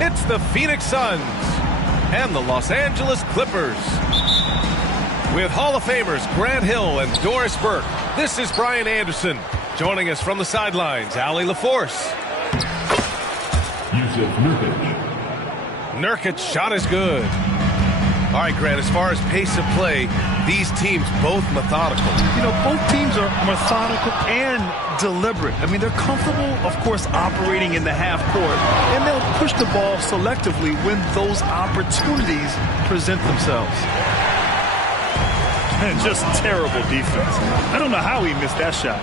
It's the Phoenix Suns and the Los Angeles Clippers. With Hall of Famers Grant Hill and Doris Burke, this is Brian Anderson. Joining us from the sidelines, Allie LaForce. Nurkic shot is good. All right, Grant, as far as pace of play, these teams both methodical. You know, both teams are methodical and deliberate. I mean, they're comfortable, of course, operating in the half court, and they'll push the ball selectively when those opportunities present themselves. And just terrible defense. I don't know how he missed that shot.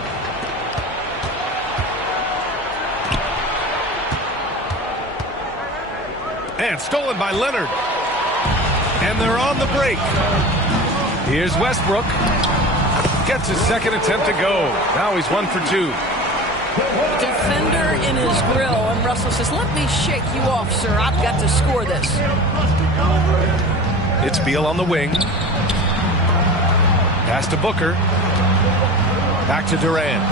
And stolen by Leonard. And they're on the break. Here's Westbrook. Gets his second attempt to go. Now he's 1 for 2. Defender in his grill, and Russell says, let me shake you off, sir. I've got to score this. It's Beal on the wing. Pass to Booker. Back to Durant.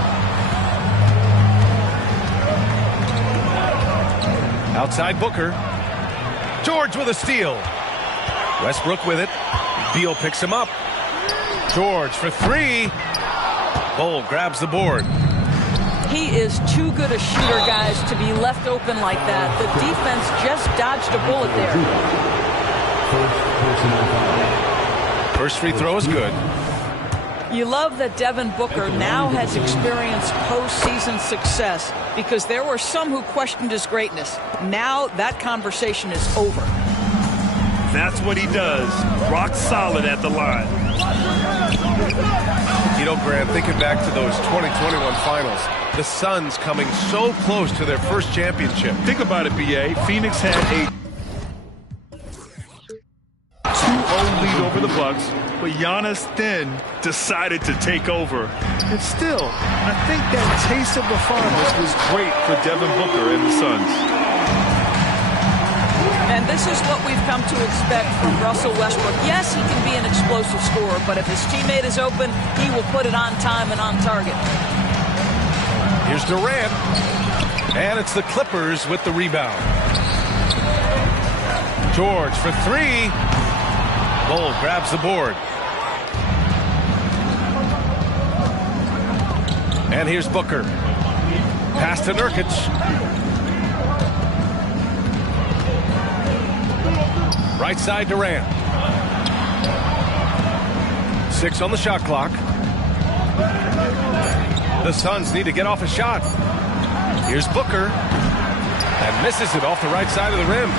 Outside Booker. George with a steal. Westbrook with it. Beal picks him up. George for 3. Bol grabs the board. He is too good a shooter, guys, to be left open like that. The defense just dodged a bullet there. First free throw is good. You love that Devin Booker now has experienced postseason success because there were some who questioned his greatness. Now that conversation is over. That's what he does. Rock solid at the line. You know, Grant, thinking back to those 2021 finals, the Suns coming so close to their first championship. Think about it, B.A. Phoenix had a 2-0 lead over the Bucks, but Giannis then decided to take over. And still, I think that taste of the finals was great for Devin Booker and the Suns. And this is what we've come to expect from Russell Westbrook. Yes, he can be an explosive scorer, but if his teammate is open, he will put it on time and on target. Here's Durant. And it's the Clippers with the rebound. George for 3. Bol grabs the board. And here's Booker. Pass to Nurkic. Right side Durant. 6 on the shot clock. The Suns need to get off a shot. Here's Booker. And misses it off the right side of the rim.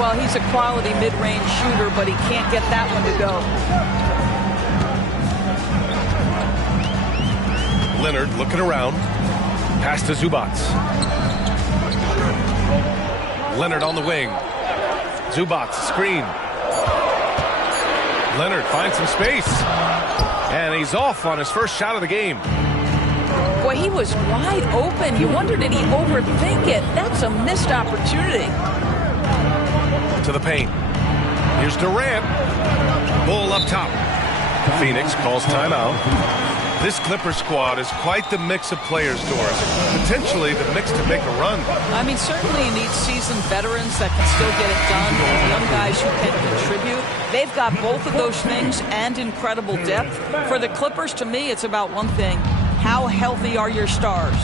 Well, he's a quality mid-range shooter, but he can't get that one to go. Leonard looking around. Pass to Zubats. Leonard on the wing. Zubats screen. Leonard finds some space. And he's off on his first shot of the game. Boy, he was wide open. You wonder, did he overthink it? That's a missed opportunity. To the paint. Here's Durant. Ball up top. Phoenix calls timeout. This Clippers squad is quite the mix of players, Doris. Potentially the mix to make a run. I mean, certainly you need seasoned veterans that can still get it done, young guys who can contribute. They've got both of those things and incredible depth. For the Clippers, to me, it's about one thing. How healthy are your stars?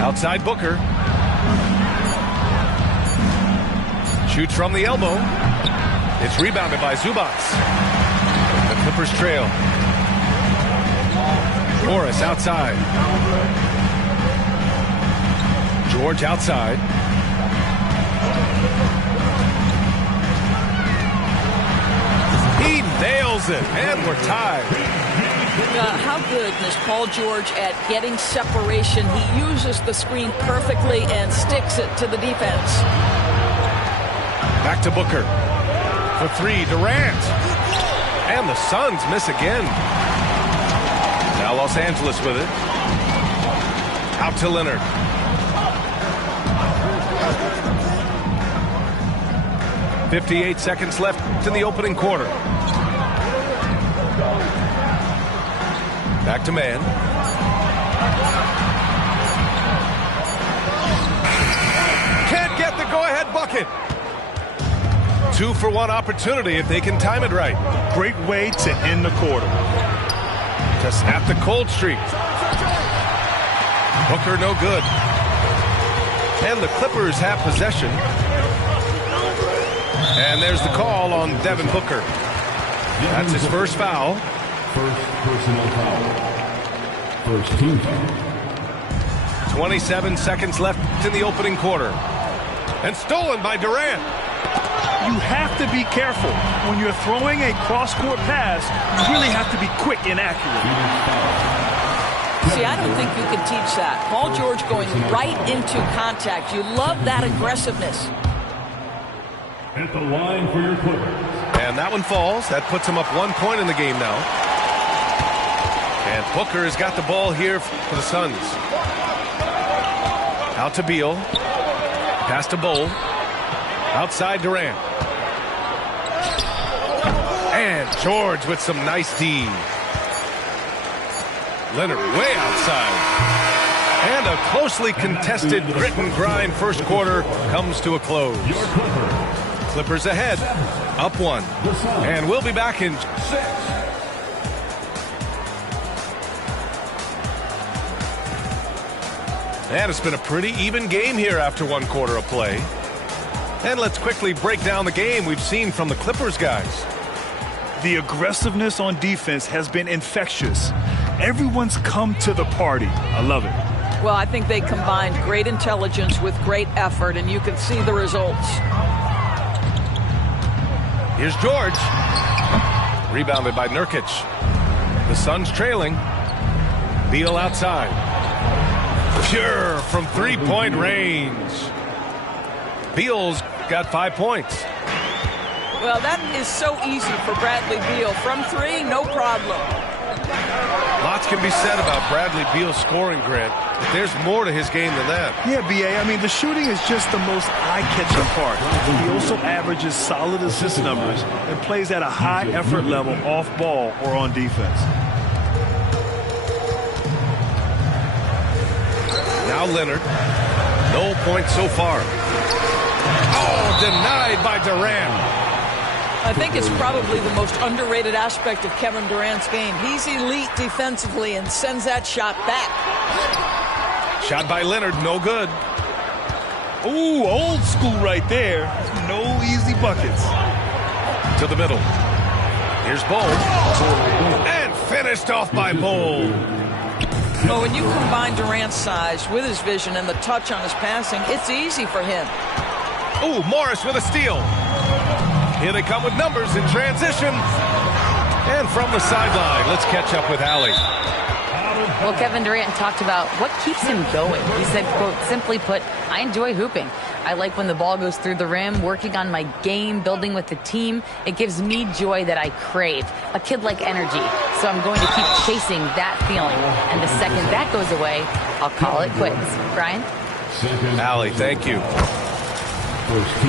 Outside Booker. Shoots from the elbow. It's rebounded by Zubats. The Clippers trail. Morris outside. George outside. He nails it, and we're tied. How good is Paul George at getting separation? He uses the screen perfectly and sticks it to the defense. Back to Booker. For 3, Durant. And the Suns miss again. Now Los Angeles with it. Out to Leonard. .58 seconds left in the opening quarter. Back to man. 2-for-1 opportunity if they can time it right. Great way to end the quarter. To snap the cold streak. Booker no good. And the Clippers have possession. And there's the call on Devin Booker. That's his first foul. First personal foul. First team foul. 27 seconds left in the opening quarter. And stolen by Durant. You have to be careful. When you're throwing a cross-court pass, you really have to be quick and accurate. See, I don't think you can teach that. Paul George going right into contact. You love that aggressiveness. At the line for your Clippers. And that one falls. That puts him up 1 point in the game now. And Booker has got the ball here for the Suns. Out to Beal. Pass to Bowl. Outside Durant. And George with some nice D. Leonard way outside. And a closely contested grit and grind first quarter comes to a close. Clippers ahead, up 1. And we'll be back in... And it's been a pretty even game here after 1 quarter of play. And let's quickly break down the game we've seen from the Clippers guys. The aggressiveness on defense has been infectious. Everyone's come to the party. I love it. Well, I think they combined great intelligence with great effort, and you can see the results. Here's George. Rebounded by Nurkic. The Suns trailing. Beal outside. Pure from three-point range. Beal's got 5 points. Well, that is so easy for Bradley Beal. From 3, no problem. Lots can be said about Bradley Beal's scoring, Grant, but there's more to his game than that. Yeah, B.A., I mean, the shooting is just the most eye-catching part. He also averages solid assist numbers and plays at a high effort level off ball or on defense. Now Leonard. No points so far. Oh, denied by Durant. I think it's probably the most underrated aspect of Kevin Durant's game. He's elite defensively and sends that shot back. Shot by Leonard, no good. Ooh, old school right there. No easy buckets. To the middle. Here's Bowl. And finished off by Bowl. Well, when you combine Durant's size with his vision and the touch on his passing, it's easy for him. Ooh, Morris with a steal. Here they come with numbers in transition. And from the sideline, let's catch up with Allie. Well, Kevin Durant talked about what keeps him going. He said, quote, simply put, I enjoy hooping. I like when the ball goes through the rim, working on my game, building with the team. It gives me joy that I crave, a kid-like energy. So I'm going to keep chasing that feeling. And the second that goes away, I'll call it quits. Brian? Allie, thank you.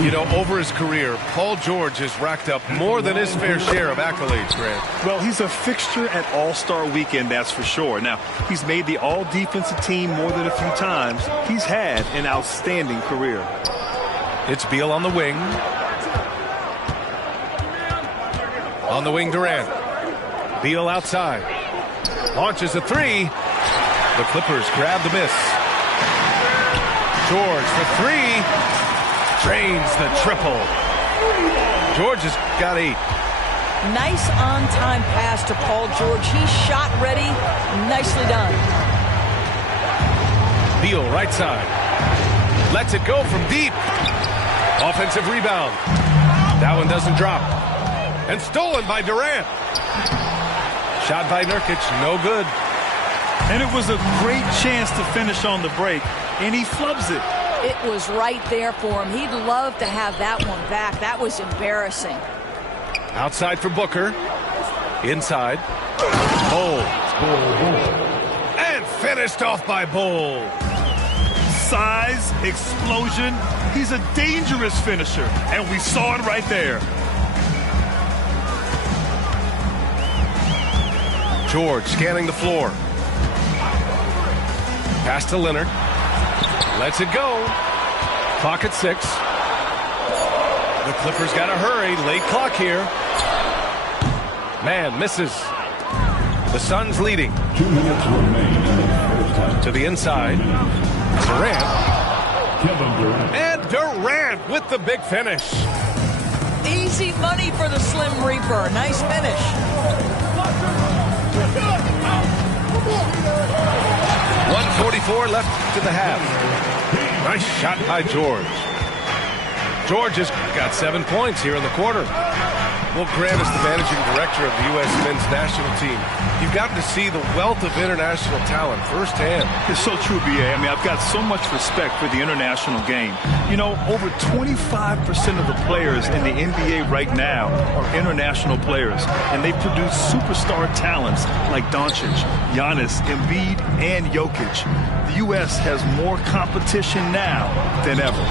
You know, over his career, Paul George has racked up more than his fair share of accolades, Grant. Well, he's a fixture at All-Star Weekend, that's for sure. Now, he's made the All-Defensive team more than a few times. He's had an outstanding career. It's Beal on the wing. On the wing, Durant. Beal outside. Launches a three. The Clippers grab the miss. George for 3. Drains the triple. George has got 8. Nice on-time pass to Paul George. He's shot ready. Nicely done. Beal right side. Lets it go from deep. Offensive rebound. That one doesn't drop. And stolen by Durant. Shot by Nurkic. No good. And it was a great chance to finish on the break. And he flubs it. It was right there for him. He'd love to have that one back. That was embarrassing. Outside for Booker. Inside. Bowl. And finished off by Bowl. Size, explosion. He's a dangerous finisher. And we saw it right there. George scanning the floor. Pass to Leonard. Lets it go. Clock at 6. The Clippers got to hurry. Late clock here. Man misses. The Suns leading. 2 minutes remain. To the inside. Durant. Kevin Durant. And Durant with the big finish. Easy money for the Slim Reaper. Nice finish. 1:44 left to the half. Nice shot by George. George has got 7 points here in the quarter. Will Grant is the managing director of the U.S. men's national team. You've gotten to see the wealth of international talent firsthand. It's so true, B.A. I mean, I've got so much respect for the international game. You know, over 25% of the players in the NBA right now are international players, and they produce superstar talents like Doncic, Giannis, Embiid, and Jokic. The U.S. has more competition now than ever.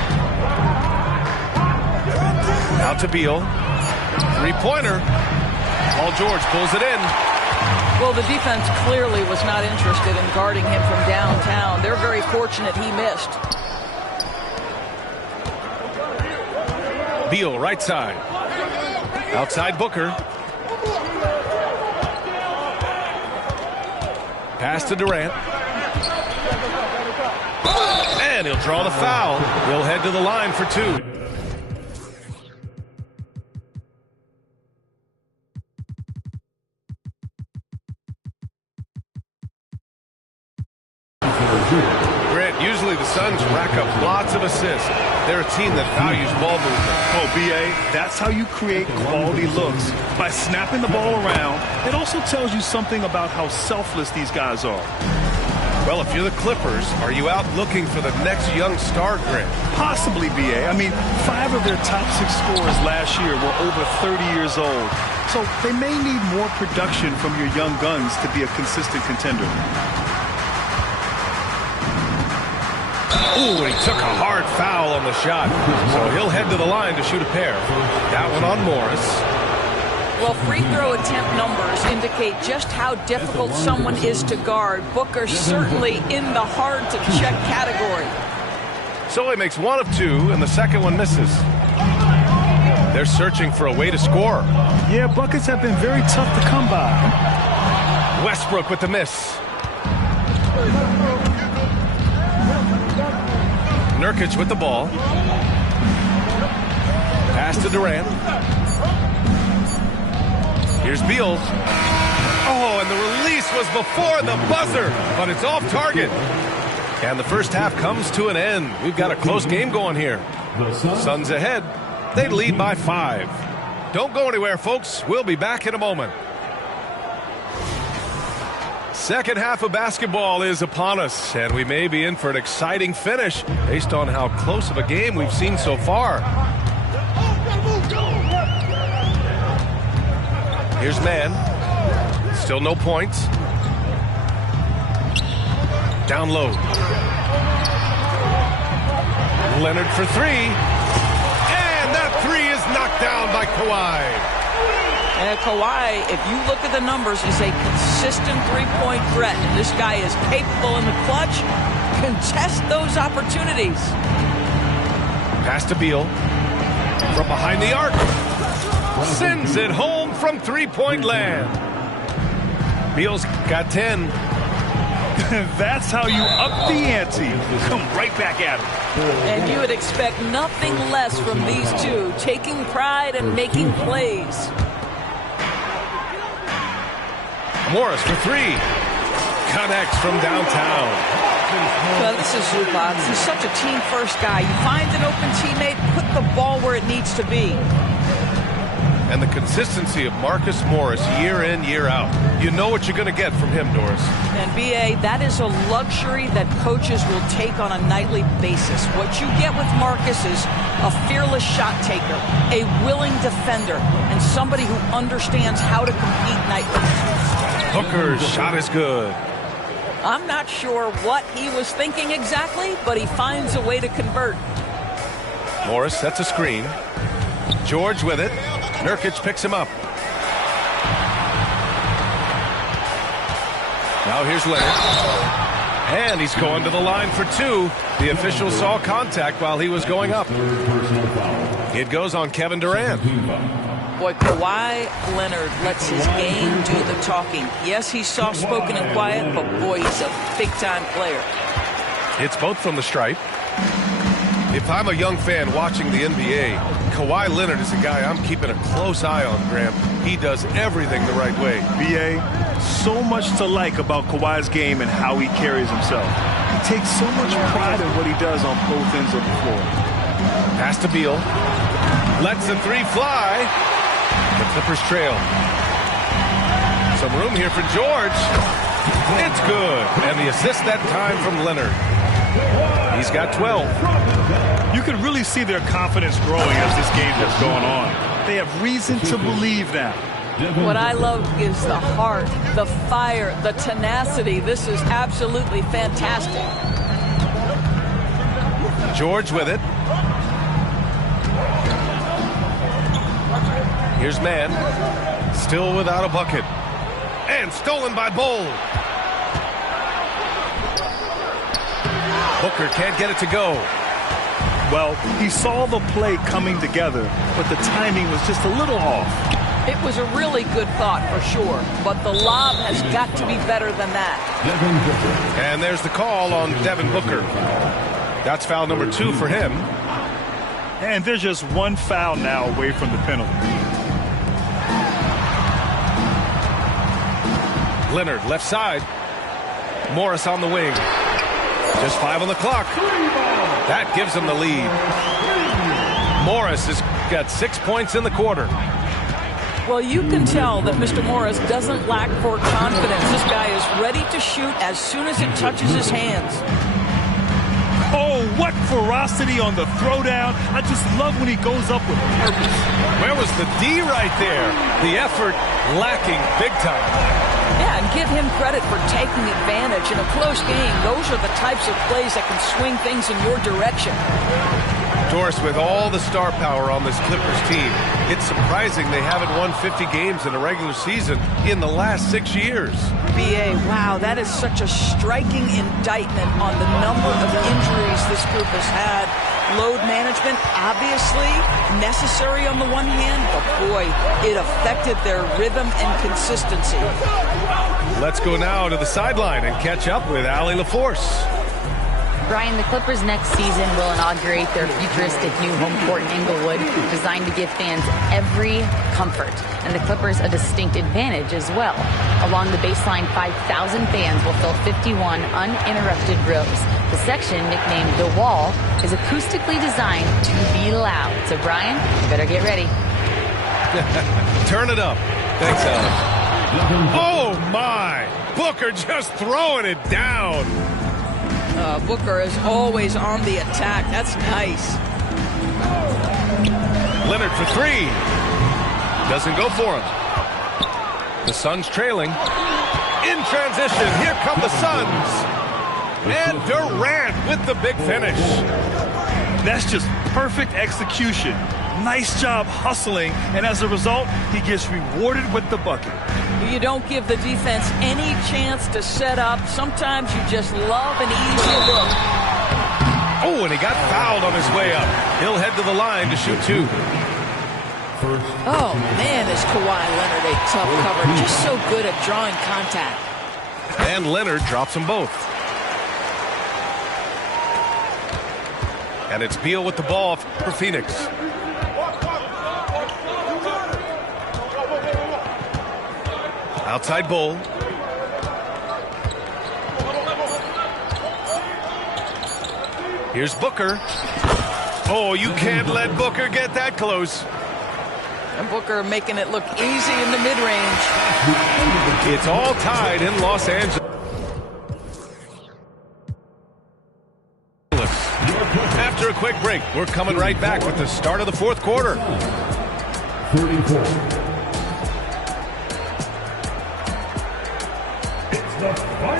Out to Beal. Three-pointer. Paul George pulls it in. Well, the defense clearly was not interested in guarding him from downtown. They're very fortunate he missed. Beal, right side. Outside Booker. Pass to Durant. And he'll draw the foul. He'll head to the line for 2. Grant, usually the Suns rack up lots of assists. They're a team that values ball movement. Oh, B.A., that's how you create quality looks. By snapping the ball around, it also tells you something about how selfless these guys are. Well, if you're the Clippers, are you out looking for the next young star, Grant? Possibly, B.A. I mean, 5 of their top 6 scorers last year were over 30 years old. So they may need more production from your young guns to be a consistent contender. Ooh, he took a hard foul on the shot. So he'll head to the line to shoot a pair. That one on Morris. Well, free throw attempt numbers indicate just how difficult someone is to guard. Booker certainly in the hard-to-check category. So he makes 1 of 2, and the second one misses. They're searching for a way to score. Yeah, buckets have been very tough to come by. Westbrook with the miss. Nurkic with the ball. Pass to Durant. Here's Beal. Oh, and the release was before the buzzer, but it's off target. And the first half comes to an end. We've got a close game going here. Suns ahead. They lead by 5. Don't go anywhere, folks. We'll be back in a moment. Second half of basketball is upon us, and we may be in for an exciting finish based on how close of a game we've seen so far. Here's Man. Still no points. Down low. Leonard for 3. And that 3 is knocked down by Kawhi. And Kawhi, if you look at the numbers, is a consistent three-point threat. And this guy is capable in the clutch. Contest those opportunities. Pass to Beal. From behind the arc. Sends it home from three-point land. Beal's got 10. That's how you up the ante. Come right back at him. And you would expect nothing less from these two, taking pride and making plays. Morris for 3. Connects from downtown. Well, this is Zubac. He's such a team-first guy. You find an open teammate, put the ball where it needs to be. And the consistency of Marcus Morris year in, year out. You know what you're going to get from him, Doris. And, B.A., that is a luxury that coaches will take on a nightly basis. What you get with Marcus is a fearless shot taker, a willing defender, and somebody who understands how to compete nightly. Hooker's shot is good. I'm not sure what he was thinking exactly, but he finds a way to convert. Morris sets a screen. George with it. Nurkic picks him up. Now here's Leonard. And he's going to the line for two. The official saw contact while he was going up. It goes on Kevin Durant. Boy, Kawhi Leonard lets his game do the talking. Yes, he's soft-spoken and quiet, but boy, he's a big-time player. It's both from the stripe. If I'm a young fan watching the NBA, Kawhi Leonard is a guy I'm keeping a close eye on, Graham. He does everything the right way. B.A., so much to like about Kawhi's game and how he carries himself. He takes so much pride in what he does on both ends of the floor. Pass to Beal. Lets the three fly. The Clippers trail. Some room here for George. It's good. And the assist that time from Leonard. He's got 12. You can really see their confidence growing as this game has gone on. They have reason to believe now. What I love is the heart, the fire, the tenacity. This is absolutely fantastic. George with it. Here's Mann. Still without a bucket. And stolen by Bull. Booker can't get it to go. Well, he saw the play coming together, but the timing was just a little off. It was a really good thought for sure, but the lob has got to be better than that. And there's the call on Devin Booker. That's foul number 2 for him. And there's just one foul now away from the penalty. Leonard left side. Morris on the wing. Just 5 on the clock. That gives him the lead. Morris has got 6 points in the quarter. Well, you can tell that Mr. Morris doesn't lack for confidence. This guy is ready to shoot as soon as it touches his hands. Oh, what ferocity on the throwdown. I just love when he goes up with purpose. Where was the D right there? The effort lacking big time. Yeah, and give him credit for taking advantage. In a close game, those are the types of plays that can swing things in your direction. Doris, with all the star power on this Clippers team, it's surprising they haven't won 50 games in a regular season in the last 6 years. B.A., wow, that is such a striking indictment on the number of injuries this group has had. Load management, obviously necessary on the one hand, but boy, it affected their rhythm and consistency. Let's go now to the sideline and catch up with Allie LaForce. Brian, the Clippers next season will inaugurate their futuristic new home court in Inglewood, designed to give fans every comfort, and the Clippers a distinct advantage as well. Along the baseline, 5,000 fans will fill 51 uninterrupted rows. The section, nicknamed The Wall, is acoustically designed to be loud. So, Brian, you better get ready. Turn it up. Thanks, Alex. Oh, my! Booker just throwing it down. Booker is always on the attack. That's nice. Leonard for 3. Doesn't go for him. The Suns trailing. In transition, here come the Suns. And Durant with the big finish. That's just perfect execution. Nice job hustling, and as a result, he gets rewarded with the bucket. You don't give the defense any chance to set up. Sometimes you just love an easy look. Oh, and he got fouled on his way up. He'll head to the line to shoot 2. Oh, man, is Kawhi Leonard a tough cover. Just so good at drawing contact. And Leonard drops them both. And it's Beal with the ball for Phoenix. Outside Bull. Here's Booker. Oh, you can't let Booker get that close. And Booker making it look easy in the mid-range. It's all tied in Los Angeles. After a quick break, we're coming right back with the start of the fourth quarter. 34.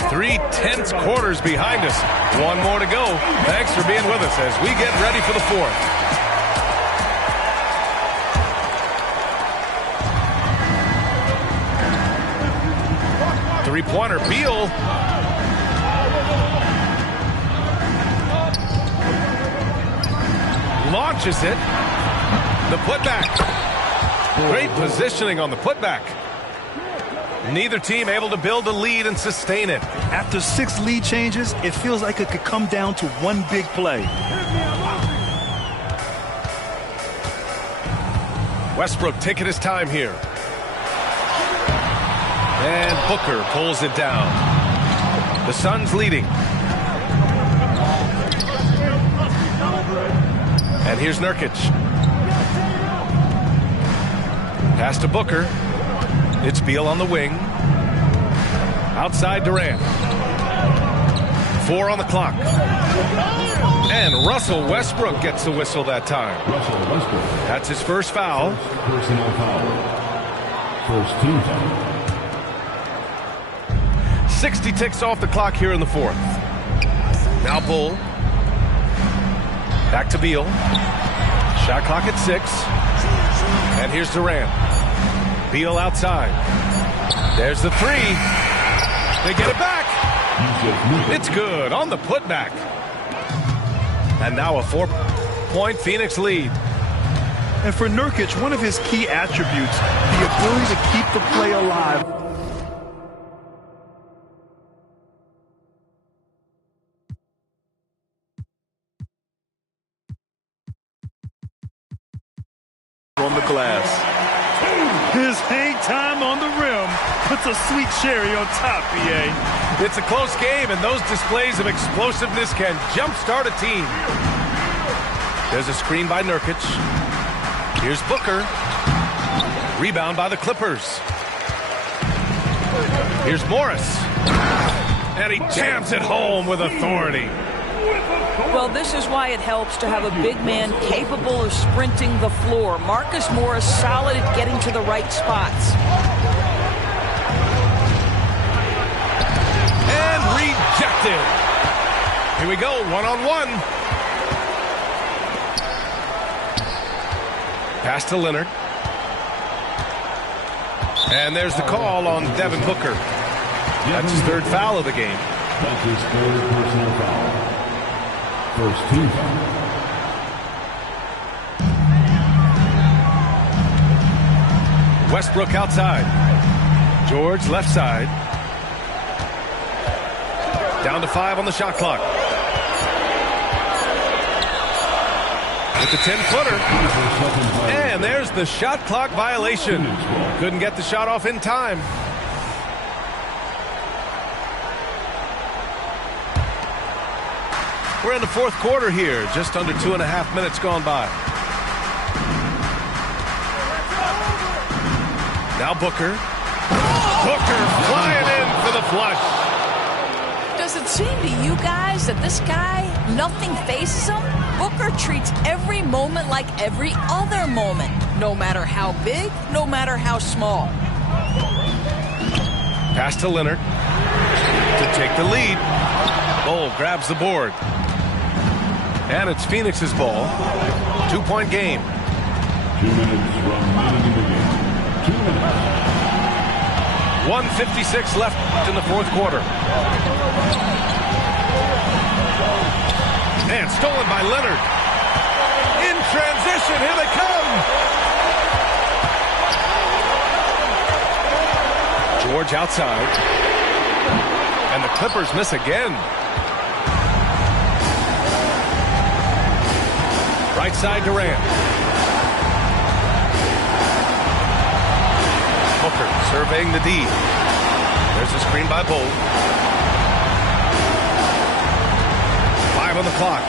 3 tense quarters behind us. One more to go. Thanks for being with us as we get ready for the fourth. Three-pointer, Beal. launches it. The putback. Great positioning on the putback. Neither team able to build a lead and sustain it. After 6 lead changes, it feels like it could come down to one big play. Westbrook taking his time here. And Booker pulls it down. The Suns leading. And here's Nurkic. Pass to Booker. It's Beal on the wing. Outside Durant. 4 on the clock. And Russell Westbrook gets the whistle that time. That's his first foul. Personal foul. First team foul. 60 ticks off the clock here in the 4th. Now Bull. Back to Beal. Shot clock at 6. And here's Durant. Beal outside. There's the 3. They get it back. It's good on the putback. And now a 4-point Phoenix lead. And for Nurkic, one of his key attributes, the ability to keep the play alive. On the glass. His hang time on the rim puts a sweet cherry on top, BA. It's a close game, and those displays of explosiveness can jumpstart a team. There's a screen by Nurkic. Here's Booker. Rebound by the Clippers. Here's Morris. And he jams it home with authority. Well, this is why it helps to have a big man capable of sprinting the floor. Marcus Morris solid at getting to the right spots. And rejected. Here we go, one-on-one. Pass to Leonard. And there's the call on Devin Booker. That's his 3rd foul of the game. That's his 3rd personal foul. First team foul. Westbrook outside. George left side. Down to 5 on the shot clock. With the 10-footer. And there's the shot clock violation. Couldn't get the shot off in time. We're in the 4th quarter here. Just under 2.5 minutes gone by. Now Booker. Booker flying in for the flush. Does it seem to you guys that this guy, nothing faces him? Booker treats every moment like every other moment. No matter how big, no matter how small. Pass to Leonard to take the lead. Bull grabs the board. And it's Phoenix's ball. 2-point game. 2 minutes remaining in the game. 2 minutes. 1:56 left in the 4th quarter. And stolen by Leonard. In transition, here they come. George outside. And the Clippers miss again. Right side Durant. Booker surveying the D. There's a screen by Bull. 5 on the clock.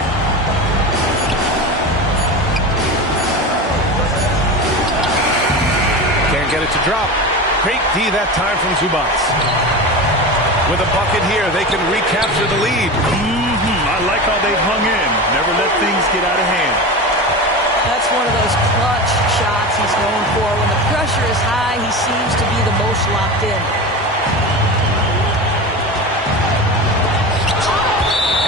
Can't get it to drop. Great D that time from Dubbbs. With a bucket here, they can recapture the lead. I like how they've hung in. Never let things get out of hand. That's one of those clutch shots he's known for. When the pressure is high, he seems to be the most locked in.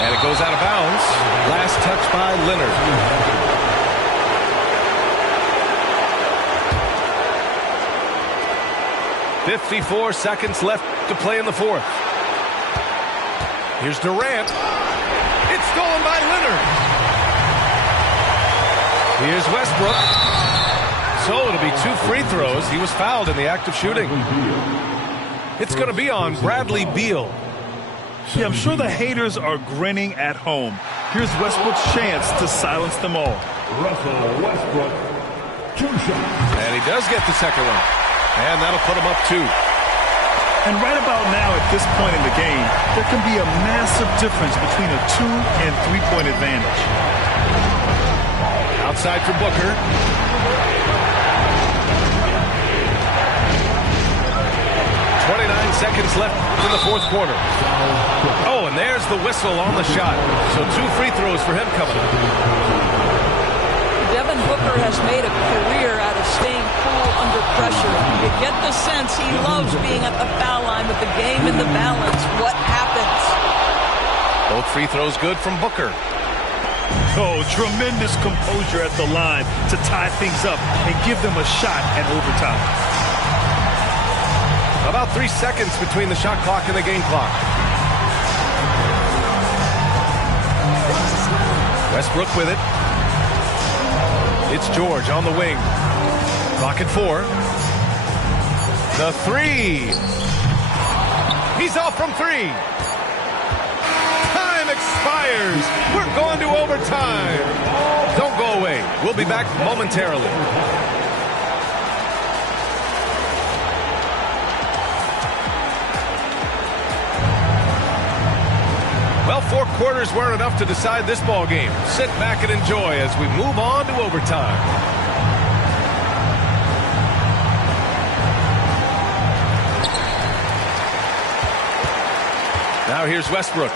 And it goes out of bounds. Last touch by Leonard. 54 seconds left to play in the 4th. Here's Durant. It's stolen by Leonard. Here's Westbrook. So it'll be 2 free throws. He was fouled in the act of shooting. It's going to be on Bradley Beal. Yeah, I'm sure the haters are grinning at home. Here's Westbrook's chance to silence them all. Russell Westbrook, 2 shots. And he does get the second one. And that'll put him up 2. And right about now, at this point in the game, there can be a massive difference between a 2- and 3-point advantage. Outside for Booker. 29 seconds left in the fourth quarter. Oh, and there's the whistle on the shot. So 2 free throws for him coming up. Devin Booker has made a career out of staying cool under pressure. You get the sense he loves being at the foul line with the game in the balance. What happens? Both free throws good from Booker. Oh, tremendous composure at the line to tie things up and give them a shot at overtime. About 3 seconds between the shot clock and the game clock. Westbrook with it. It's George on the wing. Clock at 4. The 3. He's off from 3. Time expires. We're going to overtime. Don't go away. We'll be back momentarily. Well, 4 quarters weren't enough to decide this ball game. Sit back and enjoy as we move on to overtime. Now here's Westbrook.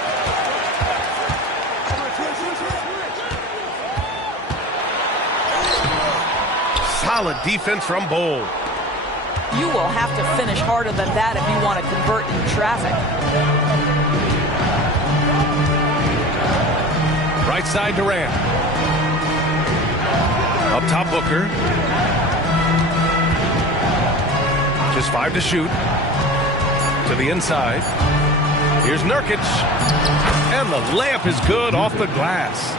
Solid defense from Bol. You will have to finish harder than that if you want to convert in traffic. Right side Durant. Up top Booker. Just 5 to shoot. To the inside. Here's Nurkic. And the layup is good off the glass.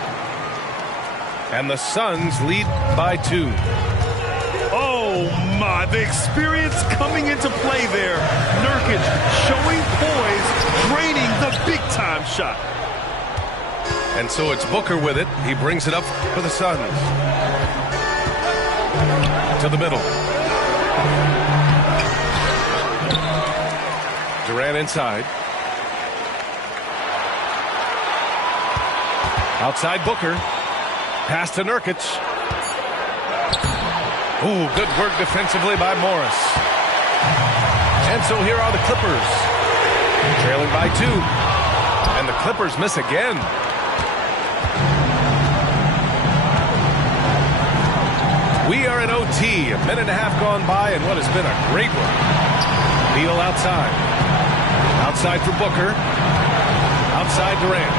And the Suns lead by 2. Oh my, the experience coming into play there. Nurkic showing poise, draining the big time shot. And so it's Booker with it. He brings it up for the Suns. To the middle. Durant inside. Outside Booker. Pass to Nurkic. Ooh, good work defensively by Morris. And so here are the Clippers. Trailing by 2. And the Clippers miss again. We are in OT. A minute and a half gone by and what has been a great one. Beal outside. Outside for Booker. Outside Durant.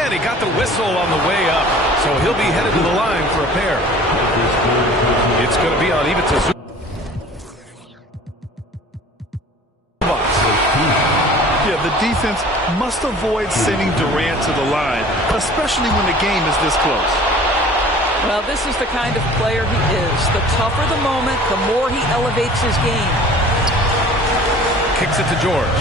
And he got the whistle on the way up. So he'll be headed to the line for a pair. It's going to be on Ivica Zubac. Yeah, the defense must avoid sending Durant to the line, especially when the game is this close. Well, this is the kind of player he is. The tougher the moment, the more he elevates his game. Kicks it to George.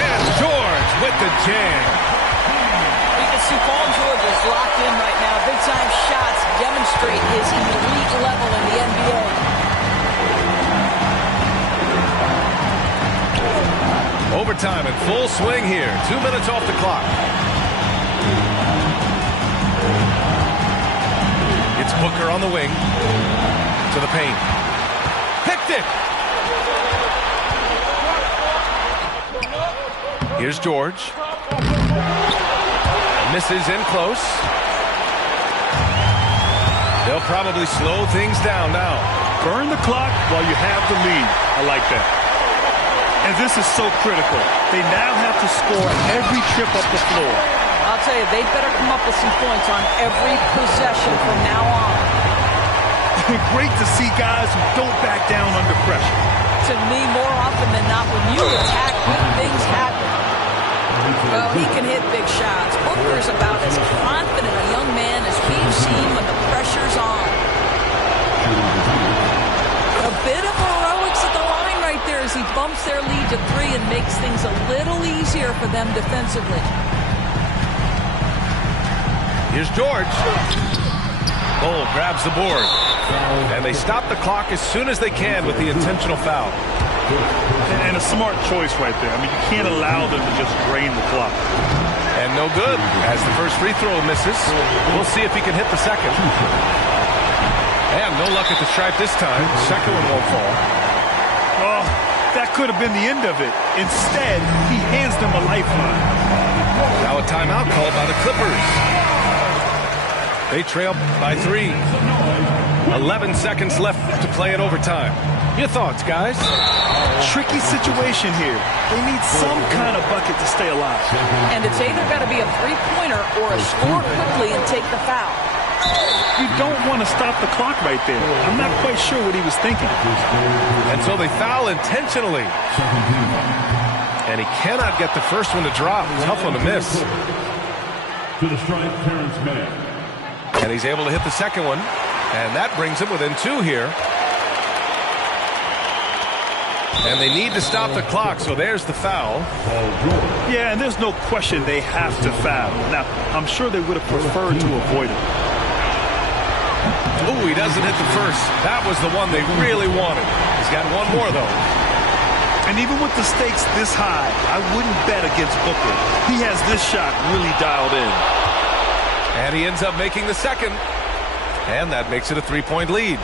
And George with the jam. You can see Paul George is locked in right now. Big-time shots demonstrate his elite level in the NBA. Overtime in full swing here. 2 minutes off the clock. It's Booker on the wing. To the paint. Picked it! Here's George. Misses in close. They'll probably slow things down now. Burn the clock while you have the lead. I like that. And this is so critical. They now have to score every trip up the floor. I'll tell you, they better come up with some points on every possession from now on. Great to see guys who don't back down under pressure. To me, more often than not, when you attack, good things happen. three and makes things a little easier for them defensively. Here's George. Bull grabs the board. And they stop the clock as soon as they can with the intentional foul. And a smart choice right there. I mean, you can't allow them to just drain the clock. And no good as the first free throw misses. We'll see if he can hit the second. And no luck at the stripe this time. Second one won't fall. Oh, that could have been the end of it. Instead, he hands them a lifeline. Now a timeout called by the Clippers. They trail by 3. 11 seconds left to play in overtime. Your thoughts, guys? Tricky situation here. They need some kind of bucket to stay alive. And it's either got to be a three-pointer or a score quickly and take the foul. You don't want to stop the clock right there. I'm not quite sure what he was thinking. And so they foul intentionally. And he cannot get the first one to drop. Tough one to miss. To the stripe, Terrence Mann. And he's able to hit the second one. And that brings him within 2 here. And they need to stop the clock, so there's the foul. Yeah, and there's no question they have to foul. Now, I'm sure they would have preferred to avoid it. Ooh, he doesn't hit the first. That was the one they really wanted. He's got one more, though. And even with the stakes this high, I wouldn't bet against Booker. He has this shot really dialed in. And he ends up making the second. And that makes it a 3-point lead.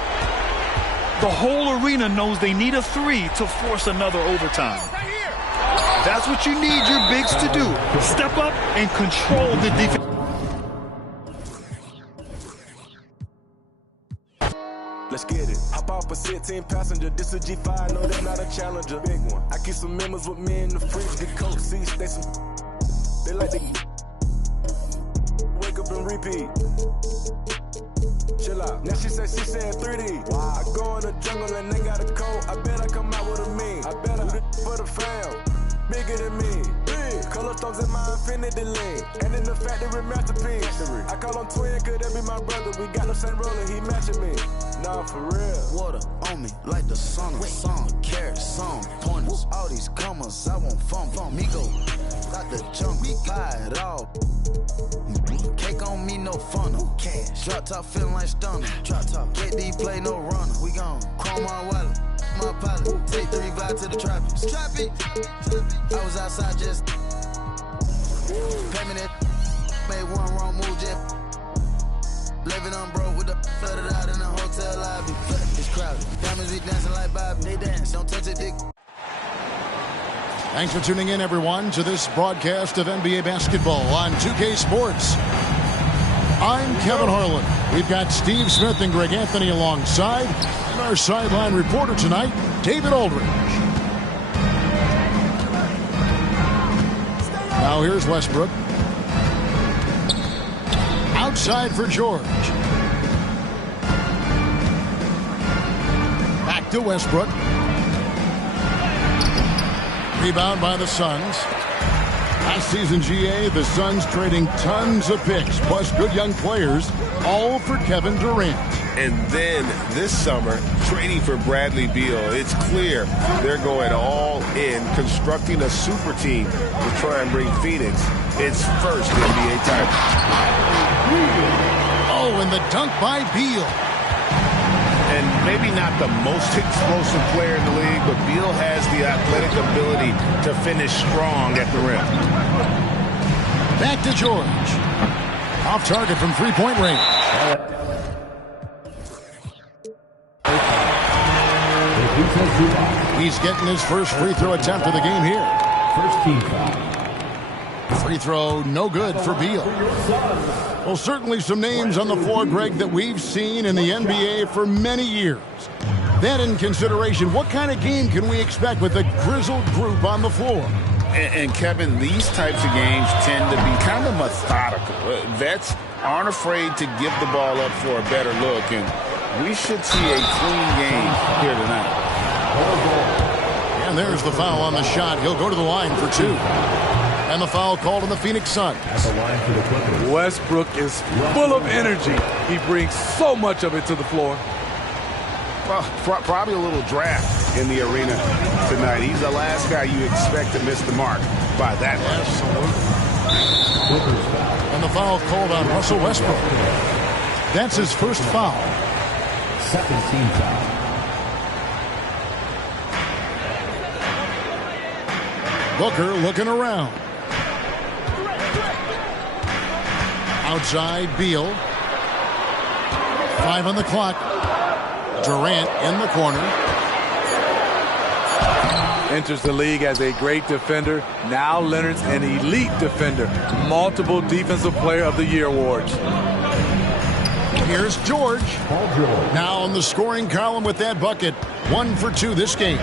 The whole arena knows they need a 3 to force another overtime. That's what you need your bigs to do. Step up and control the defense. Let's get it. Hop off a 16-passenger. This a G5, no, that's not a Challenger. Big one. I keep some members with me in the fridge. The coat seats, they like to wake up and repeat. Chill out. Now she said 3D. Wow. I go in the jungle and they got a coat. I bet I come out with a mean. I bet I do this for the fam. Bigger than me. Big. Color stones in my infinity lane. And in the factory masterpiece. I call him twin, could that be my brother? We got the same roller, he matching me. Nah, for real. Water on me like the sun. Some carrots, some pointers. All these commas, I want fun. Migo, got the junk, pie it all. Cake on me, no funnel. Cash. Drop top feeling like stunner. Drop top. KD play no runner. We gone. Chrome my wallet. My pilot. Take 3 vibe to the trappies. Trappy. I was outside just. Payment it. Made one wrong move just. Living on broke with the flooded out in the hotel lobby. It's crowded. Diamonds be dancing like Bobby. They dance. Don't touch it, dick. Thanks for tuning in, everyone, to this broadcast of NBA basketball on 2K Sports. I'm Kevin Harlan. We've got Steve Smith and Greg Anthony alongside, and our sideline reporter tonight, David Aldridge. Now here's Westbrook. Outside for George. Back to Westbrook. Rebound by the Suns. Last season, GA, the Suns trading tons of picks, plus good young players, all for Kevin Durant. And then this summer, trading for Bradley Beal. It's clear they're going all in, constructing a super team to try and bring Phoenix its first NBA title. Oh, and the dunk by Beal. And maybe not the most explosive player in the league, but Beal has the athletic ability to finish strong at the rim. Back to George. Off target from three-point range. He's getting his first free throw attempt of the game here. First team foul. Free throw, no good for Beal. Well, certainly some names on the floor, Greg, that we've seen in the NBA for many years. That in consideration, what kind of game can we expect with a grizzled group on the floor? And Kevin, these types of games tend to be kind of methodical. Vets aren't afraid to give the ball up for a better look, and we should see a clean game here tonight. And there's the foul on the shot. He'll go to the line for 2. And the foul called on the Phoenix Suns. Westbrook is full of energy. He brings so much of it to the floor. Well, probably a little draft. in the arena tonight. He's the last guy you expect to miss the mark by that much. And the foul called on Russell Westbrook. That's his first foul. Second team foul. Booker looking around. Outside, Beal. 5 on the clock. Durant in the corner. Enters the league as a great defender. Now Leonard's an elite defender. Multiple Defensive Player of the Year awards. Here's George. Now on the scoring column with that bucket. 1 for 2 this game.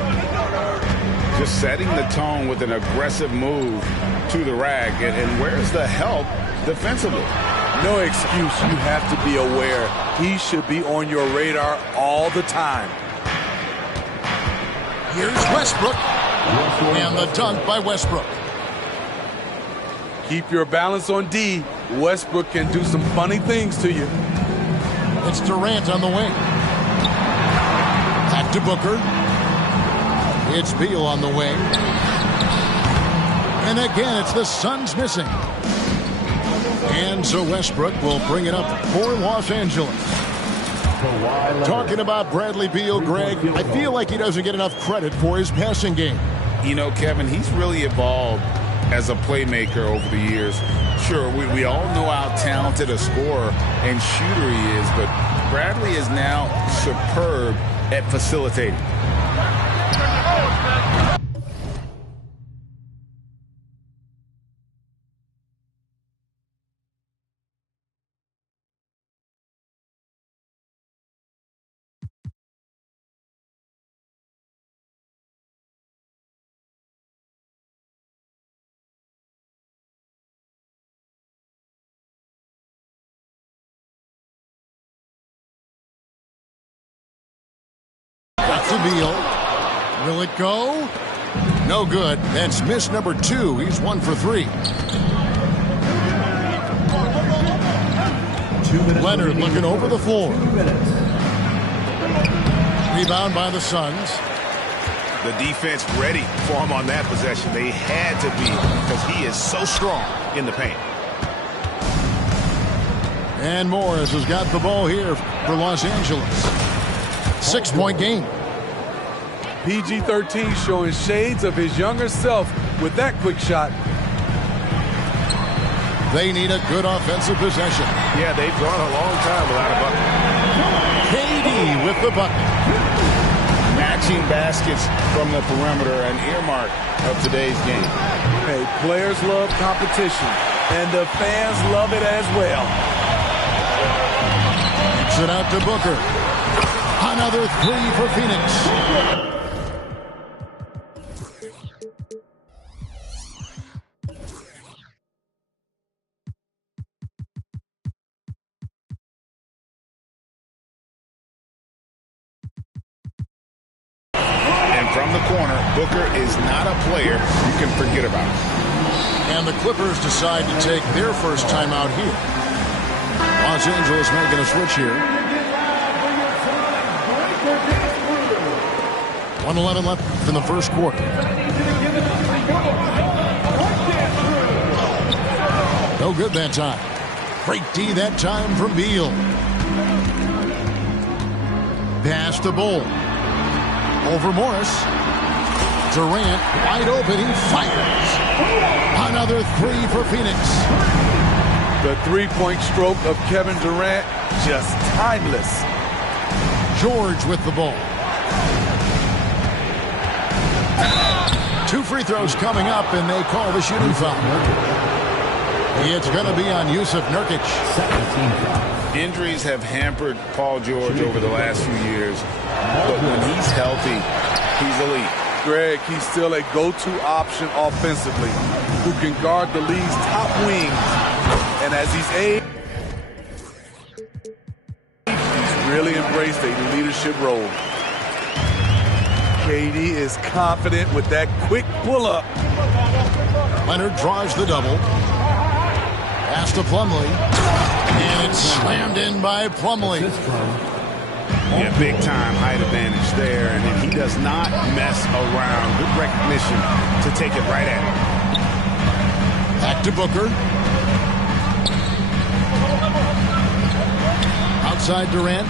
Just setting the tone with an aggressive move to the rack. And where's the help defensively? No excuse. You have to be aware. He should be on your radar all the time. Here's Westbrook. And the dunk by Westbrook. Keep your balance on D. Westbrook can do some funny things to you. It's Durant on the wing. Back to Booker. It's Beal on the wing. And again, it's the Suns missing. And so Westbrook will bring it up for Los Angeles. Talking about Bradley Beal, Greg, I feel like he doesn't get enough credit for his passing game. You know, Kevin, he's really evolved as a playmaker over the years. Sure, we all know how talented a scorer and shooter he is, but Bradley is now superb at facilitating. Got to Beal. Will it go? No good. That's miss number 2. He's 1 for 3. Leonard looking over the floor. Rebound by the Suns. The defense ready for him on that possession. They had to be because he is so strong in the paint. And Morris has got the ball here for Los Angeles. 6-point game. PG-13 showing shades of his younger self with that quick shot. They need a good offensive possession. Yeah, they've gone a long time without a bucket. KD with the bucket. Matching baskets from the perimeter, an earmark of today's game. Hey, players love competition, and the fans love it as well. Kicks it out to Booker. Another 3 for Phoenix. And from the corner, Booker is not a player you can forget about. And the Clippers decide to take their first timeout here. Los Angeles making a switch here. 1:11 left in the first quarter. No good that time. Great D that time from Beal. Pass to Bull. Over Morris. Durant wide open. He fires. Another 3 for Phoenix. The three-point stroke of Kevin Durant, just timeless. George with the ball. 2 free throws coming up, and they call the shooting foul. It's going to be on Yusuf Nurkic. Injuries have hampered Paul George over the last few years, but when he's healthy, he's elite. Greg, he's still a go-to option offensively, who can guard the league's top wings. And as he's aged, he's really embraced a leadership role. KD is confident with that quick pull-up. Leonard draws the double. Pass to Plumlee. And it's slammed in by Plumlee. Yeah, big-time height advantage there, and then he does not mess around. Good recognition to take it right at him. Back to Booker. Outside Durant.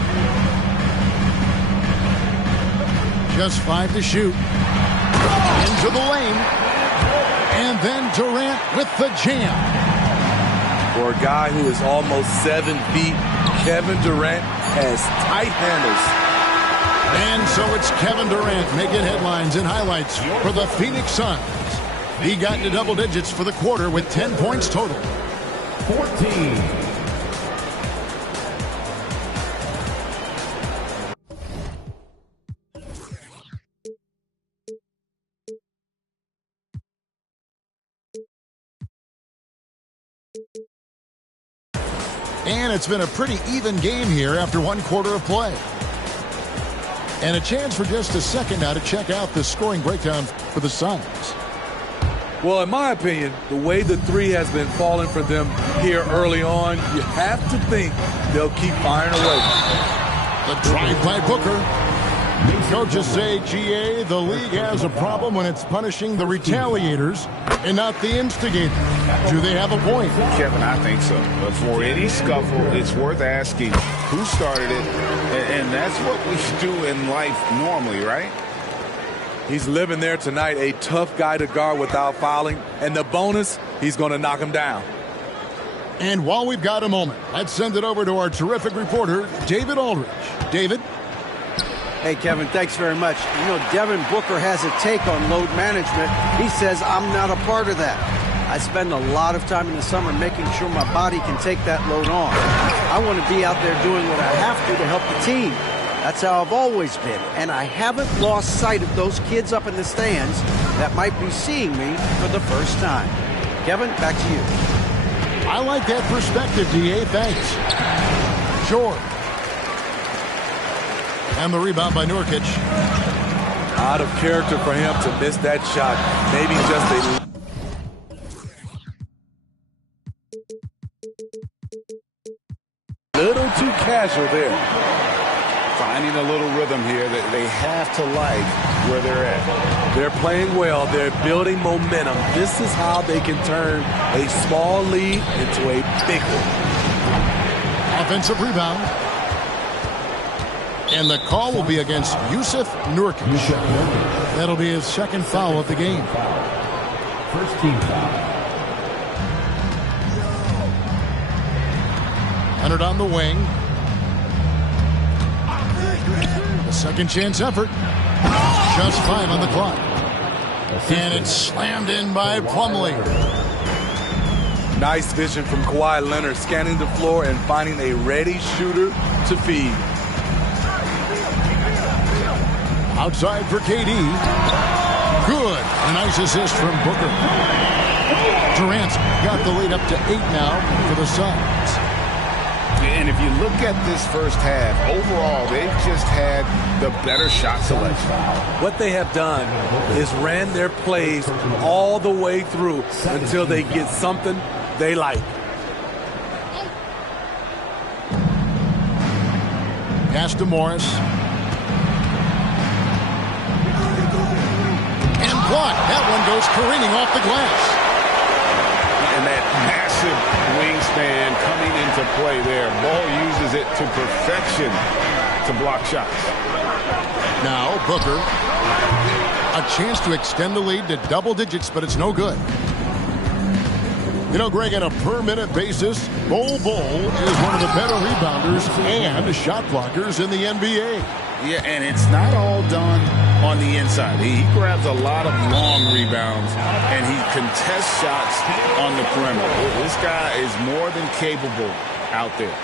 Just 5 to shoot. Into the lane. And then Durant with the jam. For a guy who is almost 7 feet, Kevin Durant has tight handles. And so it's Kevin Durant making headlines and highlights for the Phoenix Suns. He got into double digits for the quarter with 10 points total. 14. And it's been a pretty even game here after 1 quarter of play. And a chance for just a second now to check out the scoring breakdown for the Suns. Well, in my opinion, the way the three has been falling for them here early on, you have to think they'll keep firing away. The drive by Booker. Coaches say, GA, the league has a problem when it's punishing the retaliators and not the instigators. Do they have a point? Kevin, I think so. But for any scuffle, it's worth asking who started it, and that's what we do in life normally, right? He's living there tonight, a tough guy to guard without fouling, and the bonus, he's going to knock him down. And while we've got a moment, let's send it over to our terrific reporter, David Aldridge. David? Hey, Kevin, thanks very much. You know, Devin Booker has a take on load management. He says, I'm not a part of that. I spend a lot of time in the summer making sure my body can take that load on. I want to be out there doing what I have to help the team. That's how I've always been. And I haven't lost sight of those kids up in the stands that might be seeing me for the first time. Kevin, back to you. I like that perspective, D.A. Thanks. George. And the rebound by Nurkic. Out of character for him to miss that shot. Maybe just a little too casual there. Finding a little rhythm here that they have to like where they're at. They're playing well. They're building momentum. This is how they can turn a small lead into a big one. Offensive rebound. And the call will be against Yusuf Nurkic. That'll be his second foul of the game. First team foul. Leonard on the wing. The second chance effort. Just 5 on the clock. And it's slammed in by Plumlee. Nice vision from Kawhi Leonard, scanning the floor and finding a ready shooter to feed. Outside for KD. Good. A nice assist from Booker. Durant's got the lead up to 8 now for the Suns. And if you look at this first half, overall, they've just had the better shot selection. What they have done is ran their plays all the way through until they get something they like. Pass to Morris. And blocked. That one goes careening off the glass. And that massive wingspan coming into play there. Ball uses it to perfection to block shots. Now Booker. A chance to extend the lead to double digits, but it's no good. You know, Greg, on a per-minute basis, Bol Bol is one of the better rebounders and shot blockers in the NBA. Yeah, and it's not all done on the inside. He grabs a lot of long rebounds, and he contests shots on the perimeter. This guy is more than capable out there.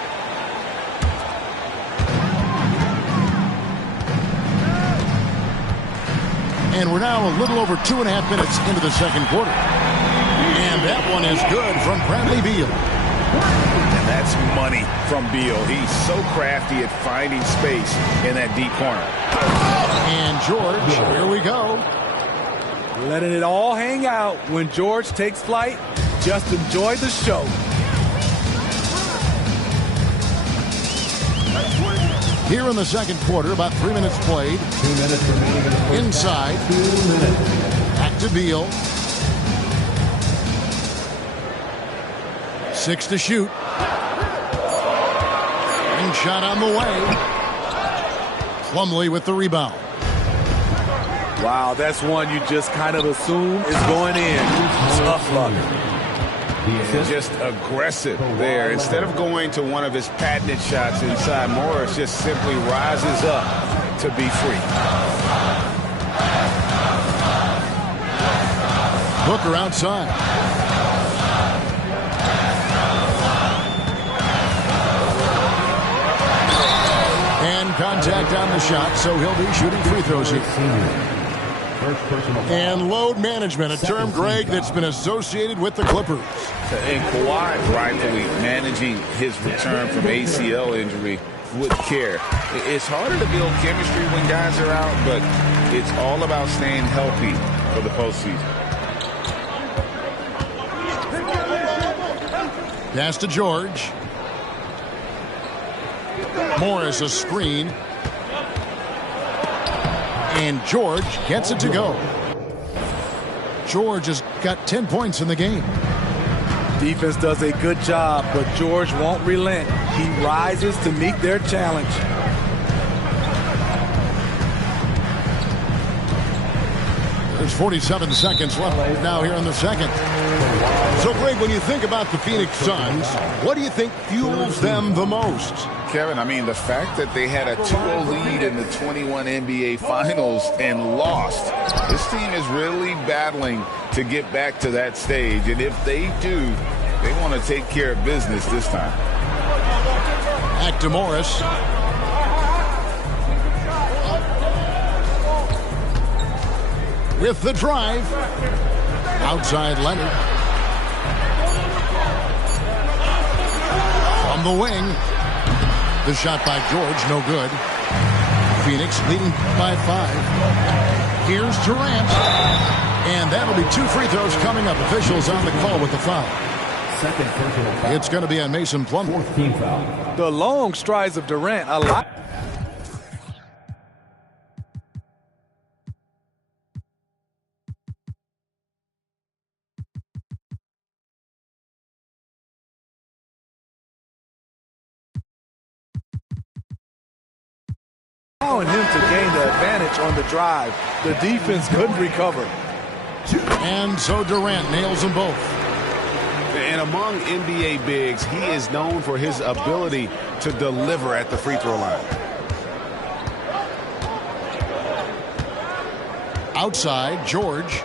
And we're now a little over 2.5 minutes into the second quarter. And that one is good from Bradley Beal. And that's money from Beal. He's so crafty at finding space in that deep corner. And George, here we go. Letting it all hang out when George takes flight. Just enjoy the show. Here in the second quarter, about 3 minutes played. 2 minutes remaining in the first Inside. half. 2 minutes. Back to Beal. 6 to shoot. And shot on the way. Plumlee with the rebound. Wow, that's one you just kind of assume is going in. Tough luck. And just aggressive there. Instead of going to one of his patented shots inside, Morris just simply rises up to be free. Booker outside. And contact on the shot, so he'll be shooting free throws here. And load management, a term, Greg, that's been associated with the Clippers. And Kawhi rightfully managing his return from ACL injury with care. It's harder to build chemistry when guys are out, but it's all about staying healthy for the postseason. Pass to George. Morris a screen. And George gets it to go. George has got 10 points in the game. Defense does a good job, but George won't relent. He rises to meet their challenge. There's 47 seconds left now here in the second. So, Greg, when you think about the Phoenix Suns, what do you think fuels them the most? Kevin, I mean, the fact that they had a 2-0 lead in the 21 NBA Finals and lost. This team is really battling to get back to that stage. And if they do, they want to take care of business this time. Back to Morris. With the drive. Outside Leonard. From the wing. The shot by George, no good. Phoenix leading by 5. Here's Durant. And that'll be 2 free throws coming up. Officials on the call with the foul. Second personal foul. It's going to be on Mason Plumlee. 4th team foul. The long strides of Durant, I like. Allowing him to gain the advantage on the drive. The defense couldn't recover. And so Durant nails them both. And among NBA bigs, he is known for his ability to deliver at the free throw line. Outside, George.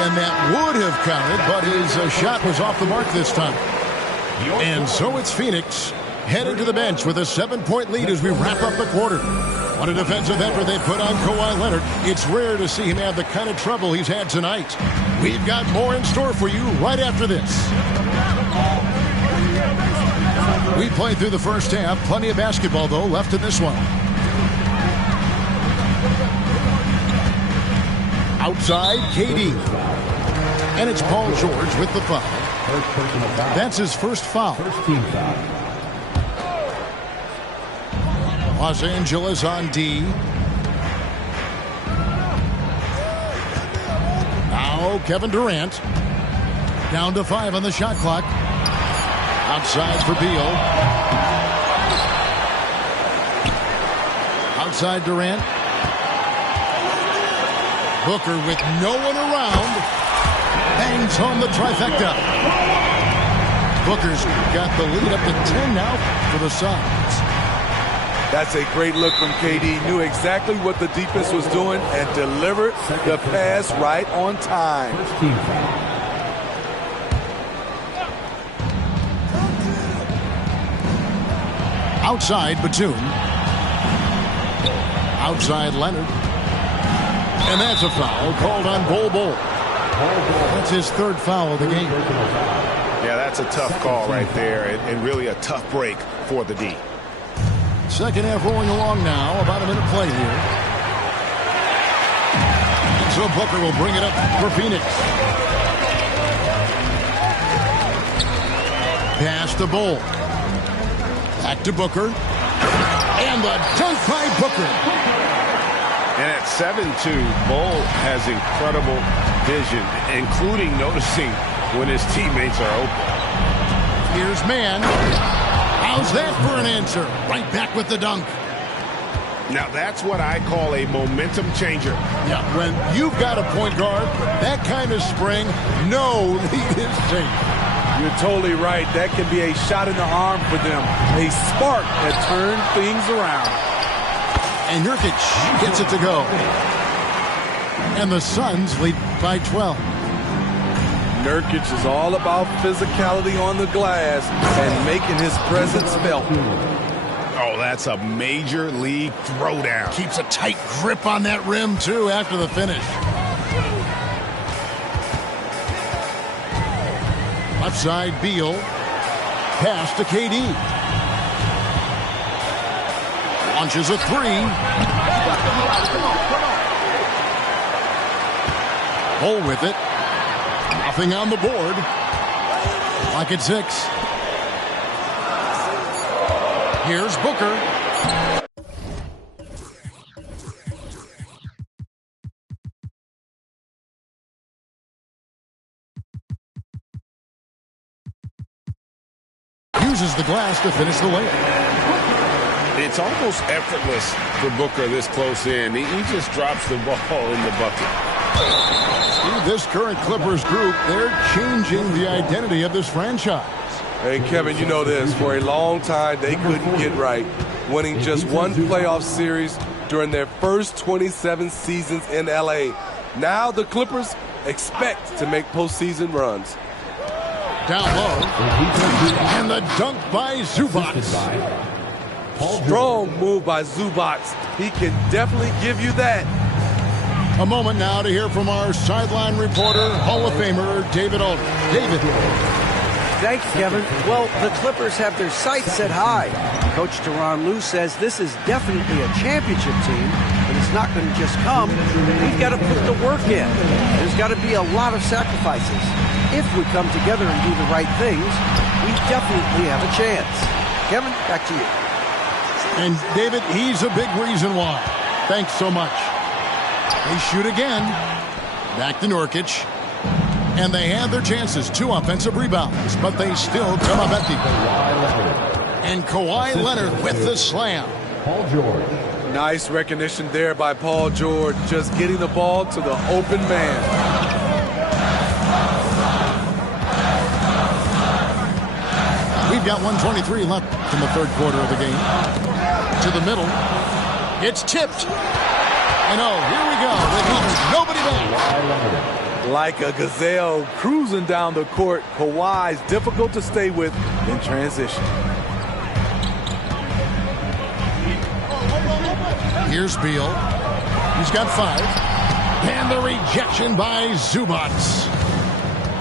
And that would have counted, but his shot was off the mark this time. And so it's Phoenix headed to the bench with a 7-point lead as we wrap up the quarter. What a defensive effort they put on Kawhi Leonard. It's rare to see him have the kind of trouble he's had tonight. We've got more in store for you right after this. We played through the first half. Plenty of basketball, though, left in this one. Outside, KD. And it's Paul George with the foul. That's his first foul. First team foul. Los Angeles on D. Now Kevin Durant. Down to 5 on the shot clock. Outside for Beal. Outside Durant. Booker with no one around. Bangs home the trifecta. Booker's got the lead up to 10 now for the Suns. That's a great look from KD. Knew exactly what the defense was doing and delivered the pass right on time. First team foul. Outside Batum. Outside Leonard. And that's a foul called on Bol. That's his 3rd foul of the game. Yeah, that's a tough call right there, and really a tough break for the D. Second half rolling along now. About a minute play here. So Booker will bring it up for Phoenix. Pass to Bull. Back to Booker. And the dunk by Booker. And at 7'2", Bull has incredible vision, including noticing when his teammates are open. Here's Man. How's that for an answer? Right back with the dunk. Now, that's what I call a momentum changer. Yeah, when you've got a point guard, that kind of spring, no lead is safe. You're totally right. That can be a shot in the arm for them. A spark that turned things around. And Nurkic gets it to go. And the Suns lead by 12. Nurkic is all about physicality on the glass and making his presence felt. Oh, that's a major league throwdown. Keeps a tight grip on that rim, too, after the finish. Left side, Beal. Pass to KD. Launches a three. Bull with it. Nothing on the board. Like at 6. Here's Booker. Uses the glass to finish the layup. It's almost effortless for Booker this close in. He just drops the ball in the bucket. This current Clippers group, they're changing the identity of this franchise. Hey, Kevin, you know this. For a long time, they couldn't get right, winning just one playoff series during their first 27 seasons in L.A. Now the Clippers expect to make postseason runs. Down low. And the dunk by Zubac. Strong move by Zubac. He can definitely give you that. A moment now to hear from our sideline reporter, Hall of Famer David Aldridge. David. Thanks, Kevin. Well, the Clippers have their sights set high. Coach Tyronn Lue says this is definitely a championship team, but it's not going to just come. We've got to put the work in. There's got to be a lot of sacrifices. If we come together and do the right things, we definitely have a chance. Kevin, back to you. And David, he's a big reason why. Thanks so much. They shoot again. Back to Nurkic. And they have their chances. 2 offensive rebounds, but they still come up empty. And Kawhi Leonard with the slam. Paul George. Nice recognition there by Paul George, just getting the ball to the open man. We've got 1:23 left in the third quarter of the game. To the middle. It's tipped. And oh, here we go. With nobody back. Like a gazelle cruising down the court, Kawhi's difficult to stay with in transition. Here's Beal. He's got 5. And the rejection by Zubac.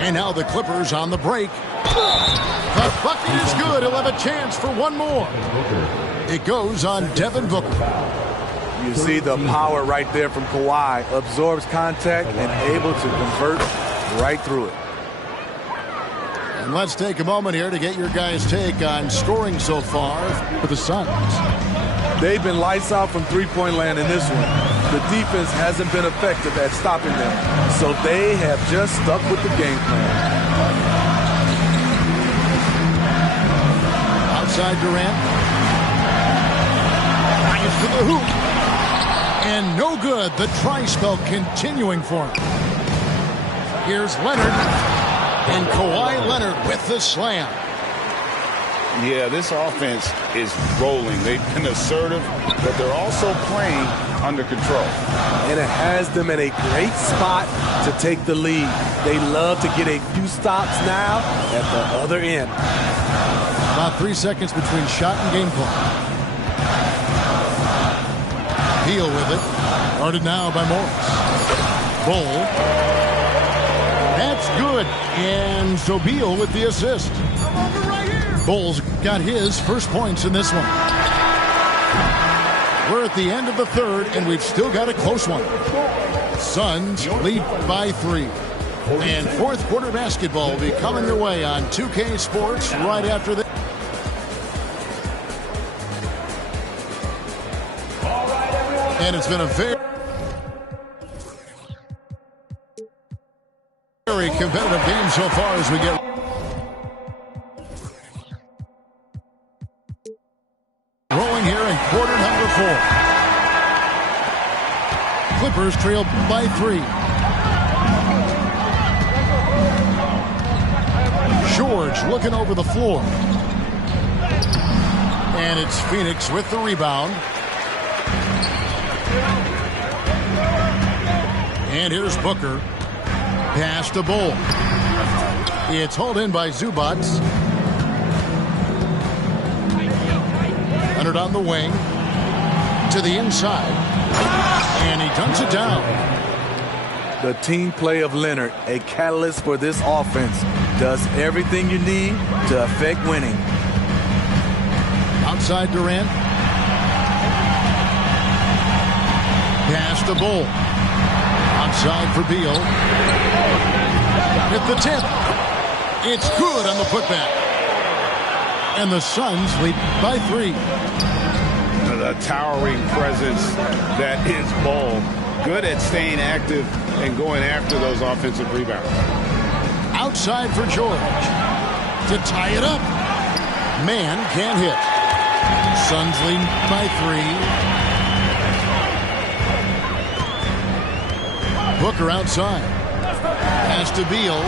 And now the Clippers on the break. The bucket is good. He'll have a chance for one more. It goes on Devin Booker. You see the power right there from Kawhi. Absorbs contact and able to convert right through it. And let's take a moment here to get your guys' take on scoring so far for the Suns. They've been lights out from three-point land in this one. The defense hasn't been effective at stopping them, so they have just stuck with the game plan. Outside Durant. Drives to the hoop. And no good. The tri-spell continuing for him. Here's Leonard. And Kawhi Leonard with the slam. Yeah, this offense is rolling. They've been assertive, but they're also playing under control. And it has them in a great spot to take the lead. They love to get a few stops now at the other end. About 3 seconds between shot and game clock. Beal with it. Guarded now by Morris. Bull. That's good. And so Beal with the assist. Bull's got his first points in this one. We're at the end of the third, and we've still got a close one. Suns lead by 3. And fourth quarter basketball will be coming your way on 2K Sports right after this. And it's been a very competitive game so far as we get rolling here in quarter number 4. Clippers trail by 3. George looking over the floor. And it's Phoenix with the rebound. And here's Booker. Pass to Bull. It's hauled in by Dubbbs. Leonard on the wing. To the inside. And he dunks it down. The team play of Leonard, a catalyst for this offense, does everything you need to affect winning. Outside Durant. Pass to Bull. Outside for Beal. At the tip. It's good on the putback. And the Suns lead by 3. The towering presence that is Bull. Good at staying active and going after those offensive rebounds. Outside for George. To tie it up. Man can't hit. Suns lead by 3. Booker outside. Pass to Beal.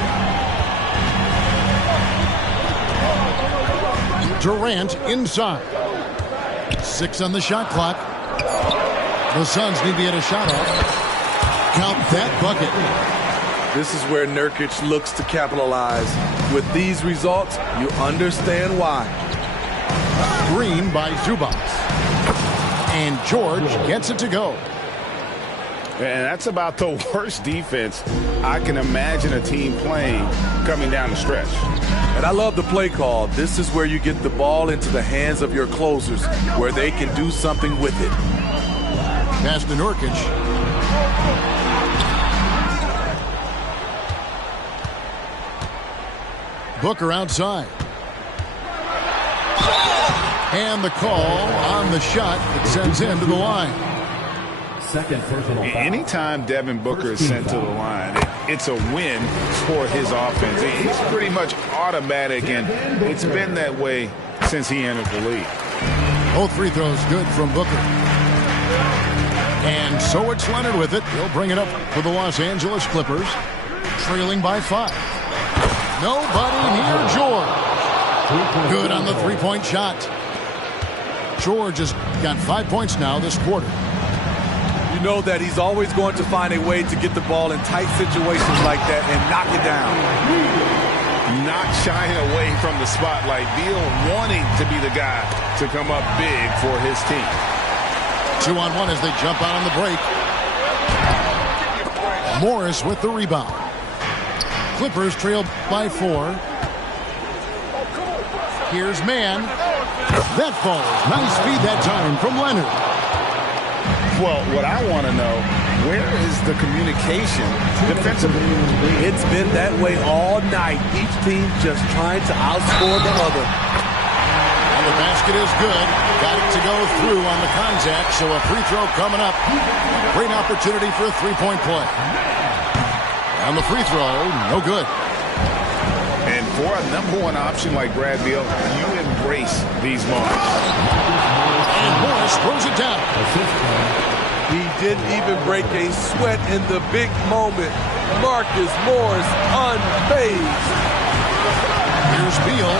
Durant inside. 6 on the shot clock. The Suns need to get a shot off. Count that bucket. This is where Nurkic looks to capitalize. With these results, you understand why. Green by Dubbbs. And George gets it to go. And that's about the worst defense I can imagine a team playing coming down the stretch. And I love the play call. This is where you get the ball into the hands of your closers, where they can do something with it. Pass to Nurkic. Booker outside. And the call on the shot that sends him to the line. Second personal foul. Anytime Devin Booker is sent to the line, it's a win for his offense. He's pretty much automatic, and it's been that way since he entered the league. Both free throws good from Booker. And so it's Leonard with it. He'll bring it up for the Los Angeles Clippers, trailing by 5. Nobody near George. Good on the three-point shot. George has got 5 points now this quarter. You know that he's always going to find a way to get the ball in tight situations like that and knock it down. Not shying away from the spotlight. Beal wanting to be the guy to come up big for his team. 2-on-1 as they jump out on the break. Morris with the rebound. Clippers trail by 4. Here's Man. That falls. Nice feed that time from Leonard. Well, what I want to know, where is the communication defensively? It's been that way all night. Each team just trying to outscore the other. And the basket is good. Got it to go through on the contact, so a free throw coming up. Great opportunity for a three-point play. And the free throw, no good. And for a #1 option like Brad Beal, you embrace these moments. And Morris throws it down. He didn't even break a sweat in the big moment. Marcus Morris unfazed. Here's Beal.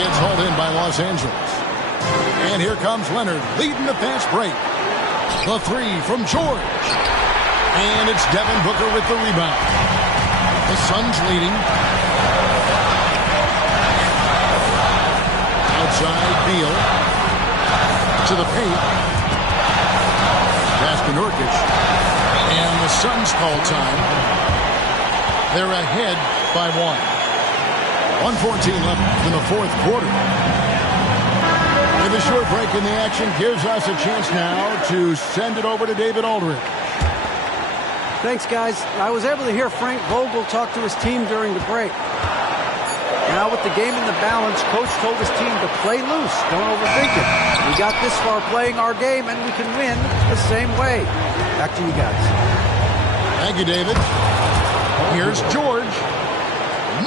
It's hauled in by Los Angeles. And here comes Leonard leading the fast break. The 3 from George. And it's Devin Booker with the rebound. The Suns leading. Outside Beal. To the paint. Pass to Nurkic. And the Suns call time. They're ahead by 1. 1:14 left in the fourth quarter. And the short break in the action gives us a chance now to send it over to David Aldridge. Thanks, guys. I was able to hear Frank Vogel talk to his team during the break. Now with the game in the balance, Coach told his team to play loose. Don't overthink it. We got this far playing our game, and we can win the same way. Back to you guys. Thank you, David. Here's George.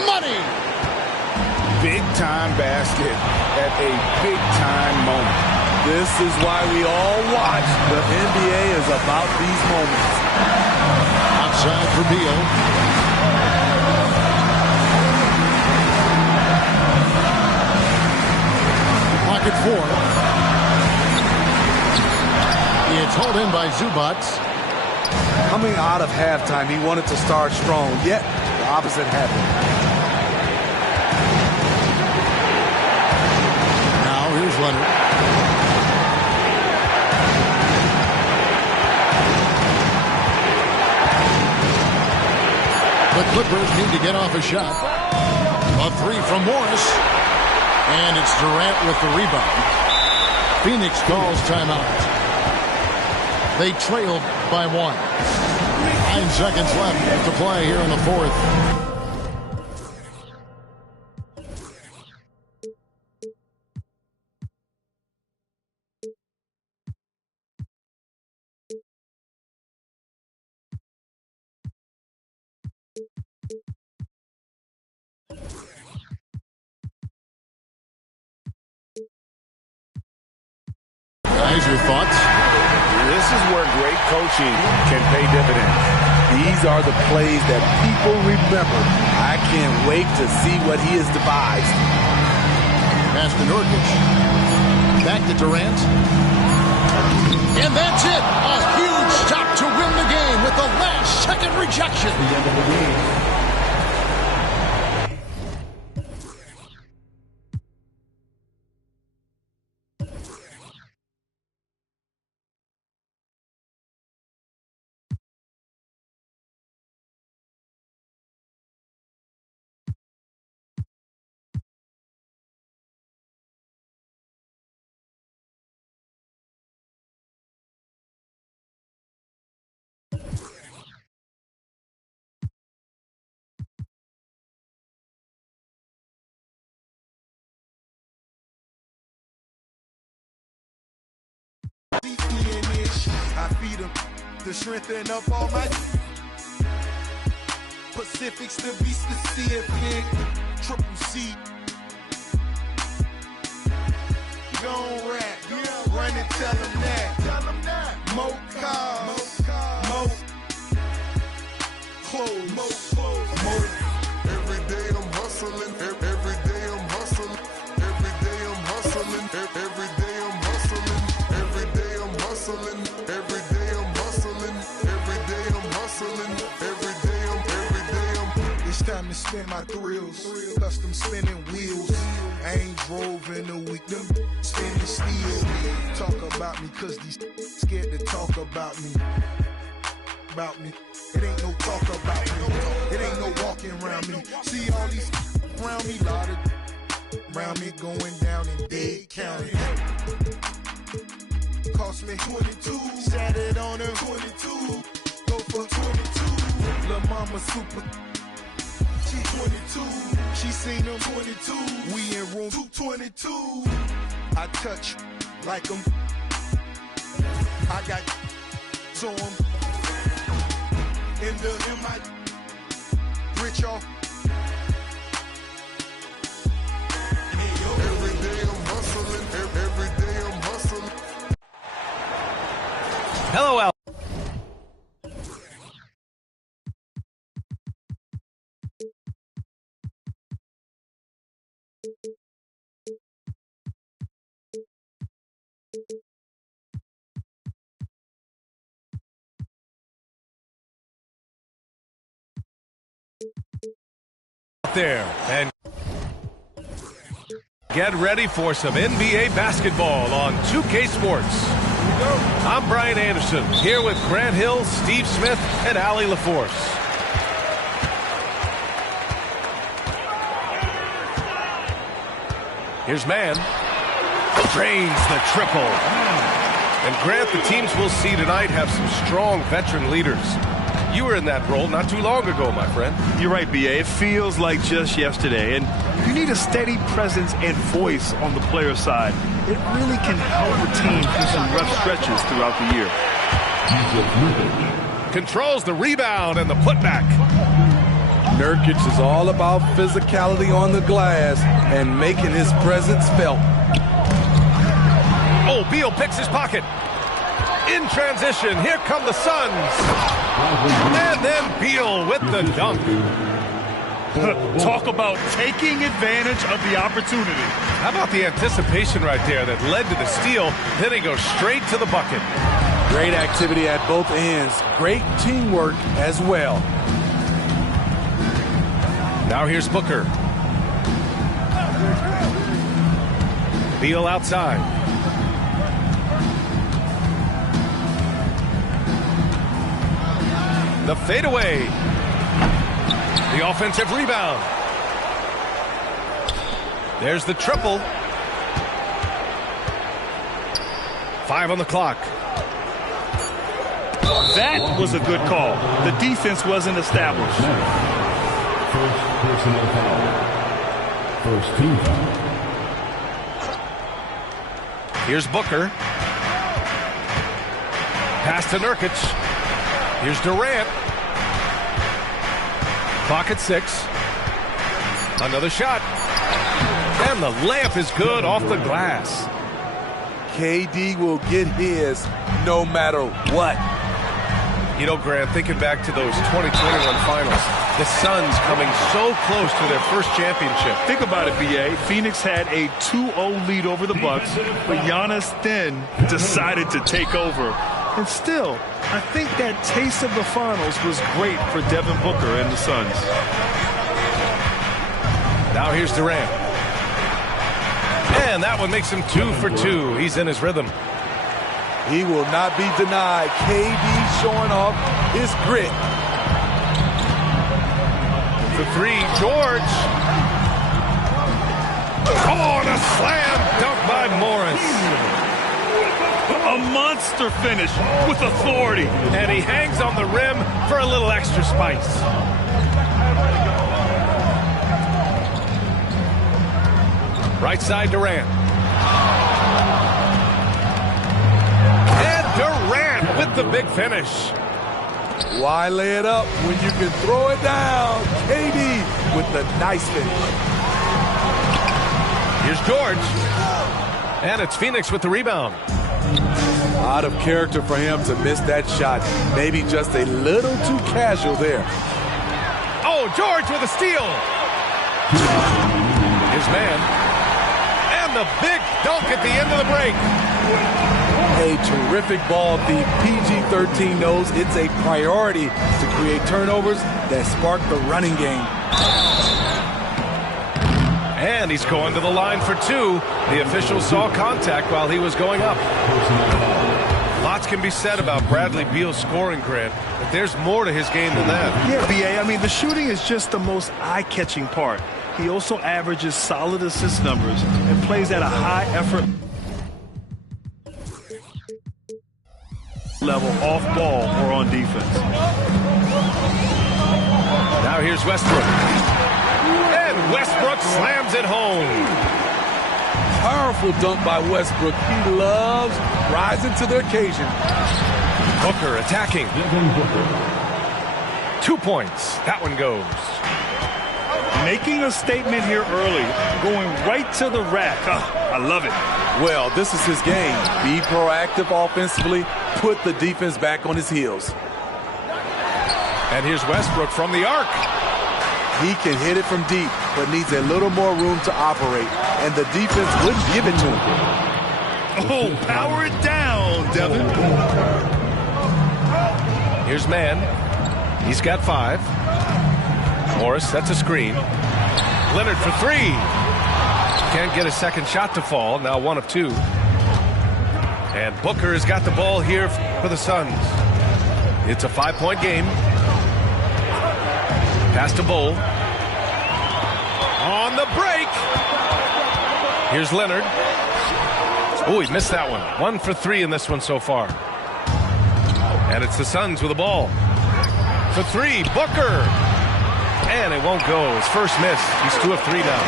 Money! Big-time basket at a big-time moment. This is why we all watch. The NBA is about these moments. Outside for Beal. Clock at 4. It's hauled in by Dubbbs. Coming out of halftime, he wanted to start strong, yet the opposite happened. Now here's Leonard. The Clippers need to get off a shot. A three from Morris. And it's Durant with the rebound. Phoenix calls timeout. They trailed by 1. 9 seconds left to play here in the fourth. Guys, your thoughts? This is where great coaching can pay dividends. These are the plays that people remember. I can't wait to see what he has devised. Pass to Nurkic. Back to Durant. And that's it. A huge stop to win the game with the last-second rejection. The end of the game. I feed them to strengthen up all my Pacifics to be specific. Triple C. Gon' rap, run and tell them that. Mo cars, mo clothes, mo. Every day I'm hustling, every day I'm hustling, every day I'm hustling, every day I'm hustling, every day I'm hustling, every day I'm hustling, every day I'm hustling, every day I'm. It's time to spin my thrills, custom spinning wheels. I ain't drove in a week, them spinning steel. Talk about me, cause these scared to talk about me. It ain't no talk about me. It ain't no walking around me. See all these around me, lot of around me going down in Dade County. Cost me 22, sat it on her 22, go for 22. Lil' mama super, she 22, she seen them 22. We in room 222. I touch like them. I got so I'm in my rich off. Every day I'm hustling, every day I'm hustling. Hello, Al. There and get ready for some NBA basketball on 2K Sports. I'm Brian Anderson here with Grant Hill, Steve Smith, and Allie LaForce. Here's man. Drains the triple. And Grant, the teams we'll see tonight have some strong veteran leaders. You were in that role not too long ago, my friend. You're right, B.A. It feels like just yesterday. And you need a steady presence and voice on the player side. It really can help a team through some rough stretches throughout the year. Controls the rebound and the putback. Nurkic is all about physicality on the glass and making his presence felt. Oh, Beal picks his pocket. In transition, here come the Suns. And then Beal with the dunk. Talk about taking advantage of the opportunity. How about the anticipation right there that led to the steal? Then he goes straight to the bucket. Great activity at both ends. Great teamwork as well. Now here's Booker. Beal outside. The fadeaway. The offensive rebound. There's the triple. 5 on the clock. That was a good call. The defense wasn't established. First personal foul. First team foul. Here's Booker. Pass to Nurkic. Here's Durant. Clock at 6. Another shot. And the layup is good off the glass. KD will get his no matter what. You know, Grant, thinking back to those 2021 finals, the Suns coming so close to their first championship. Think about it, B.A. Phoenix had a 2-0 lead over the Bucks, but Giannis then decided to take over. And still, I think that taste of the finals was great for Devin Booker and the Suns. Now here's Durant. And that one makes him 2 for 2. He's in his rhythm. He will not be denied. KD showing off his grit. For 3, George. Oh, and a slam dunk by Morris. A monster finish with authority. And he hangs on the rim for a little extra spice. Right side, Durant. And Durant with the big finish. Why lay it up when you can throw it down? KD with the nice finish. Here's George. And it's Phoenix with the rebound. Out of character for him to miss that shot. Maybe just a little too casual there. Oh, George with a steal. His man. And the big dunk at the end of the break. A terrific ball. The PG-13 knows it's a priority to create turnovers that spark the running game. And he's going to the line for 2. The official saw contact while he was going up. Lots can be said about Bradley Beal's scoring, Grant, but there's more to his game than that. Yeah, B.A., I mean, the shooting is just the most eye-catching part. He also averages solid assist numbers and plays at a high effort level off ball or on defense. Now here's Westbrook. And Westbrook slams it home. Powerful dunk by Westbrook. He loves rising to the occasion. Booker attacking. 2 points. That one goes. Making a statement here early, going right to the rack. I love it. Well, this is his game. Be proactive offensively, put the defense back on his heels. And here's Westbrook from the arc. He can hit it from deep, but needs a little more room to operate, and the defense wouldn't give it to him. Oh, power it down, Devin. Here's man. He's got 5. Morris, that's a screen. Leonard for 3. Can't get a second shot to fall. Now 1 of 2. And Booker has got the ball here for the Suns. It's a 5-point game. Pass to Bull. On the break. Here's Leonard. Oh, he missed that one. 1 for 3 in this one so far. And it's the Suns with the ball. For 3, Booker. And it won't go. His first miss. He's 2 of 3 now.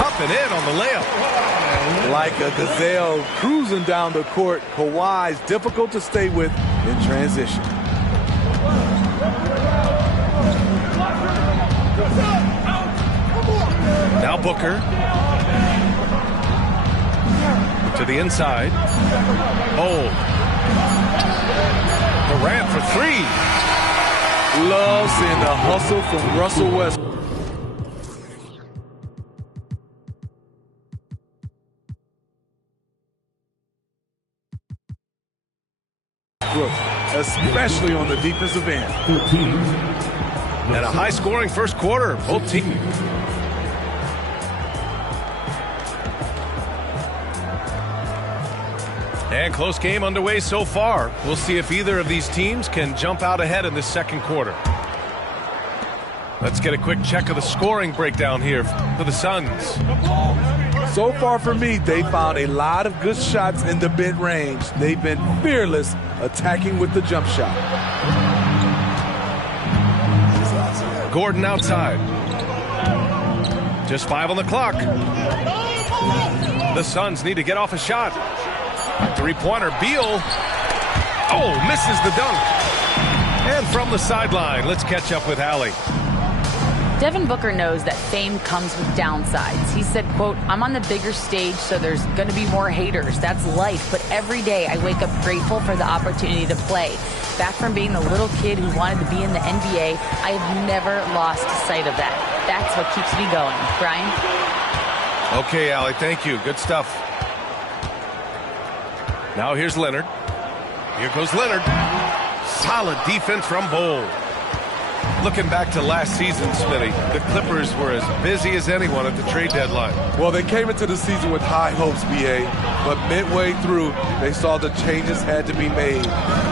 Up and in on the layup. Like a gazelle cruising down the court, Kawhi's difficult to stay with in transition. Now Booker. To the inside. Oh. Durant for 3. Love seeing the hustle from Russell Westbrook. Especially on the defensive end. And a high-scoring first quarter. Both teams. And close game underway so far. We'll see if either of these teams can jump out ahead in this second quarter. Let's get a quick check of the scoring breakdown here for the Suns. So far for me, they found a lot of good shots in the mid-range. They've been fearless attacking with the jump shot. Gordon outside. Just 5 on the clock. The Suns need to get off a shot. Three-pointer, Beal. Oh, misses the dunk. And from the sideline, let's catch up with Allie. Devin Booker knows that fame comes with downsides. He said, quote, I'm on the bigger stage, so there's going to be more haters. That's life. But every day I wake up grateful for the opportunity to play. Back from being the little kid who wanted to be in the NBA, I have never lost sight of that. That's what keeps me going. Brian? Okay, Allie, thank you. Good stuff. Now here's Leonard. Here goes Leonard. Solid defense from Bol. Looking back to last season, Smitty, the Clippers were as busy as anyone at the trade deadline. Well, they came into the season with high hopes, BA, but midway through, they saw the changes had to be made.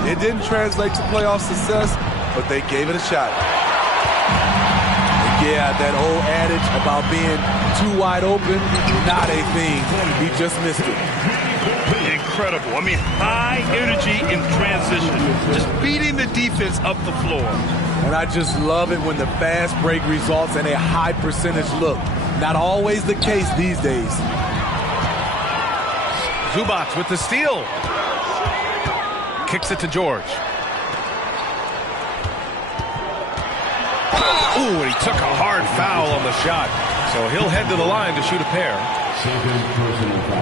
It didn't translate to playoff success, but they gave it a shot. Yeah, that old adage about being too wide open, not a thing. He just missed it. Incredible. I mean, high energy in transition. Just beating the defense up the floor. And I just love it when the fast break results in a high percentage look. Not always the case these days. Dubbbs with the steal. Kicks it to George. Ooh, and he took a hard foul on the shot. So he'll head to the line to shoot a pair.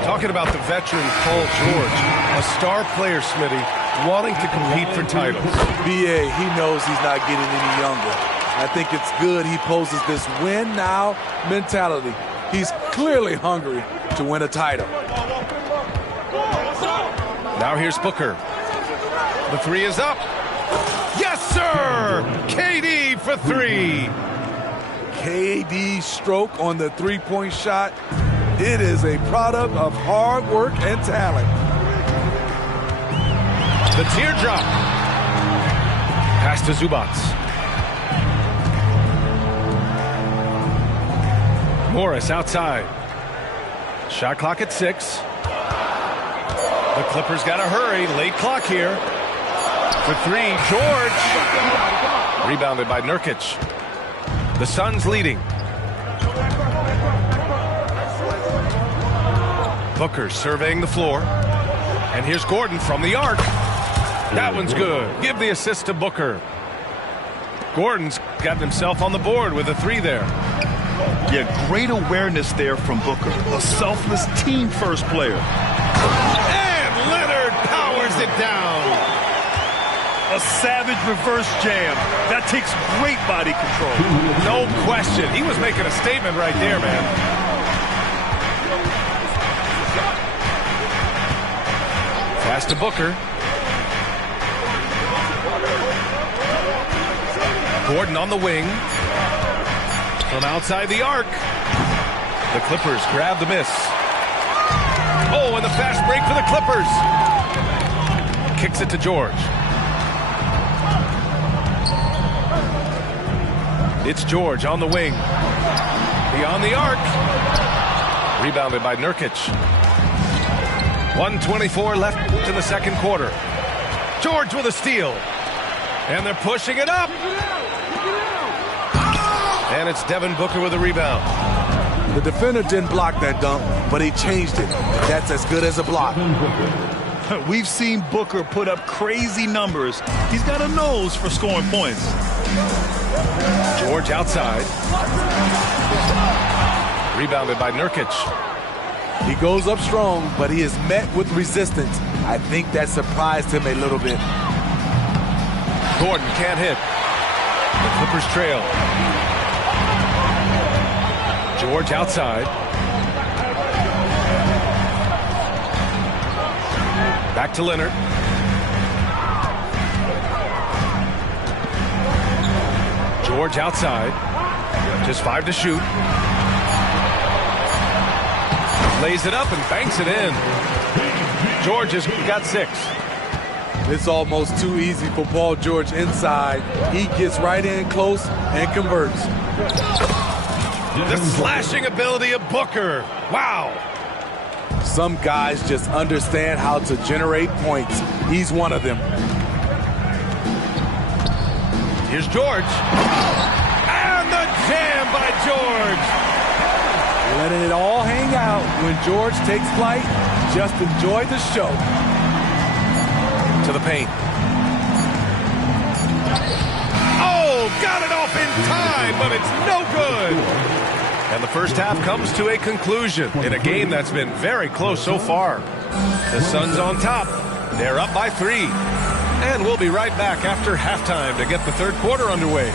Talking about the veteran Paul George, a star player, Smitty, wanting to compete for titles. BA, he knows he's not getting any younger. I think it's good he poses this win now mentality. He's clearly hungry to win a title. Now here's Booker. The 3 is up. Yes, sir! KD for 3. KD's stroke on the three-point shot. It is a product of hard work and talent. The teardrop. Pass to Dubbbs. Morris outside. Shot clock at 6. The Clippers got to hurry. Late clock here. For 3, George. Rebounded by Nurkic. The Suns leading. Booker surveying the floor. And here's Gordon from the arc. That one's good. Give the assist to Booker. Gordon's got himself on the board with a 3 there. Yeah, great awareness there from Booker. A selfless team-first player. And Leonard powers it down. A savage reverse jam. That takes great body control. No question. He was making a statement right there, man. Pass to Booker. Gordon on the wing. From outside the arc. The Clippers grab the miss. Oh, and the fast break for the Clippers. Kicks it to George. It's George on the wing. Beyond the arc. Rebounded by Nurkic. 1:24 left in the second quarter. George with a steal. And they're pushing it up. And it's Devin Booker with a rebound. The defender didn't block that dunk, but he changed it. That's as good as a block. We've seen Booker put up crazy numbers. He's got a nose for scoring points. George outside. Rebounded by Nurkic. He goes up strong, but he is met with resistance. I think that surprised him a little bit. Gordon can't hit. The Clippers trail. George outside. Back to Leonard. George outside. Just 5 to shoot. Lays it up and banks it in. George has got 6. It's almost too easy for Paul George inside. He gets right in close and converts. The slashing ability of Booker. Wow. Some guys just understand how to generate points. He's one of them. Here's George. And the jam by George. Letting it all hang out when George takes flight. Just enjoy the show. To the paint. Oh, got it off in time, but it's no good. And the first half comes to a conclusion in a game that's been very close so far. The Suns on top. They're up by 3. And we'll be right back after halftime to get the third quarter underway.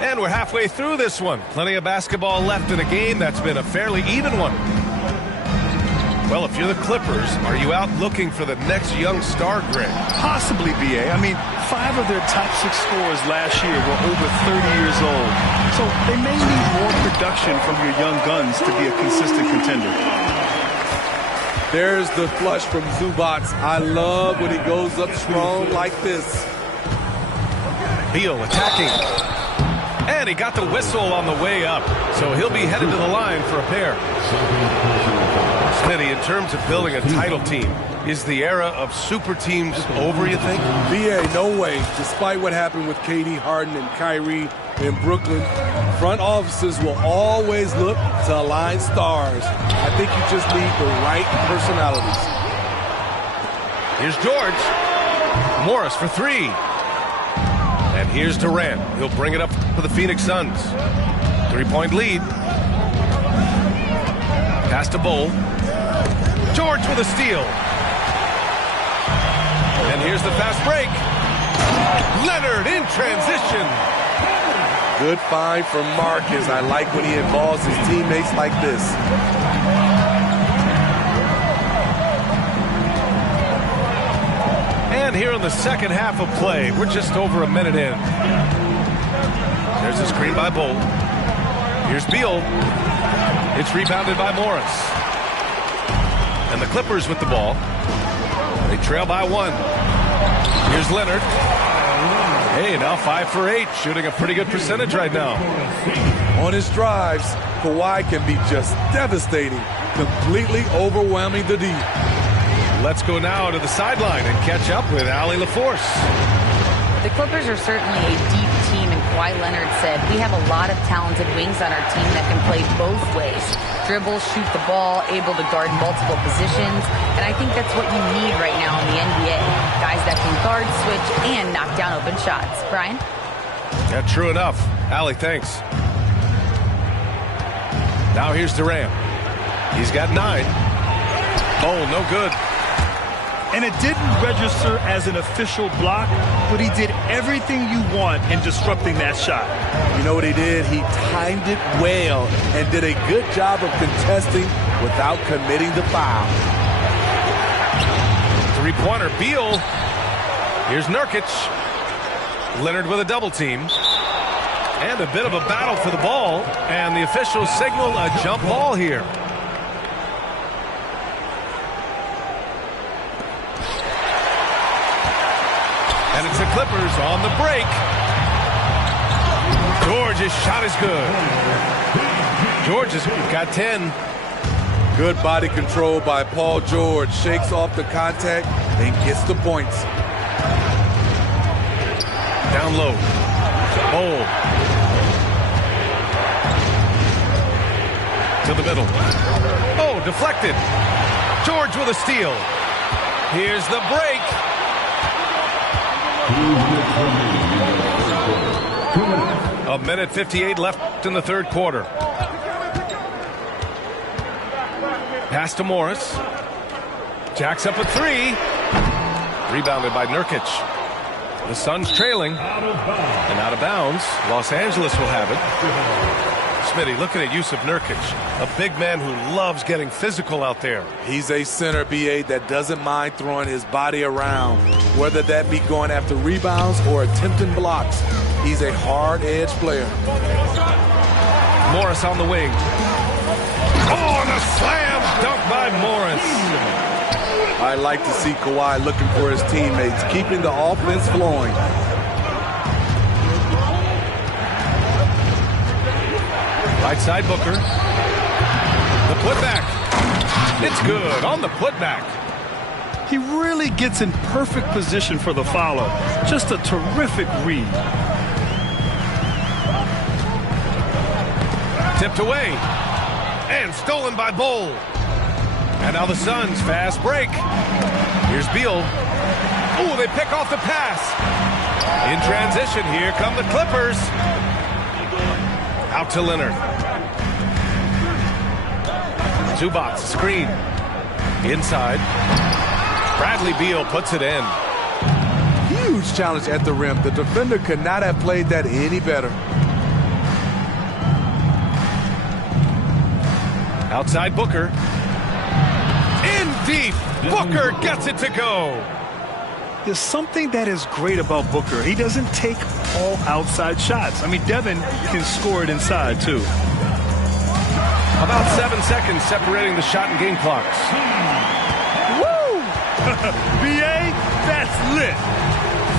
And we're halfway through this one. Plenty of basketball left in a game that's been a fairly even one. Well, if you're the Clippers, are you out looking for the next young star, Greg? Possibly, B.A. I mean, 5 of their top 6 scorers last year were over 30 years old. So they may need more production from your young guns to be a consistent contender. There's the flush from Dubbbs. I love when he goes up strong like this. Beal attacking. And he got the whistle on the way up. So he'll be headed to the line for a pair. Smitty, in terms of building a title team, is the era of super teams over, you think? B.A., no way. Despite what happened with KD, Harden, and Kyrie in Brooklyn, front offices will always look to align stars. I think you just need the right personalities. Here's George. Morris for 3. And here's Durant. He'll bring it up for the Phoenix Suns. 3-point lead. Pass to Bull. George with a steal. And here's the fast break. Leonard in transition. Good find from Marcus. I like when he involves his teammates like this. And here in the second half of play, we're just over a minute in. There's a screen by Bull. Here's Beal. It's rebounded by Morris. And the Clippers with the ball. They trail by 1. Here's Leonard. Hey, now 5 for 8, shooting a pretty good percentage right now. On his drives, Kawhi can be just devastating, completely overwhelming the D. Let's go now to the sideline and catch up with Allie LaForce. The Clippers are certainly a deep team, and Kawhi Leonard said, we have a lot of talented wings on our team that can play both ways. Dribble, shoot the ball, able to guard multiple positions, and I think that's what you need right now in the NBA. Guys that can guard, switch, and knock down open shots. Brian? Yeah, true enough. Allie, thanks. Now here's Durant. He's got 9. Oh, no good. And it didn't register as an official block, but he did everything you want in disrupting that shot. You know what he did? He timed it well and did a good job of contesting without committing the foul. 3-pointer, Beal. Here's Nurkic. Leonard with a double team. And a bit of a battle for the ball. And the officials signal a jump ball here. And it's the Clippers on the break. George's shot is good. George has got 10. Good body control by Paul George. Shakes off the contact and gets the points. Down low. Bowl. To the middle. Oh, deflected. George with a steal. Here's the break. A minute 58 left in the third quarter. Pass to Morris. Jacks up a three. Rebounded by Nurkic. The Suns trailing. And out of bounds. Los Angeles will have it. Smitty looking at Yusuf Nurkic. A big man who loves getting physical out there. He's a center, B.A., that doesn't mind throwing his body around, whether that be going after rebounds or attempting blocks. He's a hard-edged player. Morris on the wing. Oh, and a slam dunk by Morris. I like to see Kawhi looking for his teammates, keeping the offense flowing. Right side Booker. The putback. It's good on the putback. He really gets in perfect position for the follow. Just a terrific read. Tipped away. And stolen by Bowl. And now the Suns fast break. Here's Beal. Oh, they pick off the pass. In transition, here come the Clippers. Out to Leonard. Zubats, screen. Inside. Bradley Beal puts it in. Huge challenge at the rim. The defender could not have played that any better. Outside Booker. In deep. Booker gets it to go. There's something that is great about Booker. He doesn't take all outside shots. I mean, Devin can score it inside, too. About 7 seconds separating the shot and game clocks. Woo! B.A., that's lit.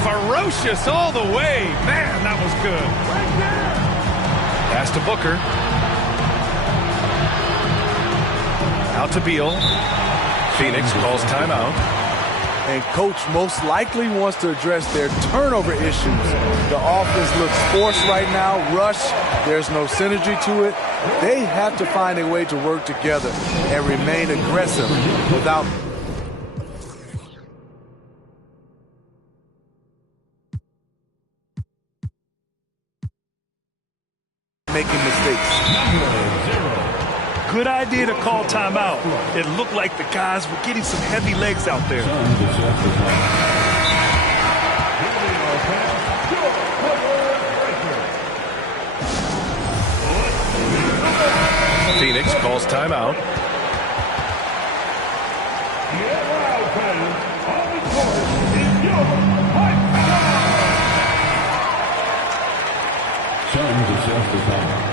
Ferocious all the way. Man, that was good. Pass to Booker. Out to Beal. Phoenix calls timeout. And coach most likely wants to address their turnover issues. The offense looks forced right now, rush. There's no synergy to it. They have to find a way to work together and remain aggressive without making mistakes. Good idea to call timeout. It looked like the guys were getting some heavy legs out there. Phoenix calls timeout. Suns assess the time.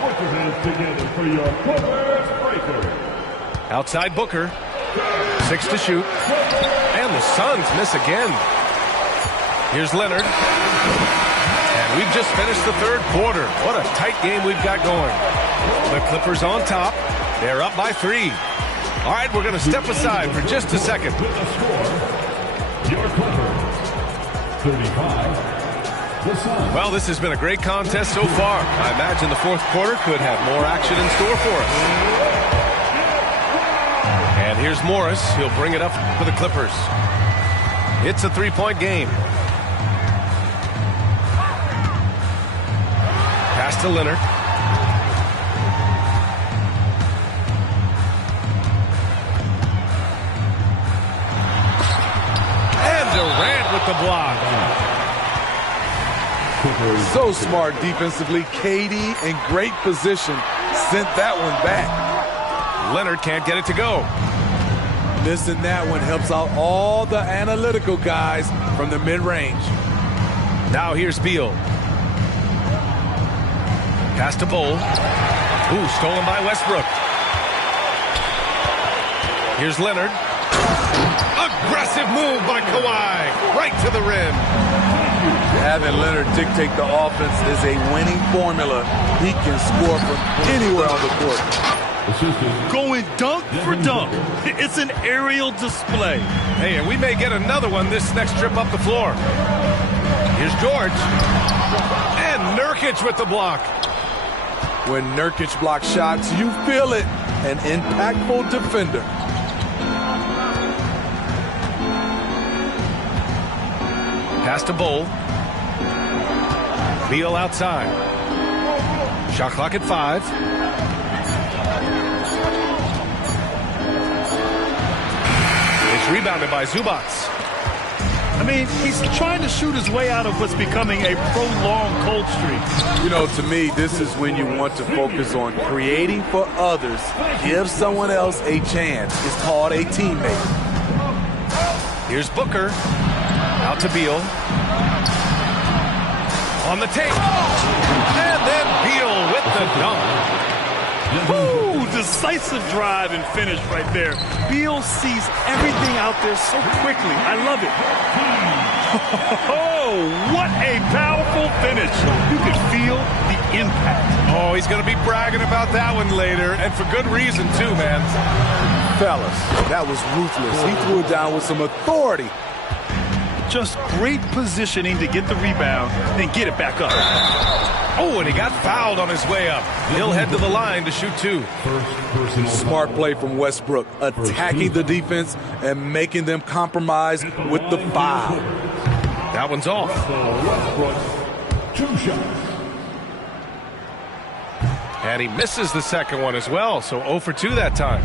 Put your hands together for your Clippers breaker. Outside Booker. 6 to shoot. And the Suns miss again. Here's Leonard. And we've just finished the third quarter. What a tight game we've got going. The Clippers on top. They're up by 3. All right, we're going to step aside for just a second. With the score, your Clippers, 35. Well, this has been a great contest so far. I imagine the fourth quarter could have more action in store for us. And here's Morris. He'll bring it up for the Clippers. It's a 3-point game. Pass to Leonard. And Durant with the block. So smart defensively. KD in great position. Sent that one back. Leonard can't get it to go. Missing that one helps out all the analytical guys from the mid-range. Now here's Beal. Pass to Bowl. Ooh, stolen by Westbrook. Here's Leonard. Aggressive move by Kawhi. Right to the rim. Having Leonard dictate the offense is a winning formula. He can score from anywhere on the court. Going dunk for dunk. It's an aerial display. Hey, and we may get another one this next trip up the floor. Here's George. And Nurkic with the block. When Nurkic blocks shots, you feel it. An impactful defender. Pass to Bull. Beal outside. Shot clock at 5. It's rebounded by Dubbbs. I mean, he's trying to shoot his way out of what's becoming a prolonged cold streak. You know, to me, this is when you want to focus on creating for others. Give someone else a chance. It's called a teammate. Here's Booker. Out to Beal. On the tape. And then Beal with the dunk. Ooh, decisive drive and finish right there. Beal sees everything out there so quickly. I love it. Oh, what a powerful finish. You can feel the impact. Oh, he's going to be bragging about that one later, and for good reason, too, man. Fellas, that was ruthless. He threw it down with some authority. Just great positioning to get the rebound and get it back up. Oh, and he got fouled on his way up. He'll head to the line to shoot 2. Smart play from Westbrook, attacking the defense and making them compromise with the foul. That one's off. 2 shots. And he misses the second one as well, so 0 for 2 that time.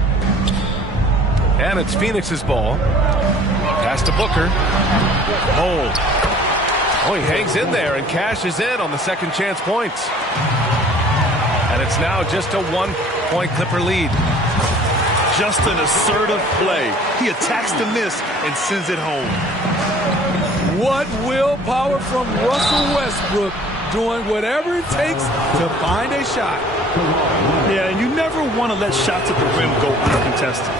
And it's Phoenix's ball. Pass to Booker. Oh, he hangs in there and cashes in on the second chance points. And it's now just a 1-point Clipper lead. Just an assertive play. He attacks the miss and sends it home. What willpower from Russell Westbrook, doing whatever it takes to find a shot. Yeah, and you never want to let shots at the rim go uncontested.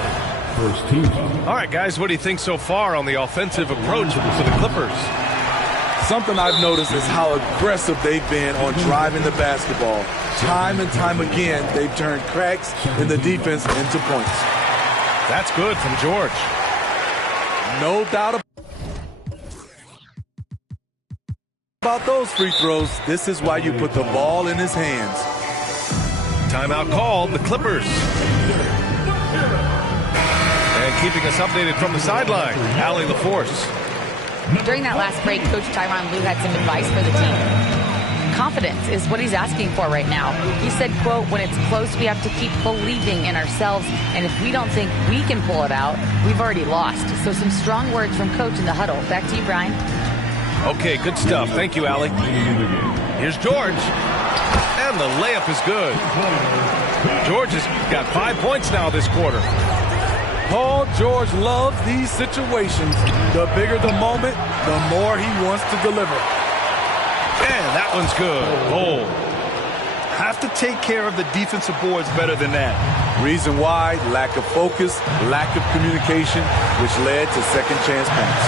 First team. All right, guys, what do you think so far on the offensive approach for the Clippers? Something I've noticed is how aggressive they've been on driving the basketball. Time and time again, they've turned cracks in the defense into points. That's good from George. No doubt about those free throws. This is why you put the ball in his hands. Timeout called, the Clippers. And keeping us updated from the sideline, Allie LaForce. During that last break, Coach Tyronn Lue had some advice for the team. Confidence is what he's asking for right now. He said, quote, when it's close, we have to keep believing in ourselves. And if we don't think we can pull it out, we've already lost. So some strong words from Coach in the huddle. Back to you, Brian. Okay, good stuff. Thank you, Allie. Here's George. And the layup is good. George has got 5 points now this quarter. Paul George loves these situations. The bigger the moment, the more he wants to deliver. And that one's good. Oh. Have to take care of the defensive boards better than that. Reason why, lack of focus, lack of communication, which led to second chance points.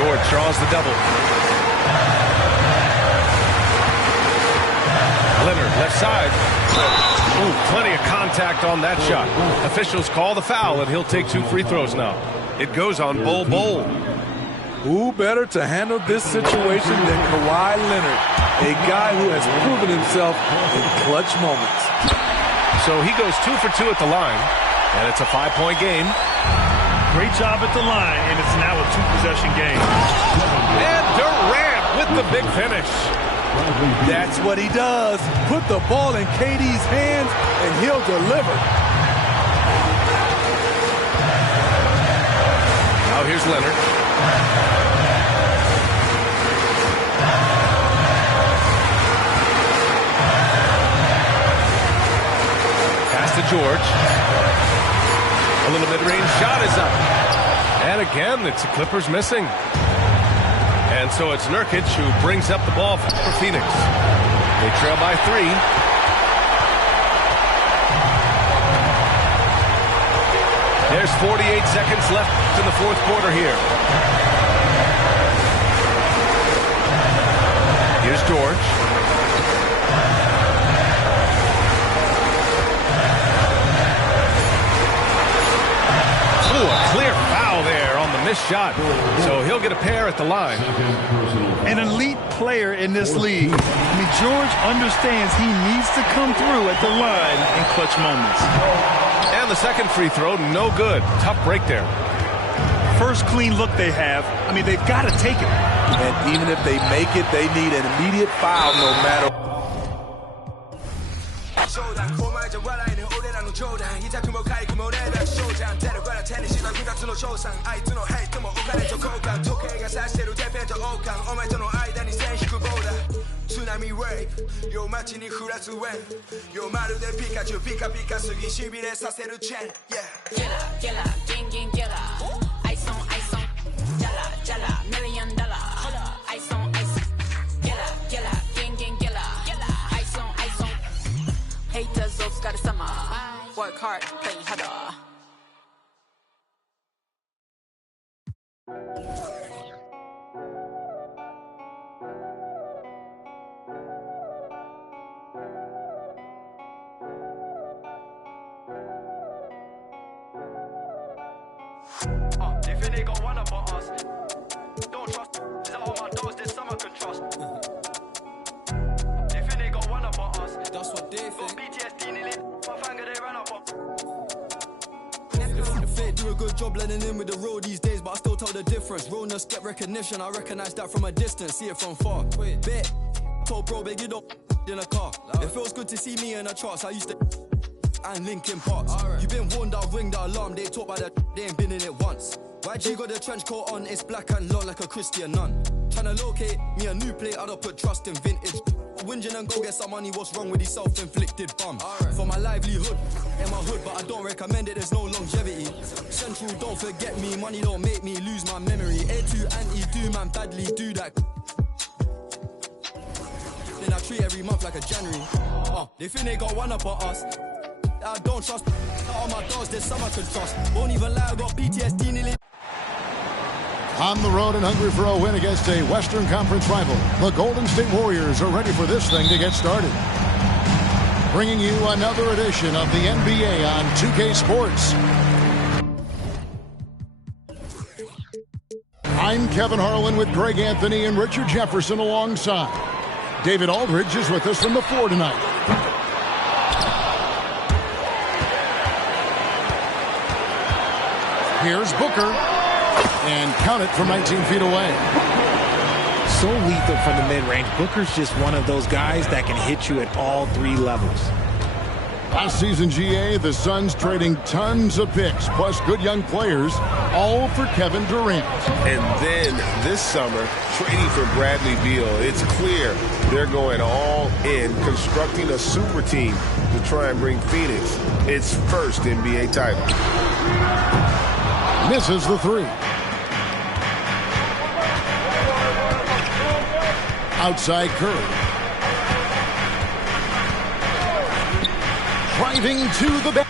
George draws the double. Leonard, left side. Ooh, plenty of contact on that shot. Officials call the foul, and he'll take 2 free throws now. It goes on Bull. Who better to handle this situation than Kawhi Leonard, a guy who has proven himself in clutch moments. So he goes 2 for 2 at the line, and it's a 5-point game. Great job at the line, and it's now a 2-possession game. And Durant with the big finish. That's what he does. Put the ball in KD's hands, and he'll deliver. Now here's Leonard. Pass to George. A little mid-range shot is up. And again, it's the Clippers missing. And so it's Nurkic who brings up the ball for Phoenix. They trail by 3. There's 48 seconds left in the fourth quarter here. Here's George. Ooh, a clear foul there on the missed shot. So he'll get a pair at the line. An elite player in this league. I mean, George understands he needs to come through at the line in clutch moments. And the second free throw, no good. Tough break there. First clean look they have. I mean, they've got to take it. And even if they make it, they need an immediate foul no matter. Haters all got a summer. Work hard, play harder. They think they got one about us. Don't trust. Is that all my dogs this summer can trust? They think they got one about us. That's what they think. Got PTSD nearly. My finger they ran up on. The fake do a good job blending in with the road these days, but I still tell the difference. Realness get recognition. I recognize that from a distance, see it from far. Bet. Told bro, big you don't in a car. It feels good to see me in the charts. I used to and Linkin Parks. You been warned, I'll ring the alarm. They talk about that, they ain't been in it once. YG got the trench coat on, it's black and long like a Christian nun. Tryna locate me a new plate, I don't put trust in vintage. Whinging and go get some money, what's wrong with these self-inflicted bums? For my livelihood, in my hood, but I don't recommend it, there's no longevity. Central, don't forget me, money don't make me lose my memory. A2 anti-do, man, badly do that. Then I treat every month like a January. They think they got one up on us. I don't trust. All my dogs, there's some I can trust. Won't even lie, I got PTSD nearly. On the road and hungry for a win against a Western Conference rival, the Golden State Warriors are ready for this thing to get started. Bringing you another edition of the NBA on 2K Sports. I'm Kevin Harlan with Greg Anthony and Richard Jefferson alongside. David Aldridge is with us from the floor tonight. Here's Booker, and count it from 19 feet away. So lethal from the mid-range. Booker's just one of those guys that can hit you at all three levels. Last season, GA, the Suns trading tons of picks, plus good young players, all for Kevin Durant. And then this summer, trading for Bradley Beal. It's clear they're going all in, constructing a super team to try and bring Phoenix its first NBA title. Misses the three. Outside Curry. Driving to the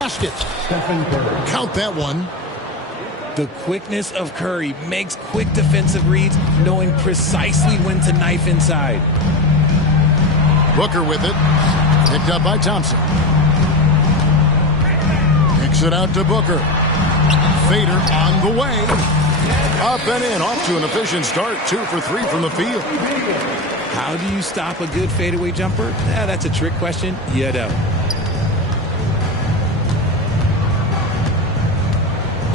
basket. Count that one. The quickness of Curry makes quick defensive reads, knowing precisely when to knife inside. Booker with it. Picked up by Thompson. Kicks it out to Booker. Fader on the way. Up and in. Off to an efficient start. 2 for 3 from the field. How do you stop a good fadeaway jumper? That's a trick question. You don't.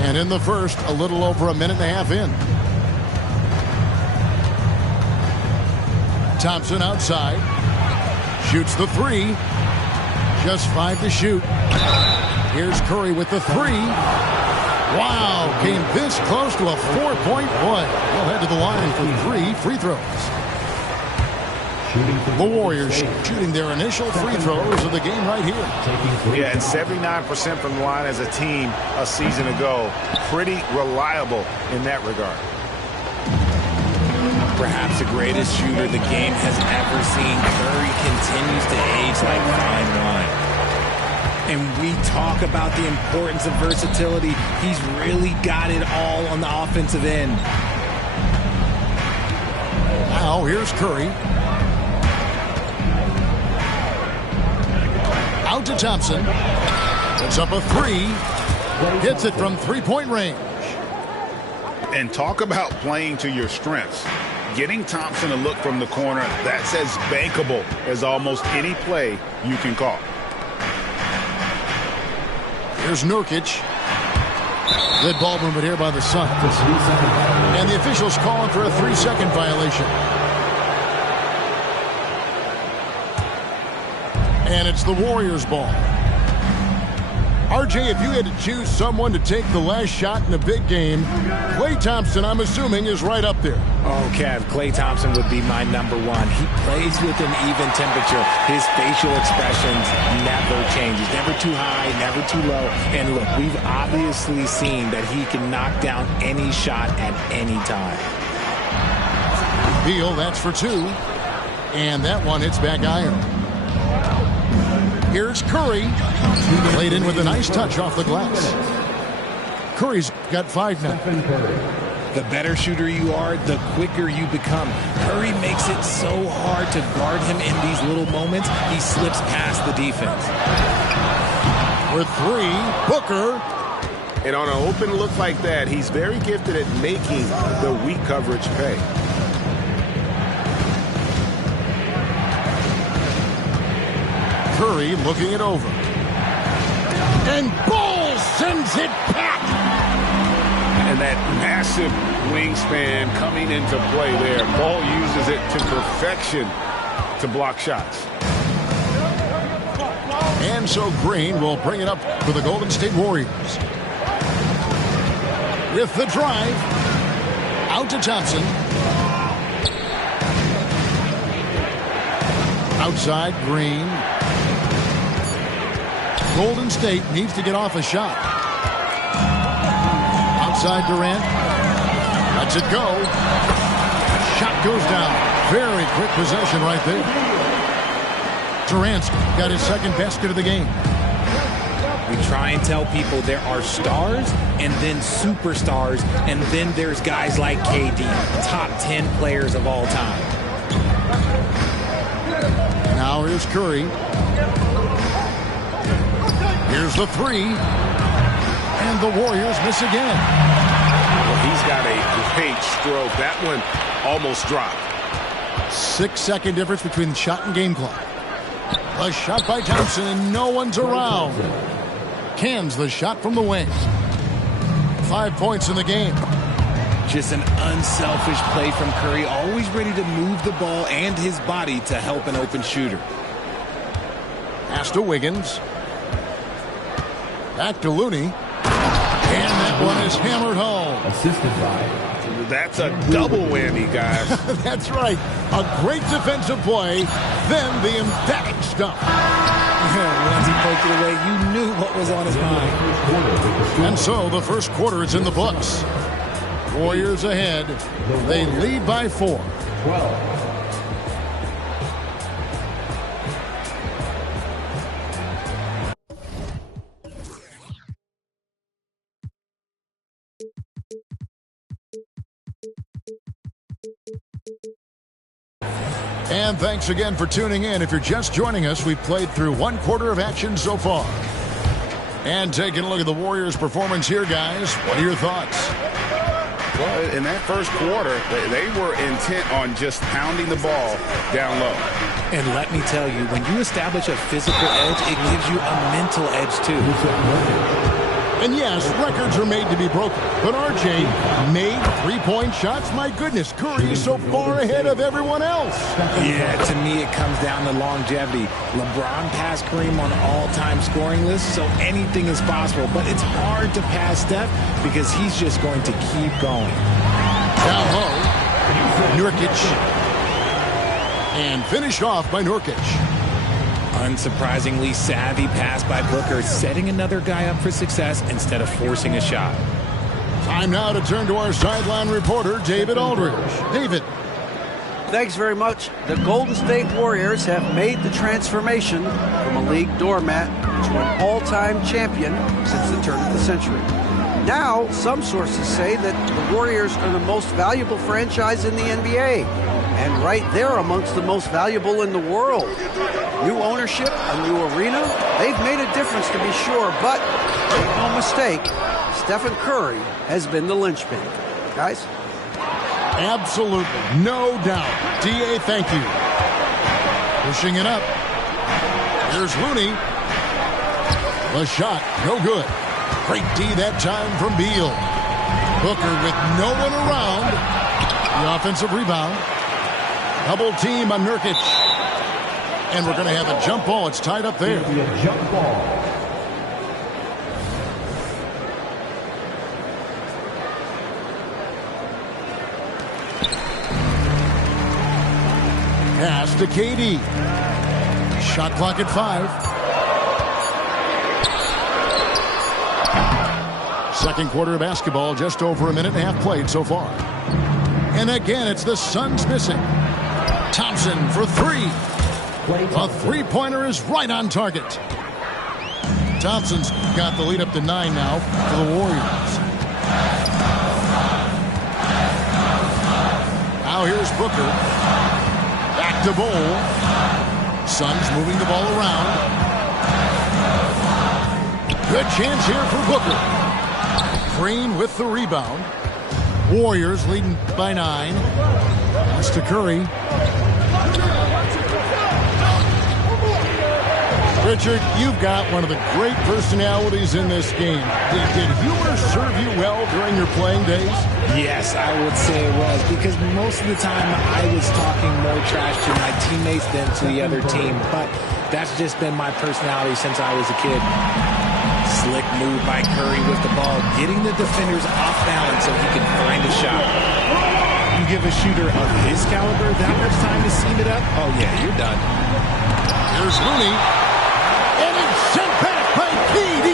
And in the first, a little over a minute and a half in. Thompson outside. Shoots the three. Just 5 to shoot. Here's Curry with the three. Wow, came this close to a 4-point play. He'll head to the line for 3 free throws. The Warriors shooting their initial free throws of the game right here. Yeah, and 79% from the line as a team a season ago. Pretty reliable in that regard. Perhaps the greatest shooter the game has ever seen. Curry continues to age like fine wine. And we talk about the importance of versatility. He's really got it all on the offensive end. Now here's Curry. Out to Thompson. Puts up a three. Hits it from three-point range. And talk about playing to your strengths. Getting Thompson a look from the corner, that's as bankable as almost any play you can call. Here's Nurkic. Good ball movement here by the Suns. And the officials calling for a 3-second violation. And it's the Warriors' ball. RJ, if you had to choose someone to take the last shot in a big game, Klay Thompson, I'm assuming, is right up there. Oh, Kev, Klay Thompson would be my number one. He plays with an even temperature. His facial expressions never change. He's never too high, never too low. And look, we've obviously seen that he can knock down any shot at any time. Beal, that's for two. And that one hits back iron. Here's Curry. Played in with a nice touch off the glass. Curry's got 5 now. The better shooter you are, the quicker you become. Curry makes it so hard to guard him in these little moments. He slips past the defense. With 3, Booker. And on an open look like that, he's very gifted at making the weak coverage pay. Curry looking it over. And Ball sends it back. And that massive wingspan coming into play there. Ball uses it to perfection to block shots. And so Green will bring it up for the Golden State Warriors. With the drive. Out to Thompson. Outside Green. Golden State needs to get off a shot. Outside Durant. Lets it go. Shot goes down. Very quick possession right there. Durant's got his second basket of the game. We try and tell people there are stars and then superstars, and then there's guys like KD, top 10 players of all time. Now here's Curry. Here's the 3. And the Warriors miss again. Well, he's got a great stroke. That one almost dropped. 6-second difference between the shot and game clock. A shot by Thompson, and no one's around. Cans the shot from the wing. 5 points in the game. Just an unselfish play from Curry, always ready to move the ball and his body to help an open shooter. Pass to Wiggins. Back to Looney. And that one is hammered home. Assisted by. That's a double whammy, guys. That's right. A great defensive play, then the emphatic stuff. Once he poked it away, you knew what was on his mind. And so the first quarter is in the books. Warriors ahead. They lead by 4. 12. And thanks again for tuning in. If you're just joining us, we've played through 1 quarter of action so far. And taking a look at the Warriors' performance here, guys. What are your thoughts? Well, in that first quarter, they were intent on just pounding the ball down low. And let me tell you, when you establish a physical edge, it gives you a mental edge, too. And yes, records are made to be broken. But RJ made 3-point shots. My goodness, Curry is so far ahead of everyone else. Yeah, to me it comes down to longevity. LeBron passed Kareem on all-time scoring lists, so anything is possible. But it's hard to pass Steph because he's just going to keep going. Down low, Nurkic. And finished off by Nurkic. Unsurprisingly savvy pass by Booker, setting another guy up for success instead of forcing a shot. Time now to turn to our sideline reporter, David Aldridge. David. Thanks very much. The Golden State Warriors have made the transformation from a league doormat to an all-time champion since the turn of the century. Now, some sources say that the Warriors are the most valuable franchise in the NBA, and right there amongst the most valuable in the world. New ownership, a new arena, they've made a difference to be sure, but make no mistake, Stephen Curry has been the linchpin. Guys? Absolutely, no doubt. D.A., thank you. Pushing it up. Here's Looney. The shot, no good. Great D that time from Beal. Booker with no one around. The offensive rebound. Double team on Nurkic. And we're going to have a jump ball. It's tied up there. A jump ball. Pass to KD. Shot clock at 5. Second quarter of basketball, just over a minute and a half played so far. And again, it's the Suns missing. Thompson for 3. A three-pointer is right on target. Thompson's got the lead up to 9 now for the Warriors. Now here's Booker. Back to Bol. Suns moving the ball around. Good chance here for Booker. Green with the rebound. Warriors leading by 9. Pass to Curry. Richard, you've got one of the great personalities in this game. Did humor serve you well during your playing days? Yes, I would say it was, because most of the time I was talking more trash to my teammates than to the other team, but that's just been my personality since I was a kid. Slick move by Curry with the ball, getting the defenders off balance so he can find a shot. You give a shooter of his caliber that much time to seam it up? Oh yeah, you're done. Here's Looney. And it's sent back by KD.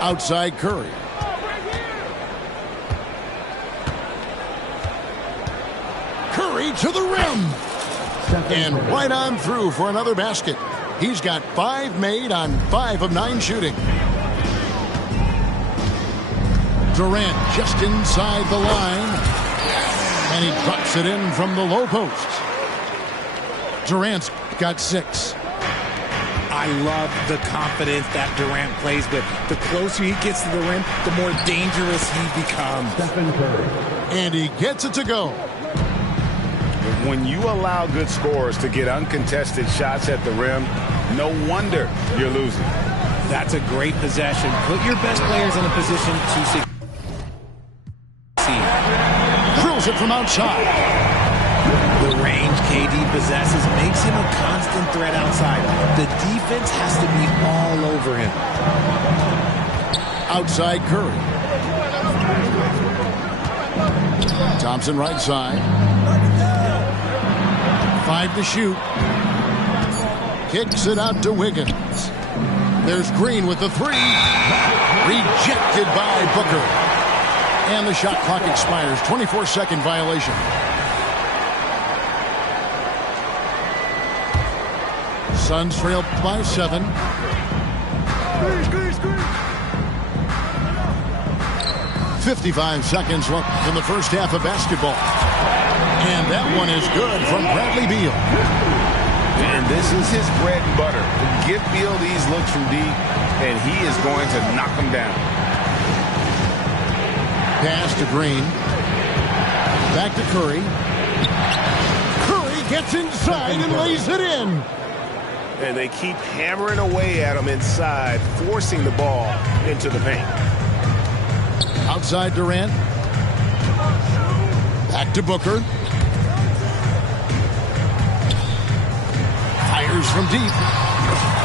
Outside Curry. Curry to the rim. And right on through for another basket. He's got 5 made on 5 of 9 shooting. Durant just inside the line. And he drops it in from the low post. Durant's got 6. I love the confidence that Durant plays with. The closer he gets to the rim, the more dangerous he becomes. And he gets it to go. When you allow good scorers to get uncontested shots at the rim, no wonder you're losing. That's a great possession. Put your best players in a position to succeed. Drills it from outside. The range KD possesses makes him a constant threat outside. The defense has to be all over him. Outside Curry. Thompson right side. 5 to shoot. Kicks it out to Wiggins. There's Green with the 3. Rejected by Booker. And the shot clock expires. 24-second violation. Suns trail by 7. 55 seconds left in the first half of basketball. And that one is good from Bradley Beal. And this is his bread and butter. Give Beal these looks from deep, and he is going to knock them down. Pass to Green. Back to Curry. Curry gets inside and lays it in. And they keep hammering away at him inside, forcing the ball into the paint. Outside Durant. Back to Booker. Fires from deep.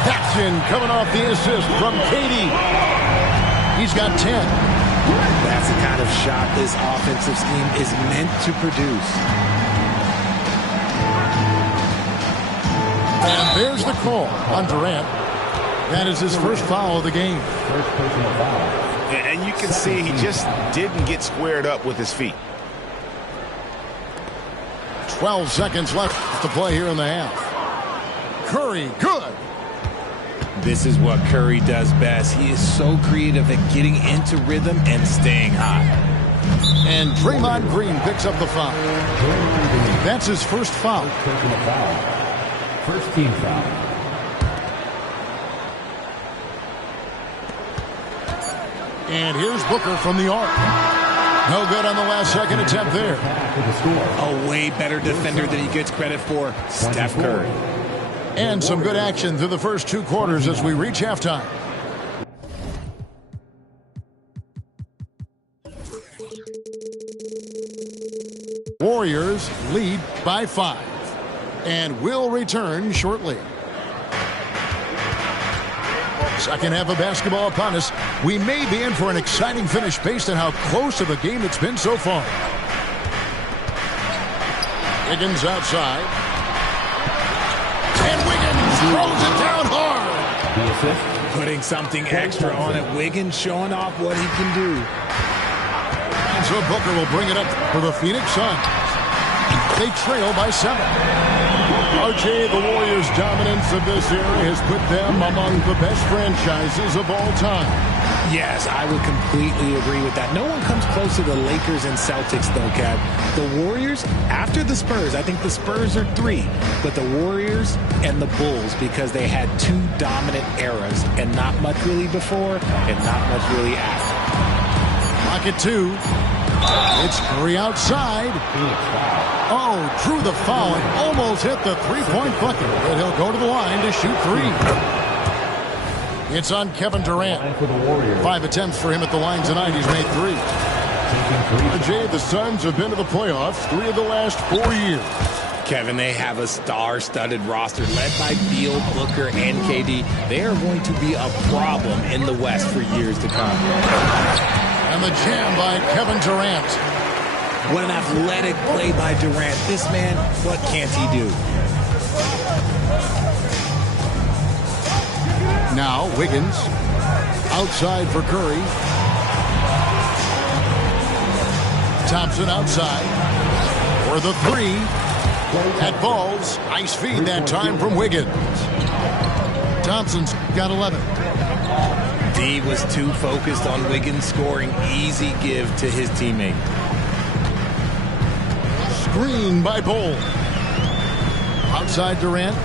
That's in, coming off the assist from KD. He's got 10. That's the kind of shot this offensive scheme is meant to produce. And there's the call on Durant. That is his first foul of the game. First personal foul. And you can see he just didn't get squared up with his feet. 12 seconds left to play here in the half. Curry, good. This is what Curry does best. He is so creative at getting into rhythm and staying hot. And Draymond Green picks up the foul. That's his first foul. First personal foul. First team foul. And here's Booker from the arc. No good on the last second attempt there. A way better defender than he gets credit for, Steph Curry. And some good action through the first 2 quarters as we reach halftime. Warriors lead by 5 and will return shortly. Second half of basketball upon us. We may be in for an exciting finish based on how close of a game it's been so far. Wiggins outside. And Wiggins throws it down hard. Putting something extra on it. Wiggins showing off what he can do. And so Booker will bring it up for the Phoenix Suns. They trail by 7. RJ, the Warriors' dominance of this era has put them among the best franchises of all time. Yes, I would completely agree with that. No one comes close to the Lakers and Celtics, though, Kev. The Warriors, after the Spurs, I think the Spurs are 3, but the Warriors and the Bulls, because they had 2 dominant eras, and not much really before, and not much really after. Pocket 2. It's Curry outside. Oh, drew the foul and almost hit the three-point bucket. But he'll go to the line to shoot 3. It's on Kevin Durant. 5 attempts for him at the line tonight. He's made 3. Jay, the Suns have been to the playoffs 3 of the last 4 years. Kevin, they have a star-studded roster led by Beal, Booker, and KD. They are going to be a problem in the West for years to come. And the jam by Kevin Durant. What an athletic play by Durant. This man, what can't he do? Now Wiggins outside for Curry. Thompson outside for the 3. At balls. Nice feed that time from Wiggins. Thompson's got 11. D was too focused on Wiggins scoring. Easy give to his teammate. Screen by Bol. Outside Durant.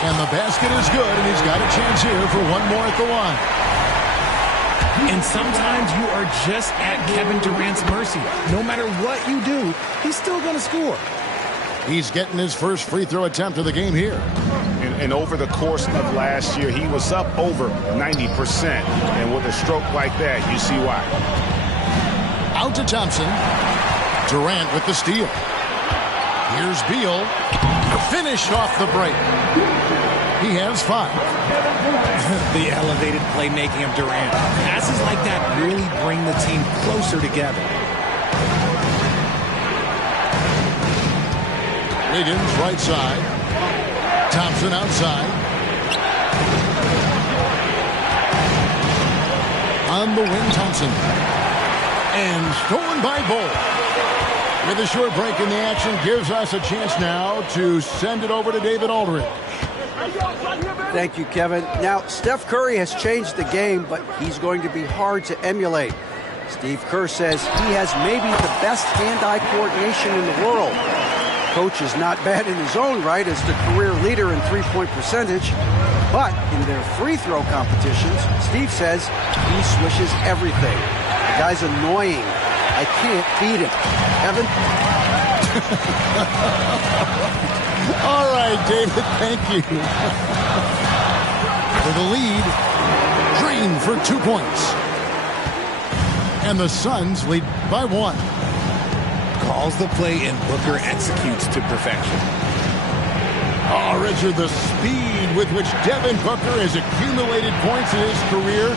And the basket is good, and he's got a chance here for one more at the line. And sometimes you are just at Kevin Durant's mercy. No matter what you do, he's still going to score. He's getting his first free throw attempt of the game here. And over the course of last year, he was up over 90%. And with a stroke like that, you see why. Out to Thompson. Durant with the steal. Here's Beal. Finished off the break. He has 5. The elevated playmaking of Durant. Passes like that really bring the team closer together. Wiggins right side. Thompson outside. On the wing, Thompson. And stolen by Bol. With a short break in the action, gives us a chance now to send it over to David Aldridge. Thank you, Kevin. Now, Steph Curry has changed the game, but he's going to be hard to emulate. Steve Kerr says he has maybe the best hand-eye coordination in the world. Coach is not bad in his own right as the career leader in three-point percentage, but in their free throw competitions, Steve says he swishes everything. The guy's annoying. I can't beat him. Evan? All right, David, thank you. For the lead, Green for 2 points. And the Suns lead by 1. Calls the play and Booker executes to perfection. Oh, Richard, the speed with which Devin Booker has accumulated points in his career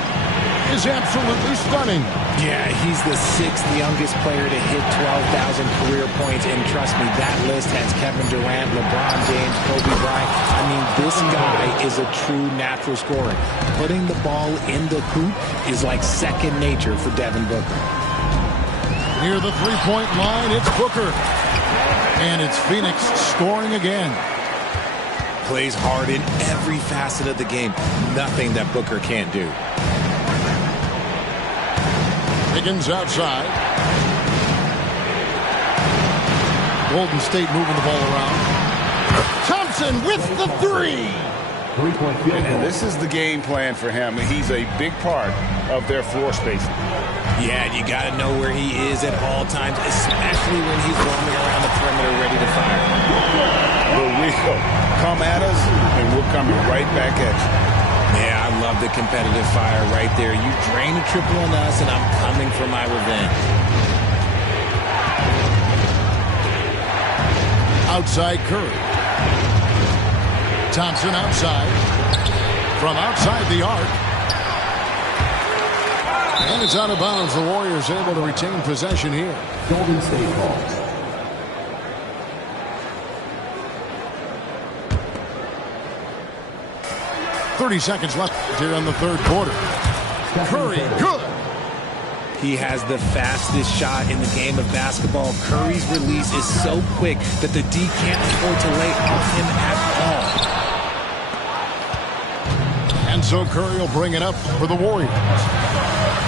is absolutely stunning. Yeah, he's the 6th youngest player to hit 12,000 career points, and trust me, that list has Kevin Durant, LeBron James, Kobe Bryant. I mean, this guy is a true natural scorer. Putting the ball in the hoop is like second nature for Devin Booker. Near the three-point line, it's Booker. And it's Phoenix scoring again. Plays hard in every facet of the game. Nothing that Booker can't do. Higgins outside. Golden State moving the ball around. Thompson with the three. And this is the game plan for him. He's a big part of their floor spacing. Yeah, you got to know where he is at all times, especially when he's roaming around the perimeter ready to fire. But we'll come at us, and we're coming right back at you. Yeah, I love the competitive fire right there. You drain a triple on us, and I'm coming for my revenge. Outside Curry. Thompson outside. From outside the arc. And it's out of bounds. The Warriors able to retain possession here. Golden State ball. .30 seconds left here in the third quarter. Curry, good. He has the fastest shot in the game of basketball. Curry's release is so quick that the D can't afford to lay off him at all. And so Curry will bring it up for the Warriors.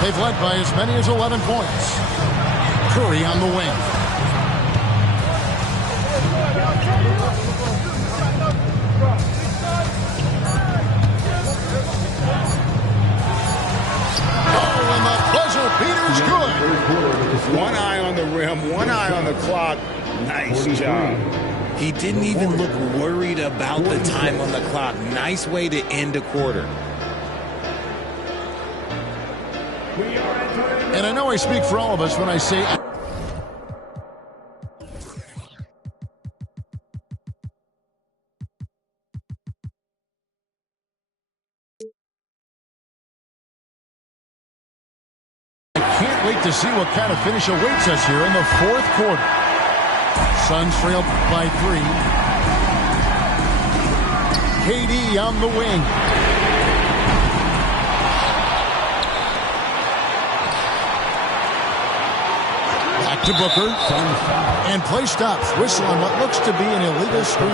They've led by as many as 11 points. Curry on the wing. Oh, and the buzzer beater's good. One eye on the rim, one eye on the clock. Nice job. He didn't even look worried about the time on the clock. Nice way to end a quarter. And I know I speak for all of us when I say... I can't wait to see what kind of finish awaits us here in the fourth quarter. Suns trail by 3. KD on the wing. To Booker, and play stops. Whistle on what looks to be an illegal screen.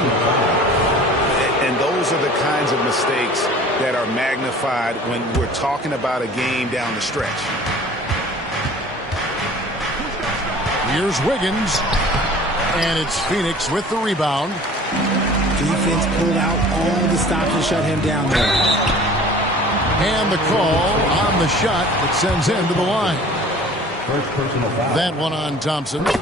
And those are the kinds of mistakes that are magnified when we're talking about a game down the stretch. Here's Wiggins, and it's Phoenix with the rebound. Defense pulled out all the stops to shut him down there. And the call on the shot that sends him to the line. That one on Thompson. An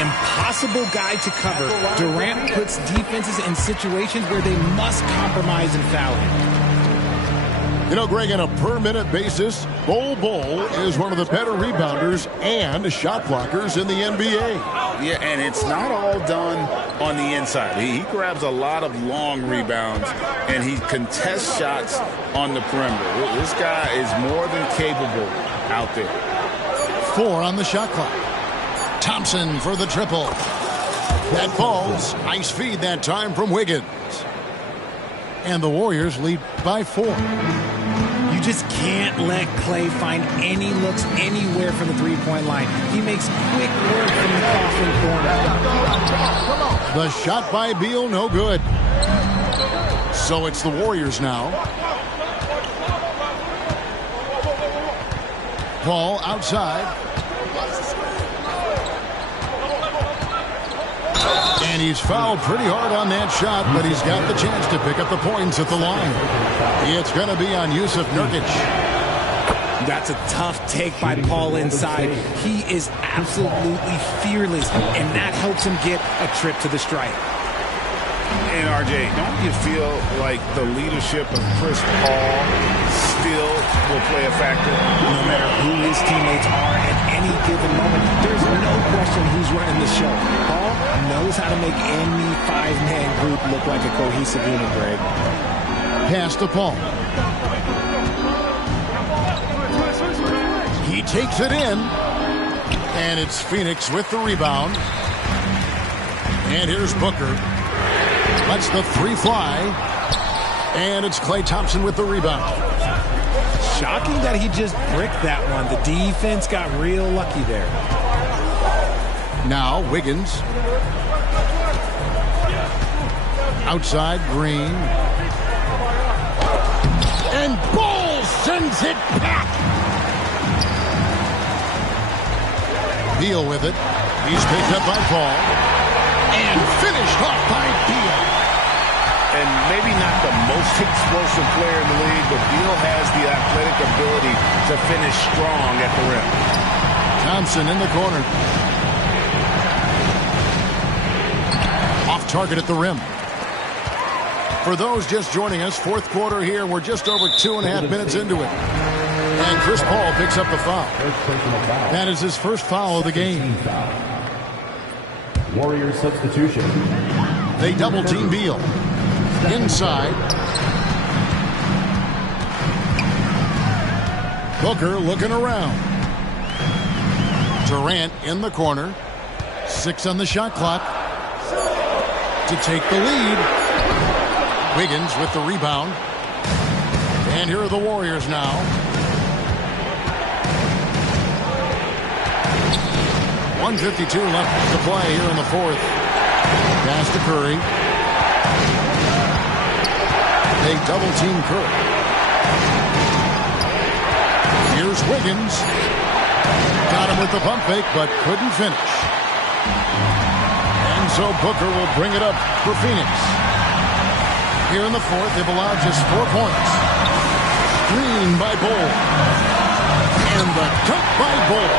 impossible guy to cover. Durant puts defenses in situations where they must compromise and foul him. You know, Greg, on a per-minute basis, Bol is one of the better rebounders and shot blockers in the NBA. Yeah, and it's not all done on the inside. He grabs a lot of long rebounds, and he contests shots on the perimeter. This guy is more than capable out there. 4 on the shot clock. Thompson for the triple. That falls. Nice feed that time from Wiggins. And the Warriors lead by 4. You just can't let Clay find any looks anywhere from the three-point line. He makes quick work from the Coughlin corner. The shot by Beal, no good. So it's the Warriors now. Paul outside. And he's fouled pretty hard on that shot, but he's got the chance to pick up the points at the line. It's going to be on Yusuf Nurkic. That's a tough take by Paul inside. He is absolutely fearless, and that helps him get a trip to the stripe. And RJ, don't you feel like the leadership of Chris Paul still will play a factor? No matter who his teammates are at any given moment, there's no question who's running the show. Paul knows how to make any five-man group look like a cohesive unit, Greg. Pass to Paul. He takes it in. And it's Phoenix with the rebound. And here's Booker. Lets the three fly. And it's Klay Thompson with the rebound. Shocking that he just bricked that one. The defense got real lucky there. Now Wiggins. Outside Green. And Ball sends it back. Beal with it. He's picked up by Paul. And finished off by Beal. And maybe not the most explosive player in the league, but Beal has the athletic ability to finish strong at the rim. Thompson in the corner. Off target at the rim. For those just joining us, fourth quarter here. We're just over 2.5 minutes into it. And Chris Paul picks up the foul. That is his first foul of the game. Warriors substitution. They double team Beal. Inside. Booker looking around. Durant in the corner. 6 on the shot clock. To take the lead. Wiggins with the rebound. And here are the Warriors now. .152 left to play here in the fourth. Pass to Curry. They double team Curry. Here's Wiggins. Got him with the pump fake, but couldn't finish. And so Booker will bring it up for Phoenix. Here in the fourth, they've allowed just 4 points. Screen by Bull. And the dunk by Bull.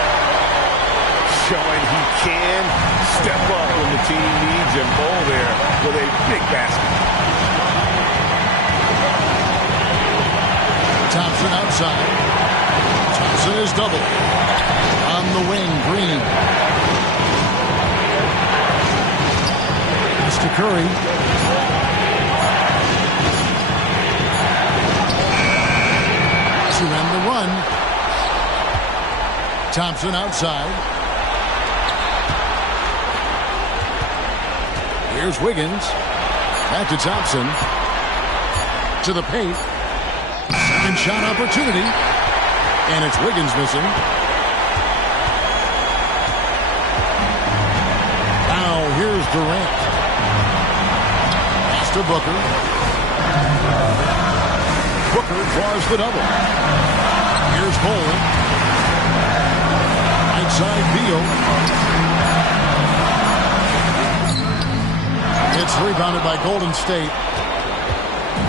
Showing he can step up when the team needs him. Bull there with a big basket. Thompson outside. Thompson is double. On the wing, Green. Pass to Curry. To end the run. Thompson outside. Here's Wiggins. Back to Thompson. To the paint. Second shot opportunity. And it's Wiggins missing. Now here's Durant. Pass to Booker. Booker draws the double. Here's Bull. Right side Beal. It's rebounded by Golden State.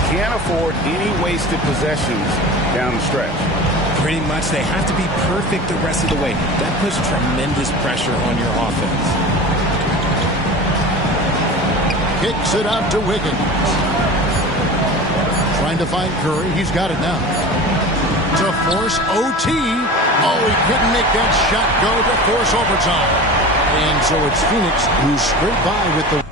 Can't afford any wasted possessions down the stretch. Pretty much, they have to be perfect the rest of the way. That puts tremendous pressure on your offense. Kicks it out to Wiggins. Trying to find Curry. He's got it now. To force OT. Oh, he couldn't make that shot go to force overtime. And so it's Phoenix who's straight by with the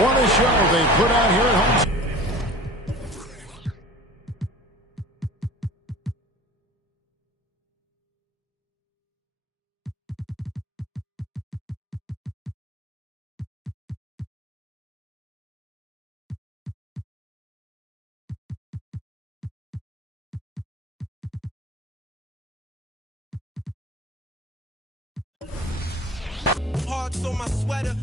what a show they put out here at home. Hearts on my sweater.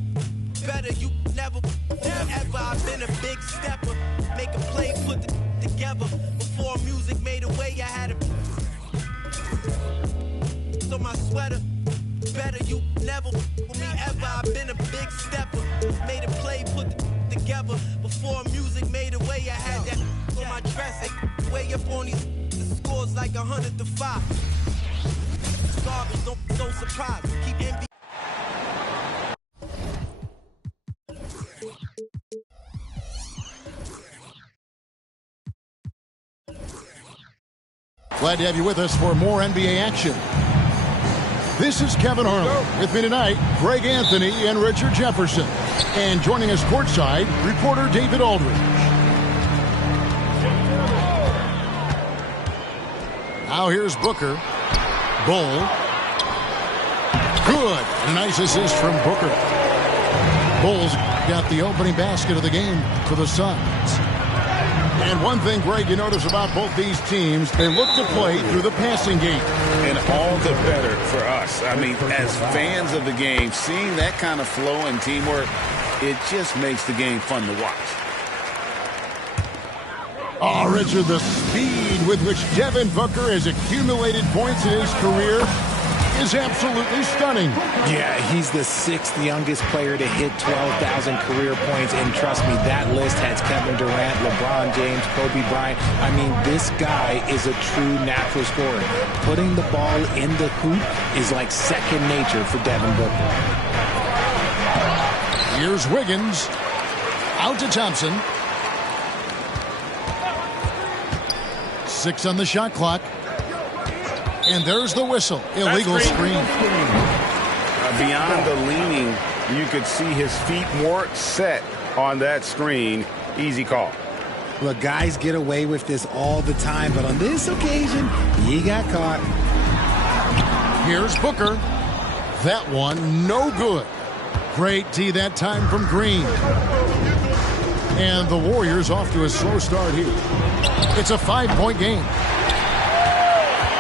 Better you never ever. I've been a big stepper. Make a play, put it together. Before music made a way, I had a so my sweater. Better you never with me ever. I've been a big stepper. Made a play, put it together. Before music made a way, I had that on my dress. Way up on these the scores like 100-5. Garbage, no surprise. Keep envy. Glad to have you with us for more NBA action. This is Kevin Harlan. With me tonight, Greg Anthony and Richard Jefferson. And joining us courtside, reporter David Aldridge. Now here's Booker. Bull. Good. And a nice assist from Booker. Bulls got the opening basket of the game for the Suns. And one thing, Greg, you notice about both these teams, they look to play through the passing game. And all the better for us. I mean, as fans of the game, seeing that kind of flow and teamwork, it just makes the game fun to watch. Oh, Richard, the speed with which Devin Booker has accumulated points in his career is absolutely stunning. Yeah, he's the 6th youngest player to hit 12,000 career points, and trust me, that list has Kevin Durant, LeBron James, Kobe Bryant. I mean, this guy is a true natural scorer. Putting the ball in the hoop is like second nature for Devin Booker. Here's Wiggins. Out to Thompson. 6 on the shot clock. And there's the whistle. Illegal screen. Beyond the leaning, you could see his feet more set on that screen. Easy call. Look, guys get away with this all the time, but on this occasion, he got caught. Here's Booker. That one, no good. Great D that time from Green. And the Warriors off to a slow start here. It's a 5-point game.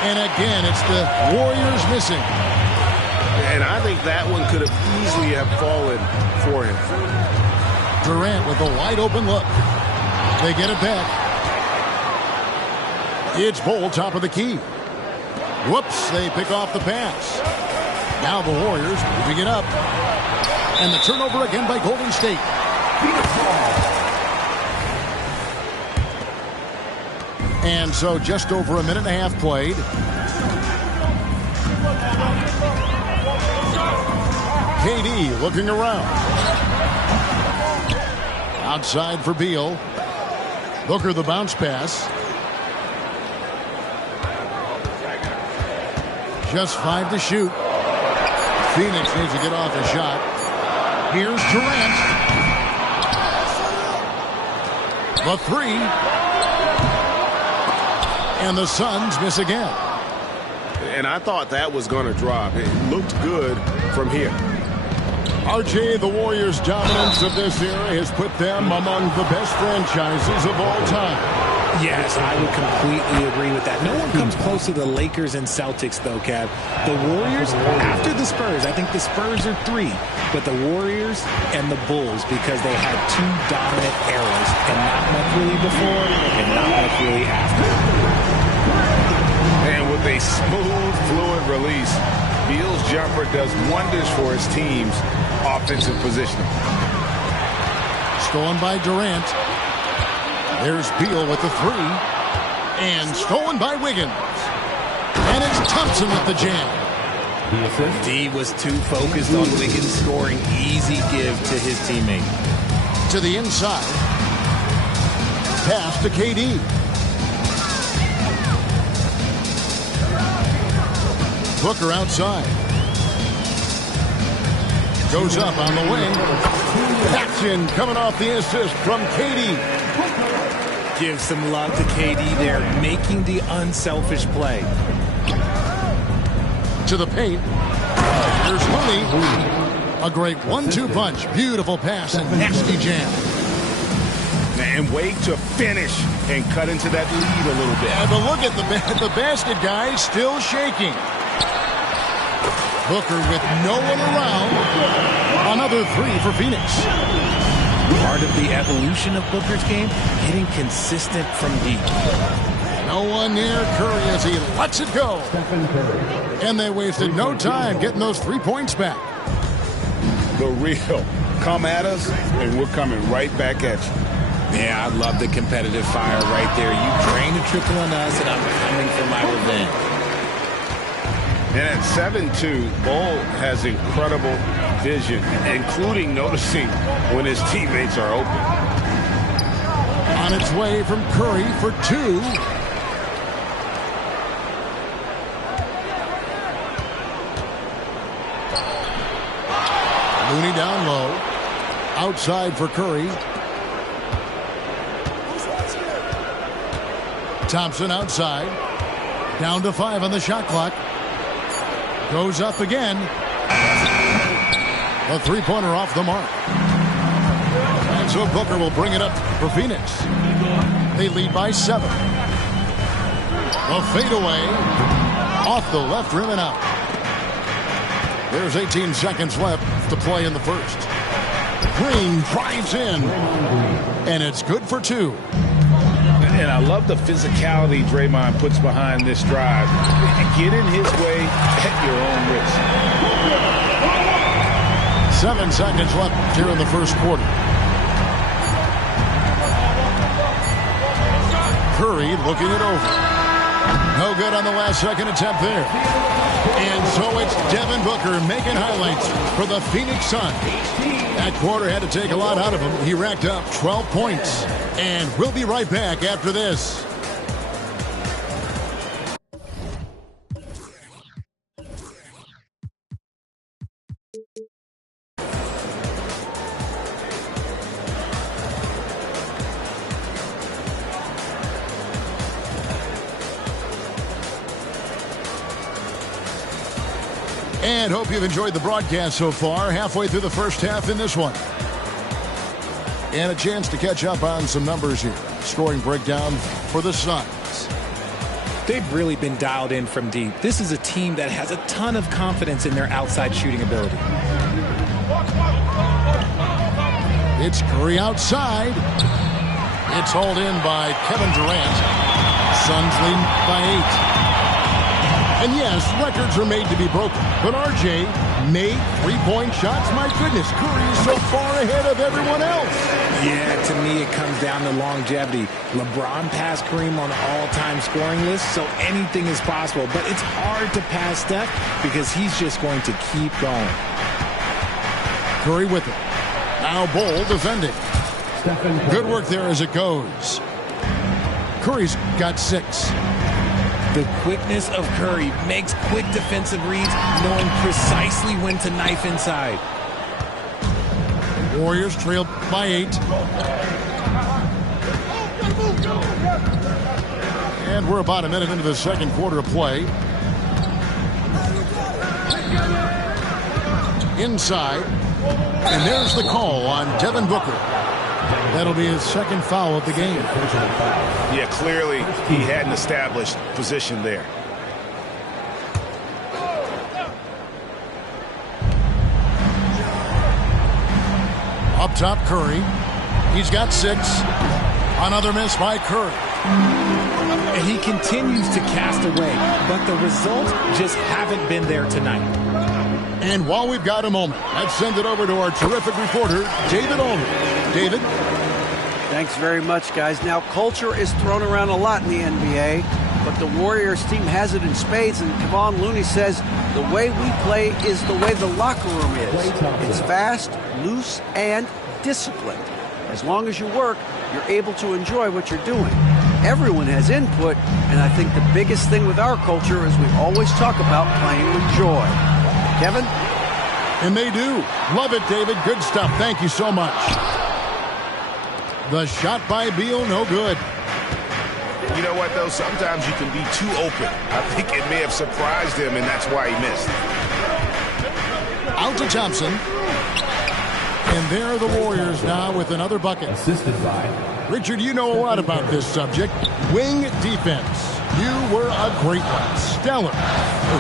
And again, it's the Warriors missing. And I think that one could have easily have fallen for him. Durant with a wide open look. They get it back. It's Bull, top of the key. Whoops, they pick off the pass. Now the Warriors moving it up. And the turnover again by Golden State. And so just over a minute and a half played. KD looking around. Outside for Beal. Booker the bounce pass. Just 5 to shoot. Phoenix needs to get off a shot. Here's Durant. The 3. And the Suns miss again. And I thought that was going to drop. It looked good from here. RJ, the Warriors' dominance of this era has put them among the best franchises of all time. Yes, I would completely agree with that. No one comes close to the Lakers and Celtics, though, Kev. The Warriors, after the Spurs, I think the Spurs are 3, but the Warriors and the Bulls, because they had 2 dominant eras, and not much really before, and not much really after. And with a smooth, fluid release, Beal's jumper does wonders for his team's offensive positioning. Stolen by Durant. There's Beal with the 3. And stolen by Wiggins. And it's Thompson with the jam. D was too focused on Wiggins scoring. Easy give to his teammate. To the inside. Pass to KD. Booker outside. Goes up on the wing. Action coming off the assist from KD. Give some love to KD there, making the unselfish play. To the paint. There's Looney. A great 1-2 punch. Beautiful pass and nasty jam. And wait to finish and cut into that lead a little bit. Yeah, but look at the basket guy still shaking. Booker with no one around. Another 3 for Phoenix. Part of the evolution of Booker's game, hitting consistent from deep. No one near Curry as he lets it go. And they wasted no time getting those 3 points back. The real. Come at us, and we're coming right back at you. Yeah, I love the competitive fire right there. You drain a triple on us, and I'm coming for my revenge. And at 7'2", Bull has incredible vision, including noticing when his teammates are open. On its way from Curry for 2. Outside for Curry. Thompson outside. Down to 5 on the shot clock. Goes up again. A three-pointer off the mark. And so Booker will bring it up for Phoenix. They lead by 7. A fadeaway. Off the left rim and out. There's 18 seconds left to play in the first. Green drives in. And it's good for 2. And I love the physicality Draymond puts behind this drive. Get in his way at your own risk. 7 seconds left here in the first quarter. Curry looking it over. No good on the last second attempt there. And so it's Devin Booker making highlights for the Phoenix Suns. That quarter had to take a lot out of him. He racked up 12 points. And we'll be right back after this. And hope you've enjoyed the broadcast so far. Halfway through the first half in this one. And a chance to catch up on some numbers here. Scoring breakdown for the Suns. They've really been dialed in from deep. This is a team that has a ton of confidence in their outside shooting ability. It's Curry outside. It's hauled in by Kevin Durant. Suns lead by 8. And yes, records are made to be broken. But RJ made three-point shots. My goodness, Curry is so far ahead of everyone else. Yeah, to me it comes down to longevity. LeBron passed Kareem on all-time scoring lists, so anything is possible. But it's hard to pass Steph because he's just going to keep going. Curry with it. Now Bull defending. Good work there as it goes. Curry's got 6. The quickness of Curry makes quick defensive reads, knowing precisely when to knife inside. Warriors trailed by 8. And we're about a minute into the second quarter of play. Inside. And there's the call on Devin Booker. That'll be his second foul of the game. Yeah, clearly he hadn't established position there. Up top, Curry. He's got 6. Another miss by Curry. And he continues to cast away, but the results just haven't been there tonight. And while we've got a moment, let's send it over to our terrific reporter, David Allman. David? Thanks very much, guys. Now, culture is thrown around a lot in the NBA, but the Warriors team has it in spades, and Kevon Looney says the way we play is the way the locker room is. It's fast, loose, and disciplined. As long as you work, you're able to enjoy what you're doing. Everyone has input, and I think the biggest thing with our culture is we always talk about playing with joy. Kevin? And they do. Love it, David. Good stuff. Thank you so much. The shot by Beal, no good. You know what, though? Sometimes you can be too open. I think it may have surprised him, and that's why he missed. Out to Thompson. And there are the Warriors now with another bucket. Assisted by Richard, you know a lot about this subject. Wing defense. You were a great one. Stellar.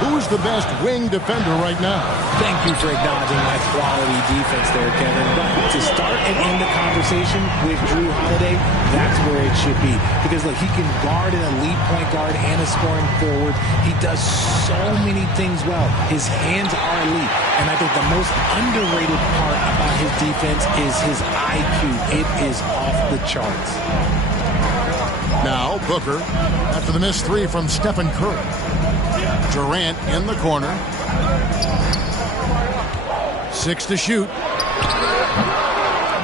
Who's the best wing defender right now? Thank you for acknowledging my quality defense there, Kevin. But to start and end the conversation with Drew Holiday, that's where it should be. Because, look, he can guard an elite point guard and a scoring forward. He does so many things well. His hands are elite. And I think the most underrated part about his defense is his IQ. It is off the charts. Now, Booker, after the missed 3 from Stephen Curry. Durant in the corner. 6 to shoot.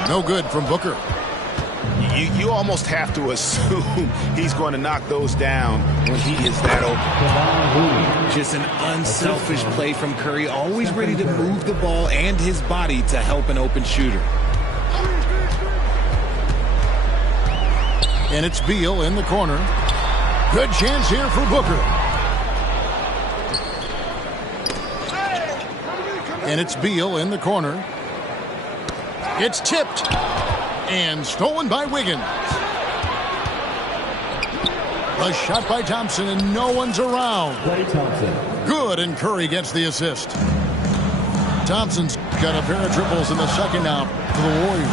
No good from Booker. You almost have to assume he's going to knock those down when he is that open. Just an unselfish play from Curry, always ready to move the ball and his body to help an open shooter. And it's Beal in the corner. Good chance here for Booker. And it's Beal in the corner. It's tipped. And stolen by Wiggins. A shot by Thompson, and no one's around. Good, and Curry gets the assist. Thompson's got a pair of triples in the second now for the Warriors.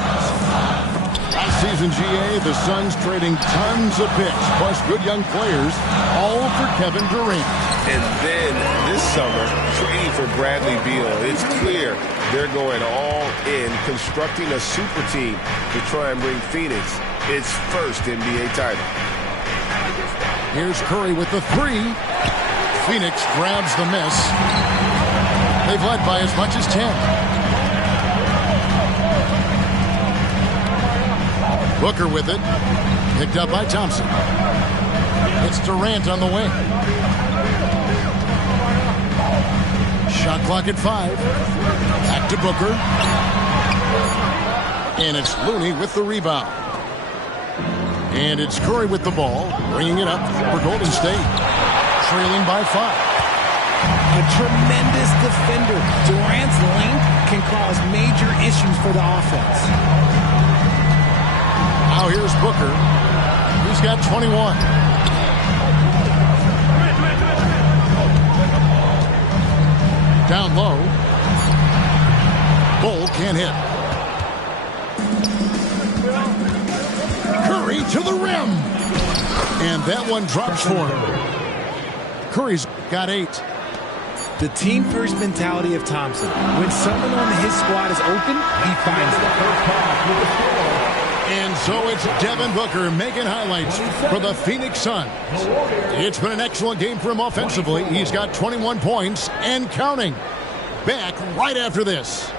Last season, GA, the Suns trading tons of picks, plus good young players, all for Kevin Durant. And then this summer, trading for Bradley Beal. It's clear they're going all in, constructing a super team to try and bring Phoenix its first NBA title. Here's Curry with the three. Phoenix grabs the miss. They've led by as much as 10. Booker with it. Picked up by Thompson. It's Durant on the wing. Shot clock at 5. Back to Booker. And it's Looney with the rebound. And it's Curry with the ball, bringing it up for Golden State. Trailing by 5. A tremendous defender. Durant's length can cause major issues for the offense. Now here's Booker. He's got 21. Down low. Bull can't hit. Curry to the rim. And that one drops for him. Curry's got 8. The team-first mentality of Thompson. When someone on his squad is open, he finds them. And so it's Devin Booker making highlights for the Phoenix Suns. It's been an excellent game for him offensively. He's got 21 points and counting. Back right after this.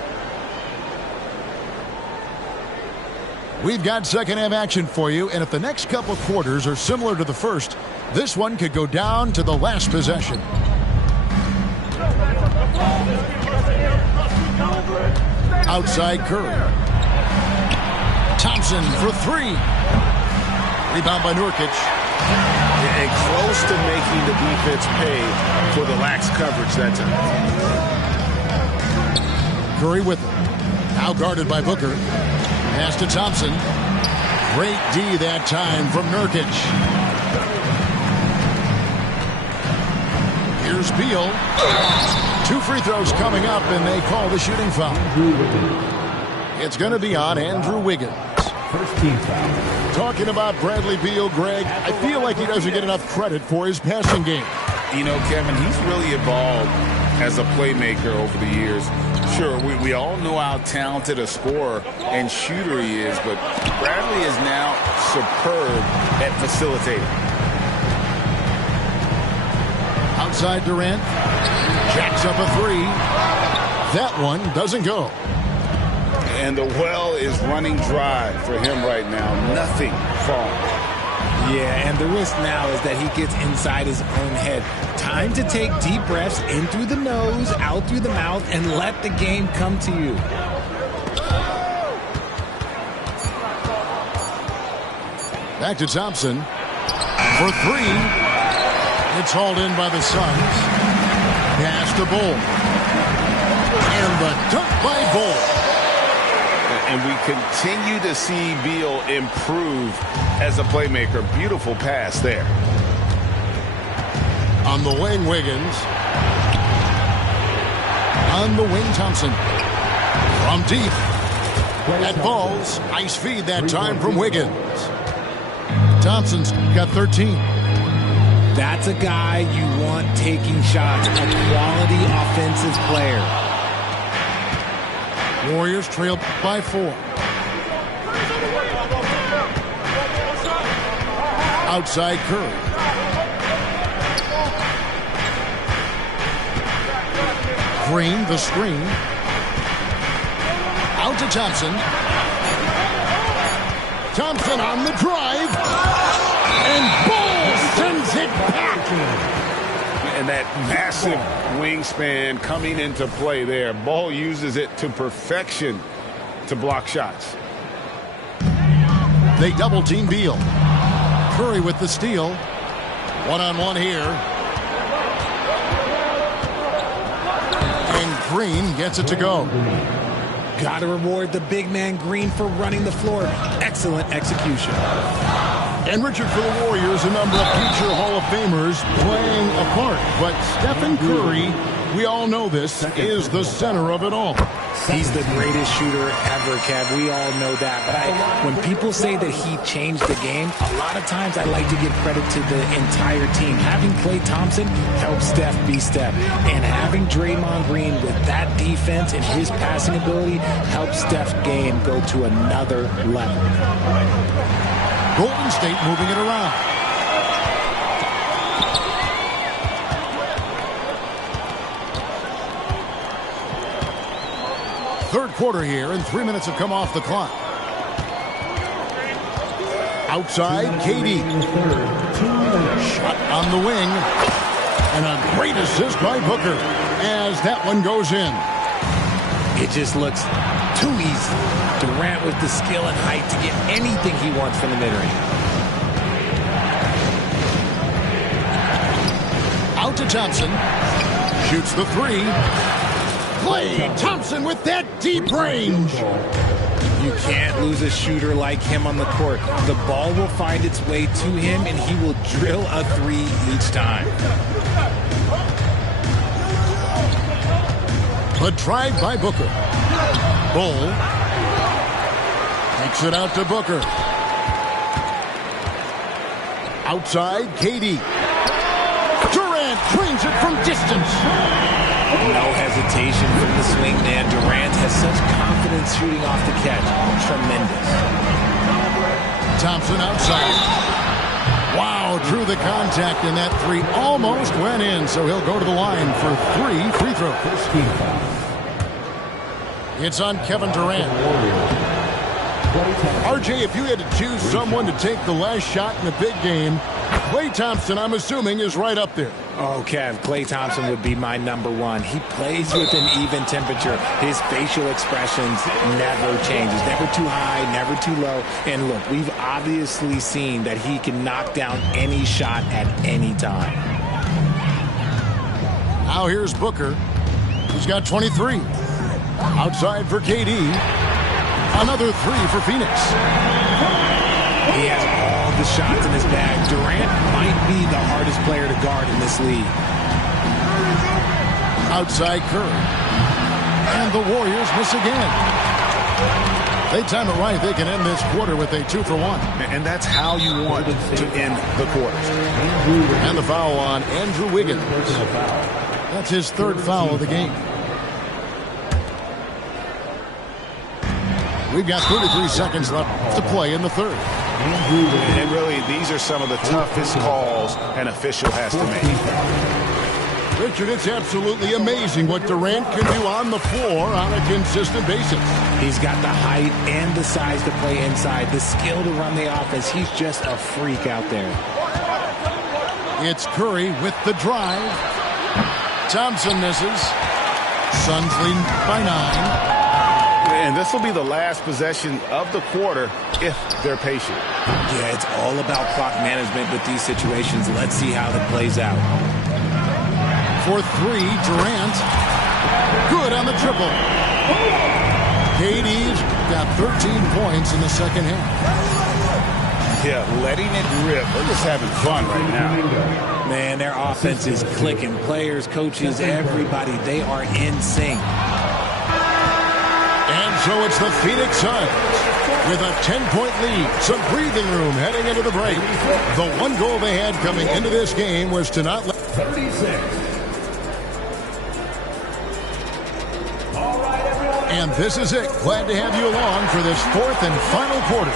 We've got second-half action for you, and if the next couple quarters are similar to the first, this one could go down to the last possession. Outside Curry. Thompson for 3. Rebound by Nurkic. And close to making the defense pay for the lax coverage that time. Curry with it. Now guarded by Booker. Pass to Thompson. Great D that time from Nurkic. Here's Beal. 2 free throws coming up, and they call the shooting foul. It's going to be on Andrew Wiggins. First team foul. Talking about Bradley Beal, Greg, I feel like he doesn't get enough credit for his passing game. You know, Kevin, he's really evolved as a playmaker over the years. Sure, we all know how talented a scorer and shooter he is, but Bradley is now superb at facilitating. Outside Durant. Jacks up a 3. That one doesn't go. And the well is running dry for him right now. Nothing falling. Yeah, and the risk now is that he gets inside his own head. Time to take deep breaths in through the nose, out through the mouth, and let the game come to you. Back to Thompson for 3. It's hauled in by the Suns. Pass to Bull. And the dunk by Bull. And we continue to see Beal improve as a playmaker. Beautiful pass there. On the wing, Wiggins. On the wing, Thompson. From deep. That falls. Nice feed that time from Wiggins. Thompson's got 13. That's a guy you want taking shots. A quality offensive player. Warriors trail by 4. Outside Curry. Green, the screen. Out to Thompson. Thompson on the drive. And Bull sends it back. And that massive wingspan coming into play there. Ball uses it to perfection to block shots. They double team Beal. Curry with the steal. One-on-one here. And Green gets it to go. Got to reward the big man Green for running the floor. Excellent execution. And Richard, for the Warriors, a number of future Hall of Famers playing a part. But Stephen Curry, we all know this, is the center of it all. He's the greatest shooter ever, Kev. We all know that. But when people say that he changed the game, a lot of times I like to give credit to the entire team. Having Klay Thompson help Steph be Steph. And having Draymond Green with that defense and his passing ability helps Steph's game go to another level. Golden State moving it around. Third quarter here, and 3 minutes have come off the clock. Outside, KD. Shot on the wing. And a great assist by Booker as that one goes in. It just looks too easy. Durant with the skill and height to get anything he wants from the mid-range. Out to Thompson. Shoots the three. Klay Thompson with that deep range. You can't lose a shooter like him on the court. The ball will find its way to him, and he will drill a three each time. A drive by Booker. Bull takes it out to Booker. Outside, KD. Durant drains it from distance. No hesitation from the swing man. Durant has such confidence shooting off the catch. Tremendous. Thompson outside. Wow, drew the contact, and that three almost went in, so he'll go to the line for 3 free throws. It's on Kevin Durant. RJ, if you had to choose someone to take the last shot in a big game, Klay Thompson, I'm assuming, is right up there. Oh, Kev, Klay Thompson would be my number one. He plays with an even temperature. His facial expressions never changes. Never too high, never too low. And look, we've obviously seen that he can knock down any shot at any time. Now here's Booker. He's got 23. Outside for KD. Another three for Phoenix. He has all the shots in his bag. Durant might be the hardest player to guard in this league. Outside Curry. And the Warriors miss again. They time it right. They can end this quarter with a 2-for-1. And that's how you want to end the quarters. And the foul on Andrew Wiggins. That's his third foul of the game. We've got 33 seconds left to play in the third. And really, these are some of the toughest calls an official has to make. Richard, it's absolutely amazing what Durant can do on the floor on a consistent basis. He's got the height and the size to play inside, the skill to run the offense. He's just a freak out there. It's Curry with the drive. Thompson misses. Suns lead by 9. And this will be the last possession of the quarter if they're patient. Yeah, it's all about clock management with these situations. Let's see how that plays out. For three, Durant. Good on the triple. KD's got 13 points in the second half. Yeah, letting it rip. They're just having fun right now. Man, their offense is clicking. Players, coaches, everybody, they are in sync. And so it's the Phoenix Suns with a 10-point lead. Some breathing room heading into the break. The one goal they had coming into this game was to not let... 36. And this is it. Glad to have you along for this fourth and final quarter.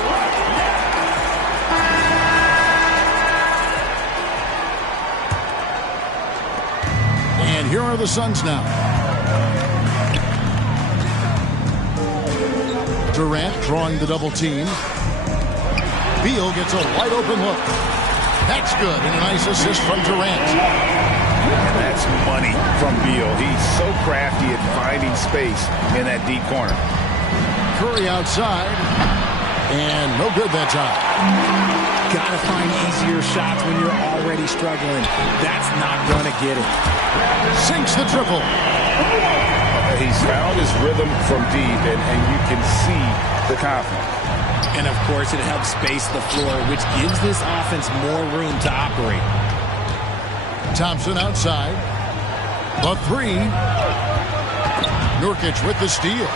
And here are the Suns now. Durant drawing the double team. Beal gets a wide open look. That's good, and a nice assist from Durant. And that's money from Beal. He's so crafty at finding space in that deep corner. Curry outside, and no good that time. got to find easier shots when you're already struggling. That's not going to get it. Sinks the triple. He's found his rhythm from deep, and you can see the confidence. And, of course, it helps space the floor, which gives this offense more room to operate. Thompson outside. The three. Nurkic with the steal.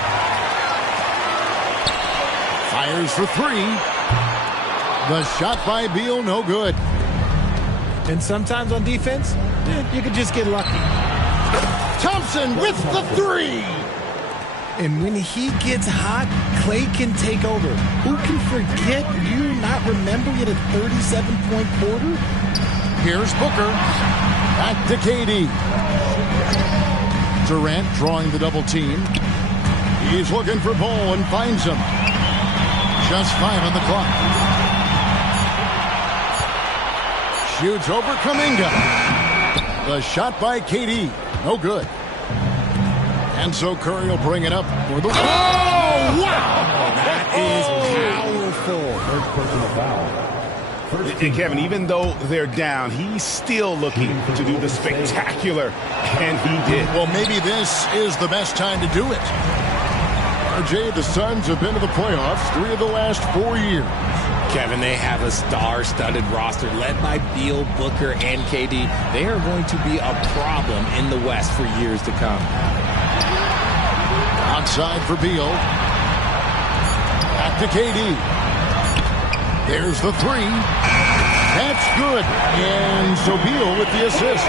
Fires for three. The shot by Beal, no good. And sometimes on defense, you could just get lucky. Thompson with the three. And when he gets hot, Klay can take over. Who can forget you not remembering it a 37-point quarter? Here's Booker. Back to KD. Durant drawing the double team. He's looking for Ball and finds him. Just 5 on the clock. Shoots over Kuminga. The shot by KD. No good. And so Curry will bring it up for the... Oh, wow! That is powerful. First personal foul. And Kevin, even though they're down, he's still looking to do the spectacular, and he did. Well, maybe this is the best time to do it. RJ, the Suns have been to the playoffs 3 of the last 4 years. Kevin, they have a star-studded roster led by Beal, Booker, and KD. They are going to be a problem in the West for years to come. Outside for Beal. Back to KD. There's the three. That's good. And so Beal with the assist.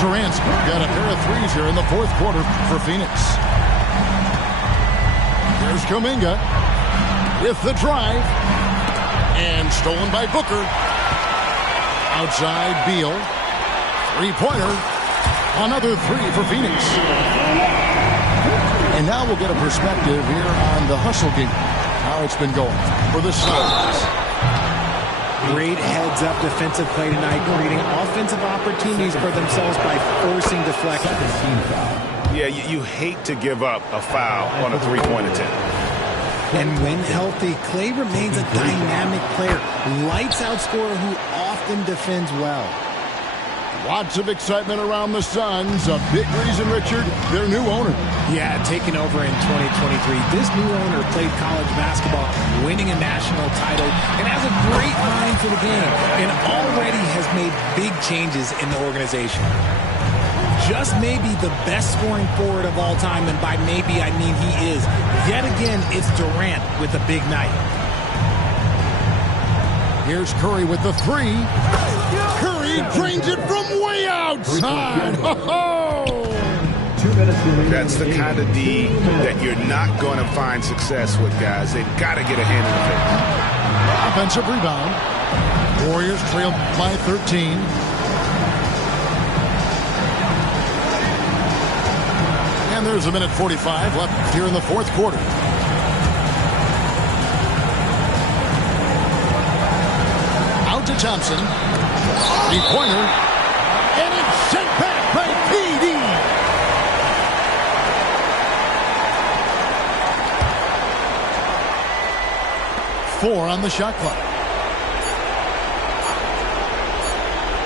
Durant's got a pair of threes here in the fourth quarter for Phoenix. There's Kuminga with the drive. And stolen by Booker. Outside Beal. Three-pointer. Another three for Phoenix. And now we'll get a perspective here on the hustle game. How it's been going for the Suns. Great heads-up defensive play tonight, creating offensive opportunities for themselves by forcing deflections. Yeah, you hate to give up a foul on a three-point attempt. And when healthy, Klay remains a dynamic player. Lights-out scorer who often defends well. Lots of excitement around the Suns. A big reason, Richard, their new owner. Yeah, taking over in 2023. This new owner played college basketball, winning a national title, and has a great mind for the game, and already has made big changes in the organization. Just maybe the best scoring forward of all time, and by maybe I mean he is. Yet again, it's Durant with a big night. Here's Curry with the three. Curry drains it from way outside. That's the kind of D that you're not going to find success with, guys. They've got to get a hand in the face. Offensive rebound. Warriors trail by 13. And there's a minute 45 left here in the fourth quarter. To Thompson. Three-pointer. And it's sent back by KD. Four on the shot clock.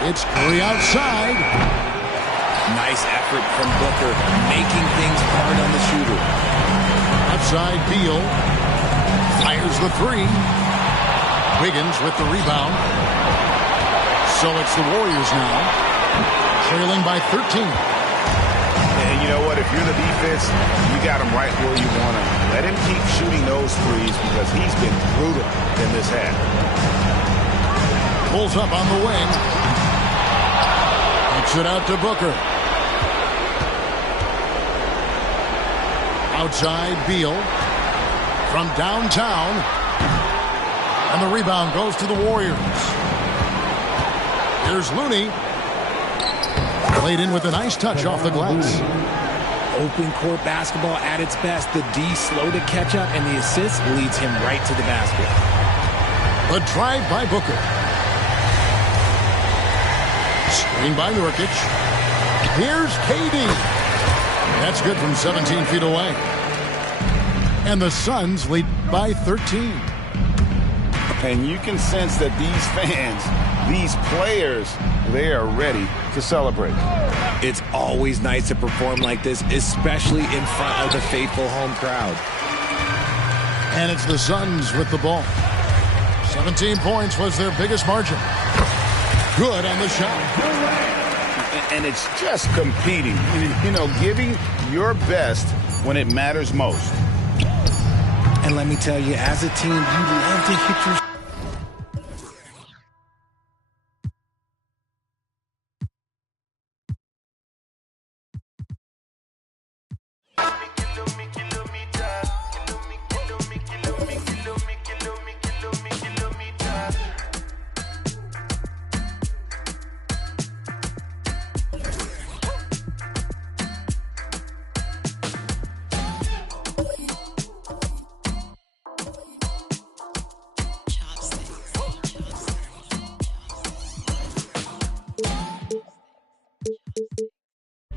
It's Curry outside. Nice effort from Booker, making things hard on the shooter. Outside Beal. Fires the three. Wiggins with the rebound. So it's the Warriors now, trailing by 13. And you know what? If you're the defense, you got him right where you want him. Let him keep shooting those threes because he's been brutal in this half. Pulls up on the wing. Kicks it out to Booker. Outside Beal. From downtown. And the rebound goes to the Warriors. Here's Looney. Played in with a nice touch off the glass. Open court basketball at its best. The D slow to catch up, and the assist leads him right to the basket. A drive by Booker. Screen by Nurkic. Here's KD. That's good from 17 feet away. And the Suns lead by 13. And you can sense that these fans, these players, they are ready to celebrate. It's always nice to perform like this, especially in front of the faithful home crowd. And it's the Suns with the ball. 17 points was their biggest margin. Good on the shot. And it's just competing, you know, giving your best when it matters most. And let me tell you, as a team, you love to hit your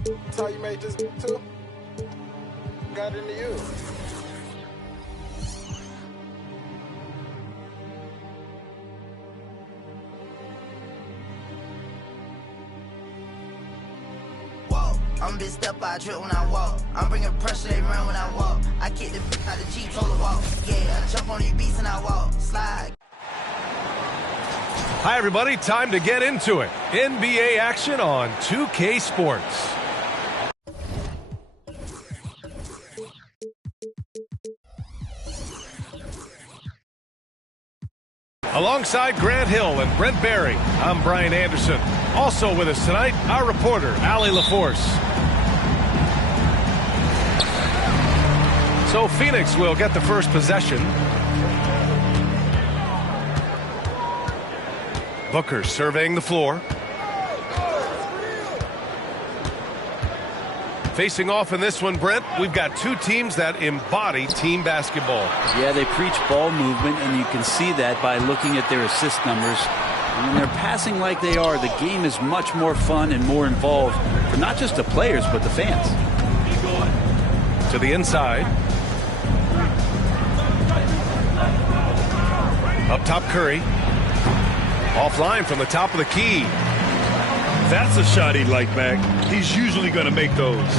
That's how you made this too? Got into you. Whoa, I'm bitched up, I trip when I walk. I'm bringing pressure, they run when I walk. I kick the out the Jeep, told the walk. Yeah, I jump on these beats and I walk. Slide. Hi, everybody. Time to get into it. NBA action on 2K Sports. Alongside Grant Hill and Brent Barry, I'm Brian Anderson. Also with us tonight, our reporter, Allie LaForce. So Phoenix will get the first possession. Booker surveying the floor. Facing off in this one, Brent, we've got two teams that embody team basketball. Yeah, they preach ball movement, and you can see that by looking at their assist numbers. And when they're passing like they are, the game is much more fun and more involved for not just the players, but the fans. To the inside. Up top, Curry. Offline from the top of the key. That's a shot he'd like back. He's usually going to make those.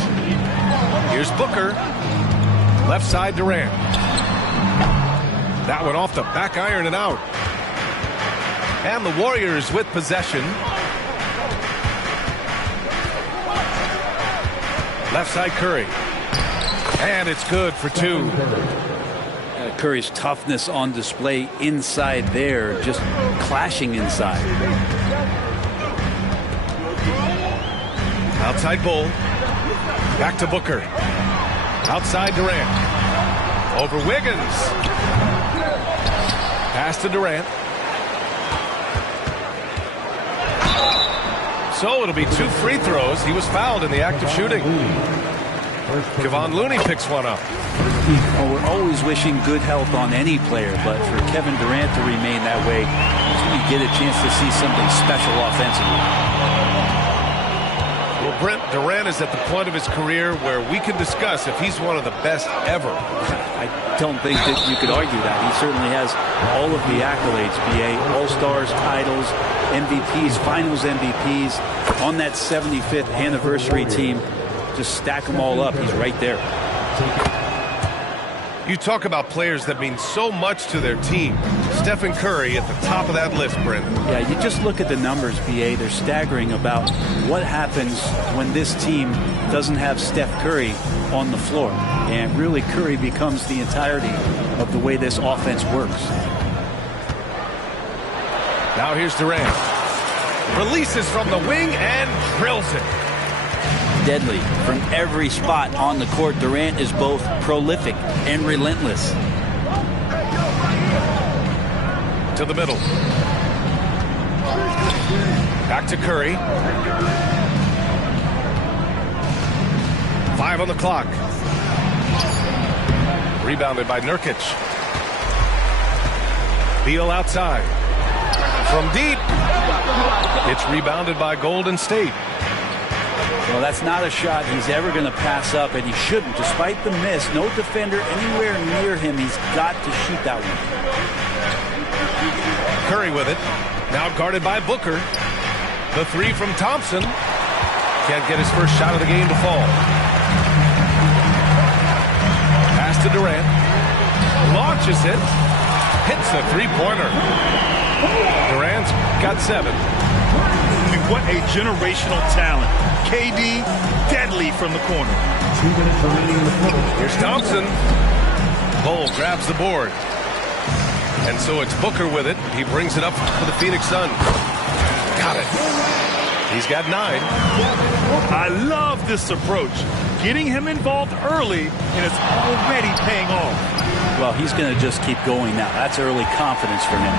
Here's Booker. Left side, Durant. That one off the back iron and out. And the Warriors with possession. Left side, Curry. And it's good for two. Curry's toughness on display inside there, just clashing inside. Outside Bull. Back to Booker. Outside Durant. Over Wiggins. Pass to Durant. So it'll be two free throws. He was fouled in the act of shooting. Kevon Looney picks one up. Well, we're always wishing good health on any player, but for Kevin Durant to remain that way, you get a chance to see something special offensively. Well, Brent, Durant is at the point of his career where we can discuss if he's one of the best ever. I don't think that you could argue that. He certainly has all of the accolades, BA, All-Stars, titles, MVPs, Finals MVPs, on that 75th anniversary team. Just stack them all up. He's right there. You talk about players that mean so much to their team. Stephen Curry at the top of that list, Brent. Yeah, you just look at the numbers, BA. They're staggering about what happens when this team doesn't have Steph Curry on the floor. And really, Curry becomes the entirety of the way this offense works. Now here's Durant. Releases from the wing and drills it. Deadly from every spot on the court. Durant is both prolific and relentless. To the middle. Back to Curry. 5 on the clock. Rebounded by Nurkic. Beal outside. From deep. It's rebounded by Golden State. Well, that's not a shot he's ever going to pass up, and he shouldn't. Despite the miss, no defender anywhere near him. He's got to shoot that one. Curry with it. Now guarded by Booker. The three from Thompson. Can't get his first shot of the game to fall. Pass to Durant. Launches it. Hits a three-pointer. Durant's got 7. I mean, what a generational talent. KD, deadly from the corner. 2 minutes remaining in the quarter. Here's Thompson. Cole grabs the board. And so it's Booker with it. He brings it up for the Phoenix Suns. Got it. He's got 9. I love this approach. Getting him involved early, and it's already paying off. Well, he's going to just keep going now. That's early confidence for him.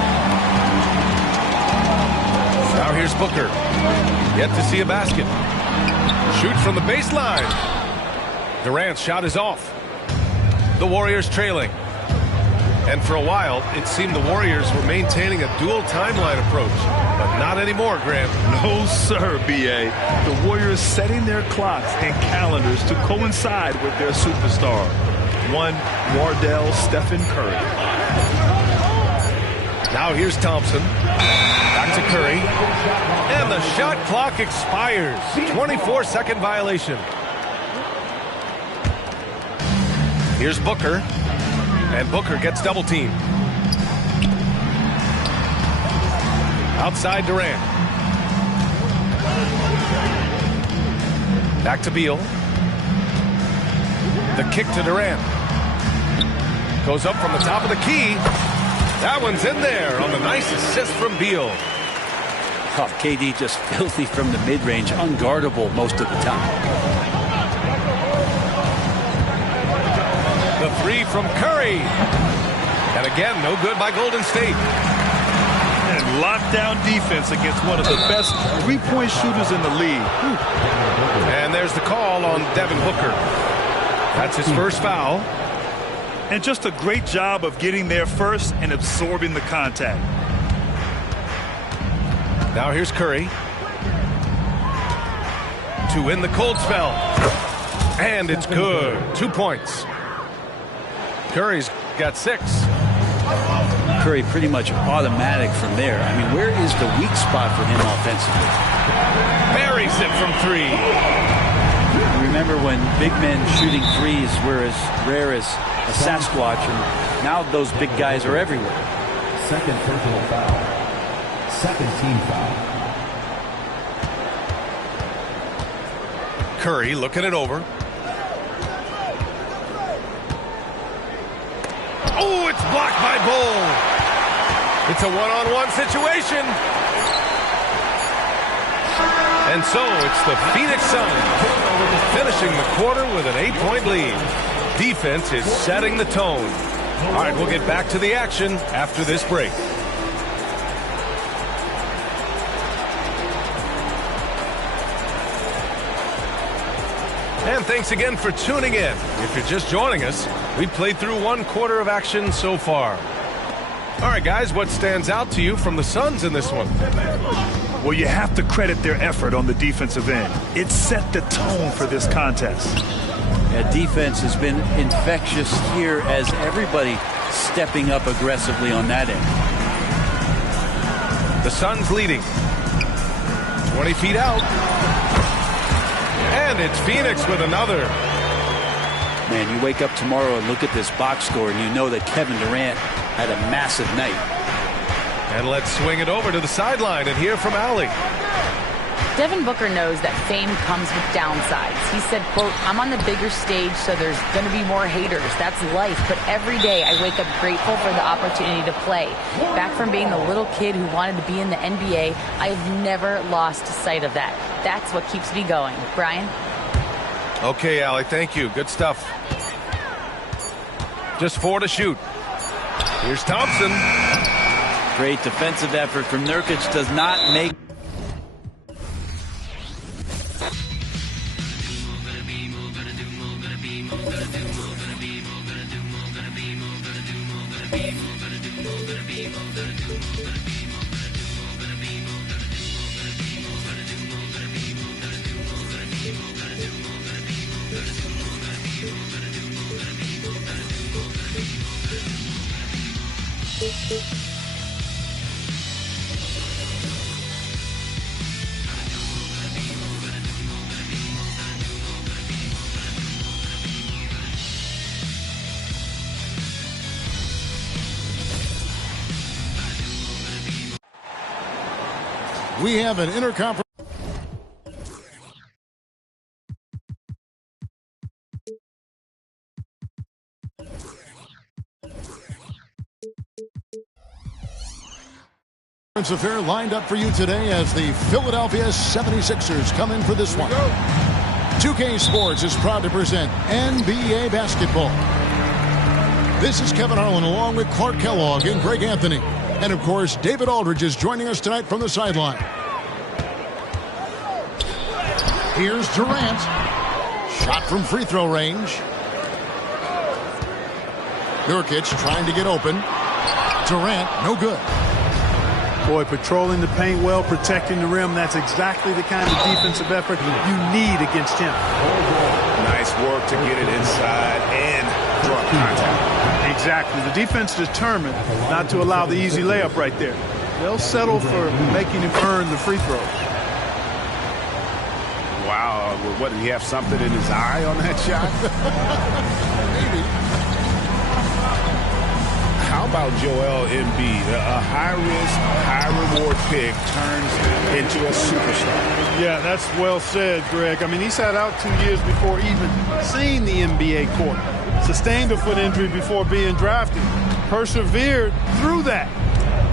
Now here's Booker. Yet to see a basket. Shoots from the baseline. Durant's shot is off. The Warriors trailing. And for a while, it seemed the Warriors were maintaining a dual timeline approach. But not anymore, Grant. No, sir, B.A. The Warriors setting their clocks and calendars to coincide with their superstar. One, Wardell Stephen Curry. Now here's Thompson. Back to Curry. And the shot clock expires. 24-second violation. Here's Booker. And Booker gets double teamed. Outside Durant. Back to Beal. The kick to Durant. Goes up from the top of the key. That one's in there on the nice assist from Beal. Oh, KD just filthy from the mid-range, unguardable most of the time. The three from Curry. And again, no good by Golden State. And lockdown defense against one of the best three-point shooters in the league. And there's the call on Devin Booker. That's his first foul. And just a great job of getting there first and absorbing the contact. Now here's Curry. To win the cold spell. And it's good. 2 points. Curry's got 6. Curry pretty much automatic from there. I mean, where is the weak spot for him offensively? Buries it from 3. Remember when big men shooting threes were as rare as a Sasquatch, and now those big guys are everywhere. Second personal foul. Second team foul. Curry looking it over. Oh, it's blocked by Bull. It's a one-on-one situation. And so it's the Phoenix Suns finishing the quarter with an 8-point lead. Defense is setting the tone. All right, we'll get back to the action after this break. And thanks again for tuning in. If you're just joining us, we played through 1 quarter of action so far. All right, guys, what stands out to you from the Suns in this one? Well, you have to credit their effort on the defensive end. It set the tone for this contest. Yeah, defense has been infectious here as everybody stepping up aggressively on that end. The Suns leading. 20 feet out. And it's Phoenix with another. Man, you wake up tomorrow and look at this box score and you know that Kevin Durant had a massive night. And let's swing it over to the sideline and hear from Allie. Devin Booker knows that fame comes with downsides. He said, quote, I'm on the bigger stage, so there's going to be more haters. That's life. But every day I wake up grateful for the opportunity to play. Back from being the little kid who wanted to be in the NBA, I have never lost sight of that. That's what keeps me going. Brian? Okay, Allie, thank you. Good stuff. Just 4 to shoot. Here's Thompson. Great defensive effort from Nurkic. Does not make... we have an interconference. Affair lined up for you today as the Philadelphia 76ers come in for this one. 2K Sports is proud to present NBA basketball. This is Kevin Harlan along with Clark Kellogg and Greg Anthony. And of course, David Aldridge is joining us tonight from the sideline. Here's Durant. Shot from free throw range. Nurkic trying to get open. Durant, no good. Boy, patrolling the paint well, protecting the rim. That's exactly the kind of defensive effort you need against him. Nice work to get it inside and draw contact. Exactly. The defense determined not to allow the easy layup right there. They'll settle for making him earn the free throws. Wow. What, did he have something in his eye on that shot? Maybe. How about Joel Embiid? A high-risk, high-reward pick turns into a superstar. Yeah, that's well said, Greg. I mean, he sat out 2 years before even seeing the NBA court. Sustained a foot injury before being drafted. Persevered through that.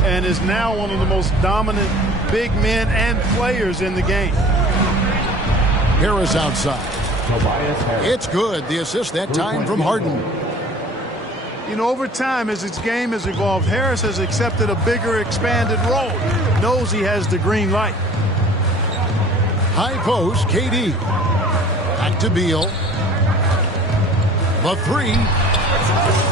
And is now one of the most dominant big men and players in the game. Harris outside. It's good. The assist that time from Harden. You know, over time, as his game has evolved, Harris has accepted a bigger, expanded role. Knows he has the green light. High post, KD. Back to Beal. The three.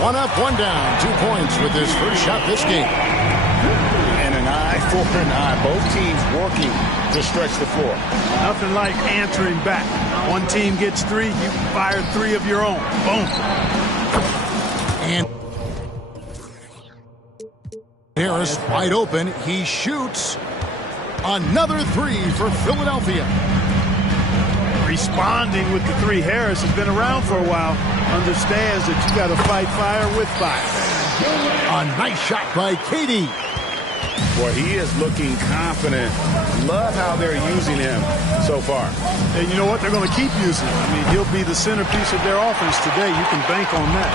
One up, one down. 2 points with his first shot this game. And an eye for an eye. Both teams working to stretch the floor. Nothing like answering back. One team gets 3, you fire 3 of your own. Boom. And Harris wide open. He shoots another 3 for Philadelphia. Responding with the 3. Harris has been around for a while. Understands that you got to fight fire with fire. A nice shot by KD. Boy, he is looking confident. Love how they're using him so far. And you know what? They're going to keep using him. I mean, he'll be the centerpiece of their offense today. You can bank on that.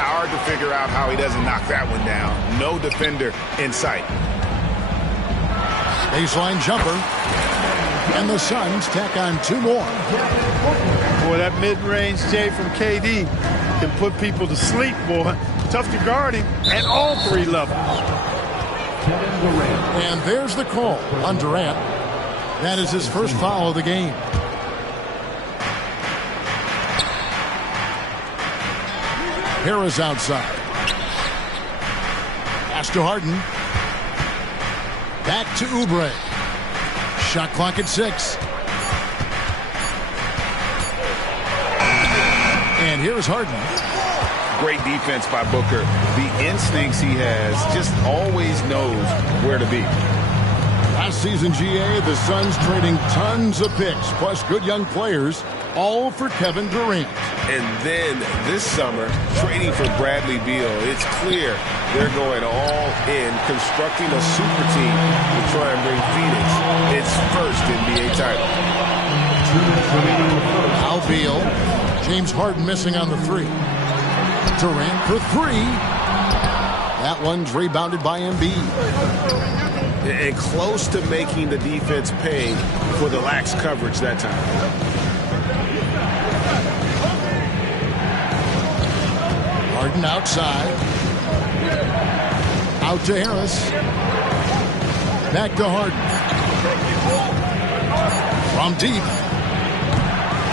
Hard to figure out how he doesn't knock that one down. No defender in sight. Baseline jumper. And the Suns tack on 2 more. Boy, that mid-range J from KD can put people to sleep, boy. Tough to guard him at all 3 levels. And there's the call on Durant. That is his first foul of the game. Harris outside. Pass to Harden. Back to Oubre. Shot clock at 6. And here's Harden. Great defense by Booker. The instincts he has, just always knows where to be. Last season, GA, the Suns trading tons of picks, plus good young players, all for Kevin Durant. And then this summer, trading for Bradley Beal. It's clear they're going all in, constructing a super team to try and bring Phoenix its first NBA title. Now Beal. James Harden missing on the 3. Durant for 3. That one's rebounded by Embiid. And close to making the defense pay for the lax coverage that time. Harden outside. Out to Harris. Back to Harden. From deep.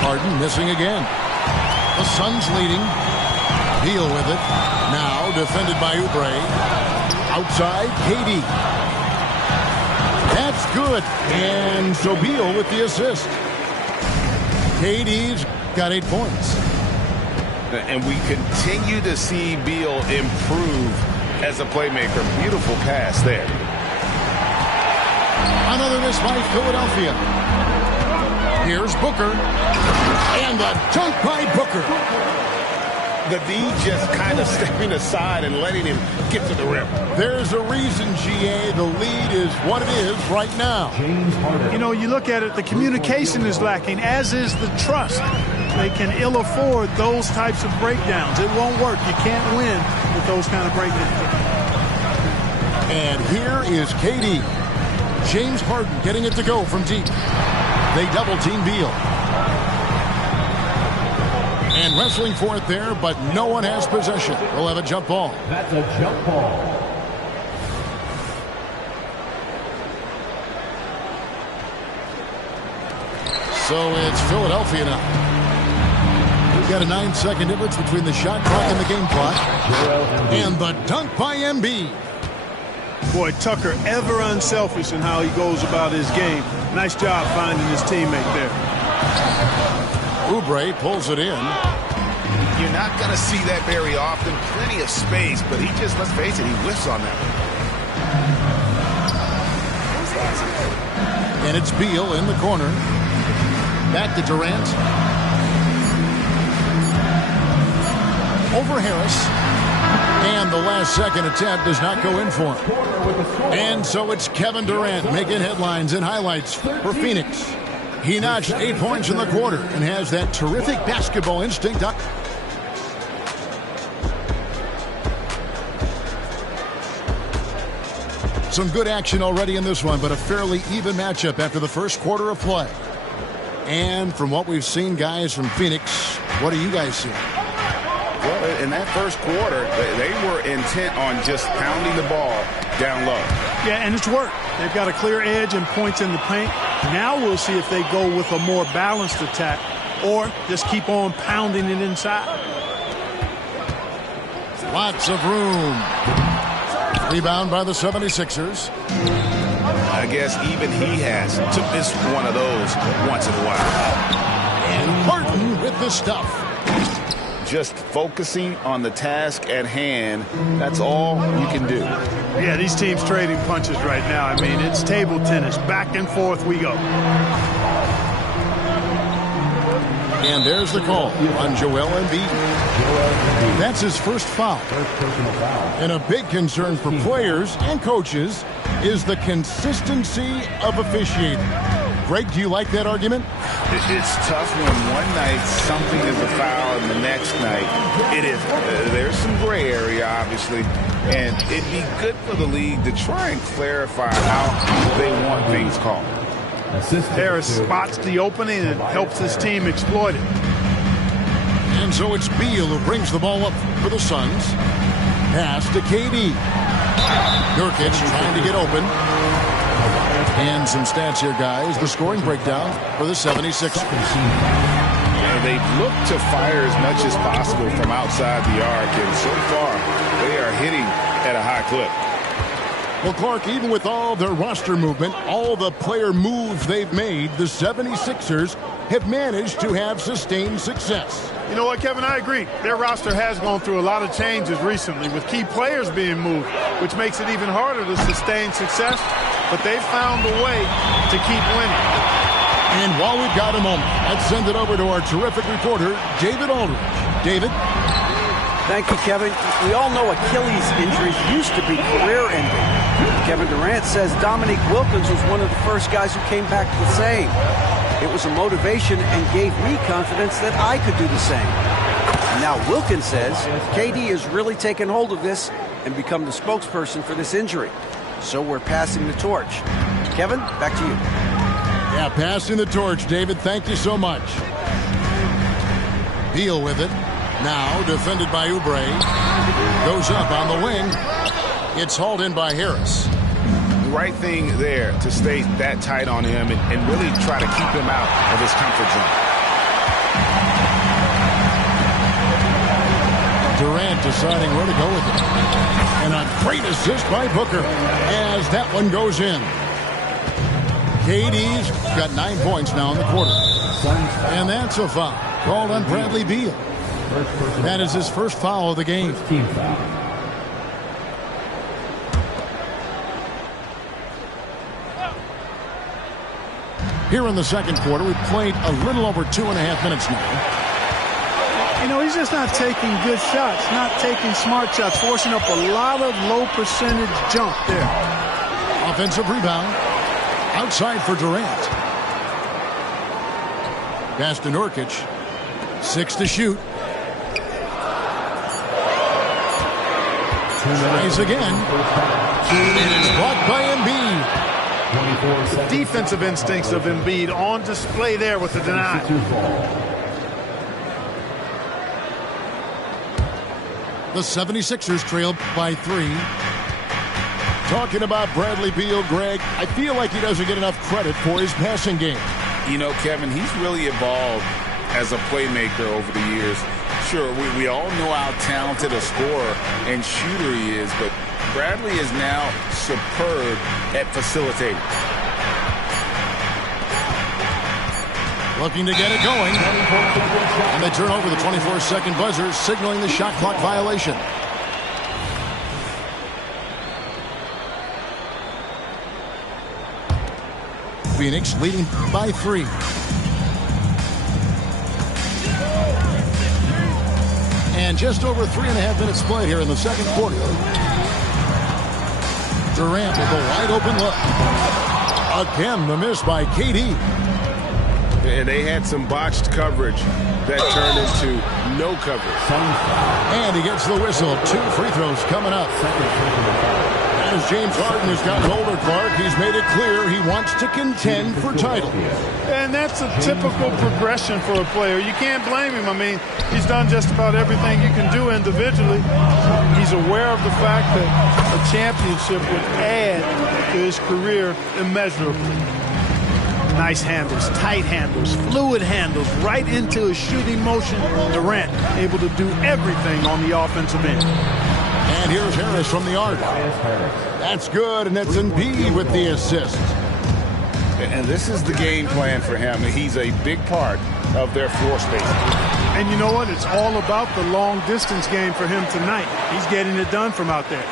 Harden missing again. The Suns leading. Beal with it. Now defended by Oubre. Outside, KD. That's good. And so Beal with the assist. KD's got 8 points. And we continue to see Beal improve as a playmaker. Beautiful pass there. Another miss by Philadelphia. Here's Booker. And the dunk by Booker. The D just kind of stepping aside and letting him get to the rim. There's a reason, GA, the lead is what it is right now. You know, you look at it, the communication is lacking, as is the trust. They can ill afford those types of breakdowns. It won't work. You can't win with those kind of breakdowns. And here is KD. James Harden getting it to go from deep. They double team Beal. And wrestling for it there, but no one has possession. We'll have a jump ball. That's a jump ball. So it's Philadelphia now. We've got a 9-second difference between the shot clock and the game clock. And the dunk by Embiid. Boy, Tucker, ever unselfish in how he goes about his game. Nice job finding his teammate there. Oubre pulls it in. You're not going to see that very often. Plenty of space, but he just, let's face it, he whiffs on that. And it's Beal in the corner. Back to Durant. Over Harris. And the last second attempt does not go in for him. And so it's Kevin Durant making headlines and highlights for Phoenix. He notched 8 points in the quarter and has that terrific basketball instinct. Some good action already in this one, but a fairly even matchup after the first quarter of play. And from what we've seen, guys, from Phoenix, what do you guys see? Well, in that first quarter, they were intent on just pounding the ball down low. Yeah, and it's worked. They've got a clear edge and points in the paint. Now we'll see if they go with a more balanced attack or just keep on pounding it inside. Lots of room. Rebound by the 76ers. I guess even he has to miss one of those once in a while. And Harden with the stuff. Just focusing on the task at hand, that's all you can do. Yeah, these teams trading punches right now. I mean, it's table tennis. Back and forth we go. And there's the call on Joel Embiid. That's his first foul. And a big concern for players and coaches is the consistency of officiating. Greg, do you like that argument? It's tough when one night something is a foul and the next night it isn't. There's some gray area, obviously, and it'd be good for the league to try and clarify how they want things called. Harris spots the opening and helps his team exploit it. And so it's Beal who brings the ball up for the Suns. Pass to KD. Nurkic trying to get open. And some stats here, guys. The scoring breakdown for the 76ers. They've looked to fire as much as possible from outside the arc, and so far they are hitting at a high clip. Well, Clark, even with all their roster movement, all the player moves they've made, the 76ers have managed to have sustained success. You know what, Kevin? I agree. Their roster has gone through a lot of changes recently with key players being moved, which makes it even harder to sustain success. But they've found a way to keep winning. And while we've got a moment, let's send it over to our terrific reporter, David Aldridge. David? Thank you, Kevin. We all know Achilles injuries used to be career-ending. Kevin Durant says Dominique Wilkins was one of the first guys who came back the same. It was a motivation and gave me confidence that I could do the same. And now Wilkins says KD has really taken hold of this and become the spokesperson for this injury. So we're passing the torch. Kevin, back to you. Yeah, passing the torch, David. Thank you so much. Beal with it. Now defended by Oubre. Goes up on the wing. It's hauled in by Harris. The right thing there to stay that tight on him and really try to keep him out of his comfort zone. Durant deciding where to go with it. And a great assist by Booker as that one goes in. KD's got 9 points now in the quarter. And that's a foul called on Bradley Beal. That is his first foul of the game. Team foul. Here in the second quarter, we've played a little over 2.5 minutes now. You know, he's just not taking good shots, not taking smart shots, forcing up a lot of low percentage jump there. Offensive rebound. Outside for Durant. Pass to Nurkic. 6 to shoot. Tries again. And it's blocked by Embiid. Defensive instincts of Embiid on display there with the denial. The 76ers trailed by 3. Talking about Bradley Beal, Greg, I feel like he doesn't get enough credit for his passing game. You know, Kevin, he's really evolved as a playmaker over the years. Sure, we all know how talented a scorer and shooter he is, but Bradley is now superb at facilitating. Looking to get it going. And they turn over the 24-second buzzer, signaling the shot clock violation. Phoenix leading by 3. And just over 3.5 minutes played here in the second quarter. Durant with a wide open look. Again, the miss by KD. And they had some botched coverage that turned into no coverage. And he gets the whistle. 2 free throws coming up. As James Harden has gotten older, Clark, he's made it clear he wants to contend for titles. And that's a typical progression for a player. You can't blame him. I mean, he's done just about everything you can do individually. He's aware of the fact that a championship would add to his career immeasurably. Nice handles, tight handles, fluid handles, right into his shooting motion. Durant able to do everything on the offensive end. And here's Harris from the arc. That's good, and that's Embiid with the assist. And this is the game plan for him. He's a big part of their floor space. And you know what? It's all about the long-distance game for him tonight. He's getting it done from out there.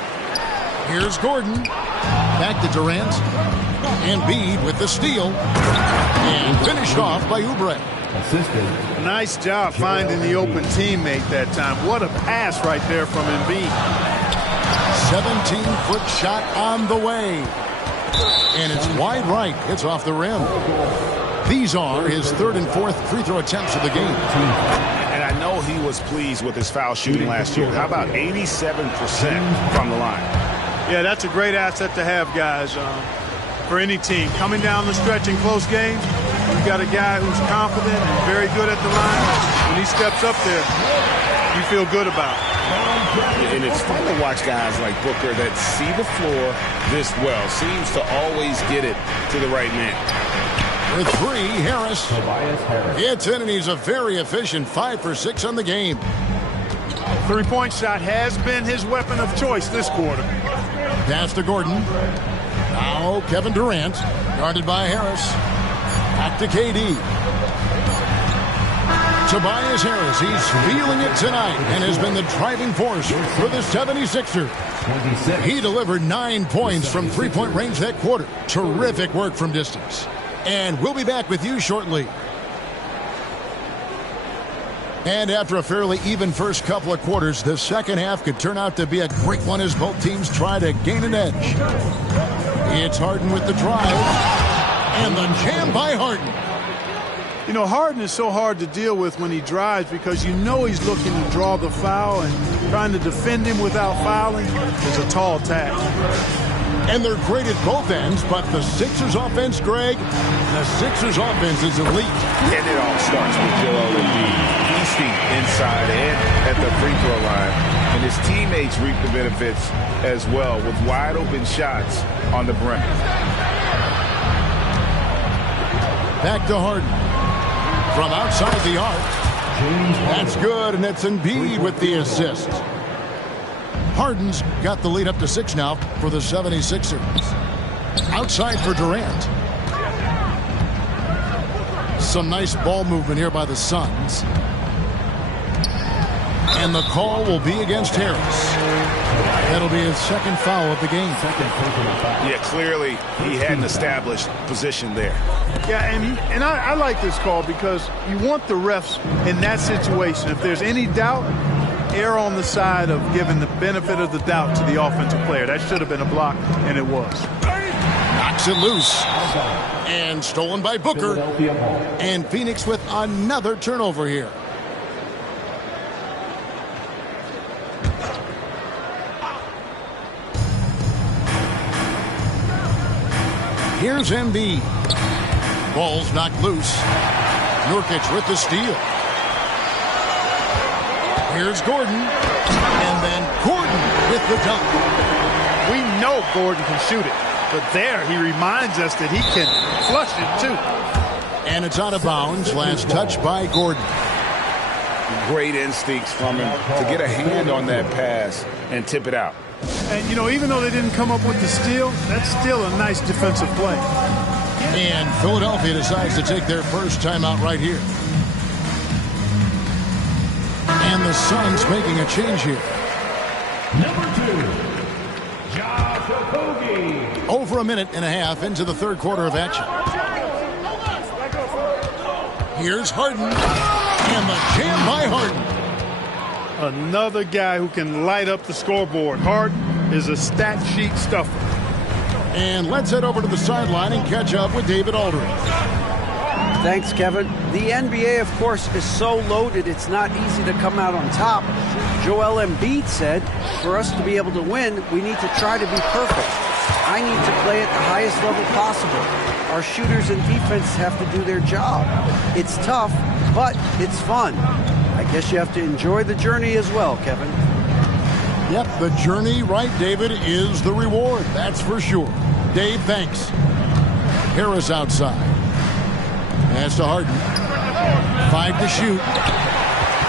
Here's Gordon. Back to Durant. Embiid with the steal. And finished off by Oubre. Nice job finding the open teammate that time. What a pass right there from Embiid. 17-foot shot on the way. And it's wide right. It's off the rim. These are his 3rd and 4th free throw attempts of the game. And I know he was pleased with his foul shooting last year. How about 87% from the line? Yeah, that's a great asset to have, guys, for any team. Coming down the stretch in close games, you've got a guy who's confident and very good at the line. When he steps up there, you feel good about it. And it's fun to watch guys like Booker that see the floor this well. Seems to always get it to the right man. For 3, Harris. Gets in, and he's a very efficient 5 for 6 on the game. Three-point shot has been his weapon of choice this quarter. Pass to Gordon. Now Kevin Durant, guarded by Harris. Back to KD. Tobias Harris, he's feeling it tonight and has been the driving force for the 76ers. He delivered 9 points from three-point range that quarter. Terrific work from distance. And we'll be back with you shortly. And after a fairly even first couple of quarters, the second half could turn out to be a great one as both teams try to gain an edge. It's Harden with the drive. And the jam by Harden. You know, Harden is so hard to deal with when he drives because you know he's looking to draw the foul, and trying to defend him without fouling is a tall task. And they're great at both ends, but the Sixers offense, Greg, the Sixers offense is elite. And it all starts with Joel Embiid. Feasting inside and at the free throw line. And his teammates reap the benefits as well with wide open shots on the brim. Back to Harden. From outside the arc. That's good, and that's Embiid with the assist. Harden's got the lead up to 6 now for the 76ers. Outside for Durant. Some nice ball movement here by the Suns. And the call will be against Harris. That'll be his second foul of the game. Yeah, clearly he hadn't established position there. Yeah, and I like this call because you want the refs in that situation. If there's any doubt, err on the side of giving the benefit of the doubt to the offensive player. That should have been a block, and it was. Knocks it loose. And stolen by Booker. And Phoenix with another turnover here. Here's Embiid. Ball's knocked loose. Nurkic with the steal. Here's Gordon. And then Gordon with the dunk. We know Gordon can shoot it, but there he reminds us that he can flush it too. And it's out of bounds. Last touch by Gordon. Great instincts from him to get a hand on that pass and tip it out. And, you know, even though they didn't come up with the steal, that's still a nice defensive play. And Philadelphia decides to take their first timeout right here. And the Suns making a change here. Number 2, Josh Okogie. Over a minute and a half into the third quarter of action. Here's Harden. And the jam by Harden. Another guy who can light up the scoreboard. Harden is a stat sheet stuffer. And let's head over to the sideline and catch up with David Aldridge. Thanks, Kevin. The NBA, of course, is so loaded it's not easy to come out on top. Joel Embiid said, for us to be able to win, we need to try to be perfect. I need to play at the highest level possible. Our shooters and defense have to do their job. It's tough, but it's fun. I guess you have to enjoy the journey as well, Kevin. Yep, the journey, right, David, is the reward. That's for sure. Dave, thanks. Harris outside. Pass to Harden. 5 to shoot.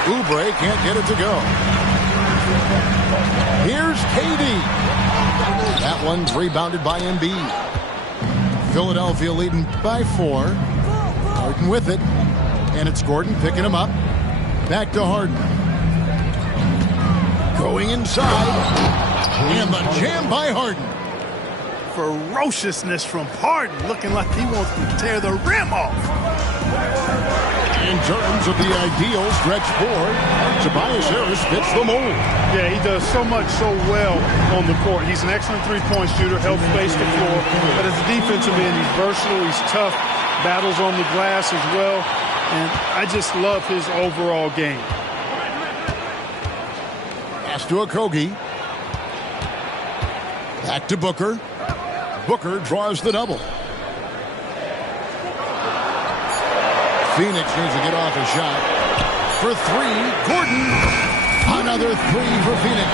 Oubre can't get it to go. Here's KD. That one's rebounded by Embiid. Philadelphia leading by 4. Harden with it. And it's Gordon picking him up. Back to Harden. Going inside. And the jam by Harden. Ferociousness from Harden, looking like he wants to tear the rim off. In terms of the ideal stretch forward, Tobias Harris fits the mold. Yeah, he does so much so well on the court. He's an excellent three-point shooter, helps space the floor. But as a defensive end, he's versatile, he's tough, battles on the glass as well. And I just love his overall game. Pass to Okogie. Back to Booker. Booker draws the double. Phoenix needs to get off a shot. For 3, Gordon. Another 3 for Phoenix.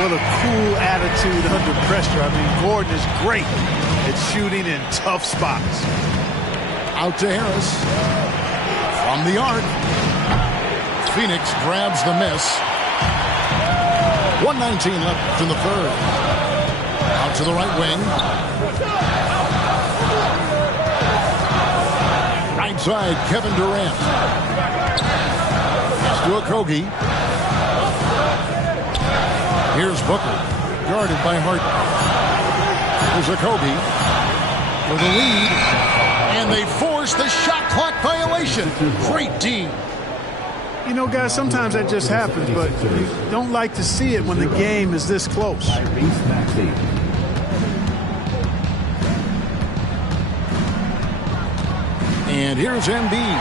What a cool attitude under pressure. I mean, Gordon is great at shooting in tough spots. Out to Harris. From the arc. Phoenix grabs the miss. 1:19 left in the third. Out to the right wing. Right side, Kevin Durant. Pass to Okogie. Here's Booker. Guarded by Harden. Here's Okogie. For the lead. And they force the shot clock violation. Great D. You know, guys, sometimes that just happens, but you don't like to see it when the game is this close. And here's Embiid.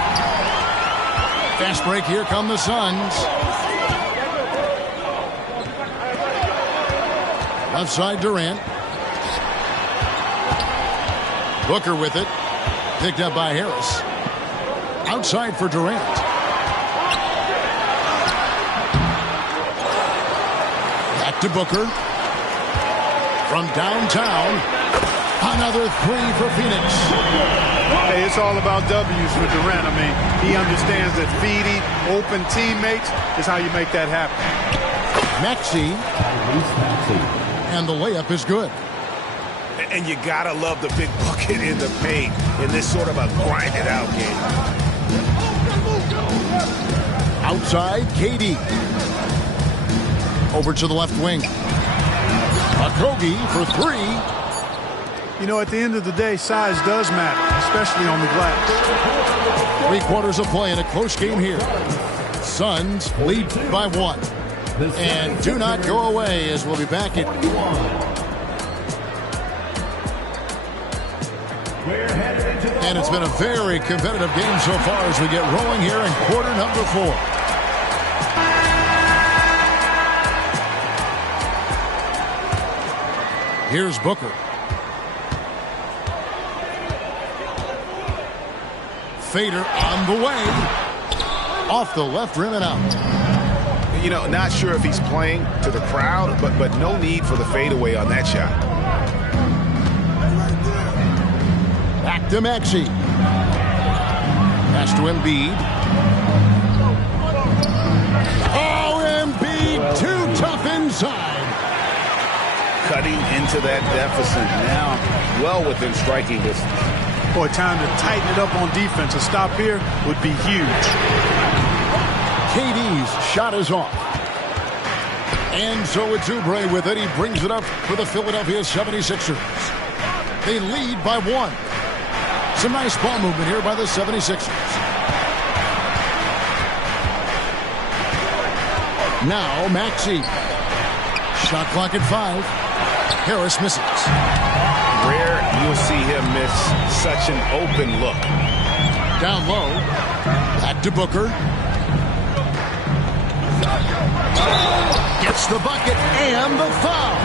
Fast break, here come the Suns. Left side, Durant. Booker with it. Picked up by Harris. Outside for Durant. Back to Booker. From downtown. Another 3 for Phoenix. Hey, it's all about W's for Durant. I mean, he understands that feeding open teammates is how you make that happen. Maxey. And the layup is good. And you gotta love the big bucket in the paint in this sort of a grinded out game. Outside, KD. Over to the left wing. Okogie for three. You know, at the end of the day, size does matter, especially on the glass. 3 quarters of play in a close game here. Suns lead by 1. And do not go away as we'll be back at... And it's been a very competitive game so far as we get rolling here in quarter number 4. Here's Booker. Fader on the way. Off the left rim and out. You know, not sure if he's playing to the crowd, but no need for the fadeaway on that shot. Back to Maxey. Pass to Embiid. Oh, Embiid, too tough inside. Cutting into that deficit now, well within striking distance. Boy, time to tighten it up on defense. A stop here would be huge. KD's shot is off. And so it's Oubre with it. He brings it up for the Philadelphia 76ers. They lead by 1. Some nice ball movement here by the 76ers. Now Maxey. Shot clock at 5. Harris misses. Rare you'll see him miss such an open look. Down low. Back to Booker. Gets the bucket and the foul.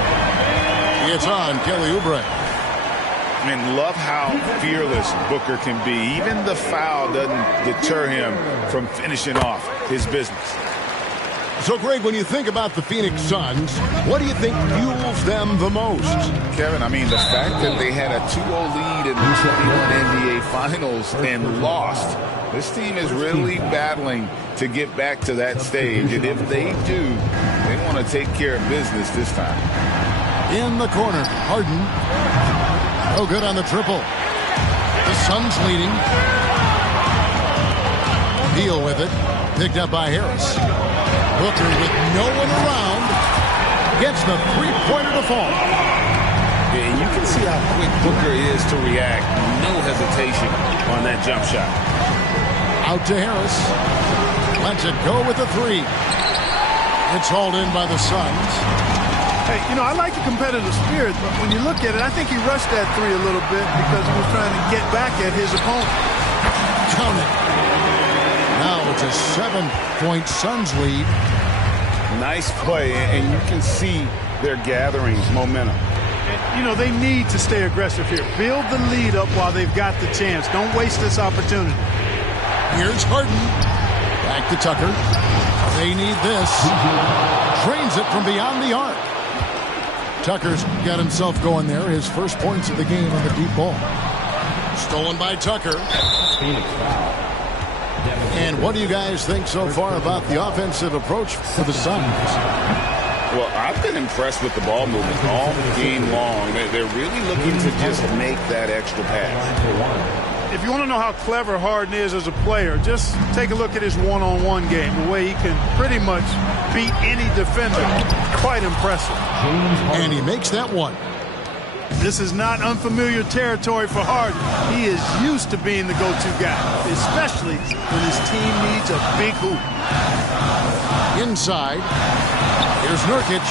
It's on Kelly Oubre. And love how fearless Booker can be. Even the foul doesn't deter him from finishing off his business. So, Greg, when you think about the Phoenix Suns, what do you think fuels them the most? Kevin, I mean, the fact that they had a 2-0 lead in the 21 NBA Finals and lost. This team is really battling to get back to that stage. And if they do, they want to take care of business this time. In the corner, Harden. No good on the triple. The Suns leading. Deal with it. Picked up by Harris. Booker with no one around gets the three-pointer to fall. Yeah, you can see how quick Booker is to react. No hesitation on that jump shot. Out to Harris. Lets it go with the 3. It's hauled in by the Suns. Hey, you know, I like the competitive spirit, but when you look at it, I think he rushed that 3 a little bit because he was trying to get back at his opponent. Count it. Now it's a 7-point Suns lead. Nice play, and you can see they're gathering momentum. And, you know, they need to stay aggressive here. Build the lead up while they've got the chance. Don't waste this opportunity. Here's Harden. Back to Tucker. They need this. Trains it from beyond the arc. Tucker's got himself going there. His first points of the game on the deep ball. Stolen by Tucker. Phoenix foul. And what do you guys think so far about the offensive approach for the Suns? Well, I've been impressed with the ball movement all game long. They're really looking to just make that extra pass. If you want to know how clever Harden is as a player, just take a look at his one-on-one game, the way he can pretty much beat any defender. Quite impressive. And he makes that one. This is not unfamiliar territory for Harden. He is used to being the go-to guy, especially when his team needs a big hoop. Inside. Here's Nurkic.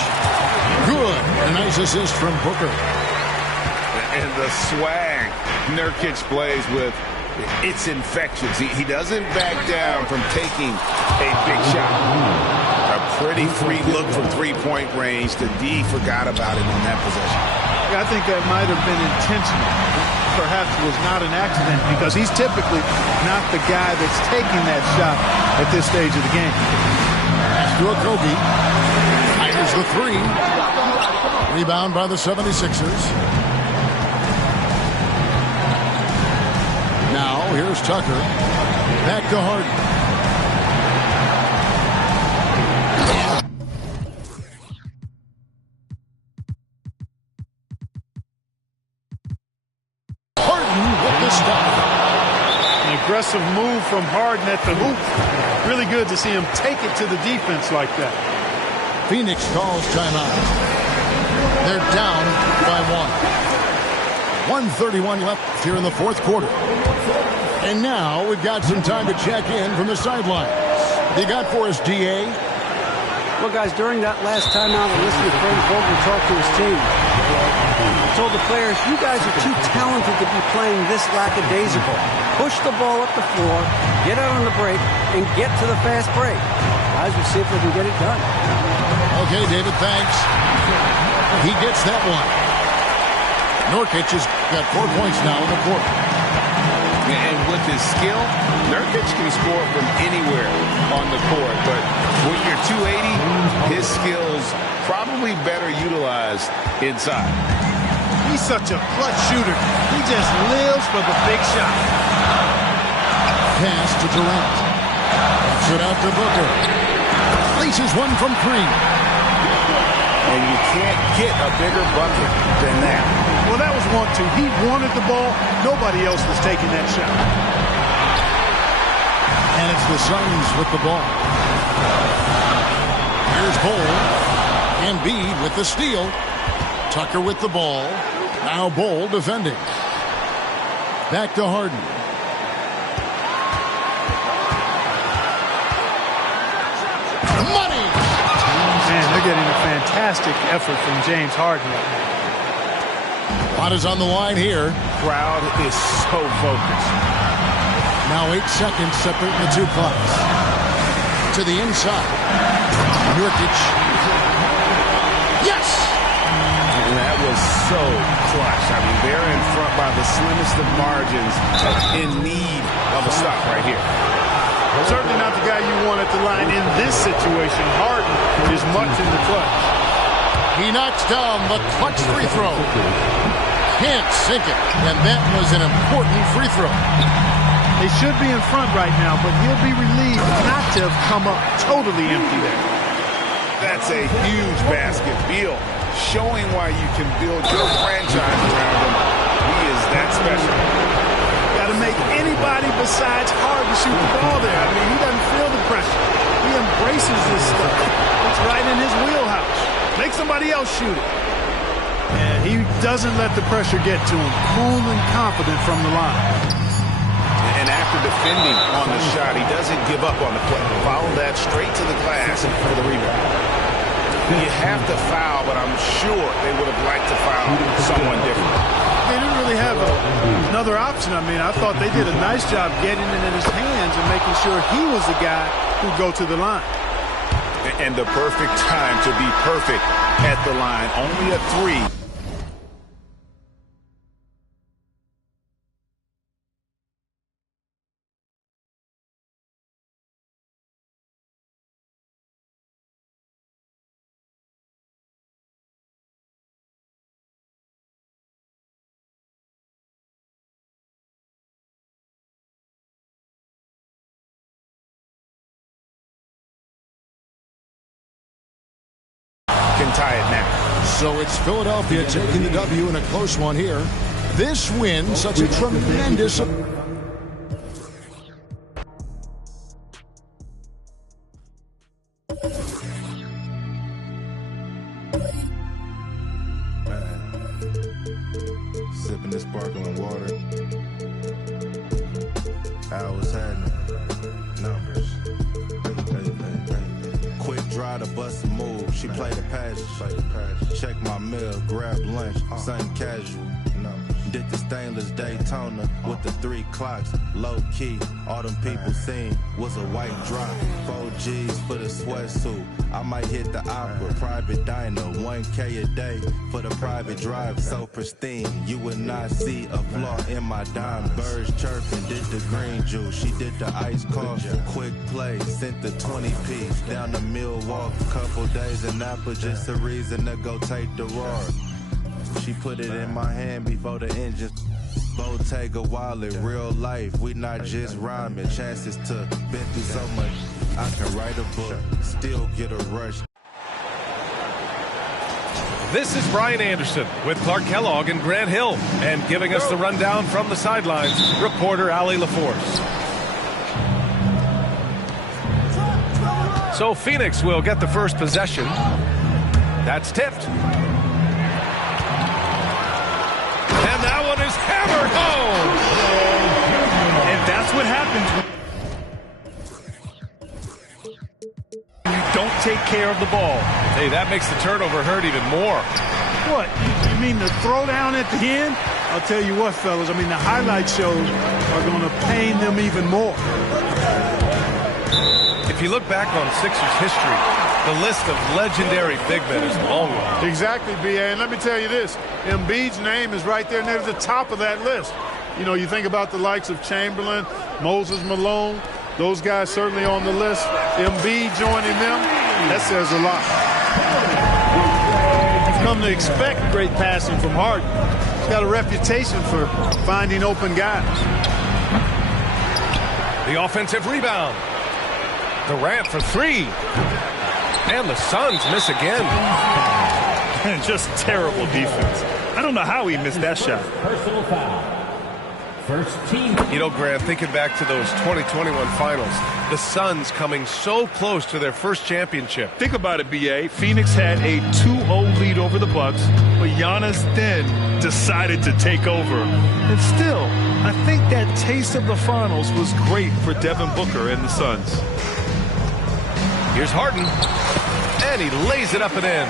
Good. A nice assist from Booker. And the swag Nurkic plays with, it's infectious. He doesn't back down from taking a big shot. A pretty free look from three-point range. The D forgot about him on that possession. I think that might have been intentional. Perhaps it was not an accident because he's typically not the guy that's taking that shot at this stage of the game. Pass to Okogie. Fires the 3. Rebound by the 76ers. Now here's Tucker. Back to Harden. Aggressive move from Harden at the hoop. Really good to see him take it to the defense like that. Phoenix calls timeout. They're down by 1. 1:31 left here in the fourth quarter. And now we've got some time to check in from the sidelines. You got for us, D.A.? Well, guys, during that last timeout, I listened to Frank Vogel talk to his team. He told the players, you guys are too talented to be playing this lackadaisical. Push the ball up the floor, get out on the break, and get to the fast break. Guys, we'll see if they can get it done. Okay, David, thanks. He gets that one. Nurkic has got 4 points now in the quarter. And with his skill, Nurkic can score from anywhere on the court. But when you're 280, his skills probably better utilized inside. He's such a clutch shooter. He just lives for the big shot. Pass to Durant. Puts it out to Booker. Places one from 3. And you can't get a bigger bucket than that. Well, that was 1-2. He wanted the ball. Nobody else was taking that shot. And it's the Suns with the ball. Here's Bol. Embiid with the steal. Tucker with the ball. Now Bol defending. Back to Harden. Money! Man, they're getting a fantastic effort from James Harden right now. Lot is on the line here. Crowd is so focused. Now 8 seconds separating the 2 clocks. To the inside. Nurkic. Yes! And that was so clutch. I mean, they're in front by the slimmest of margins, in need of a stop right here. Certainly not the guy you want at the line in this situation. Harden is much in the clutch. He knocks down the clutch free throw. Can't sink it. And that was an important free throw. They should be in front right now, but he'll be relieved not to have come up totally empty there. That's a huge basket. Beal showing why you can build your franchise around him. He is that special. Got to make anybody besides Harden shoot the ball there. I mean, he doesn't feel the pressure. He embraces this stuff. It's right in his wheelhouse. Make somebody else shoot it. And he doesn't let the pressure get to him. Cool and confident from the line. And after defending on the shot, he doesn't give up on the play. Follow that straight to the glass and for the rebound. You have to foul, but I'm sure they would have liked to foul someone different. They didn't really have another option. I mean, I thought they did a nice job getting it in his hands and making sure he was the guy who'd go to the line. And the perfect time to be perfect at the line. Only a 3. Can tie it now. So it's Philadelphia taking the W in a close one here. This win, such a tremendous... Sipping this sparkling water. Hours happening. Numbers. Quick drive to bust a move. She played the passage. Check my meal, grab lunch, something casual. Did the stainless Daytona with the 3 clocks. Low key, all them people seen was a white drop. 4 G's for the sweatsuit. I might hit the opera, private diner, 1K a day for the private drive. So pristine, you would not see a flaw in my diamonds. Birds chirping, did the green juice. She did the iced coffee, quick play, sent the 20-piece down to Milwaukee. Couple days in Napa, just a reason to go take the roar. She put it in my hand before the engine. Bottega wallet, real life, we not just rhyming. Chances to been through so much, I can write a book, still get a rush. This is Brian Anderson with Clark Kellogg and Grant Hill. And giving us the rundown from the sidelines, reporter Allie LaForce. So Phoenix will get the first possession. That's tipped. take care of the ball. Hey, that makes the turnover hurt even more. What? You mean the throwdown at the end? I'll tell you what, fellas. I mean, the highlight shows are going to pain them even more. If you look back on Sixers history, the list of legendary big men is long. Exactly, B.A. And let me tell you this. Embiid's name is right there near the top of that list. You know, you think about the likes of Chamberlain, Moses Malone, those guys certainly on the list. Embiid joining them, that says a lot. You've come to expect great passing from Harden. He's got a reputation for finding open guys. The offensive rebound. Durant for three. And the Suns miss again. Just terrible defense. I don't know how he missed that shot. Personal foul. First team. You know, Grant, thinking back to those 2021 finals, the Suns coming so close to their first championship. Think about it, B.A. Phoenix had a 2-0 lead over the Bucks, but Giannis then decided to take over. And still, I think that taste of the finals was great for Devin Booker and the Suns. Here's Harden, and he lays it up and in.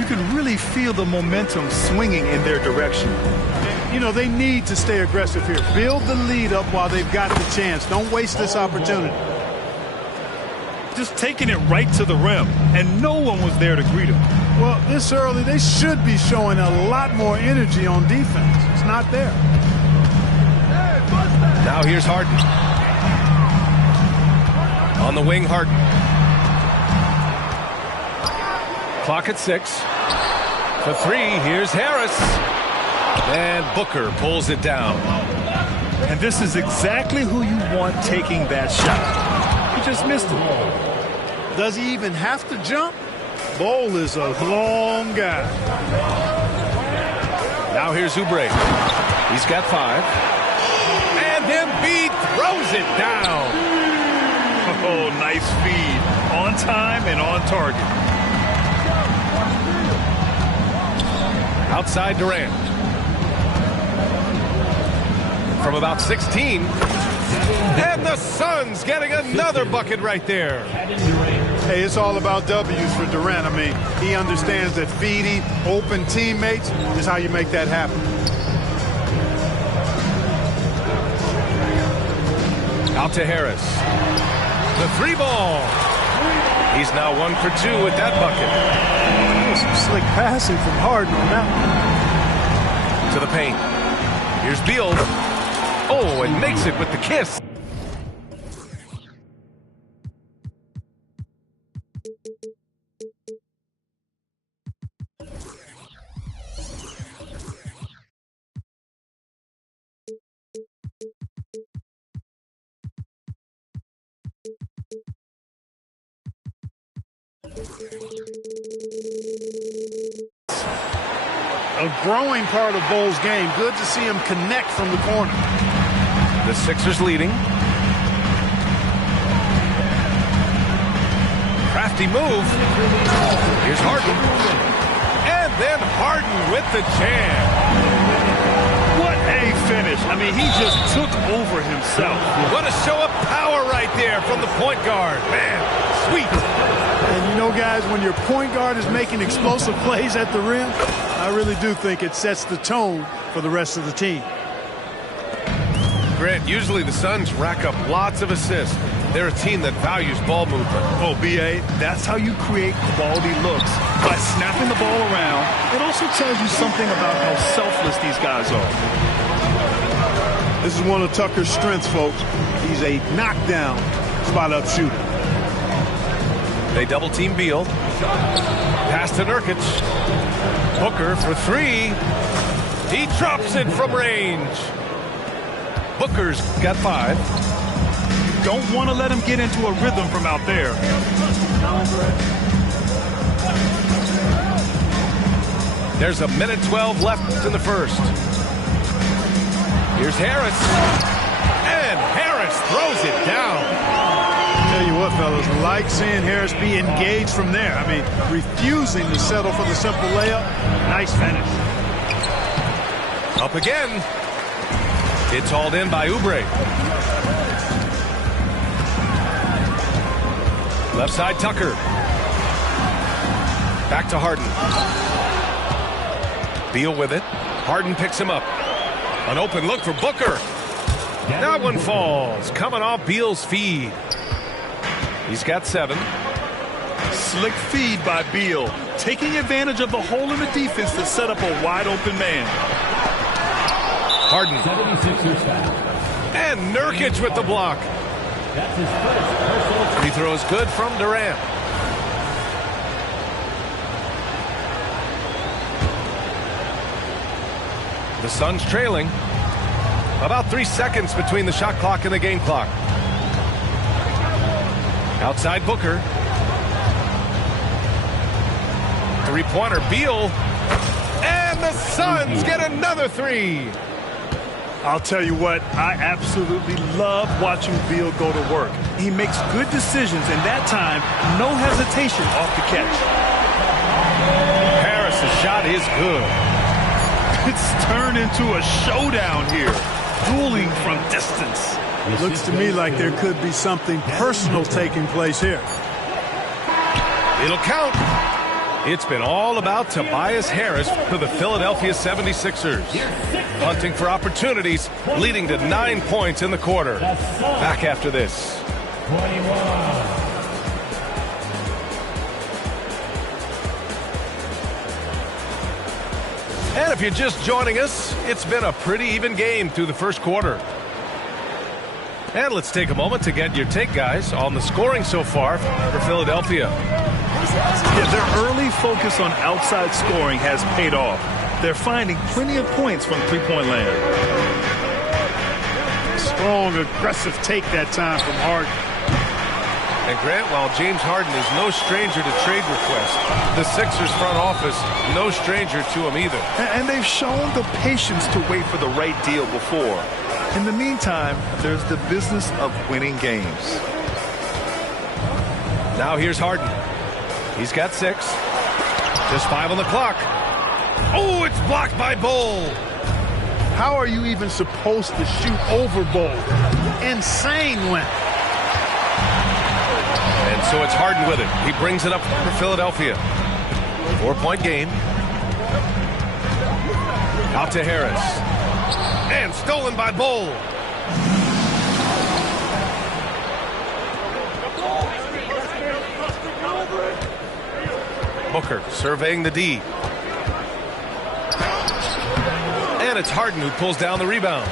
You can really feel the momentum swinging in their direction. You know, they need to stay aggressive here. Build the lead up while they've got the chance. Don't waste this opportunity. Just taking it right to the rim, and no one was there to greet him. Well, this early, they should be showing a lot more energy on defense. It's not there. Now here's Harden. On the wing, Harden. Clock at 6. For three, here's Harris. And Booker pulls it down. And this is exactly who you want taking that shot. He just missed it. Does he even have to jump? Bol is a long guy. Now here's Oubre. He's got 5. And Embiid throws it down. Oh, nice feed. On time and on target. Outside Durant. From about 16. And the Suns getting another bucket right there. Hey, it's all about W's for Durant. I mean, he understands that feeding open teammates is how you make that happen. Out to Harris. The 3-ball. He's now 1 for 2 with that bucket. Some slick passing from Harden on that one. To the paint. Here's Beal. Oh, and makes it with the kiss. A growing part of Bol's game. Good to see him connect from the corner. The Sixers leading. Crafty move. Here's Harden. And then Harden with the jam. What a finish. I mean, he just took over himself. What a show of power right there from the point guard. Man, sweet. And you know, guys, when your point guard is making explosive plays at the rim, I really do think it sets the tone for the rest of the team. Grant, usually the Suns rack up lots of assists. They're a team that values ball movement. Oh, B.A., that's how you create quality looks, by snapping the ball around. It also tells you something about how selfless these guys are. This is one of Tucker's strengths, folks. He's a knockdown spot-up shooter. They double-team Beal. Pass to Nurkic. Booker for 3. He drops it from range. Booker's got 5. Don't want to let him get into a rhythm from out there. There's a minute 12 left in the first. Here's Harris. And Harris throws it down. Tell you what, fellas, like seeing Harris be engaged from there. I mean, refusing to settle for the simple layup. Nice finish. Up again. It's hauled in by Oubre. Left side, Tucker. Back to Harden. Beal with it. Harden picks him up. An open look for Booker. That one falls. Coming off Beal's feed. He's got 7. Slick feed by Beal. Taking advantage of the hole in the defense to set up a wide open man. Harden. And Nurkic with the block. Free throw is good from Durant. The Suns trailing. About 3 seconds between the shot clock and the game clock. Outside Booker. Three-pointer, Beal. And the Suns get another 3. I'll tell you what, I absolutely love watching Beal go to work. He makes good decisions, and that time, no hesitation off the catch. Harris's shot is good. It's turned into a showdown here. Dueling from distance. Looks to me like there could be something personal taking place here. It'll count. It's been all about Tobias Harris for the Philadelphia 76ers. Hunting for opportunities, leading to 9 points in the quarter. Back after this. 21. And if you're just joining us, it's been a pretty even game through the first quarter. And let's take a moment to get your take, guys, on the scoring so far for Philadelphia. Yeah, their early focus on outside scoring has paid off. They're finding plenty of points from three-point land. Strong, aggressive take that time from Harden. And Grant, while James Harden is no stranger to trade requests, the Sixers front office no stranger to him either. And they've shown the patience to wait for the right deal before. In the meantime, there's the business of winning games. Now here's Harden. He's got 6. Just 5 on the clock. Oh, it's blocked by Bull. How are you even supposed to shoot over Bull? Insane win. And so it's Harden with it. He brings it up for Philadelphia. 4-point game. Out to Harris. And stolen by Bull. Booker surveying the D. And it's Harden who pulls down the rebound.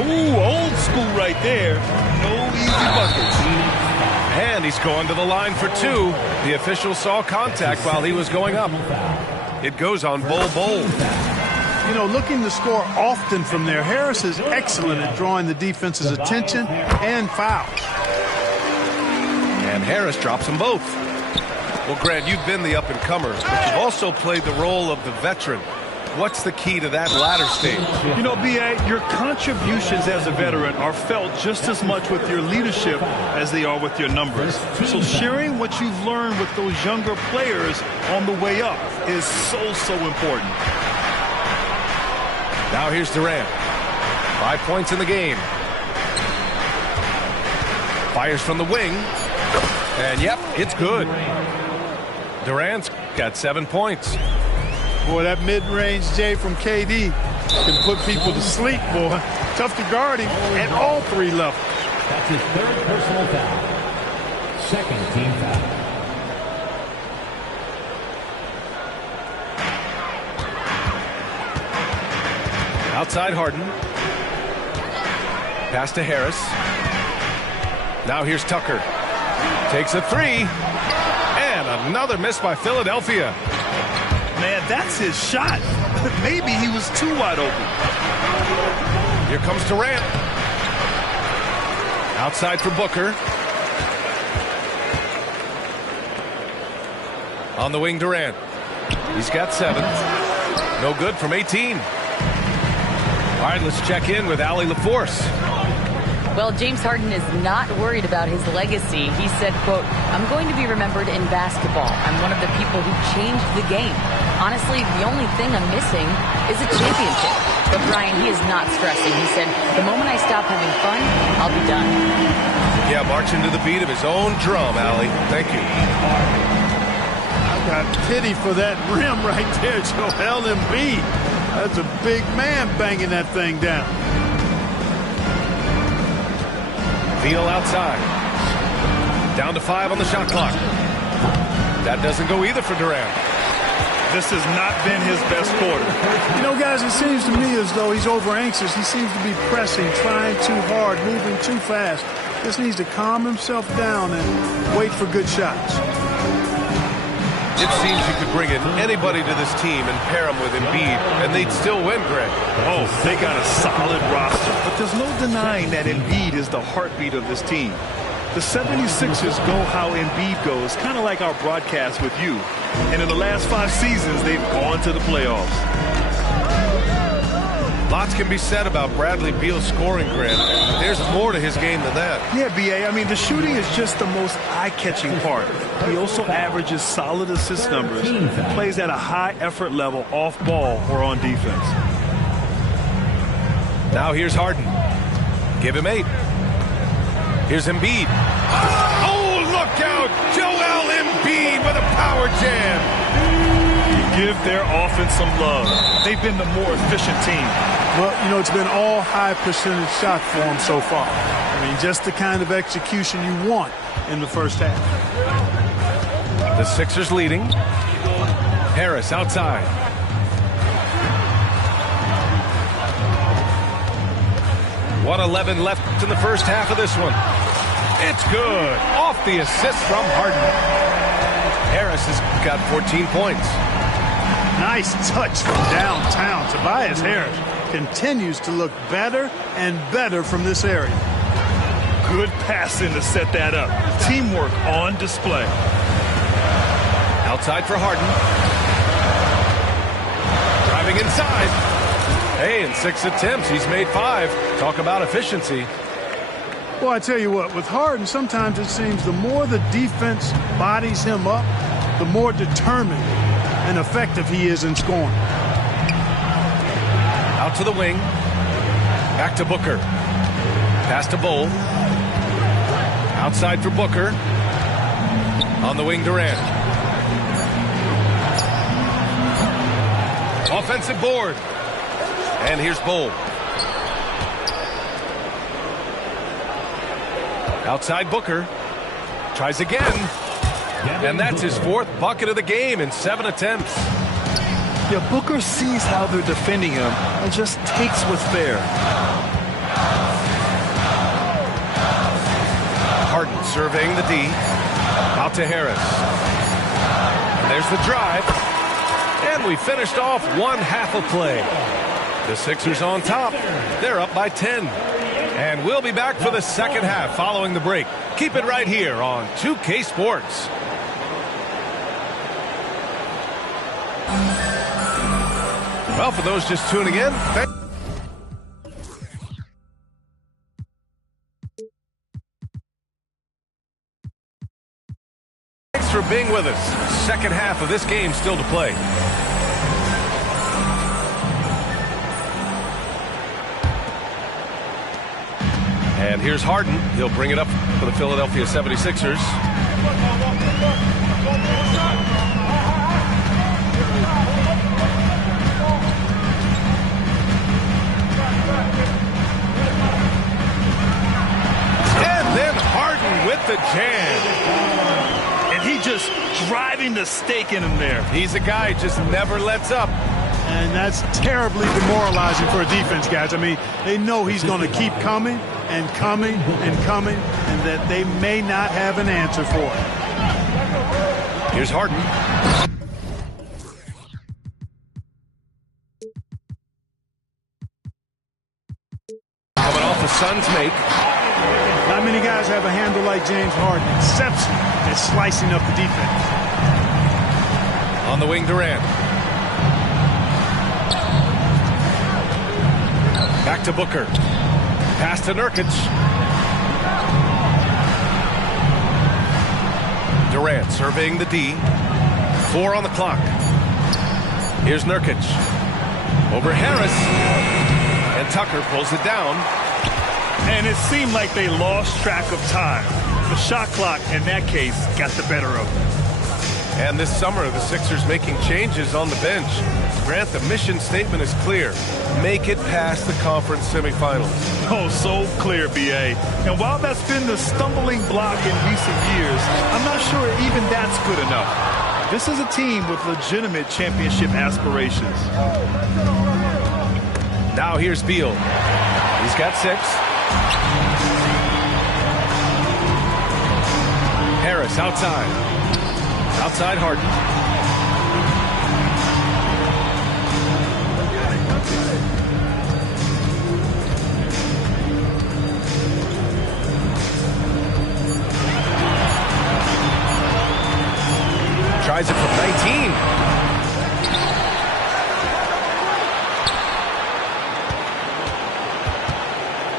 Ooh, old school right there. No easy buckets. And he's going to the line for 2. The official saw contact while he was going up. It goes on Bull. You know, looking to score often from there. Harris is excellent at drawing the defense's attention and fouls. And Harris drops them both. Well, Grant, you've been the up-and-comer, but you've also played the role of the veteran. What's the key to that latter stage? You know, B.A., your contributions as a veteran are felt just as much with your leadership as they are with your numbers. So sharing what you've learned with those younger players on the way up is so important. Now here's Durant. 5 points in the game. Fires from the wing. And, yep, it's good. Durant's got 7 points. Boy, that mid-range J from KD can put people to sleep, boy. Tough to guard him at all 3 levels. That's his 3rd personal foul. 2nd team foul. Outside Harden. Pass to Harris. Now here's Tucker. Takes a 3. And another miss by Philadelphia. Man, that's his shot. Maybe he was too wide open. Here comes Durant. Outside for Booker. On the wing, Durant. He's got 7. No good from 18. All right, let's check in with Allie LaForce. Well, James Harden is not worried about his legacy. He said, quote, "I'm going to be remembered in basketball. I'm one of the people who changed the game. Honestly, the only thing I'm missing is a championship." But Brian, he is not stressing. He said, "The moment I stop having fun, I'll be done." Yeah, marching to the beat of his own drum, Allie. Thank you. I got pity for that rim right there, Joel Embiid. That's a big man banging that thing down. Beal outside. Down to 5 on the shot clock. That doesn't go either for Durant. This has not been his best quarter. You know, guys, it seems to me as though he's over anxious. He seems to be pressing, trying too hard, moving too fast. Just needs to calm himself down and wait for good shots. It seems you could bring in anybody to this team and pair them with Embiid, and they'd still win, Greg. Oh, they got a solid roster. But there's no denying that Embiid is the heartbeat of this team. The 76ers go how Embiid goes, kind of like our broadcast with you. And in the last 5 seasons, they've gone to the playoffs. Lots can be said about Bradley Beal's scoring, Grant. There's more to his game than that. Yeah, B.A., I mean, the shooting is just the most eye-catching part. He also averages solid assist numbers, plays at a high effort level off ball or on defense. Now here's Harden. Give him 8. Here's Embiid. Oh, look out! Joel Embiid with a power jam. Give their offense some love. They've been the more efficient team. Well, you know, it's been all high percentage shot for them so far. I mean, just the kind of execution you want in the first half. The Sixers leading. Harris outside. .111 left in the first half of this one. It's good. Off the assist from Harden. Harris has got 14 points. Nice touch from downtown. Tobias Harris continues to look better and better from this area. Good passing to set that up. Teamwork on display. Outside for Harden. Driving inside. Hey, in 6 attempts, he's made 5. Talk about efficiency. Well, I tell you what, with Harden, sometimes it seems the more the defense bodies him up, the more determined and effective he is in scoring. Out to the wing. Back to Booker. Pass to Bull. Outside for Booker. On the wing, Durant. Offensive board. And here's Bull. Outside Booker. Tries again. And that's his 4th bucket of the game in 7 attempts. Yeah, Booker sees how they're defending him and just takes what's there. Harden surveying the D. Out to Harris. And there's the drive. And we finished off 1 half of play. The Sixers on top. They're up by 10. And we'll be back for the second half following the break. Keep it right here on 2K Sports. Well, for those just tuning in, thanks for being with us. Second half of this game still to play. And here's Harden. He'll bring it up for the Philadelphia 76ers. And then Harden with the jam. And he just driving the stake in him there. He's a guy who just never lets up. And that's terribly demoralizing for a defense, guys. I mean, they know he's going to keep coming and coming and coming, and that they may not have an answer for it. Here's Harden. Coming off the Suns make. Not many guys have a handle like James Harden, exception at slicing up the defense. On the wing, Durant. Back to Booker. Pass to Nurkic. Durant surveying the D. 4 on the clock. Here's Nurkic. Over Harris. And Tucker pulls it down. And it seemed like they lost track of time. The shot clock, in that case, got the better of them. And this summer, the Sixers making changes on the bench. Grant, the mission statement is clear. Make it past the conference semifinals. Oh, so clear, B.A. And while that's been the stumbling block in recent years, I'm not sure even that's good enough. This is a team with legitimate championship aspirations. Now here's Beal. He's got 6. Harris outside. Outside Harden. Tries it from 19.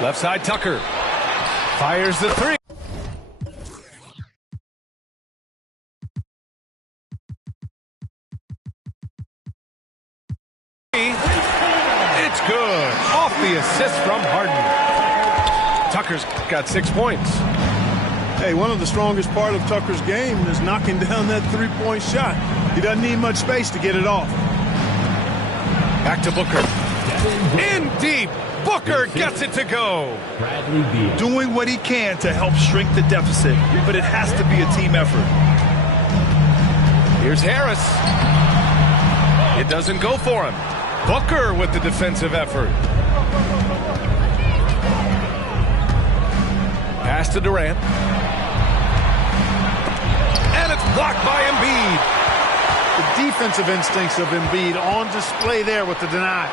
Left side Tucker. Fires the 3. It's good. Off the assist from Harden. Tucker's got 6 points. Hey, one of the strongest part of Tucker's game is knocking down that three-point shot. He doesn't need much space to get it off. Back to Booker. In deep. Booker gets it to go. Doing what he can to help shrink the deficit, but it has to be a team effort. Here's Harris. It doesn't go for him. Booker with the defensive effort. Pass to Durant. And it's blocked by Embiid. The defensive instincts of Embiid on display there with the deny.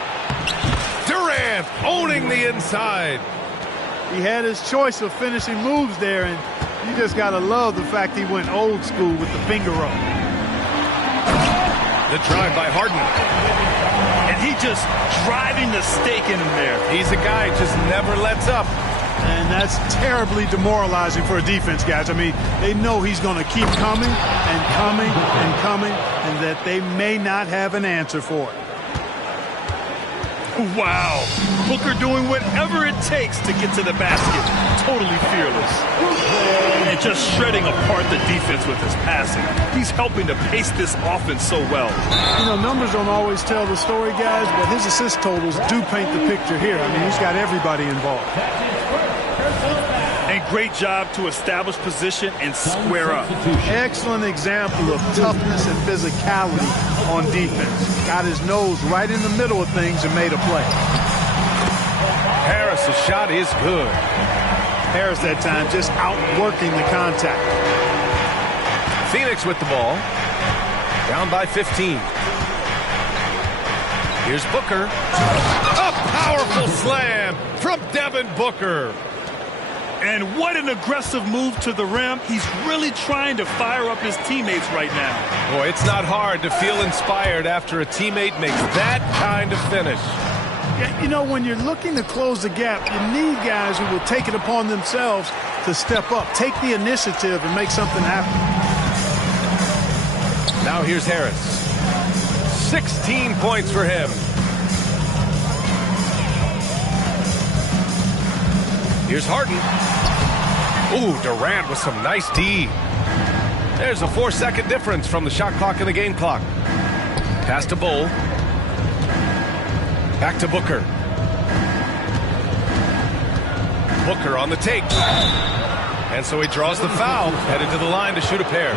Durant owning the inside. He had his choice of finishing moves there, and you just got to love the fact he went old school with the finger roll. The drive by Harden. And he just driving the stake in him there. He's a guy who just never lets up. And that's terribly demoralizing for a defense, guys. I mean, they know he's going to keep coming and coming and coming, and that they may not have an answer for it. Wow. Booker doing whatever it takes to get to the basket. Totally fearless. And just shredding apart the defense with his passing. He's helping to pace this offense so well. You know, numbers don't always tell the story, guys, but his assist totals do paint the picture here. I mean, he's got everybody involved. And great job to establish position and square up. Excellent example of toughness and physicality on defense. Got his nose right in the middle of things and made a play. Harris' shot is good. Harris that time just outworking the contact. Phoenix with the ball. Down by 15. Here's Booker. A powerful slam from Devin Booker. And what an aggressive move to the rim. He's really trying to fire up his teammates right now. Boy, it's not hard to feel inspired after a teammate makes that kind of finish. Yeah, you know, when you're looking to close the gap, you need guys who will take it upon themselves to step up, take the initiative, and make something happen. Now here's Harris. 16 points for him. Here's Harden. Ooh, Durant with some nice D. There's a 4-second difference from the shot clock and the game clock. Pass to Bull. Back to Booker. Booker on the take. And so he draws the foul, headed to the line to shoot a pair.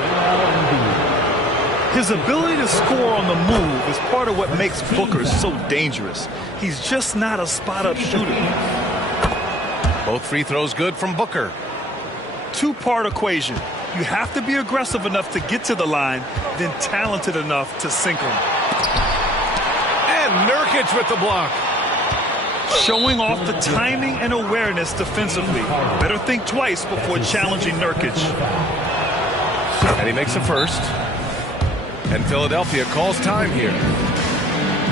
His ability to score on the move is part of what makes Booker so dangerous. He's just not a spot-up shooter. Both free throws good from Booker. Two-part equation. You have to be aggressive enough to get to the line, then talented enough to sink them. And Nurkic with the block. Showing off the timing and awareness defensively. Better think twice before challenging Nurkic. And he makes a first. And Philadelphia calls time here.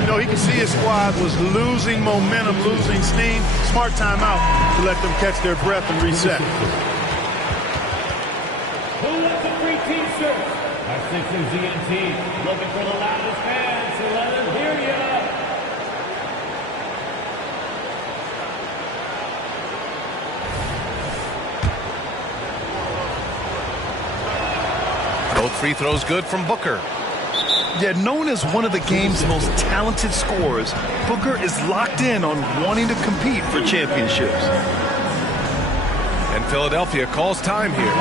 You know, he can see his squad was losing momentum, losing steam. Smart timeout to let them catch their breath and reset. Who wants a free t-shirt? Our Sixers ZNT looking for the loudest fans, so let them hear you. Both free throws good from Booker. Yeah, known as one of the game's most talented scorers, Booker is locked in on wanting to compete for championships. And Philadelphia calls time here.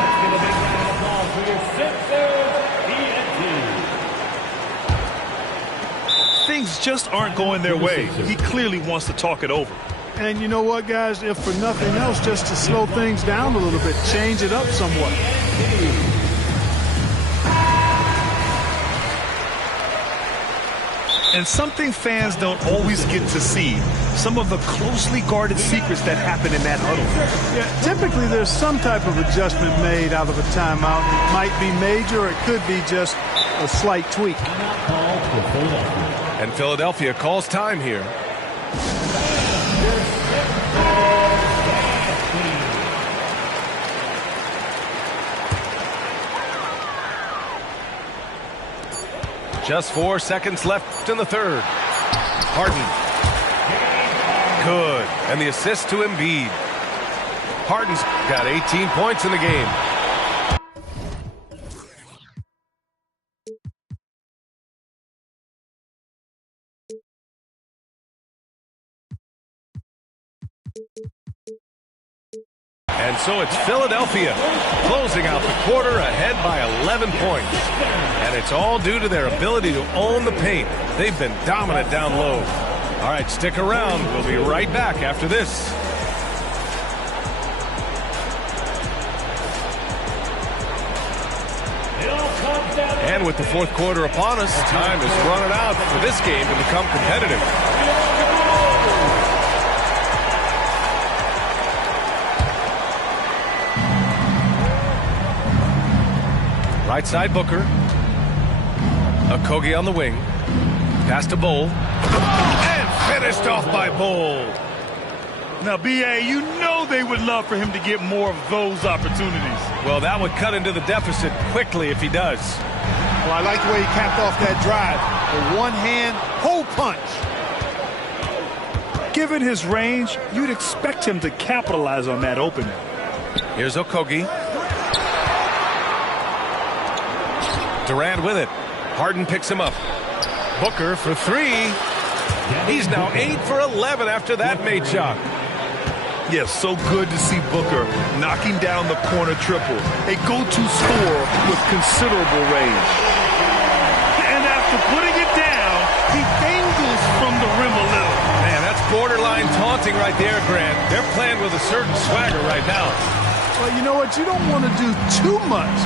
Things just aren't going their way. He clearly wants to talk it over. And you know what, guys? If for nothing else, just to slow things down a little bit, change it up somewhat. And something fans don't always get to see, some of the closely guarded secrets that happen in that huddle. Yeah, typically there's some type of adjustment made out of a timeout. It might be major, or it could be just a slight tweak. And Philadelphia calls time here. Just 4 seconds left in the third. Harden. Good. And the assist to Embiid. Harden's got 18 points in the game. And so it's Philadelphia closing out the quarter ahead by 11 points. And it's all due to their ability to own the paint. They've been dominant down low. All right, stick around. We'll be right back after this. And with the fourth quarter upon us, time is running out for this game to become competitive. Right side Booker. Okogie on the wing. Pass to Bol. And finished off by Bol. Now, B.A., you know they would love for him to get more of those opportunities. Well, that would cut into the deficit quickly if he does. Well, I like the way he capped off that drive. The one-hand hole punch. Given his range, you'd expect him to capitalize on that opening. Here's Okogie. Durant with it. Harden picks him up. Booker for three. He's now 8 for 11 after that made shot. Yes, so good to see Booker knocking down the corner triple. A go-to scorer with considerable range. And after putting it down, he dangles from the rim a little. Man, that's borderline taunting right there, Grant. They're playing with a certain swagger right now. Well, you know what? You don't want to do too much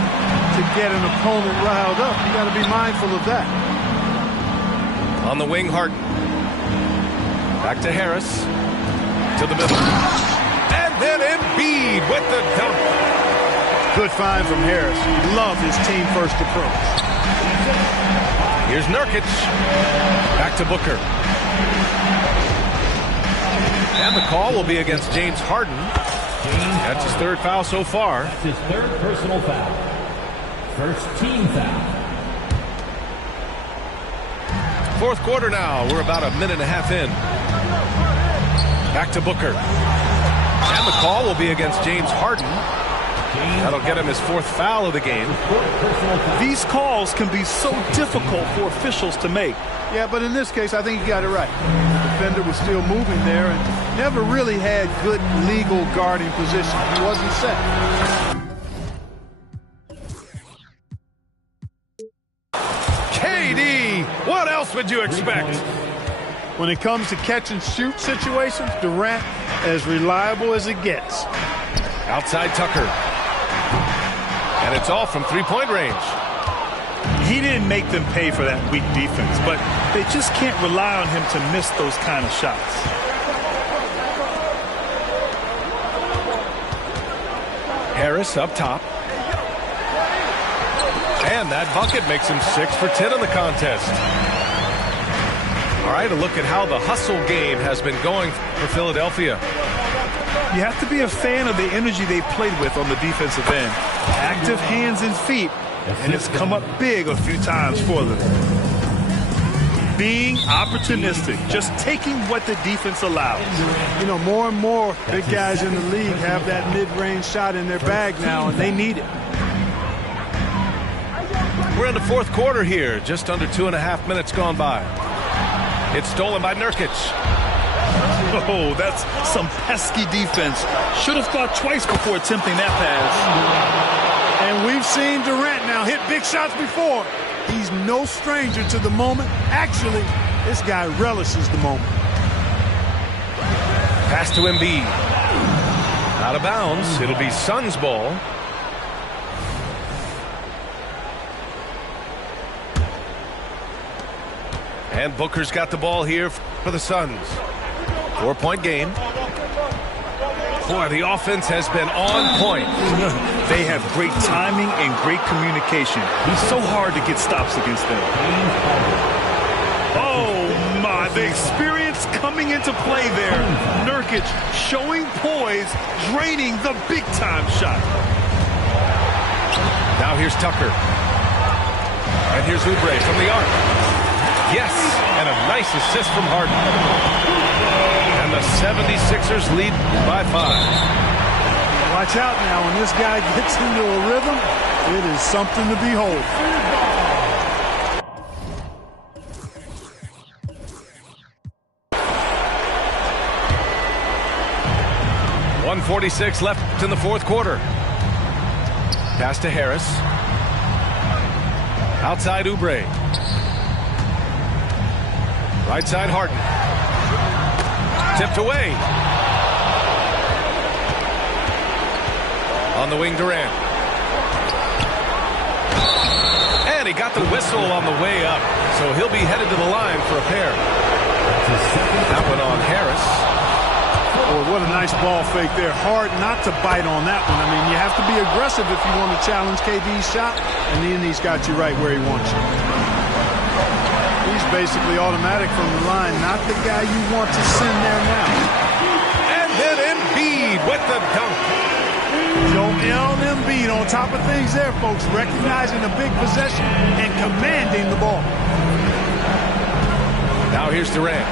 to get an opponent riled up. You got to be mindful of that. On the wing, Harden. Back to Harris. To the middle. And then Embiid with the dunk. Good find from Harris. Love his team-first approach. Here's Nurkic. Back to Booker. And the call will be against James Harden. That's his third foul so far. That's his third personal foul. First team foul. Fourth quarter now. We're about a minute and a half in. Back to Booker. And the call will be against James Harden. That'll get him his fourth foul of the game. These calls can be so difficult for officials to make. Yeah, but in this case, I think he got it right. The defender was still moving there and never really had good legal guarding position. He wasn't set. KD, what else would you expect? When it comes to catch and shoot situations, Durant as reliable as it gets. Outside Tucker. And it's all from three-point range. He didn't make them pay for that weak defense, but they just can't rely on him to miss those kind of shots. Harris up top. And that bucket makes him 6 for 10 in the contest. All right, a look at how the hustle game has been going for Philadelphia. You have to be a fan of the energy they played with on the defensive end. Active hands and feet, and it's come up big a few times for them. Being opportunistic, just taking what the defense allows. You know, more and more big guys in the league have that mid-range shot in their bag now, and they need it. We're in the fourth quarter here. Just under 2.5 minutes gone by. It's stolen by Nurkic. Oh, that's some pesky defense. Should have thought twice before attempting that pass. And we've seen Durant now hit big shots before. He's no stranger to the moment. Actually, this guy relishes the moment. Pass to Embiid. Out of bounds. It'll be Suns ball. And Booker's got the ball here for the Suns. 4-point game. Boy, the offense has been on point. They have great timing and great communication. It's so hard to get stops against them. Oh, my. The experience coming into play there. Nurkic showing poise, draining the big-time shot. Now here's Tucker. And here's Oubre from the arc. Yes, and a nice assist from Harden. And the 76ers lead by 5. Watch out now. When this guy gets into a rhythm, it is something to behold. .146 left in the fourth quarter. Pass to Harris. Outside Oubre. Right side Harden. Tipped away. On the wing Durant. And he got the whistle on the way up. So he'll be headed to the line for a pair. That one on Harris. Boy, what a nice ball fake there. Hard not to bite on that one. I mean, you have to be aggressive if you want to challenge KD's shot. And then he's got you right where he wants you. He's basically automatic from the line. Not the guy you want to send there now. And then Embiid with the dunk. Joel Embiid on top of things there, folks. Recognizing a big possession and commanding the ball. Now here's Durant.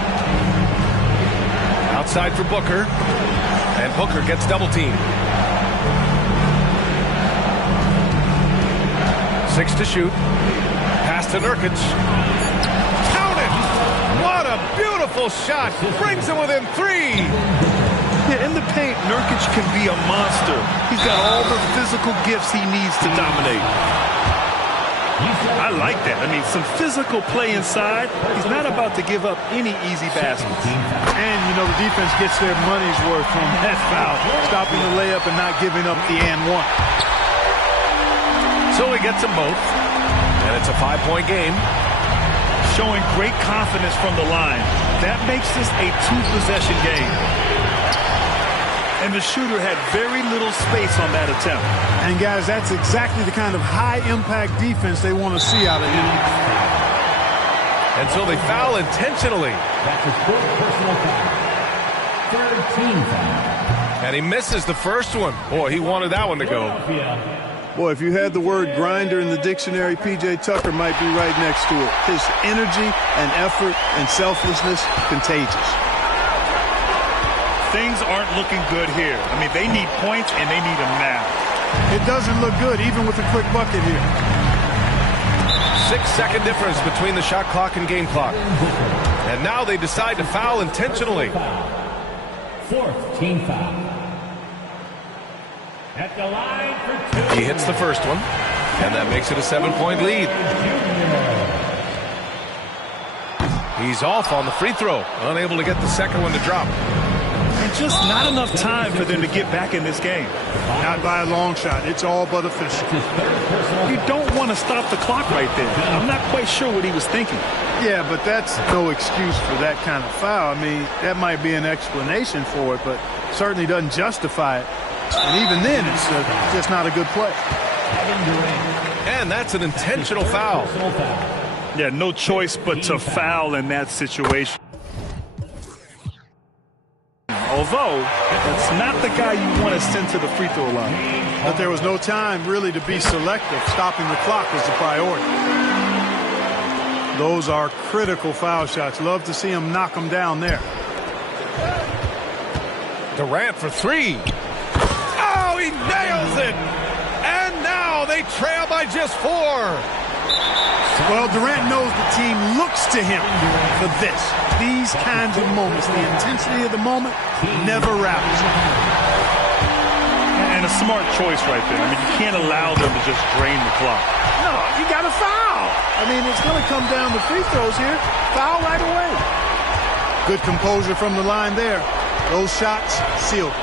Outside for Booker. And Booker gets double teamed. 6 to shoot. Pass to Nurkic. Count it! What a beautiful shot. Brings him within 3. Yeah, in the paint, Nurkic can be a monster. He's got all the physical gifts he needs to dominate. I like that. I mean, some physical play inside. He's not about to give up any easy baskets. And, you know, the defense gets their money's worth from that foul. Stopping the layup and not giving up the and one. So he gets them both. And it's a 5-point game. Showing great confidence from the line. That makes this a 2-possession game. And the shooter had very little space on that attempt. And, guys, that's exactly the kind of high-impact defense they want to see out of him. And so they foul intentionally. That's his fourth personal foul. 13 foul. And he misses the first one. Boy, he wanted that one to go. Boy, if you had the word grinder in the dictionary, P.J. Tucker might be right next to it. His energy and effort and selflessness, contagious. Things aren't looking good here. I mean, they need points, and they need them now. It doesn't look good, even with a quick bucket here. 6-second difference between the shot clock and game clock. And now they decide to foul intentionally. Fourth team foul. At the line for 2. He hits the first one, and that makes it a 7-point lead. He's off on the free throw, unable to get the second one to drop. And just not enough time for them to get back in this game. Not by a long shot. It's all but official. You don't want to stop the clock right there. I'm not quite sure what he was thinking. Yeah, but that's no excuse for that kind of foul. I mean, that might be an explanation for it, but certainly doesn't justify it. And even then, it's just not a good play. And that's an intentional foul. Yeah, no choice but to foul in that situation. Although, that's not the guy you want to send to the free throw line. But there was no time really to be selective. Stopping the clock was the priority. Those are critical foul shots. Love to see him knock them down there. Durant for 3. Oh, he nails it! And now they trail by just 4. Well, Durant knows the team looks to him for this. These kinds of moments, the intensity of the moment, never rattles. And a smart choice right there. I mean, you can't allow them to just drain the clock. No, you got to foul. I mean, it's going to come down to free throws here. Foul right away. Good composure from the line there. Those shots sealed.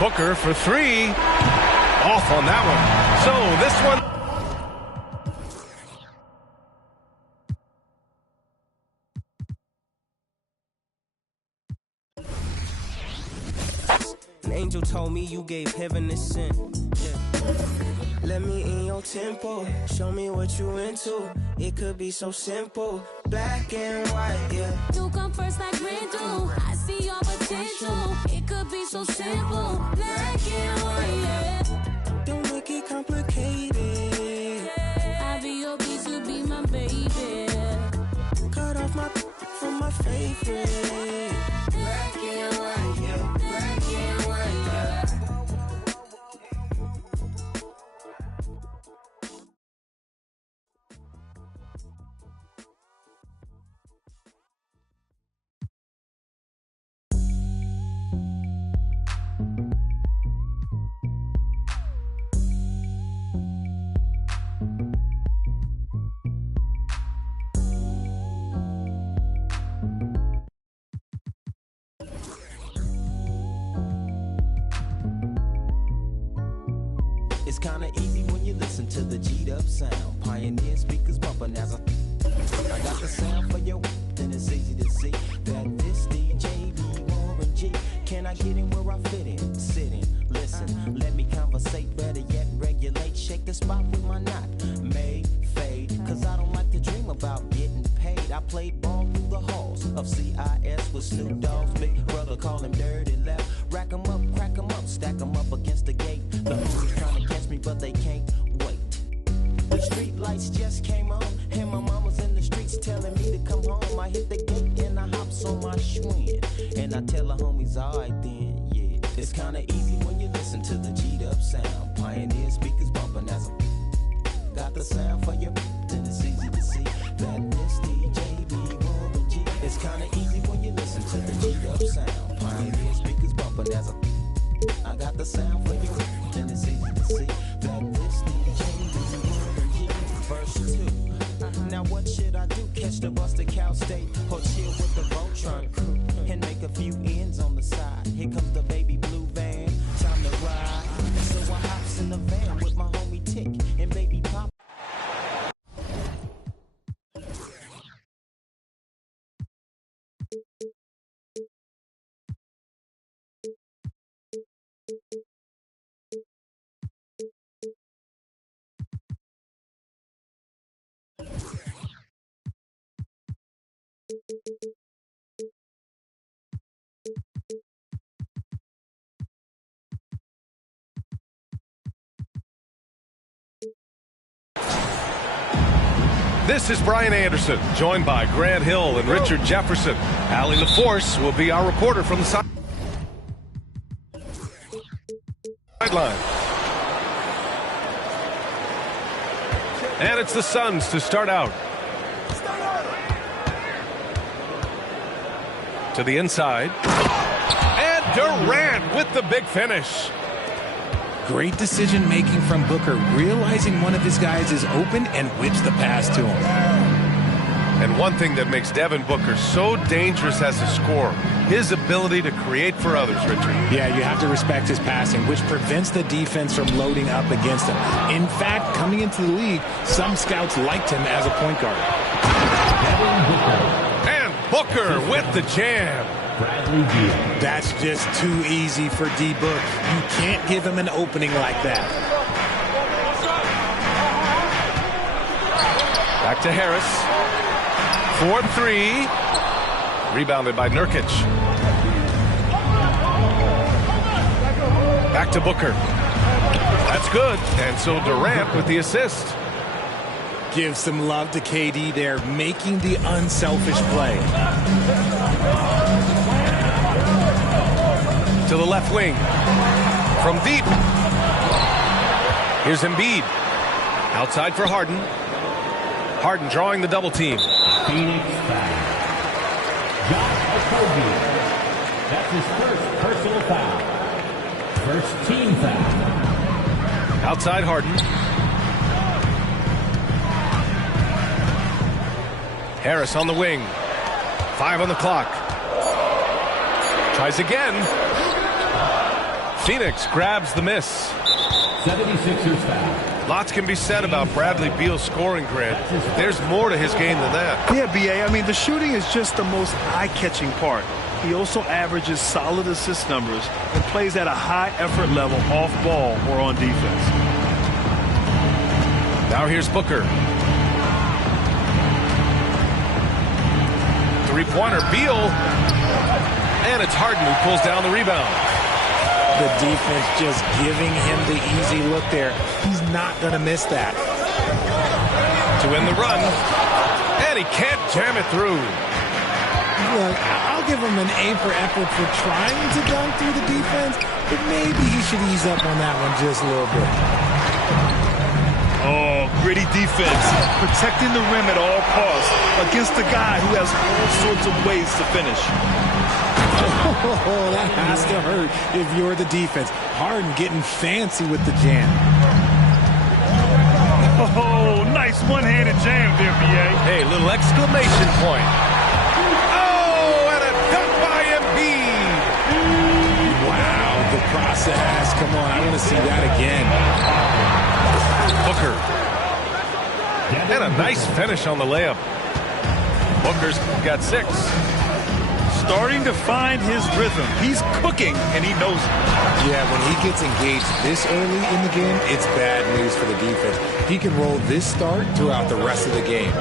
Booker for three. Off on that one. So this one. An angel told me you gave heaven a sin. Yeah. Let me in your tempo. Show me what you into. It could be so simple. Black and white, yeah. You come first like rain do. I see your potential. It could be so simple. Black and white, yeah. Don't make it complicated. I be your beat, you be my baby. Cut off my from my favorite. Black and white, yeah. Black and white, yeah. It's kinda easy when you listen to the G-Dubbbs sound. Pioneer speakers bumping as I got the sound for your, then it's easy to see that this DJ be Warren G. Can I get in where I fit in? Sit in, listen, let me conversate, better yet regulate, shake the spot with my knot, made, fade, cause I don't like to dream about getting paid. I played ball through the halls of CIS with Snoop Dogg's big brother, call him Dirty Left. Rack 'em up, crack 'em up, stack 'em up against the gate. The homies trying to catch me, but they can't wait. The street lights just came on, and my mama's in the streets telling me to come home. I hit the gate and I hops on my Schwinn, and I tell the homies, alright then, yeah. It's kinda easy when you listen to the G-Dubbbs sound. Pioneer speakers bumping as I got the sound for you, then it's easy to see that this DJ be Warren G. It's kinda easy when you listen to the G-Dubbbs sound. Pioneer speakers bumping as I got the sound for you, then it's easy to see that this DJ be Warren G. Verse 2. Now what should I do? Catch the bus to Cal State or chill with the Voltron crew and make a few ends on the side? Here comes the baby blue van, time to ride. So I hops in the van with my homie Tick and baby Pop. This is Brian Anderson, joined by Grant Hill and Richard Jefferson. Allie LaForce will be our reporter from the sideline. And it's the Suns to start out. To the inside. And Durant with the big finish. Great decision-making from Booker, realizing one of his guys is open and whips the pass to him. And one thing that makes Devin Booker so dangerous as a scorer, his ability to create for others, Richard. Yeah, you have to respect his passing, which prevents the defense from loading up against him. In fact, coming into the league, some scouts liked him as a point guard. And Booker with the jam. That's just too easy for D-Book. You can't give him an opening like that. Back to Harris. 4-3. Rebounded by Nurkic. Back to Booker. That's good. And so Durant with the assist. Give some love to KD there, making the unselfish play. To the left wing. From deep. Here's Embiid. Outside for Harden. Harden drawing the double team. Phoenix foul. Josh Okogie. That's his first personal foul. First team foul. Outside Harden. Harris on the wing. 5 on the clock. Tries again. Phoenix grabs the miss. 76ers foul. Lots can be said about Bradley Beal's scoring grid. There's more to his game than that. Yeah, B.A., I mean, the shooting is just the most eye-catching part. He also averages solid assist numbers and plays at a high effort level off ball or on defense. Now here's Booker. Three-pointer, Beal. And it's Harden who pulls down the rebound. The defense just giving him the easy look there. He's not going to miss that. To win the run. And he can't jam it through. Look, I'll give him an A for effort for trying to dunk through the defense, but maybe he should ease up on that one just a little bit. Oh, gritty defense. Protecting the rim at all costs against a guy who has all sorts of ways to finish. Oh, that has to hurt if you're the defense. Harden getting fancy with the jam. Oh, nice one-handed jam there, B.A. Hey, little exclamation point. Oh, and a dunk by Embiid. Wow, the process. Come on, I want to see that again. Booker. And a nice finish on the layup. Booker's got 6. Starting to find his rhythm. He's cooking, and he knows it. Yeah, when he gets engaged this early in the game, it's bad news for the defense. He can roll this start throughout the rest of the game.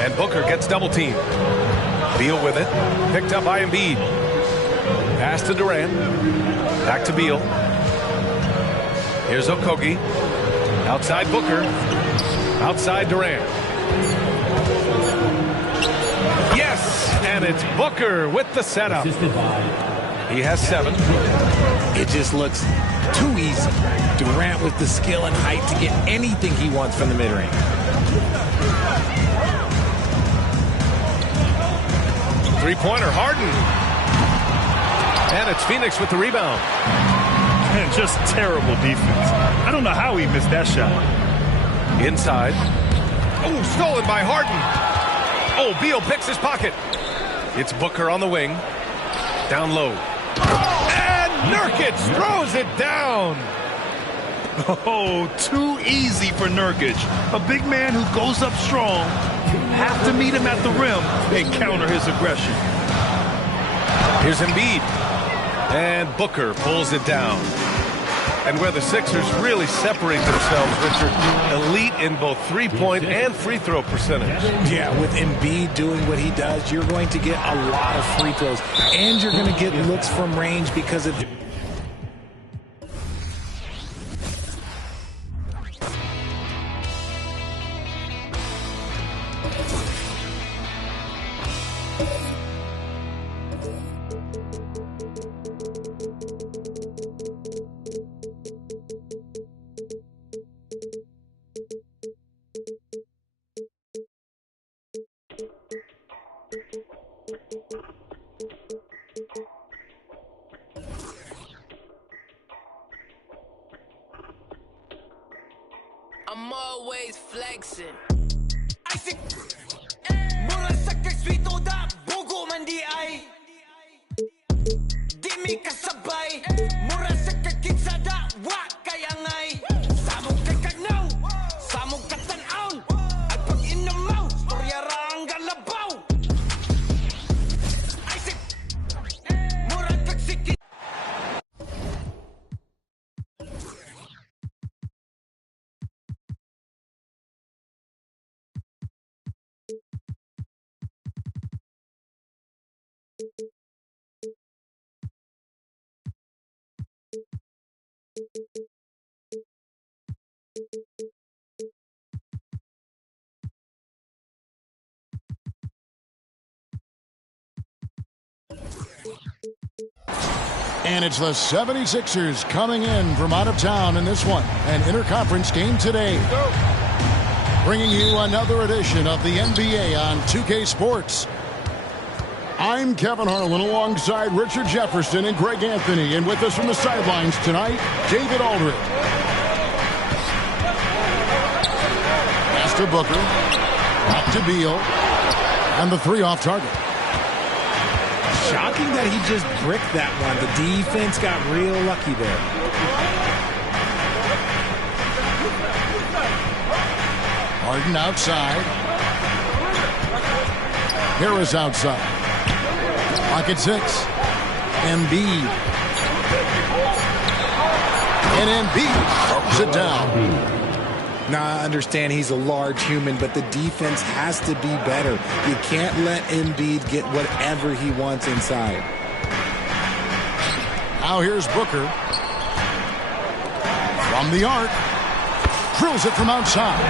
And Booker gets double teamed. Beal with it. Picked up by Embiid. Pass to Durant. Back to Beal. Here's Okogie. Outside Booker. Outside Durant. Yes! And it's Booker with the setup. He has 7. It just looks too easy. Durant with the skill and height to get anything he wants from the mid-range. Three-pointer, Harden. And it's Phoenix with the rebound. And just terrible defense. I don't know how he missed that shot. Inside. Oh, stolen by Harden. Oh, Beal picks his pocket. It's Booker on the wing. Down low. And Nurkic throws it down. Oh, too easy for Nurkic. A big man who goes up strong. You have to meet him at the rim and counter his aggression. Here's Embiid. And Booker pulls it down. And where the Sixers really separate themselves, Richard, elite in both three-point and free throw percentage. Yeah, with Embiid doing what he does, you're going to get a lot of free throws. And you're going to get looks from range because of... I'm always flexing. I think mura sa kaswito da bugo man di ay. Di mi kasabay mura sa kakitsa da wa kaya ngay. Samog kakagnaw, samog katanaw. At pag inamaw, storya ra ang galabaw. I think mura kagsiki. And it's the 76ers coming in from out of town in this one. An interconference game today. Bringing you another edition of the NBA on 2K Sports. I'm Kevin Harlan alongside Richard Jefferson and Greg Anthony. And with us from the sidelines tonight, David Aldridge. Pass to Booker. Back to Beal. And the three off target. Shocking that he just bricked that one. The defense got real lucky there. Harden outside. Harris outside. Pocket 6. Embiid. And Embiid throws it down. Now, I understand he's a large human, but the defense has to be better. You can't let Embiid get whatever he wants inside. Now here's Booker. From the arc. Drills it from outside.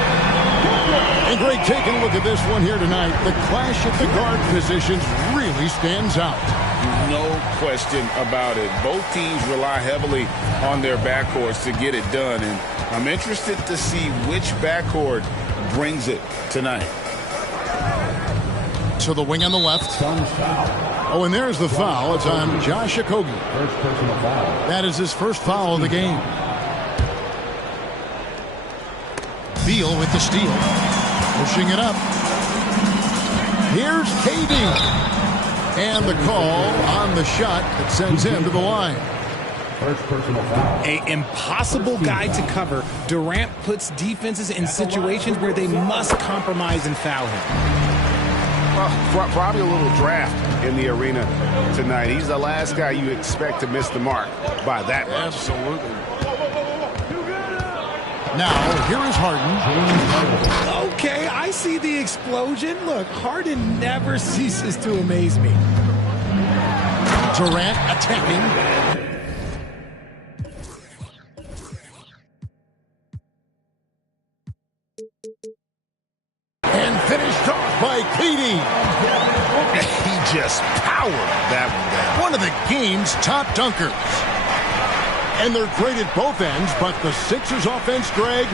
And Greg, taking a look at this one here tonight, the clash at the guard positions really stands out. No question about it. Both teams rely heavily on their backcourts to get it done, and I'm interested to see which backcourt brings it tonight. To the wing on the left. Oh, and there's the foul. It's on Josh Okogie. That is his first foul of the game. Beal with the steal. Pushing it up. Here's KD. And the call on the shot that sends him to the line. First personal foul. An impossible guy to cover. Durant puts defenses in situations where they must compromise and foul him. Probably a little draft in the arena tonight. He's the last guy you expect to miss the mark by that much. Absolutely. Now, here is Harden. Okay, I see the explosion. Look, Harden never ceases to amaze me. Durant attacking. And finished off by KD. He just powered that one down. One of the game's top dunkers. And they're great at both ends, but the Sixers offense, Greg,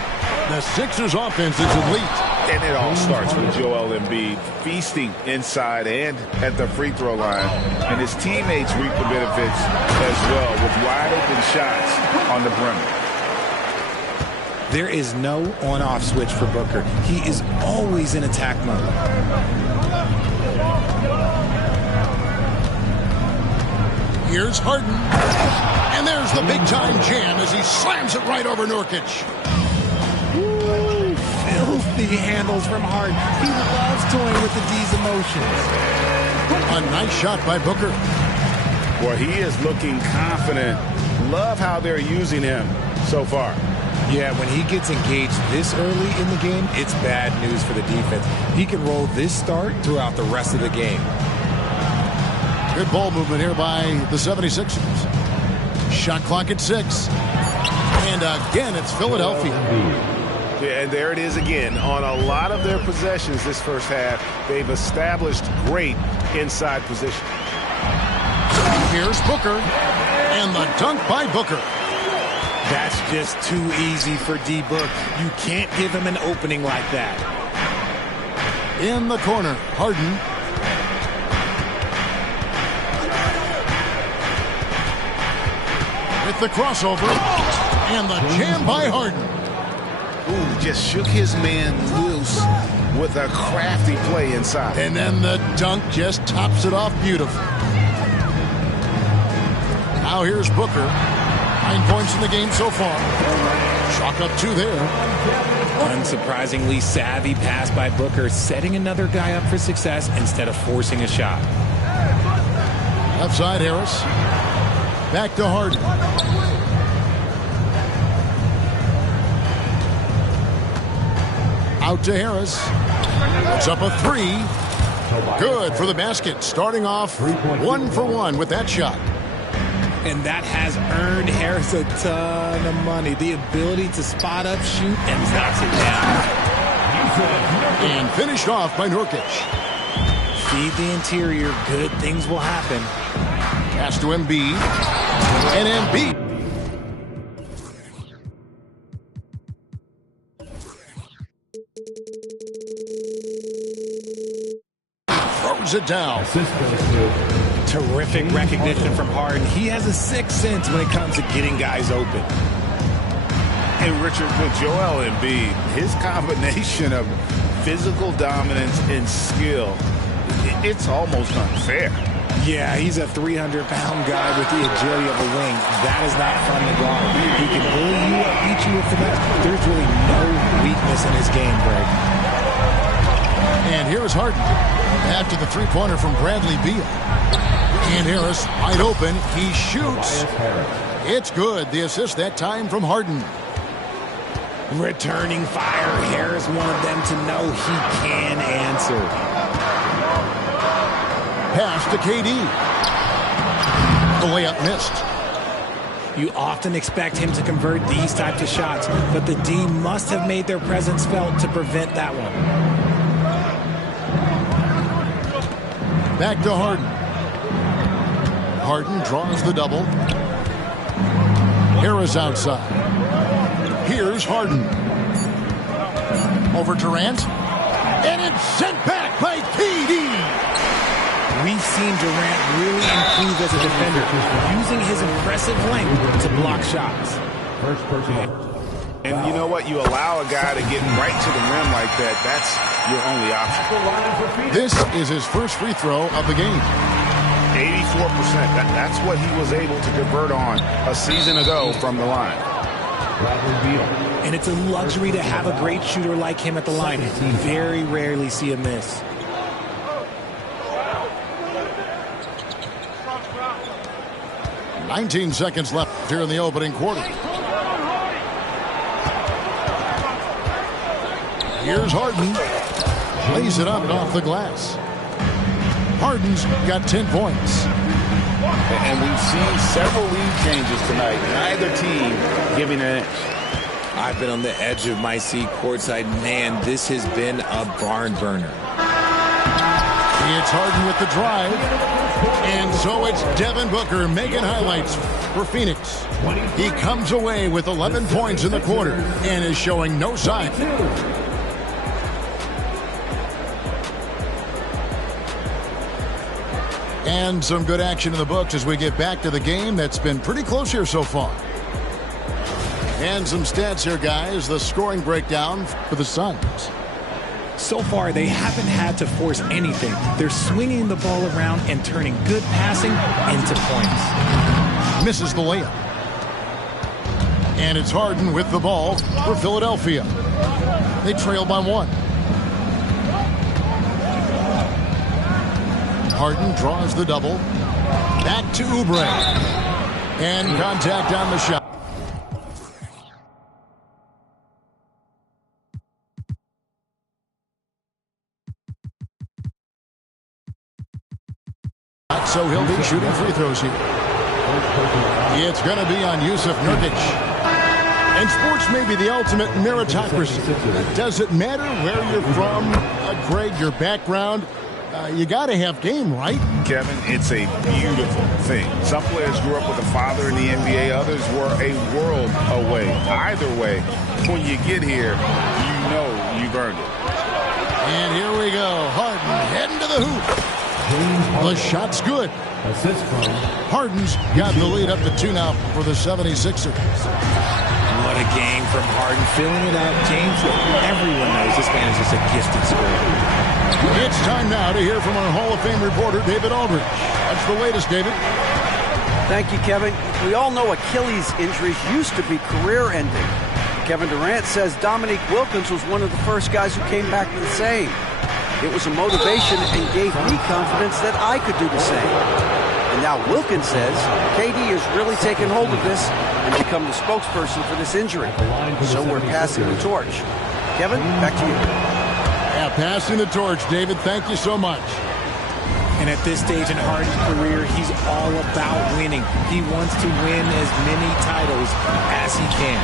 the Sixers offense is elite. And it all starts with Joel Embiid feasting inside and at the free throw line. And his teammates reap the benefits as well with wide open shots on the perimeter. There is no on-off switch for Booker. He is always in attack mode. Here's Harden. And there's the big-time jam as he slams it right over Nurkic. Ooh, filthy handles from Harden. He loves toying with the D's emotions. A nice shot by Booker. Boy, he is looking confident. Love how they're using him so far. Yeah, when he gets engaged this early in the game, it's bad news for the defense. He can roll this start throughout the rest of the game. Good ball movement here by the 76ers. Shot clock at 6. And again, it's Philadelphia. Yeah, and there it is again. On a lot of their possessions this first half, they've established great inside position. Here's Booker. And the dunk by Booker. That's just too easy for D-Book. You can't give him an opening like that. In the corner, Harden. With the crossover. And the jam by Harden. Ooh, just shook his man loose with a crafty play inside. And then the dunk just tops it off beautifully. Now here's Booker. 9 points in the game so far. Chalk up 2 there. Unsurprisingly savvy pass by Booker, setting another guy up for success instead of forcing a shot. Left side, Harris. Back to Harden. Out to Harris. Puts up a 3. Good for the basket. Starting off 1 for 1 with that shot. And that has earned Harris a ton of money. The ability to spot up, shoot, and knocks it down. And finished off by Nurkic. Feed the interior. Good things will happen. Pass to Embiid. And Embiid throws it down. Terrific recognition from Harden. He has a sixth sense when it comes to getting guys open. And Richard, with Joel Embiid, his combination of physical dominance and skill, it's almost unfair. Yeah, he's a 300-pound guy with the agility of a wing. That is not fun to guard. He can bully you up, beat you with finesse. There's really no weakness in his game, Greg. And here's Harden after the three-pointer from Bradley Beal. And Harris wide open. He shoots. It's good. The assist that time from Harden. Returning fire. Harris wanted them to know he can answer. Pass to KD. The layup missed. You often expect him to convert these types of shots, but the D must have made their presence felt to prevent that one. Back to Harden. Harden draws the double. Harris outside. Here's Harden. Over Durant. And it's sent back by KD. We've seen Durant really improve as a defender, using his impressive length to block shots. First person. And you know what? You allow a guy to get right to the rim like that. That's your only option. This is his first free throw of the game. 84%. That's what he was able to convert on a season ago from the line. And it's a luxury to have a great shooter like him at the line. You very rarely see a miss. "19 seconds left here in the opening quarter. Here's Harden. Lays it up and off the glass. Harden's got 10 points. And we've seen several lead changes tonight. Neither team giving an inch. I've been on the edge of my seat courtside. Man, this has been a barn burner. It's Harden with the drive. And so it's Devin Booker making highlights for Phoenix. He comes away with 11 points in the quarter and is showing no sign. And some good action in the books as we get back to the game that's been pretty close here so far. And some stats here, guys. The scoring breakdown for the Suns. So far, they haven't had to force anything. They're swinging the ball around and turning good passing into points. Misses the layup. And it's Harden with the ball for Philadelphia. They trail by 1. Harden draws the double. Back to Oubre. And contact on the shot. So he'll be shooting free throws here. It's going to be on Yusuf Nurkic. And sports may be the ultimate meritocracy. Does it matter where you're from, Greg, your background? You got to have game, right? Kevin, it's a beautiful thing. Some players grew up with a father in the NBA. Others were a world away. Either way, when you get here, you know you've earned it. And here we go. Harden heading to the hoop. The shot's good. Harden's got the lead up to 2 now for the 76ers. What a game from Harden. Filling it up. James, everyone knows this man is just a gifted scorer. It's time now to hear from our Hall of Fame reporter, David Aldridge. That's the latest, David. Thank you, Kevin. We all know Achilles injuries used to be career-ending. Kevin Durant says Dominique Wilkins was one of the first guys who came back to the same. It was a motivation and gave me confidence that I could do the same. And now Wilkins says KD has really taken hold of this and become the spokesperson for this injury. So we're passing the torch. Kevin, back to you. Yeah, passing the torch, David. Thank you so much. And at this stage in Harden's career, he's all about winning. He wants to win as many titles as he can.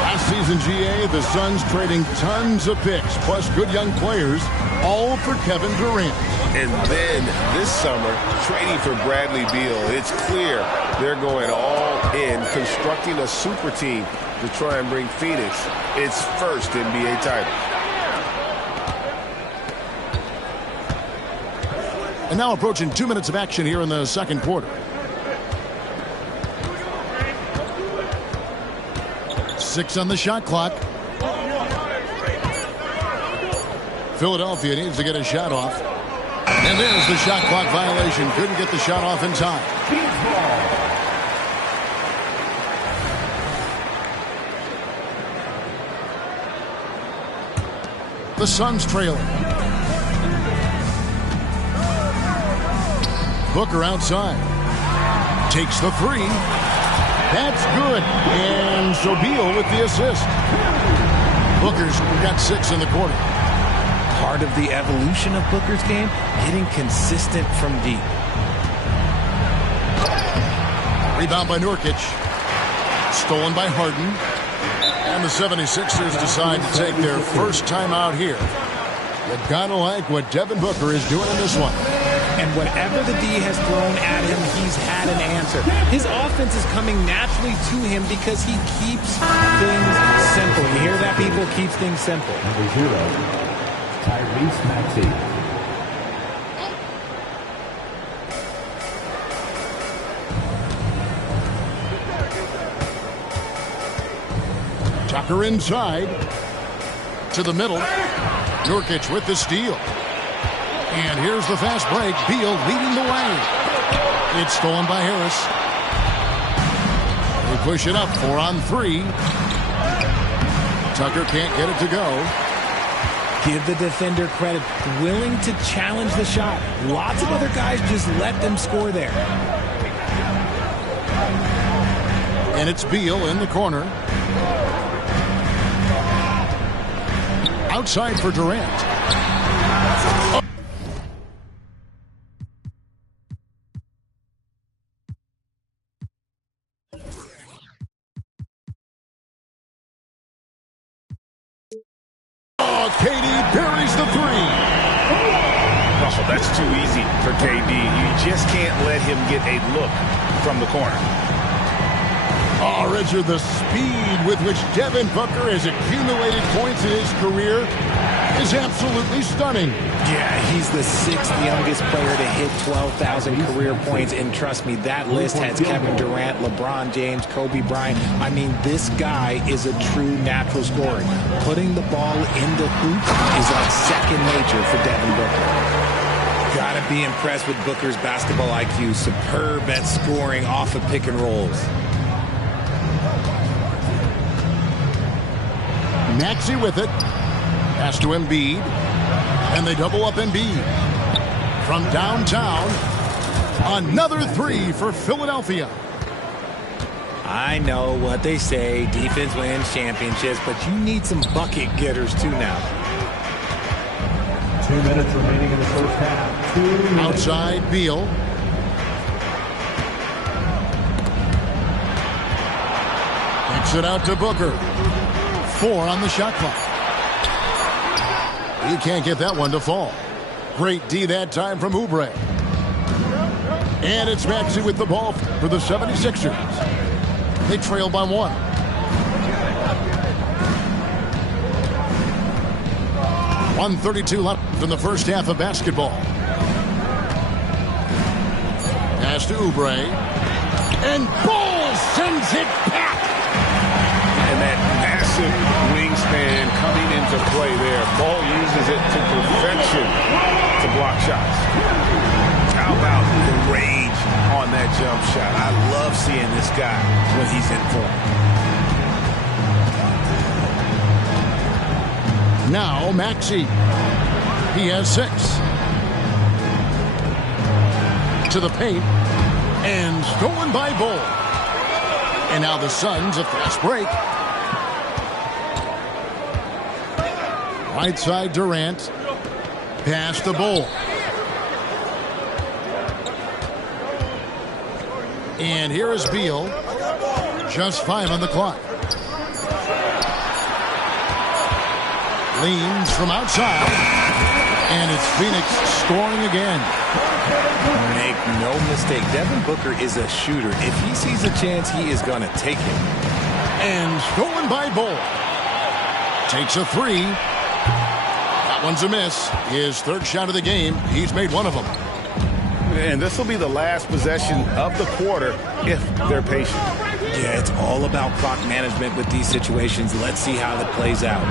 Last season, GA, the Suns trading tons of picks, plus good young players, all for Kevin Durant. And then this summer, trading for Bradley Beal. It's clear they're going all in, constructing a super team to try and bring Phoenix its first NBA title. And now approaching 2 minutes of action here in the second quarter. Six on the shot clock. Philadelphia needs to get a shot off. And there's the shot clock violation. Couldn't get the shot off in time. The Suns trailing. Booker outside. Takes the three. That's good. And so Beal with the assist. Booker's got 6 in the quarter. Part of the evolution of Booker's game, getting consistent from deep. Rebound by Nurkic. Stolen by Harden. And the 76ers decide to take their first time out here. You gotta like what Devin Booker is doing in this one. And whatever the D has thrown at him, he's had an answer. His offense is coming naturally to him because he keeps things simple. You hear that, people? Keeps things simple. Number 0, Tyrese Maxey. Tucker inside. To the middle. Nurkic with the steal. And here's the fast break. Beal leading the way. It's stolen by Harris. They push it up. 4 on 3. Tucker can't get it to go. Give the defender credit. Willing to challenge the shot. Lots of other guys just let them score there. And it's Beal in the corner. Outside for Durant. KD buries the 3. Oh, that's too easy for KD. You just can't let him get a look from the corner. Oh, Richard, the speed with which Devin Booker has accumulated points in his career is absolutely stunning. Yeah, he's the 6th youngest player to hit 12,000 career points. And trust me, that list has Kevin Durant, LeBron James, Kobe Bryant. I mean, this guy is a true natural scorer. Putting the ball in the hoop is like second nature for Devin Booker. Gotta be impressed with Booker's basketball IQ. Superb at scoring off of pick and rolls. Maxey with it. Pass to Embiid. And they double up Embiid. From downtown, another 3 for Philadelphia. I know what they say, defense wins championships, but you need some bucket getters too now. 2 minutes remaining in the first half. 2 minutes. Outside, Beal. Kicks it out to Booker. 4 on the shot clock. He can't get that one to fall. Great D that time from Oubre. And it's Maxey with the ball for the 76ers. They trail by 1. .132 left in the first half of basketball. Pass to Oubre. And Ball sends it back. And that massive wingspan coming into play there. Ball uses it to perfection to block shots. How about the rage on that jump shot? I love seeing this guy when he's in form. Now Maxey. He has 6. To the paint. And stolen by Bull. And now the Suns a fast break. Right side Durant. Pass the Bull. And here is Beal. Just 5 on the clock. Leans from outside. And it's Phoenix scoring again. Make no mistake, Devin Booker is a shooter. If he sees a chance, he is going to take it. And stolen by Bull. Takes a three. That one's a miss. His third shot of the game. He's made one of them. And this will be the last possession of the quarter if they're patient. Yeah, it's all about clock management with these situations. Let's see how that plays out.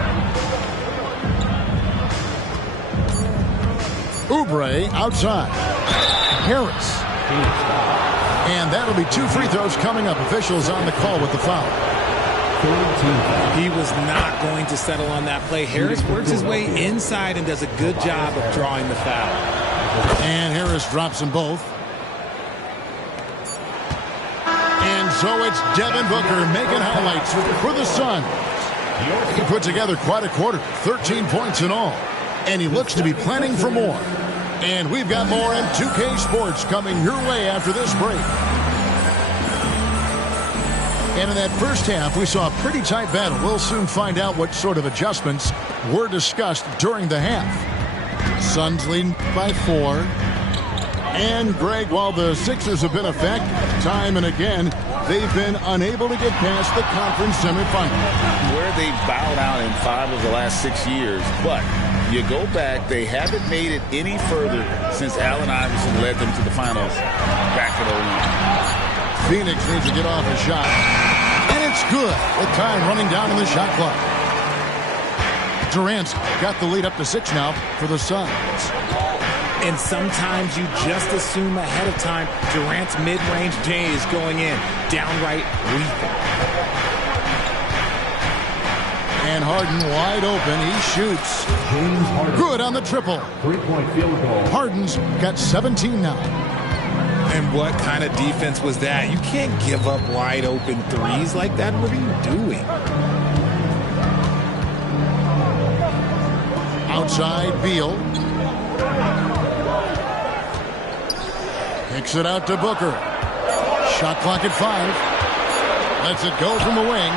Oubre outside. Harris. And that'll be 2 free throws coming up. Officials on the call with the foul. He was not going to settle on that play. Harris works his way inside and does a good job of drawing the foul. And Harris drops them both. And so it's Devin Booker making highlights for the Suns. He put together quite a quarter, 13 points in all. And he looks to be planning for more. And we've got more in 2K Sports coming your way after this break. And in that first half, we saw a pretty tight battle. We'll soon find out what sort of adjustments were discussed during the half. Suns leading by 4. And, Greg, while the Sixers have been effective time and again, they've been unable to get past the conference semifinal. Where they've bowed out in 5 of the last 6 years. But you go back, they haven't made it any further since Allen Iverson led them to the finals back in 2009. Phoenix needs to get off a shot. And it's good with time running down in the shot clock. Durant's got the lead up to 6 now for the Suns. And sometimes you just assume ahead of time Durant's mid-range J is going in. Downright lethal. And Harden wide open. He shoots. Good on the triple. 3-point field goal. Harden's got 17 now. And what kind of defense was that? You can't give up wide open threes like that. What are you doing? Outside Beal. Kicks it out to Booker. Shot clock at 5. Lets it go from the wing.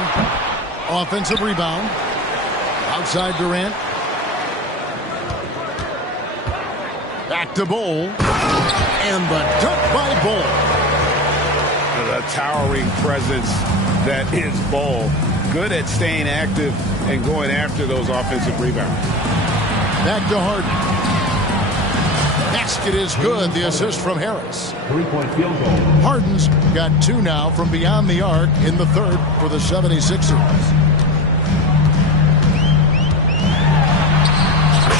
Offensive rebound. Outside Durant. Back to Bull. And the dunk by Bull. The towering presence that is Bull. Good at staying active and going after those offensive rebounds. Back to Harden. Basket is good. The assist from Harris. 3-point field goal. Harden's got 2 now from beyond the arc in the third for the 76ers.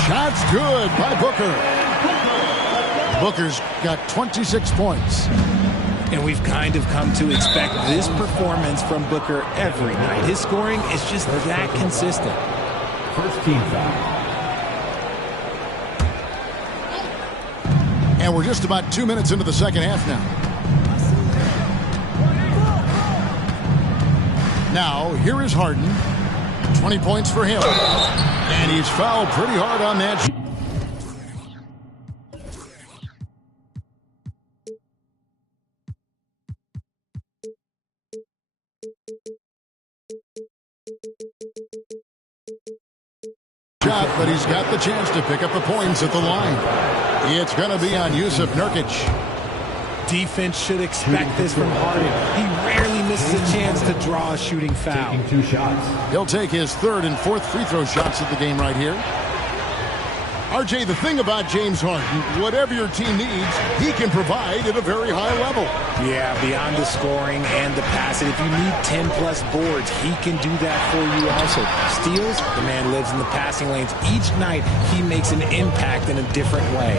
Shot's good by Booker. Booker's got 26 points. And we've kind of come to expect this performance from Booker every night. His scoring is just that consistent. First team foul. And we're just about 2 minutes into the second half now. Now, here is Harden. 20 points for him. And he's fouled pretty hard on that. Shot, but he's got the chance to pick up the points at the line. It's going to be on Yusuf Nurkic. Defense should expect this from Harden. He rarely misses a chance to draw a shooting foul. Taking 2 shots. He'll take his 3rd and 4th free throw shots of the game right here. RJ, the thing about James Harden, whatever your team needs, he can provide at a very high level. Yeah, beyond the scoring and the passing, if you need 10-plus boards, he can do that for you also. Steals, the man lives in the passing lanes. Each night, he makes an impact in a different way.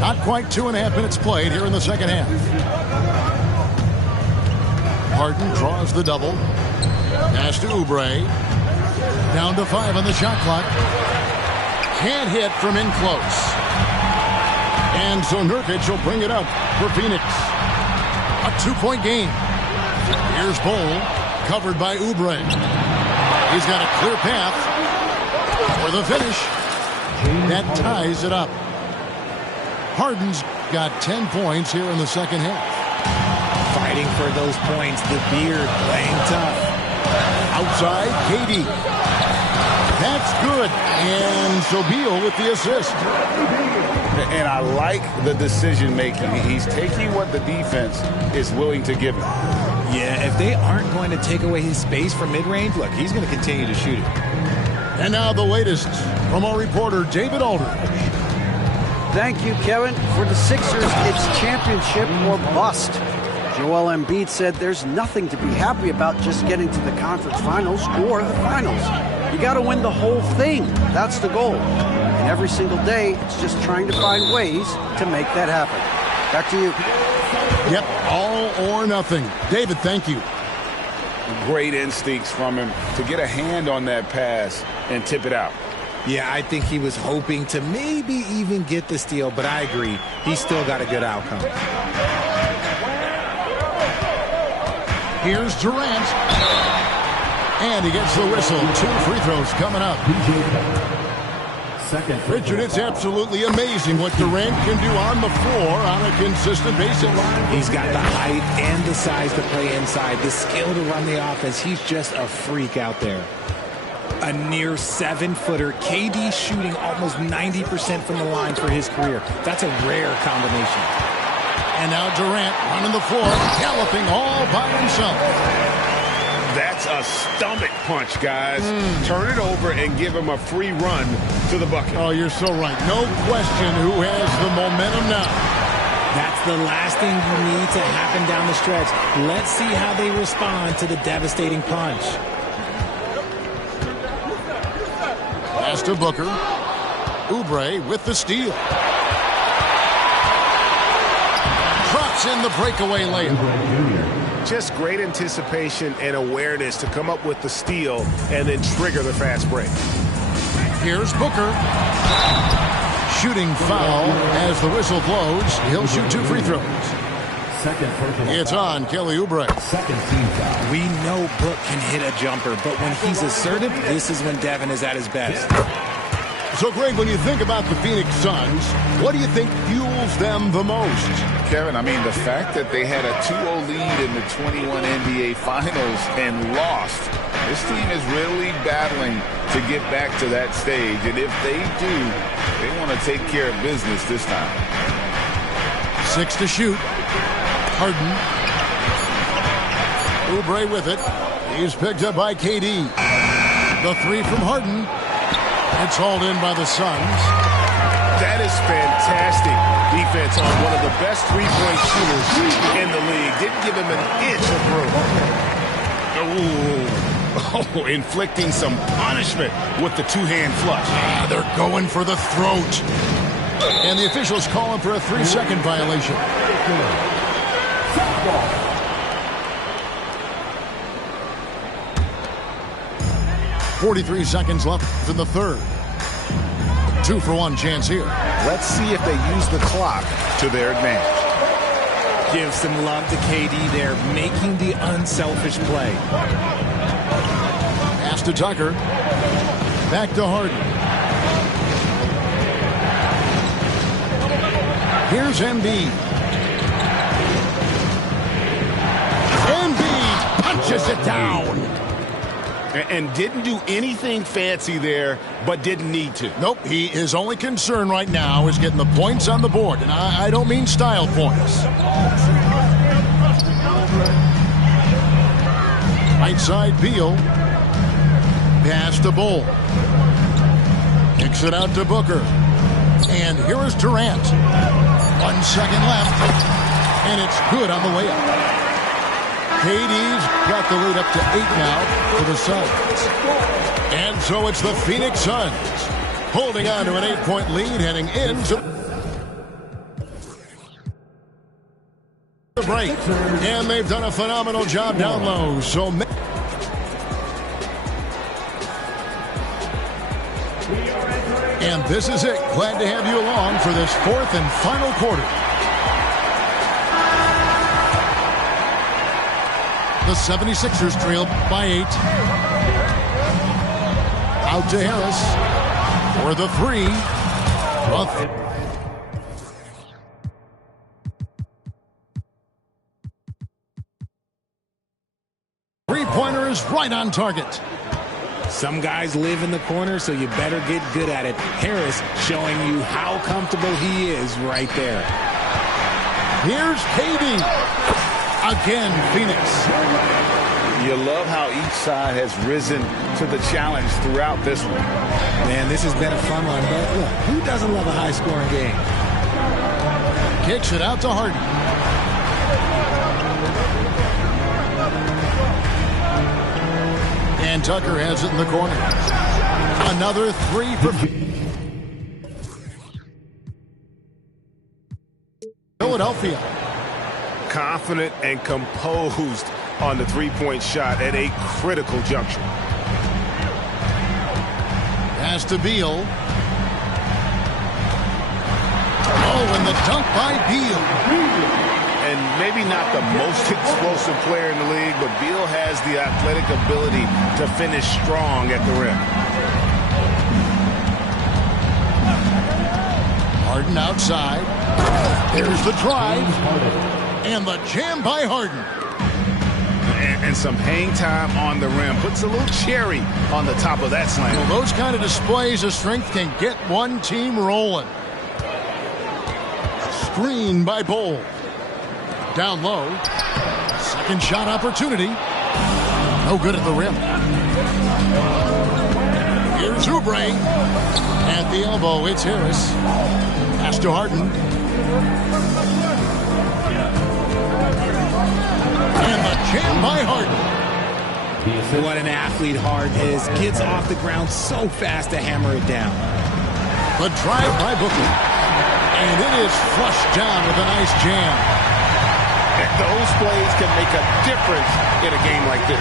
Not quite 2.5 minutes played here in the second half. Harden draws the double. Pass to Oubre. Down to 5 on the shot clock. Can't hit from in close. And so Nurkic will bring it up for Phoenix. A 2-point game. Here's Bull, covered by Oubre. He's got a clear path for the finish. That ties it up. Harden's got 10 points here in the second half. Fighting for those points, the beard playing tough. Outside, KD. That's good. And so Beal with the assist. And I like the decision making. He's taking what the defense is willing to give him. Yeah, if they aren't going to take away his space from mid-range, look, he's going to continue to shoot it. And now the latest from our reporter, David Aldridge. Thank you, Kevin. For the Sixers, it's championship or bust. Joel Embiid said there's nothing to be happy about just getting to the conference finals or the finals. You got to win the whole thing. That's the goal. And every single day, it's just trying to find ways to make that happen. Back to you. Yep, all or nothing. David, thank you. Great instincts from him to get a hand on that pass and tip it out. Yeah, I think he was hoping to maybe even get the steal, but I agree. He's still got a good outcome. Here's Durant. And he gets the whistle. 2 free throws coming up. Richard, it's absolutely amazing what Durant can do on the floor on a consistent basis. He's got the height and the size to play inside, the skill to run the offense. He's just a freak out there. A near 7-footer. KD shooting almost 90% from the line for his career. That's a rare combination. And now Durant running the floor, galloping all by himself. That's a stomach punch, guys. Turn it over and give him a free run to the bucket. Oh, you're so right. No question who has the momentum now. That's the last thing you need to happen down the stretch. Let's see how they respond to the devastating punch. Pass to Booker. Oubre with the steal. Drops in the breakaway layup. Just great anticipation and awareness to come up with the steal and then trigger the fast break. Here's Booker. Shooting foul as the whistle blows. He'll shoot 2 free throws. It's on Kelly Oubre. We know Book can hit a jumper, but when he's assertive, this is when Devin is at his best. So, Greg, when you think about the Phoenix Suns, what do you think fuels them the most? Kevin, I mean, the fact that they had a 2-0 lead in the 21 NBA Finals and lost, this team is really battling to get back to that stage. And if they do, they want to take care of business this time. 6 to shoot. Harden. Oubre with it. He's picked up by KD. The 3 from Harden. It's hauled in by the Suns. That is fantastic defense on one of the best three-point shooters in the league. Didn't give him an inch of room. Oh, inflicting some punishment with the two-hand flush. They're going for the throat. And the officials calling for a 3-second violation. 43 seconds left in the third. 2-for-1 chance here. Let's see if they use the clock to their advantage. Give some love to KD there, making the unselfish play. Pass to Tucker. Back to Harden. Here's Embiid. Embiid punches it down. And didn't do anything fancy there, but didn't need to. Nope, his only concern right now is getting the points on the board. And I don't mean style points. Right side, Beal. Pass to Bull. Kicks it out to Booker. And here is Durant. 1 second left. And it's good on the way up. KD's got the lead up to 8 now for the Suns. And so it's the Phoenix Suns holding on to an 8-point lead heading into the break. And they've done a phenomenal job down low. So and this is it. Glad to have you along for this 4th and final quarter. The 76ers trail by 8. Out to Harris for the 3. three-pointer is right on target. Some guys live in the corner, so you better get good at it. Harris showing you how comfortable he is right there. Here's KD. Again, Phoenix. You love how each side has risen to the challenge throughout this one. Man, this has been a fun one, but look, who doesn't love a high-scoring game? Kicks it out to Harden. And Tucker has it in the corner. Another three for Philadelphia. Confident and composed on the three-point shot at a critical juncture. Pass to Beal. Oh, and the dunk by Beal. And maybe not the most explosive player in the league, but Beal has the athletic ability to finish strong at the rim. Harden outside. There's the drive. And the jam by Harden. And some hang time on the rim. Puts a little cherry on the top of that slam. Well, those kind of displays of strength can get one team rolling. Screen by Bol. Down low. Second shot opportunity. No good at the rim. Here's Oubre. At the elbow, it's Harris. Pass to Harden. And the jam by Harden. What an athlete Harden is. Gets off the ground so fast to hammer it down. The drive by Booker. And it is flushed down with a nice jam. Those plays can make a difference in a game like this.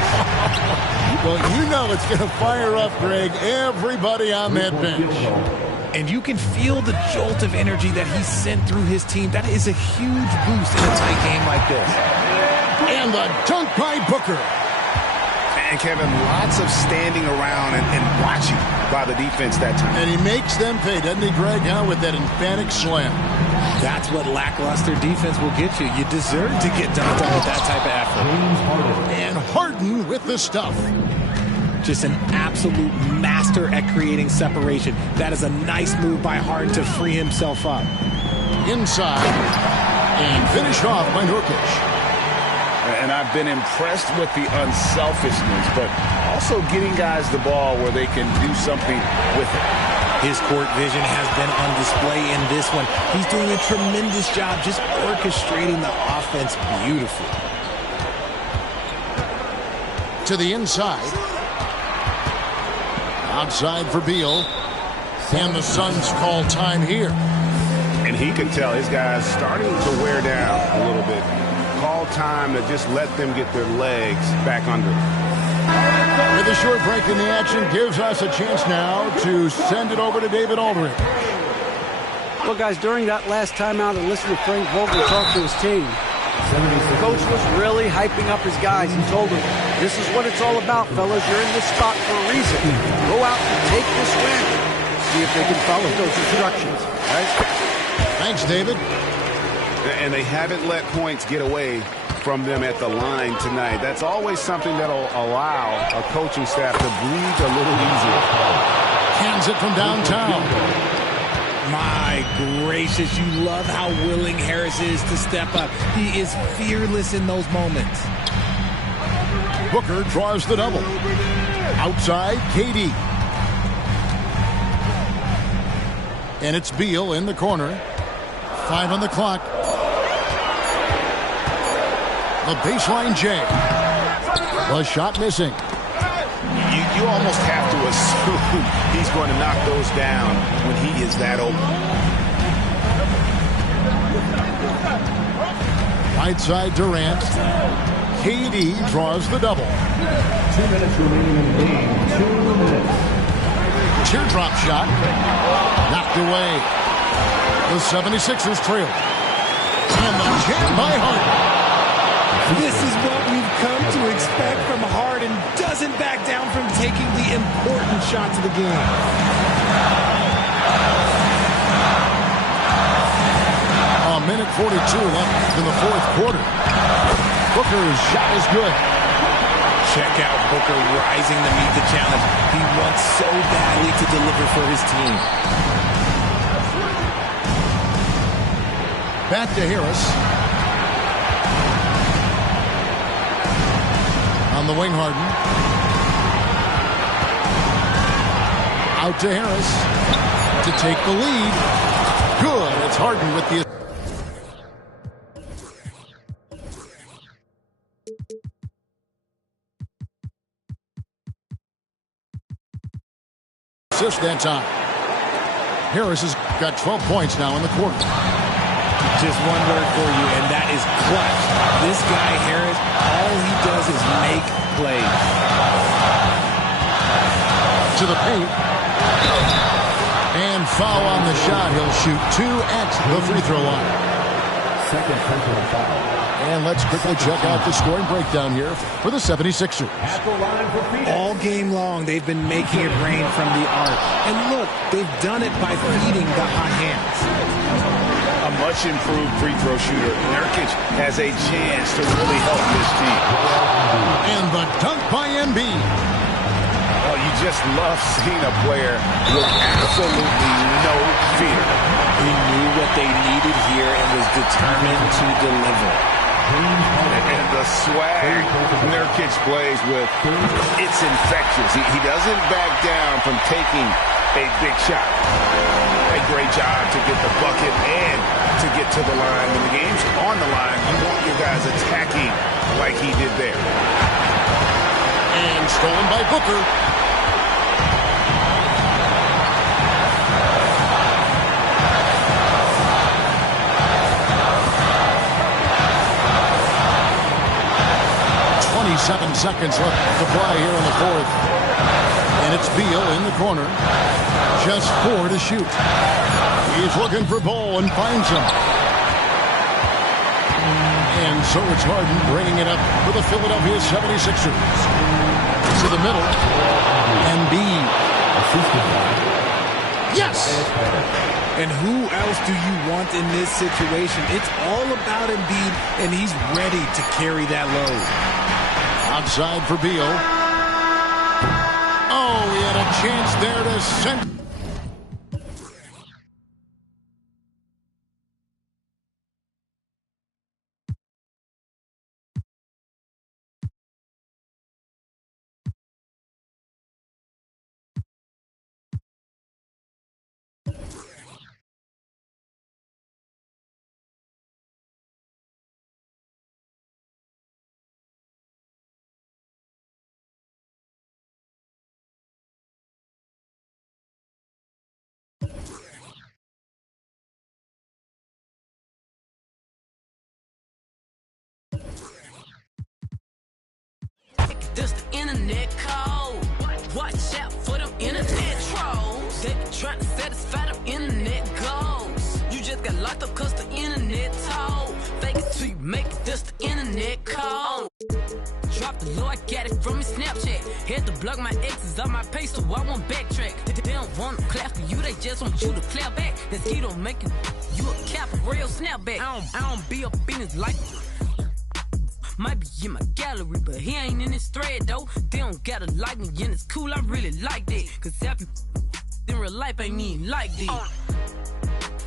Well, you know it's going to fire up, Greg, everybody on that bench. And you can feel the jolt of energy that he sent through his team. That is a huge boost in a tight game like this. And the dunk by Booker. And Kevin, lots of standing around and watching by the defense that time. And he makes them pay, doesn't he, Greg, with that emphatic slam. That's what lackluster defense will get you. You deserve to get dunked on with that type of effort. And Harden with the stuff. Just an absolute master at creating separation. That is a nice move by Harden to free himself up. Inside. And finish off by Nurkic. And I've been impressed with the unselfishness, but also getting guys the ball where they can do something with it. His court vision has been on display in this one. He's doing a tremendous job just orchestrating the offense beautifully. To the inside. Outside for Beal. And the Suns call time here. And he can tell his guys starting to wear down a little bit. Call time to just let them get their legs back under them. With a short break in the action gives us a chance now to send it over to David Aldridge. Well, guys, during that last timeout and listening to Frank Vogel talk to his team, the coach was really hyping up his guys. He told them, this is what it's all about, fellas. You're in this spot for a reason. Go out and take this win. See if they can follow those instructions. Right? Thanks, David. And they haven't let points get away from them at the line tonight. That's always something that'll allow a coaching staff to breathe a little easier. Hands it from downtown. My gracious, you love how willing Harris is to step up. He is fearless in those moments. Booker draws the double. Outside, KD. And it's Beal in the corner. 5 on the clock. The baseline J. The shot missing. You almost have to assume he's going to knock those down when he is that open. Right side Durant. KD draws the double. 2 minutes remaining in the game. 2 minutes. Teardrop shot. Knocked away. The 76ers trail. And the jam by Harden. This is what we've come to expect from Harden. Doesn't back down from taking the important shots of the game. A minute 42 left in the fourth quarter. Booker's shot is good. Check out Booker rising to meet the challenge. He wants so badly to deliver for his team. Back to Harris. On the wing, Harden. Out to Harris to take the lead. Good. It's Harden with the assist that time. Harris has got 12 points now in the quarter. Just one word for you, and that is clutch. This guy, Harris, all he does is make plays. To the paint. And foul on the shot. He'll shoot 2 at the free throw line. Second personal foul. And let's quickly check out the scoring breakdown here for the 76ers. All game long, they've been making it rain from the arc. And look, they've done it by feeding the hot hands. A much improved free throw shooter. Nurkic has a chance to really help this team. And the dunk by Embiid. Oh, you just love seeing a player with absolutely no fear. He knew what they needed here and was determined to deliver. And the swag Nurkic plays with, it's infectious. He doesn't back down from taking a big shot. A great job to get the bucket and to get to the line. When the game's on the line, you want your guys attacking like he did there. And stolen by Booker. Seven seconds left to play here in the fourth. And it's Beal in the corner. Just 4 to shoot. He's looking for Ball and finds him. And so it's Harden bringing it up for the Philadelphia 76ers. To the middle. Embiid. Yes! And who else do you want in this situation? It's all about Embiid, and he's ready to carry that load. Outside for Beal. Oh, he had a chance there to send. This the internet code. Watch out for them internet trolls. They be trying to satisfy them internet goals. You just got locked up cause the internet told. Fake it till you make it, this the internet code. Drop the low, I got it from his Snapchat. Had to block my exes off my page so I won't backtrack. They don't want to clap for you, they just want you to clap back. That ski don't make you a cap, a real snapback. I don't be up in his life. Might be in my gallery, but he ain't in this thread, though. They don't gotta like me, and it's cool, I really like that. Cause half you in real life ain't even like that.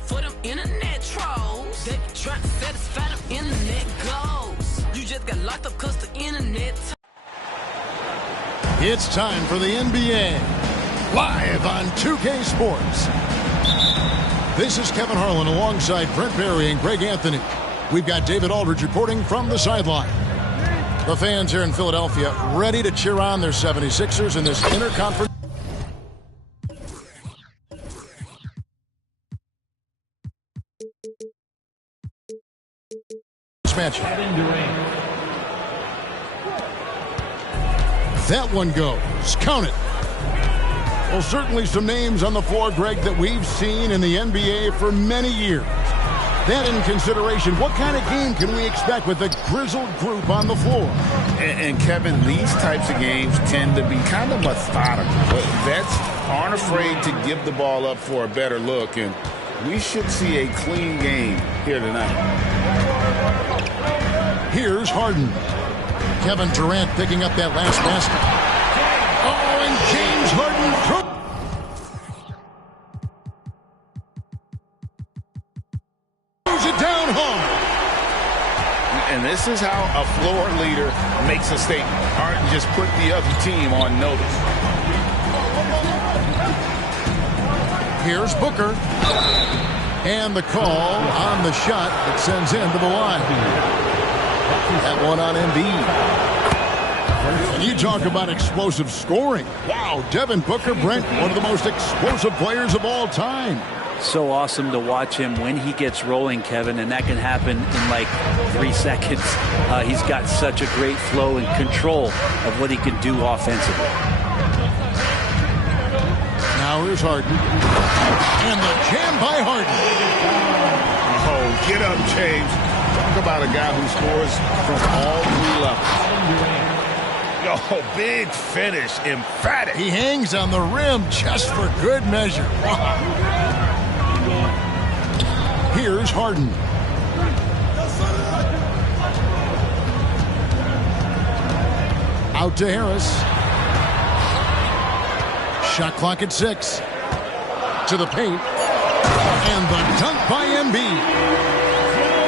For them internet trolls, they be trying to satisfy them internet goals. You just got locked up cause the internet. It's time for the NBA. Live on 2K Sports. This is Kevin Harlan alongside Brent Barry and Greg Anthony. We've got David Aldridge reporting from the sideline. The fans here in Philadelphia ready to cheer on their 76ers in this interconference match. That one goes. Count it. Well, certainly some names on the floor, Greg, that we've seen in the NBA for many years. That in consideration, what kind of game can we expect with the grizzled group on the floor? And Kevin, these types of games tend to be kind of methodical. Vets aren't afraid to give the ball up for a better look, and we should see a clean game here tonight. Here's Harden. Kevin Durant picking up that last basket. Oh, and James Harden throws it down hard. And this is how a floor leader makes a statement. Harden just put the other team on notice. Here's Booker. And the call on the shot that sends him to the line. That one on Embiid. And you talk about explosive scoring. Wow, Devin Booker, Brent, one of the most explosive players of all time. So awesome to watch him when he gets rolling, Kevin, and that can happen in like 3 seconds. He's got such a great flow and control of what he can do offensively. Now here's Harden. And the jam by Harden. Oh, get up, James. Talk about a guy who scores from all 3 levels. Oh, big finish. Emphatic. He hangs on the rim just for good measure. Wow. Here's Harden. Out to Harris. Shot clock at 6. To the paint. And the dunk by Embiid.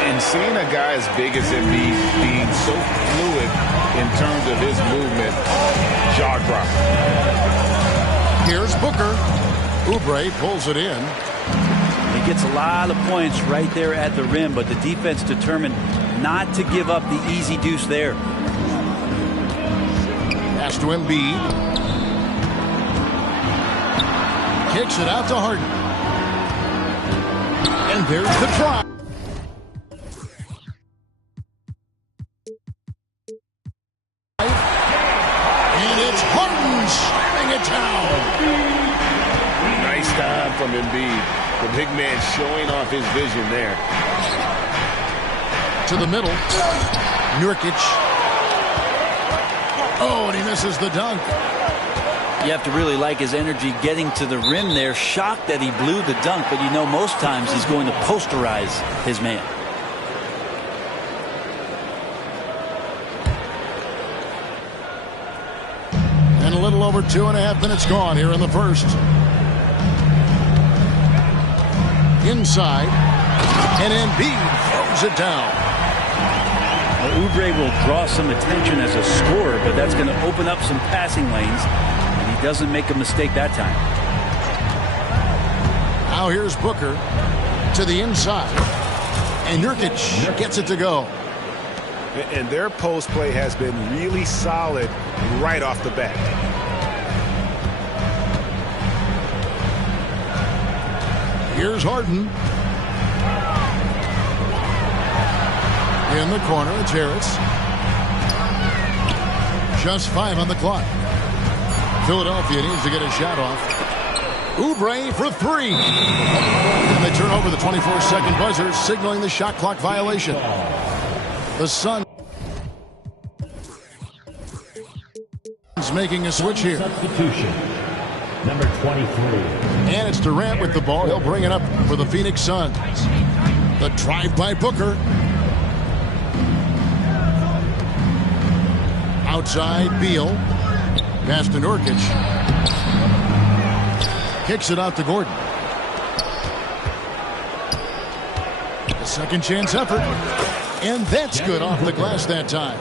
And seeing a guy as big as Embiid being so fluid in terms of his movement, jaw drop. Here's Booker. Oubre pulls it in. He gets a lot of points right there at the rim, but the defense determined not to give up the easy deuce there. Pass to Embiid. Kicks it out to Harden. And there's the try. And it's Harden slamming it down. Nice time from Embiid. The big man showing off his vision there. To the middle. Nurkic. Oh, and he misses the dunk. You have to really like his energy getting to the rim there. Shocked that he blew the dunk, but you know most times he's going to posterize his man. And a little over 2.5 minutes gone here in the first. Inside. And Embiid throws it down. Well, Oubre will draw some attention as a scorer, but that's going to open up some passing lanes. And he doesn't make a mistake that time. Now here's Booker to the inside. And Nurkic gets it to go. And their post play has been really solid right off the bat. Here's Harden. In the corner, it's Harris. Just 5 on the clock. Philadelphia needs to get a shot off. Oubre for 3. And they turn over the 24-second buzzer, signaling the shot clock violation. The Suns making a switch here. Substitution. Number 23. And it's Durant with the ball. He'll bring it up for the Phoenix Suns. The drive by Booker. Outside, Beal. Pass to Nurkic. Kicks it out to Gordon. A second chance effort. And that's good off the glass that time.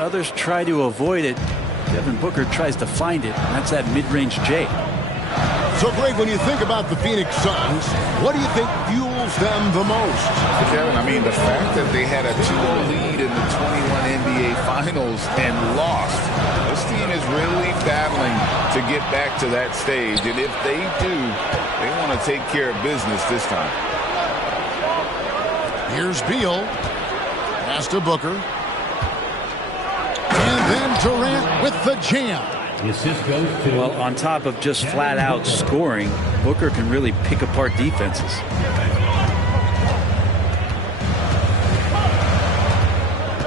Others try to avoid it. Devin Booker tries to find it. And that's that mid-range J. So, Greg, when you think about the Phoenix Suns, what do you think fuels them the most? Kevin, I mean, the fact that they had a 2-0 lead in the 21 NBA Finals and lost. This team is really battling to get back to that stage. And if they do, they want to take care of business this time. Here's Beal. Pass to Booker. And then Durant with the jam. The assist goes to... Well, on top of just flat-out scoring, Booker can really pick apart defenses.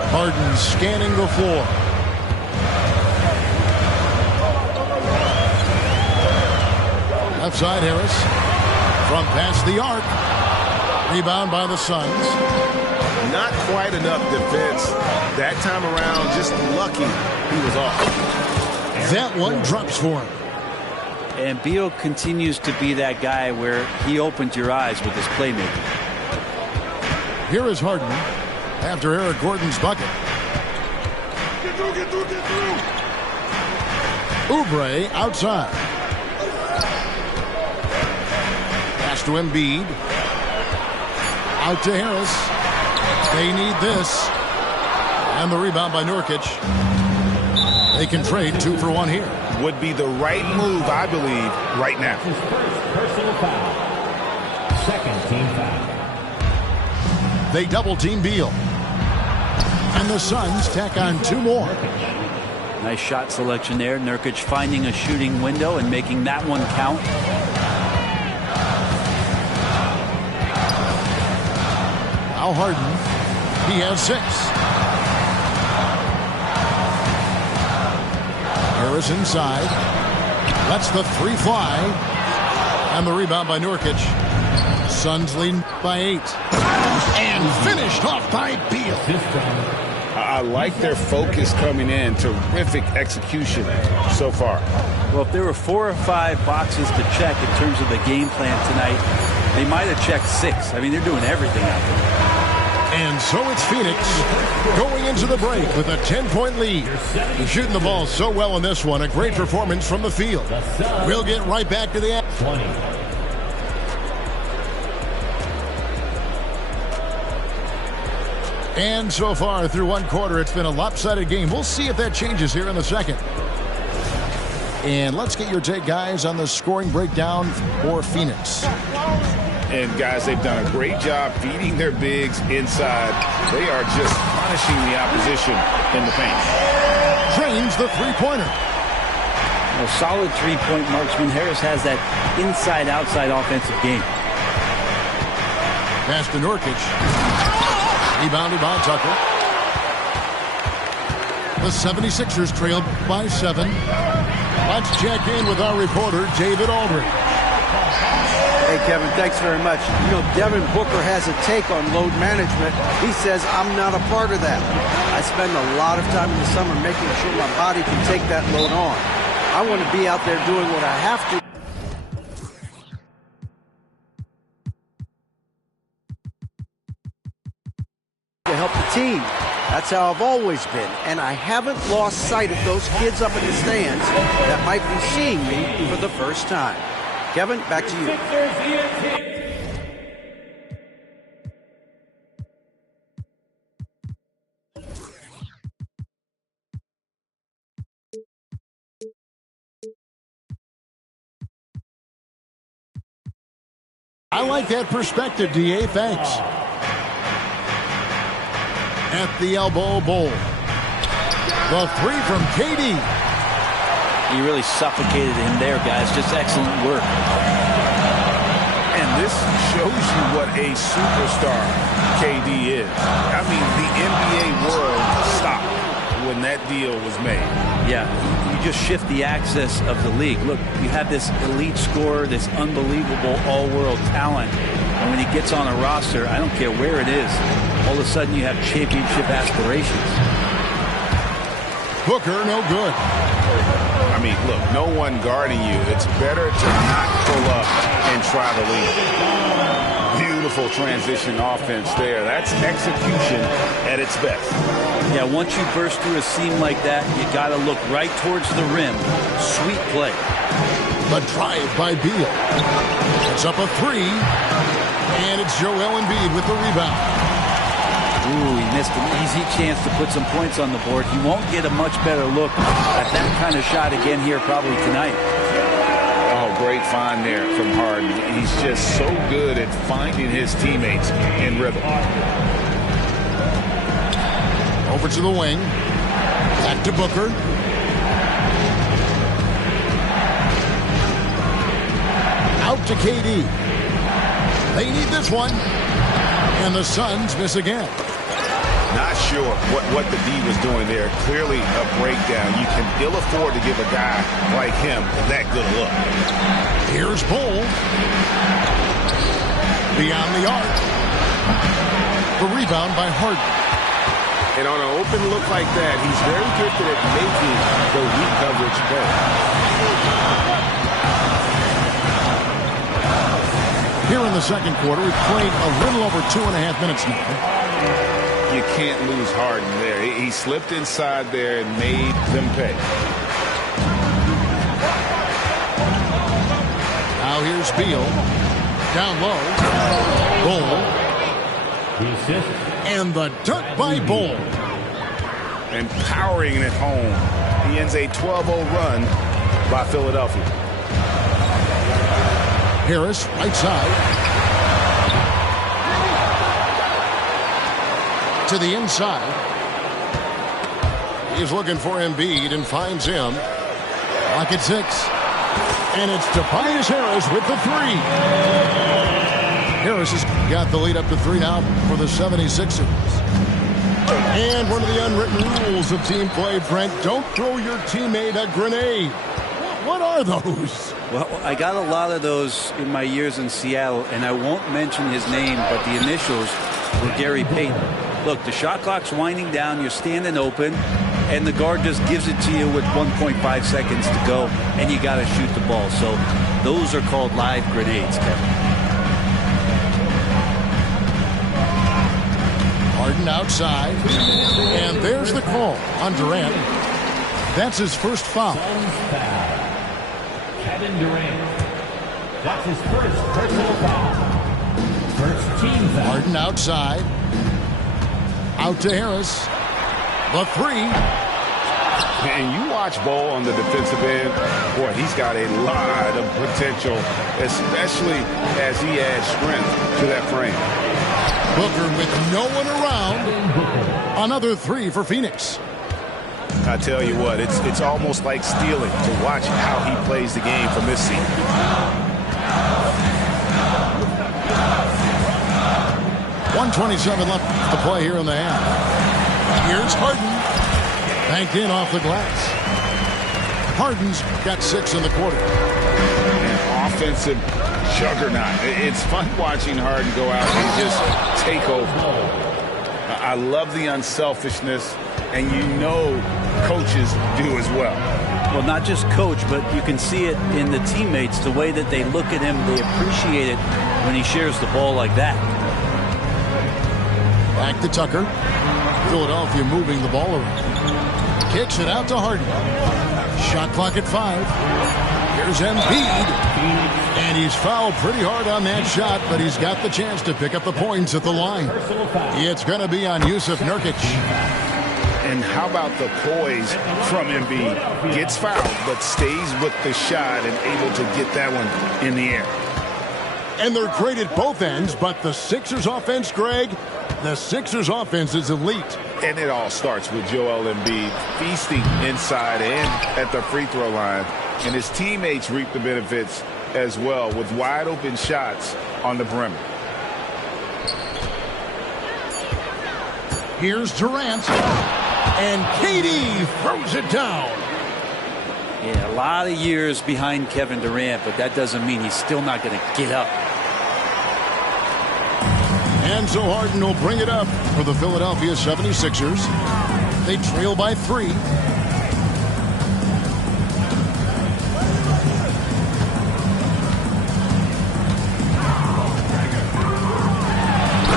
Harden scanning the floor. Left side, Harris. From past the arc. Rebound by the Suns. Not quite enough defense. That time around, just lucky he was off. That one drops for him. And Beal continues to be that guy where he opens your eyes with his playmaking. Here is Harden after Eric Gordon's bucket. Get through, get through, get through. Oubre outside. Pass to Embiid. Out to Harris. They need this. And the rebound by Nurkic. They can trade 2 for 1 here. Would be the right move, I believe, right now. His first personal foul. Second team foul. They double team Beal. And the Suns tack on 2 more. Nice shot selection there. Nurkic finding a shooting window and making that one count. Now Harden. He has 6. Harris inside. Lets the 3 fly. And the rebound by Nurkic. Suns lead by 8. And finished off by Beal. I like their focus coming in. Terrific execution so far. Well, if there were 4 or 5 boxes to check in terms of the game plan tonight, they might have checked 6. I mean, they're doing everything out there. And so it's Phoenix going into the break with a 10-point lead. They're shooting the ball so well in this one. A great performance from the field. We'll get right back to the action. 20. And so far through 1 quarter, it's been a lopsided game. We'll see if that changes here in the second. And let's get your take, guys, on the scoring breakdown for Phoenix. And, guys, they've done a great job feeding their bigs inside. They are just punishing the opposition in the paint. Drains the three-pointer. A solid 3-point marksman. Harris has that inside-outside offensive game. Pass to Nurkic. Rebounded by Tucker. The 76ers trailed by 7. Let's check in with our reporter, David Aldridge. Hey, Kevin, thanks very much. You know, Devin Booker has a take on load management. He says, I'm not a part of that. I spend a lot of time in the summer making sure my body can take that load on. I want to be out there doing what I have to. To help the team. That's how I've always been. And I haven't lost sight of those kids up in the stands that might be seeing me for the first time. Kevin, back to you. I like that perspective, D.A. Thanks. At the elbow bowl. The 3 from KD. He really suffocated him there, guys. Just excellent work. And this shows you what a superstar KD is. I mean, the NBA world stopped when that deal was made. Yeah, you just shift the axis of the league. Look, you have this elite scorer, this unbelievable all-world talent. And when he gets on a roster, I don't care where it is, all of a sudden you have championship aspirations. Booker, no good. I mean, look, no one guarding you. It's better to not pull up and try the lead. Beautiful transition offense there. That's execution at its best. Yeah, once you burst through a seam like that, you got to look right towards the rim. Sweet play. The drive by Beal. It's up a 3. And it's Joel Embiid with the rebound. Ooh, he missed an easy chance to put some points on the board. He won't get a much better look at that kind of shot again here probably tonight. Oh, great find there from Harden. He's just so good at finding his teammates in rhythm. Over to the wing. Back to Booker. Out to KD. They need this one. And the Suns miss again. Not sure what the D was doing there. Clearly a breakdown. You can ill afford to give a guy like him that good a look. Here's Bull. Beyond the arc. The rebound by Harden. And on an open look like that, he's very gifted at making the weak coverage play. Here in the second quarter, we've played a little over 2.5 minutes now. You can't lose Harden there. He slipped inside there and made them pay. Now here's Beal. Down low. Bull. And the dunk by Bull. And powering it home. He ends a 12-0 run by Philadelphia. Harris, right side. To the inside. He's looking for Embiid and finds him. Lock at 6. And it's Tobias Harris with the 3. Harris has got the lead up to 3 now for the 76ers. And one of the unwritten rules of team play, Brent, don't throw your teammate a grenade. What are those? Well, I got a lot of those in my years in Seattle, and I won't mention his name, but the initials were Gary Payton. Look, the shot clock's winding down, you're standing open, and the guard just gives it to you with 1.5 seconds to go, and you got to shoot the ball. So those are called live grenades, Kevin. Harden outside, and there's the call on Durant. That's his first foul. Kevin Durant. That's his first personal foul. First team foul. Harden outside. Out to Harris. The 3. And you watch Ball on the defensive end. Boy, he's got a lot of potential, especially as he adds strength to that frame. Booker with no one around. Another 3 for Phoenix. I tell you what, it's almost like stealing to watch how he plays the game from this seat. 1:27 left to play here in the half. Here's Harden. Banked in off the glass. Harden's got 6 in the quarter. An offensive juggernaut. It's fun watching Harden go out and just take over. I love the unselfishness, and you know coaches do as well. Well, not just coach, but you can see it in the teammates, the way that they look at him. They appreciate it when he shares the ball like that. Back to Tucker. Philadelphia moving the ball around. Kicks it out to Harden. Shot clock at 5. Here's Embiid. And he's fouled pretty hard on that shot, but he's got the chance to pick up the points at the line. It's going to be on Yusuf Nurkic. And how about the poise from Embiid? Gets fouled, but stays with the shot and able to get that one in the air. And they're great at both ends, but the Sixers offense, Greg, the Sixers offense is elite. And it all starts with Joel Embiid feasting inside and at the free throw line. And his teammates reap the benefits as well with wide open shots on the perimeter. Here's Durant. And KD throws it down. Yeah, a lot of years behind Kevin Durant, but that doesn't mean he's still not going to get up. And so Harden will bring it up for the Philadelphia 76ers. They trail by 3.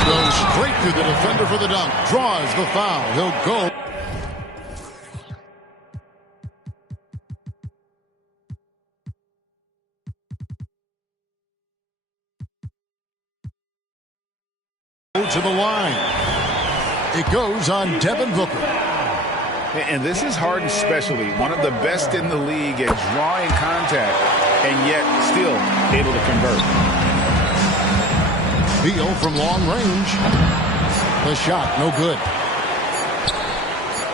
Goes straight to the defender for the dunk. Draws the foul. He'll go. To the line. It goes on Devin Booker. And this is Harden's specialty. One of the best in the league at drawing contact and yet still able to convert. Beal from long range. The shot, no good.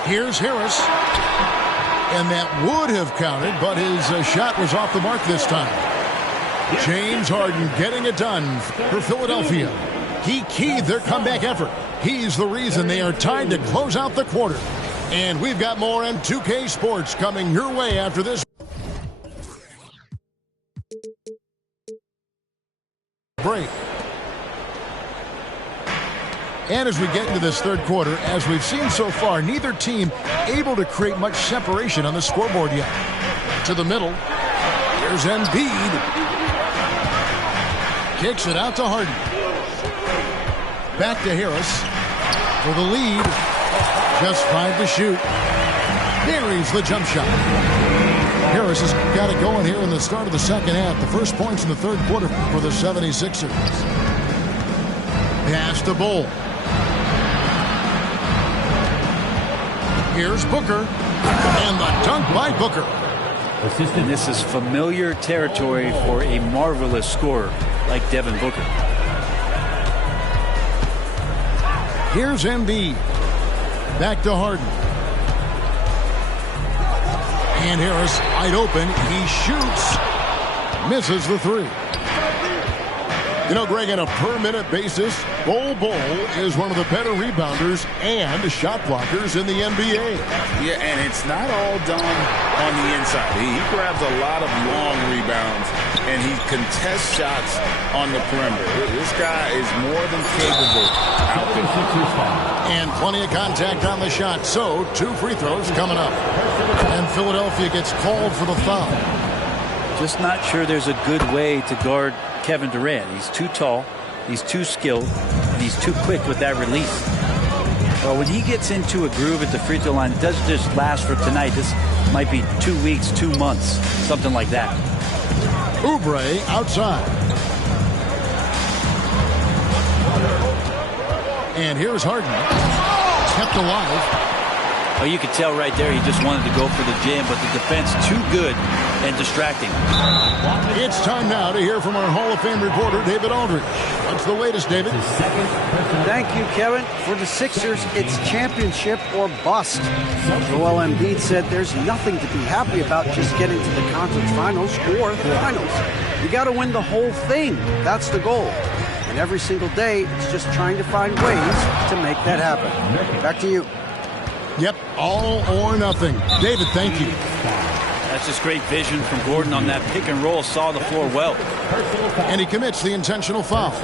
Here's Harris. And that would have counted, but his shot was off the mark this time. James Harden getting it done for Philadelphia. He keyed their comeback effort. He's the reason they are tied to close out the quarter. And we've got more on 2K Sports coming your way after this break. And as we get into this third quarter, as we've seen so far, neither team able to create much separation on the scoreboard yet. To the middle. Here's Embiid. Kicks it out to Harden. Back to Harris for the lead. Just 5 to shoot. Buries the jump shot. Harris has got it going here in the start of the second half. The first points in the third quarter for the 76ers. Pass to Bull. Here's Booker. And the dunk by Booker. And this is familiar territory for a marvelous scorer like Devin Booker. Here's Embiid. Back to Harden. And Harris wide open. He shoots. Misses the three. You know, Greg, on a per-minute basis, Bol is one of the better rebounders and shot blockers in the NBA. Yeah, and it's not all done on the inside. He grabs a lot of long rebounds, and he contests shots on the perimeter. This guy is more than capable out there. And plenty of contact on the shot. So, 2 free throws coming up. And Philadelphia gets called for the foul. Just not sure there's a good way to guard Kevin Durant. He's too tall, he's too skilled, and he's too quick with that release. Well, when he gets into a groove at the free throw line, it doesn't just last for tonight. This might be 2 weeks, 2 months, something like that. Oubre outside. And here's Harden. Kept alive. Oh, you could tell right there he just wanted to go for the jam, but the defense too good and distracting. It's time now to hear from our Hall of Fame reporter, David Aldridge. What's the latest, David? Thank you, Kevin. For the Sixers, it's championship or bust. Joel Embiid said there's nothing to be happy about just getting to the conference finals or the finals. You got to win the whole thing. That's the goal. And every single day, it's just trying to find ways to make that happen. Back to you. Yep, all or nothing. David, thank you. That's just great vision from Gordon on that pick and roll. Saw the floor well. And he commits the intentional foul.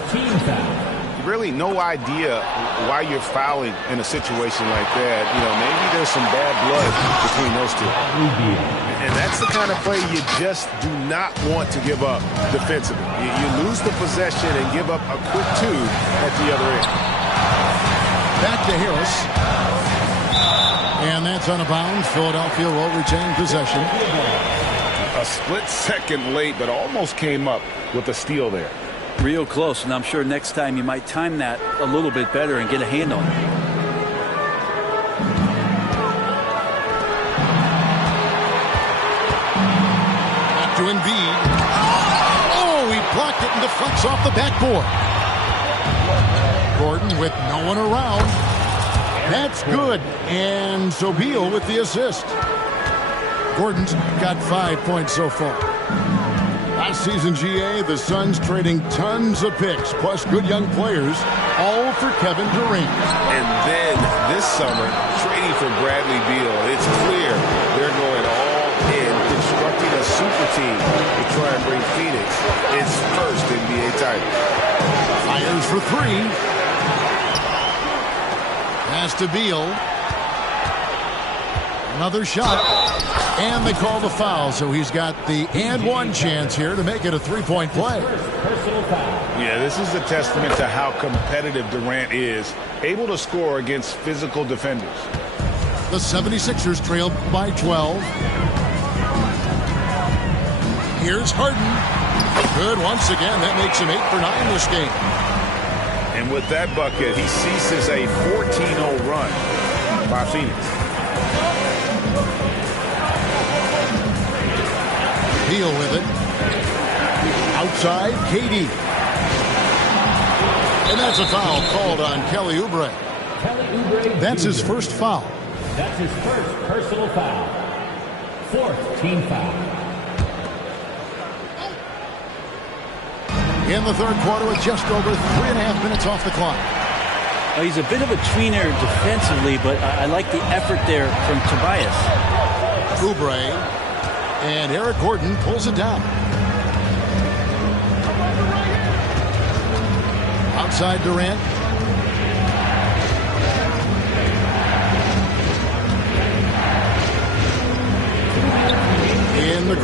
Really no idea why you're fouling in a situation like that. You know, maybe there's some bad blood between those two. And that's the kind of play you just do not want to give up defensively. You lose the possession and give up a quick 2 at the other end. Back to Harris. And that's on a bounce. Philadelphia will retain possession. A split second late, but almost came up with a steal there. Real close, and I'm sure next time you might time that a little bit better and get a hand on it. Back to Embiid. Oh, he blocked it and deflects off the backboard. Gordon with no one around. That's good. And so Beal with the assist. Gordon's got 5 points so far. Last season, GA, the Suns trading tons of picks, plus good young players, all for Kevin Durant. And then this summer, trading for Bradley Beal, it's clear they're going all in, constructing a super team to try and bring Phoenix its first NBA title. Fires for 3. Pass to Beal. Another shot. And they call the foul, so he's got the and one chance here to make it a 3-point play. Yeah, this is a testament to how competitive Durant is, able to score against physical defenders. The 76ers trail by 12. Here's Harden. Good once again. That makes him 8 for 9 this game. And with that bucket, he ceases a 14-0 run by Phoenix. Beal with it. Outside, KD. And that's a foul called on Kelly Oubre. That's his first foul. That's his first personal foul. 4th team foul. In the third quarter with just over 3.5 minutes off the clock. He's a bit of a tweener defensively, but I like the effort there from Tobias. Oubre. And Eric Gordon pulls it down. Outside Durant.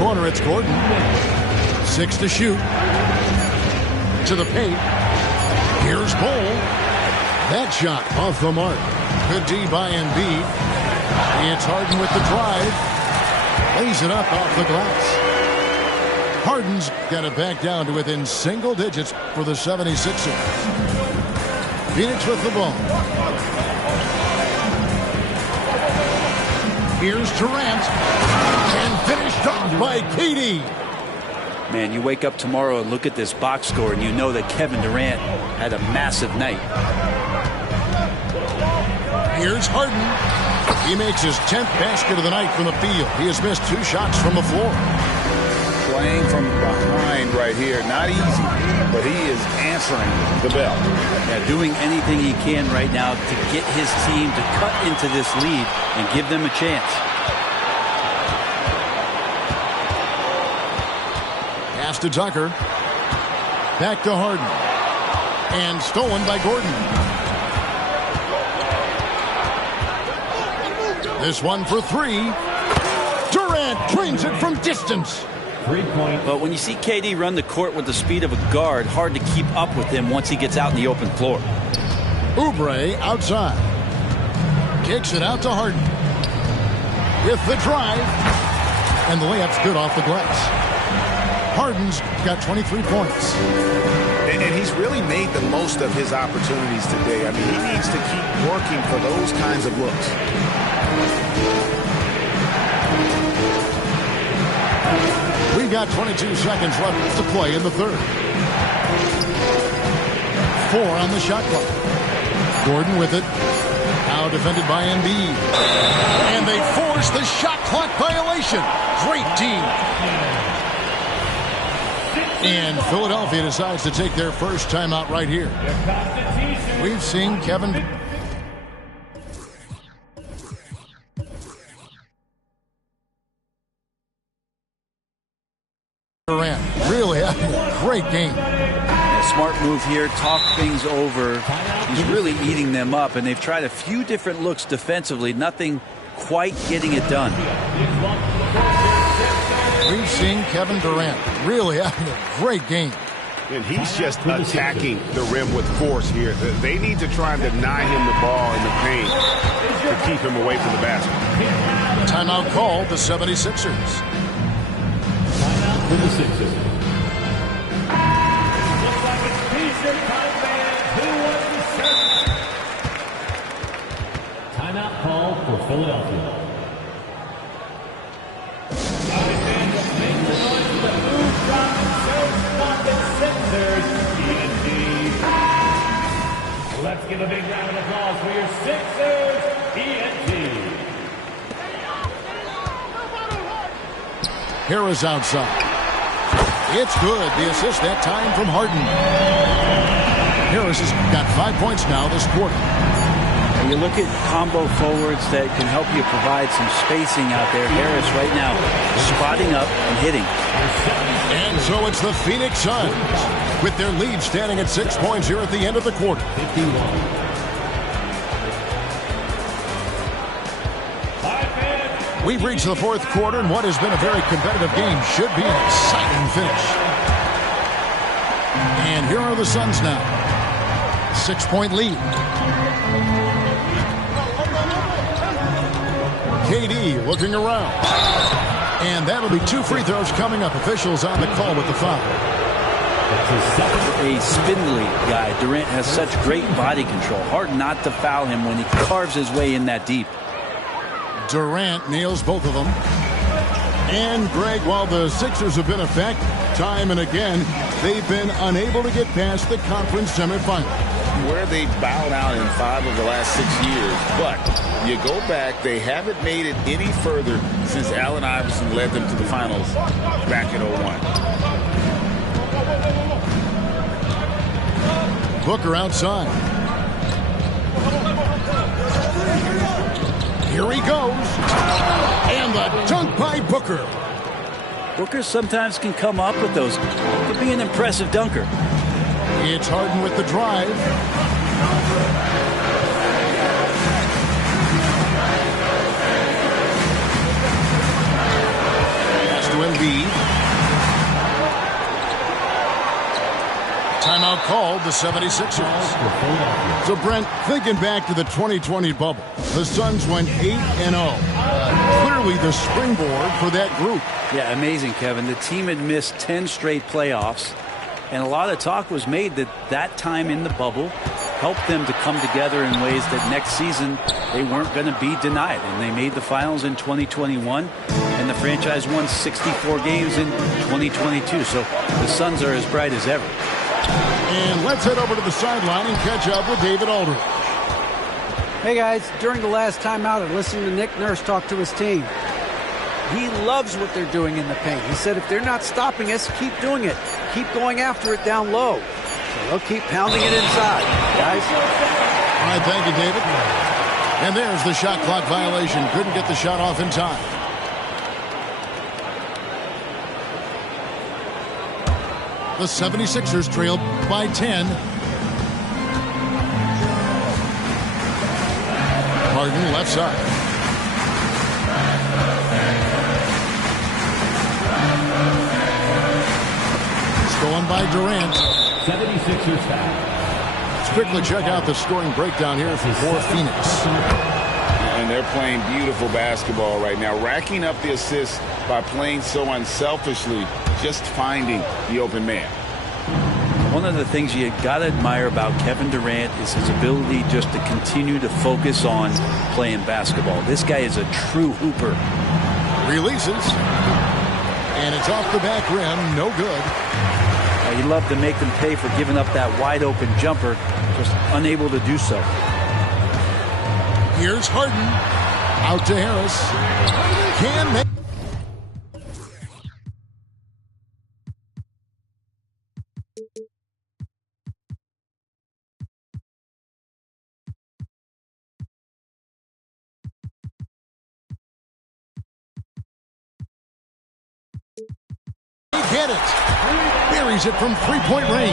corner, it's Gordon. 6 to shoot. To the paint. Here's Bull. That shot off the mark. Good D by Embiid. It's Harden with the drive. Lays it up off the glass. Harden's got it back down to within single digits for the 76ers. Phoenix with the ball. Here's Durant. And finished off by KD. Man, you wake up tomorrow and look at this box score and you know that Kevin Durant had a massive night. Here's Harden. He makes his 10th basket of the night from the field. He has missed 2 shots from the floor. Playing from behind right here. Not easy, but he is answering the bell. Yeah, doing anything he can right now to get his team to cut into this lead and give them a chance. Pass to Tucker. Back to Harden. And stolen by Gordon. This one for 3. Durant drains it from distance. 3-point. But when you see KD run the court with the speed of a guard, hard to keep up with him once he gets out in the open floor. Oubre outside. Kicks it out to Harden. With the drive. And the layup's good off the glass. Harden's got 23 points. And he's really made the most of his opportunities today. I mean, he needs to keep working for those kinds of looks. We've got 22 seconds left to play in the third. 4 on the shot clock. Gordon with it. Now defended by Embiid. And they force the shot clock violation. Great team. And Philadelphia decides to take their first timeout right here. We've seen Kevin Durant really having a great game. A smart move here, talk things over. He's really eating them up, and they've tried a few different looks defensively. Nothing quite getting it done. We've seen Kevin Durant really having a great game. And he's just attacking the rim with force here. They need to try and deny him the ball in the paint to keep him away from the basket. Timeout called the 76ers. For the Sixers. Looks like it's T-shirt time, fans. Who wants the shirt? Timeout call for Philadelphia. Let's give a big round of applause for your Sixers, ENT. Harris outside. It's good. The assist that time from Harden. Harris has got 5 points now this quarter. When you look at combo forwards that can help you provide some spacing out there, Harris right now spotting up and hitting. And so it's the Phoenix Suns with their lead standing at 6 points here at the end of the quarter. 51. We've reached the fourth quarter, and what has been a very competitive game should be an exciting finish. And here are the Suns now. 6-point lead. KD looking around. And that'll be 2 free throws coming up. Officials on the call with the foul. A spindly guy. Durant has such great body control. Hard not to foul him when he carves his way in that deep. Durant nails both of them. And, Greg, while the Sixers have been a fact, time and again, they've been unable to get past the conference semifinal. Where they bowed out in 5 of the last 6 years. But you go back, they haven't made it any further since Allen Iverson led them to the finals back in 01. Booker outside. Here he goes. And the dunk by Booker. Booker sometimes can come up with those. Could be an impressive dunker. It's Harden with the drive. Pass to Embiid. called the 76ers. So, Brent, thinking back to the 2020 bubble, the Suns went 8-0. Clearly the springboard for that group. Yeah, amazing, Kevin. The team had missed 10 straight playoffs, and a lot of talk was made that time in the bubble helped them to come together in ways that next season they weren't going to be denied. And they made the finals in 2021, and the franchise won 64 games in 2022. So the Suns are as bright as ever. And let's head over to the sideline and catch up with David Aldridge. Hey, guys. During the last timeout, I listened to Nick Nurse talk to his team. He loves what they're doing in the paint. He said if they're not stopping us, keep doing it. Keep going after it down low. So they'll keep pounding it inside, guys. All right, thank you, David. And there's the shot clock violation. Couldn't get the shot off in time. The 76ers trailed by 10. Harden left side. It's going by Durant. 76ers foul. Let's quickly check out the scoring breakdown here for Phoenix. And they're playing beautiful basketball right now, racking up the assists by playing so unselfishly, just finding the open man. One of the things you got to admire about Kevin Durant is his ability just to continue to focus on playing basketball. This guy is a true hooper. Releases. And it's off the back rim. No good. He'd love to make them pay for giving up that wide open jumper, just unable to do so. Here's Harden. Out to Harris. Can make. Get it. Buries it from three-point range.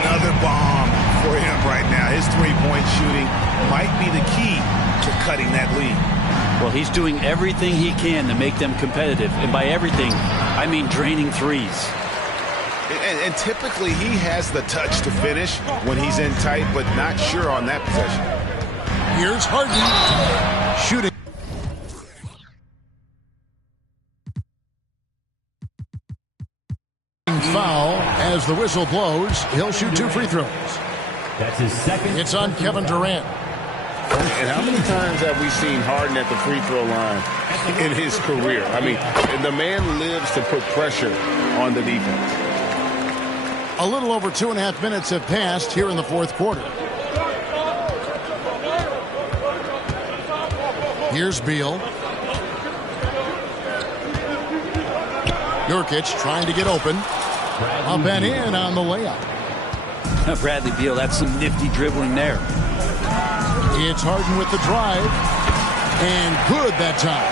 Another bomb for him right now. His three-point shooting might be the key to cutting that lead. Well, he's doing everything he can to make them competitive. And by everything, I mean draining threes. And typically he has the touch to finish when he's in tight, but not sure on that possession. Here's Harden. Shooting. Foul as the whistle blows. He'll shoot 2 free throws. That's his second. It's on Kevin Durant. And how many times have we seen Harden at the free throw line in his career? I mean, the man lives to put pressure on the defense. A little over 2.5 minutes have passed here in the fourth quarter. Here's Beal. Nurkic trying to get open. Up and in on the layup. Bradley Beal, that's some nifty dribbling there. It's Harden with the drive. And good that time.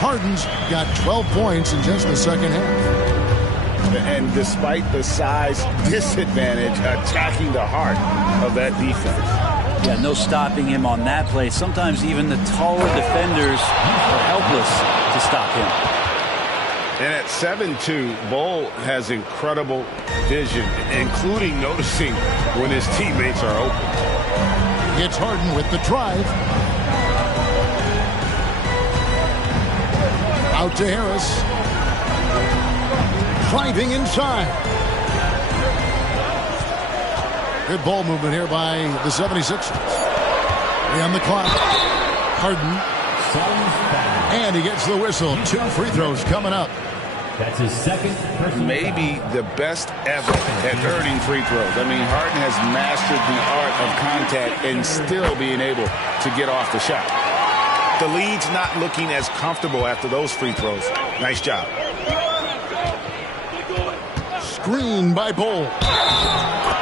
Harden's got 12 points in just the second half. And despite the size disadvantage, attacking the heart of that defense. Yeah, no stopping him on that play. Sometimes even the taller defenders are helpless to stop him. And at 7'2", Bull has incredible vision, including noticing when his teammates are open. It's Harden with the drive. Out to Harris. Driving inside. Good ball movement here by the 76ers. On the clock. Harden. And he gets the whistle. 2 free throws coming up. That's his second. Maybe the best ever at earning free throws. I mean, Harden has mastered the art of contact and still being able to get off the shot. The lead's not looking as comfortable after those free throws. Nice job. Screen by Bull.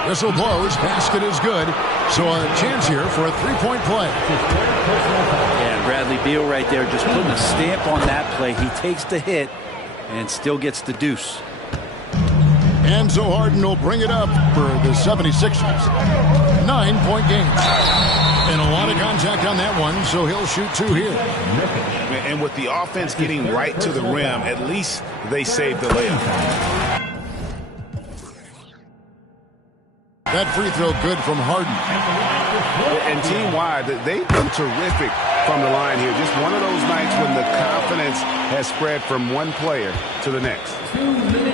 Whistle blows. Basket is good. So a chance here for a three-point play. Yeah, Bradley Beal right there just putting a stamp on that play. He takes the hit and still gets the deuce. And so Harden will bring it up for the 76ers. 9-point game. And a lot of contact on that one, so he'll shoot 2 here. And with the offense getting right to the rim, at least they saved the layup. That free throw good from Harden. And team-wide, they've been terrific from the line here. Just one of those nights when the confidence has spread from one player to the next.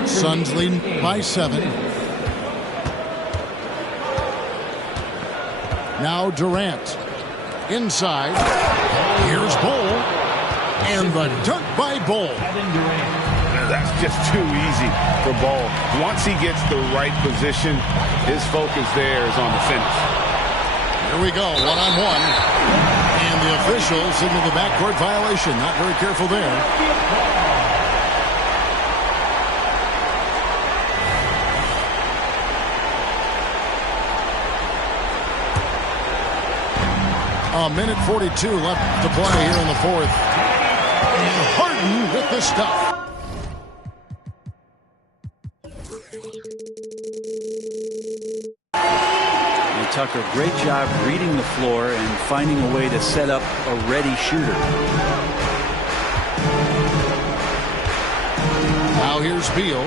Suns leading by 7. Now Durant. Inside. Here's Bol. And the dunk by Bol. That's just too easy for Bol. Once he gets the right position, his focus there is on the finish. Here we go, one-on-one. And the official signal the backcourt violation. Not very careful there. A minute 42 left to play here in the fourth. And Harden with the stuff. Tucker, great job reading the floor and finding a way to set up a ready shooter. Now here's Beal.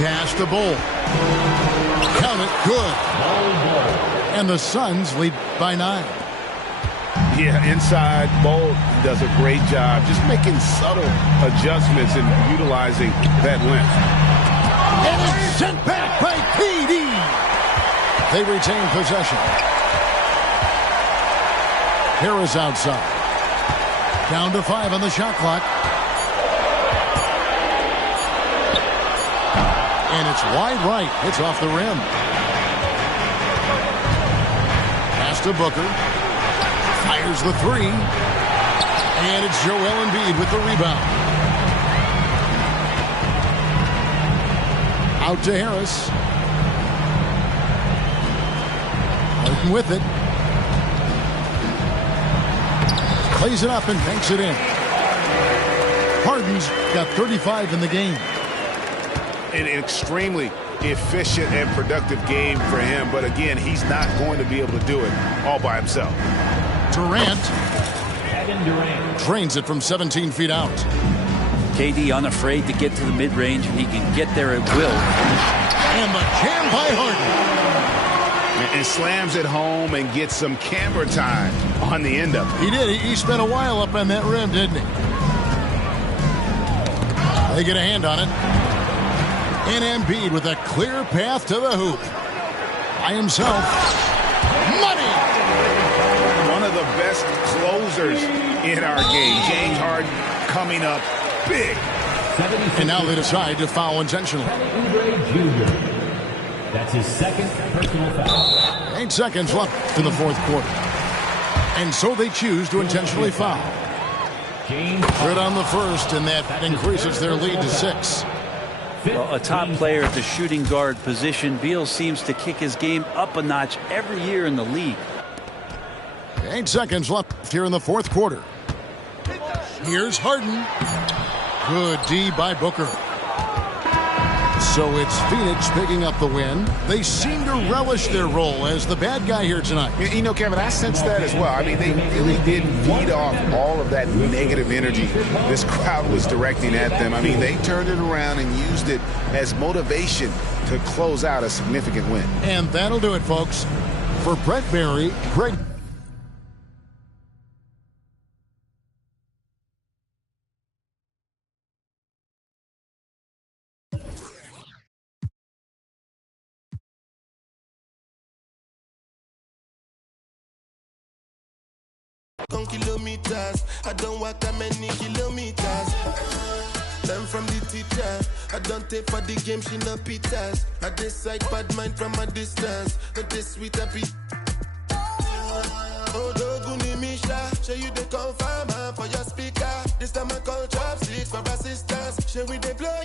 Pass to Bol. Count it, good. And the Suns lead by 9. Yeah, inside, Bol does a great job just making subtle adjustments and utilizing that length. And it's sent back by KD. They retain possession. Harris outside. Down to 5 on the shot clock. And it's wide right. It's off the rim. Pass to Booker. Fires the 3. And it's Joel Embiid with the rebound. Out to Harris. Harden with it. Plays it up and banks it in. Harden's got 35 in the game. An extremely efficient and productive game for him. But again, he's not going to be able to do it all by himself. Durant drains it from 17 feet out. KD unafraid to get to the mid-range, and he can get there at will. And the jam by Harden. And slams it home and gets some camera time on the end of it. He did. He spent a while up on that rim, didn't he? They get a hand on it. And Embiid with a clear path to the hoop. By himself. Money! One of the best closers in our game. James Harden coming up big. And now they decide to foul intentionally. That's his second personal foul. 8 seconds left in the fourth quarter. And so they choose to intentionally foul. Good on the first, and that increases their lead to 6. Well, a top player at the shooting guard position, Beal seems to kick his game up a notch every year in the league. 8 seconds left here in the fourth quarter. Here's Harden. Good D by Booker. So it's Phoenix picking up the win. They seem to relish their role as the bad guy here tonight. You know, Kevin, I sense that as well. I mean, they really did feed off all of that negative energy this crowd was directing at them. I mean, they turned it around and used it as motivation to close out a significant win. And that'll do it, folks. For Brett Barry, Greg... Kilometers, I don't walk that many kilometers. Learn from the teacher, I don't take for the game, she no pitas. I decide bad mind from a distance, but this sweet happy. Oh, Doguni Misha, show you the confirm for your speaker. This time I call chopsticks for assistance. Show we they blow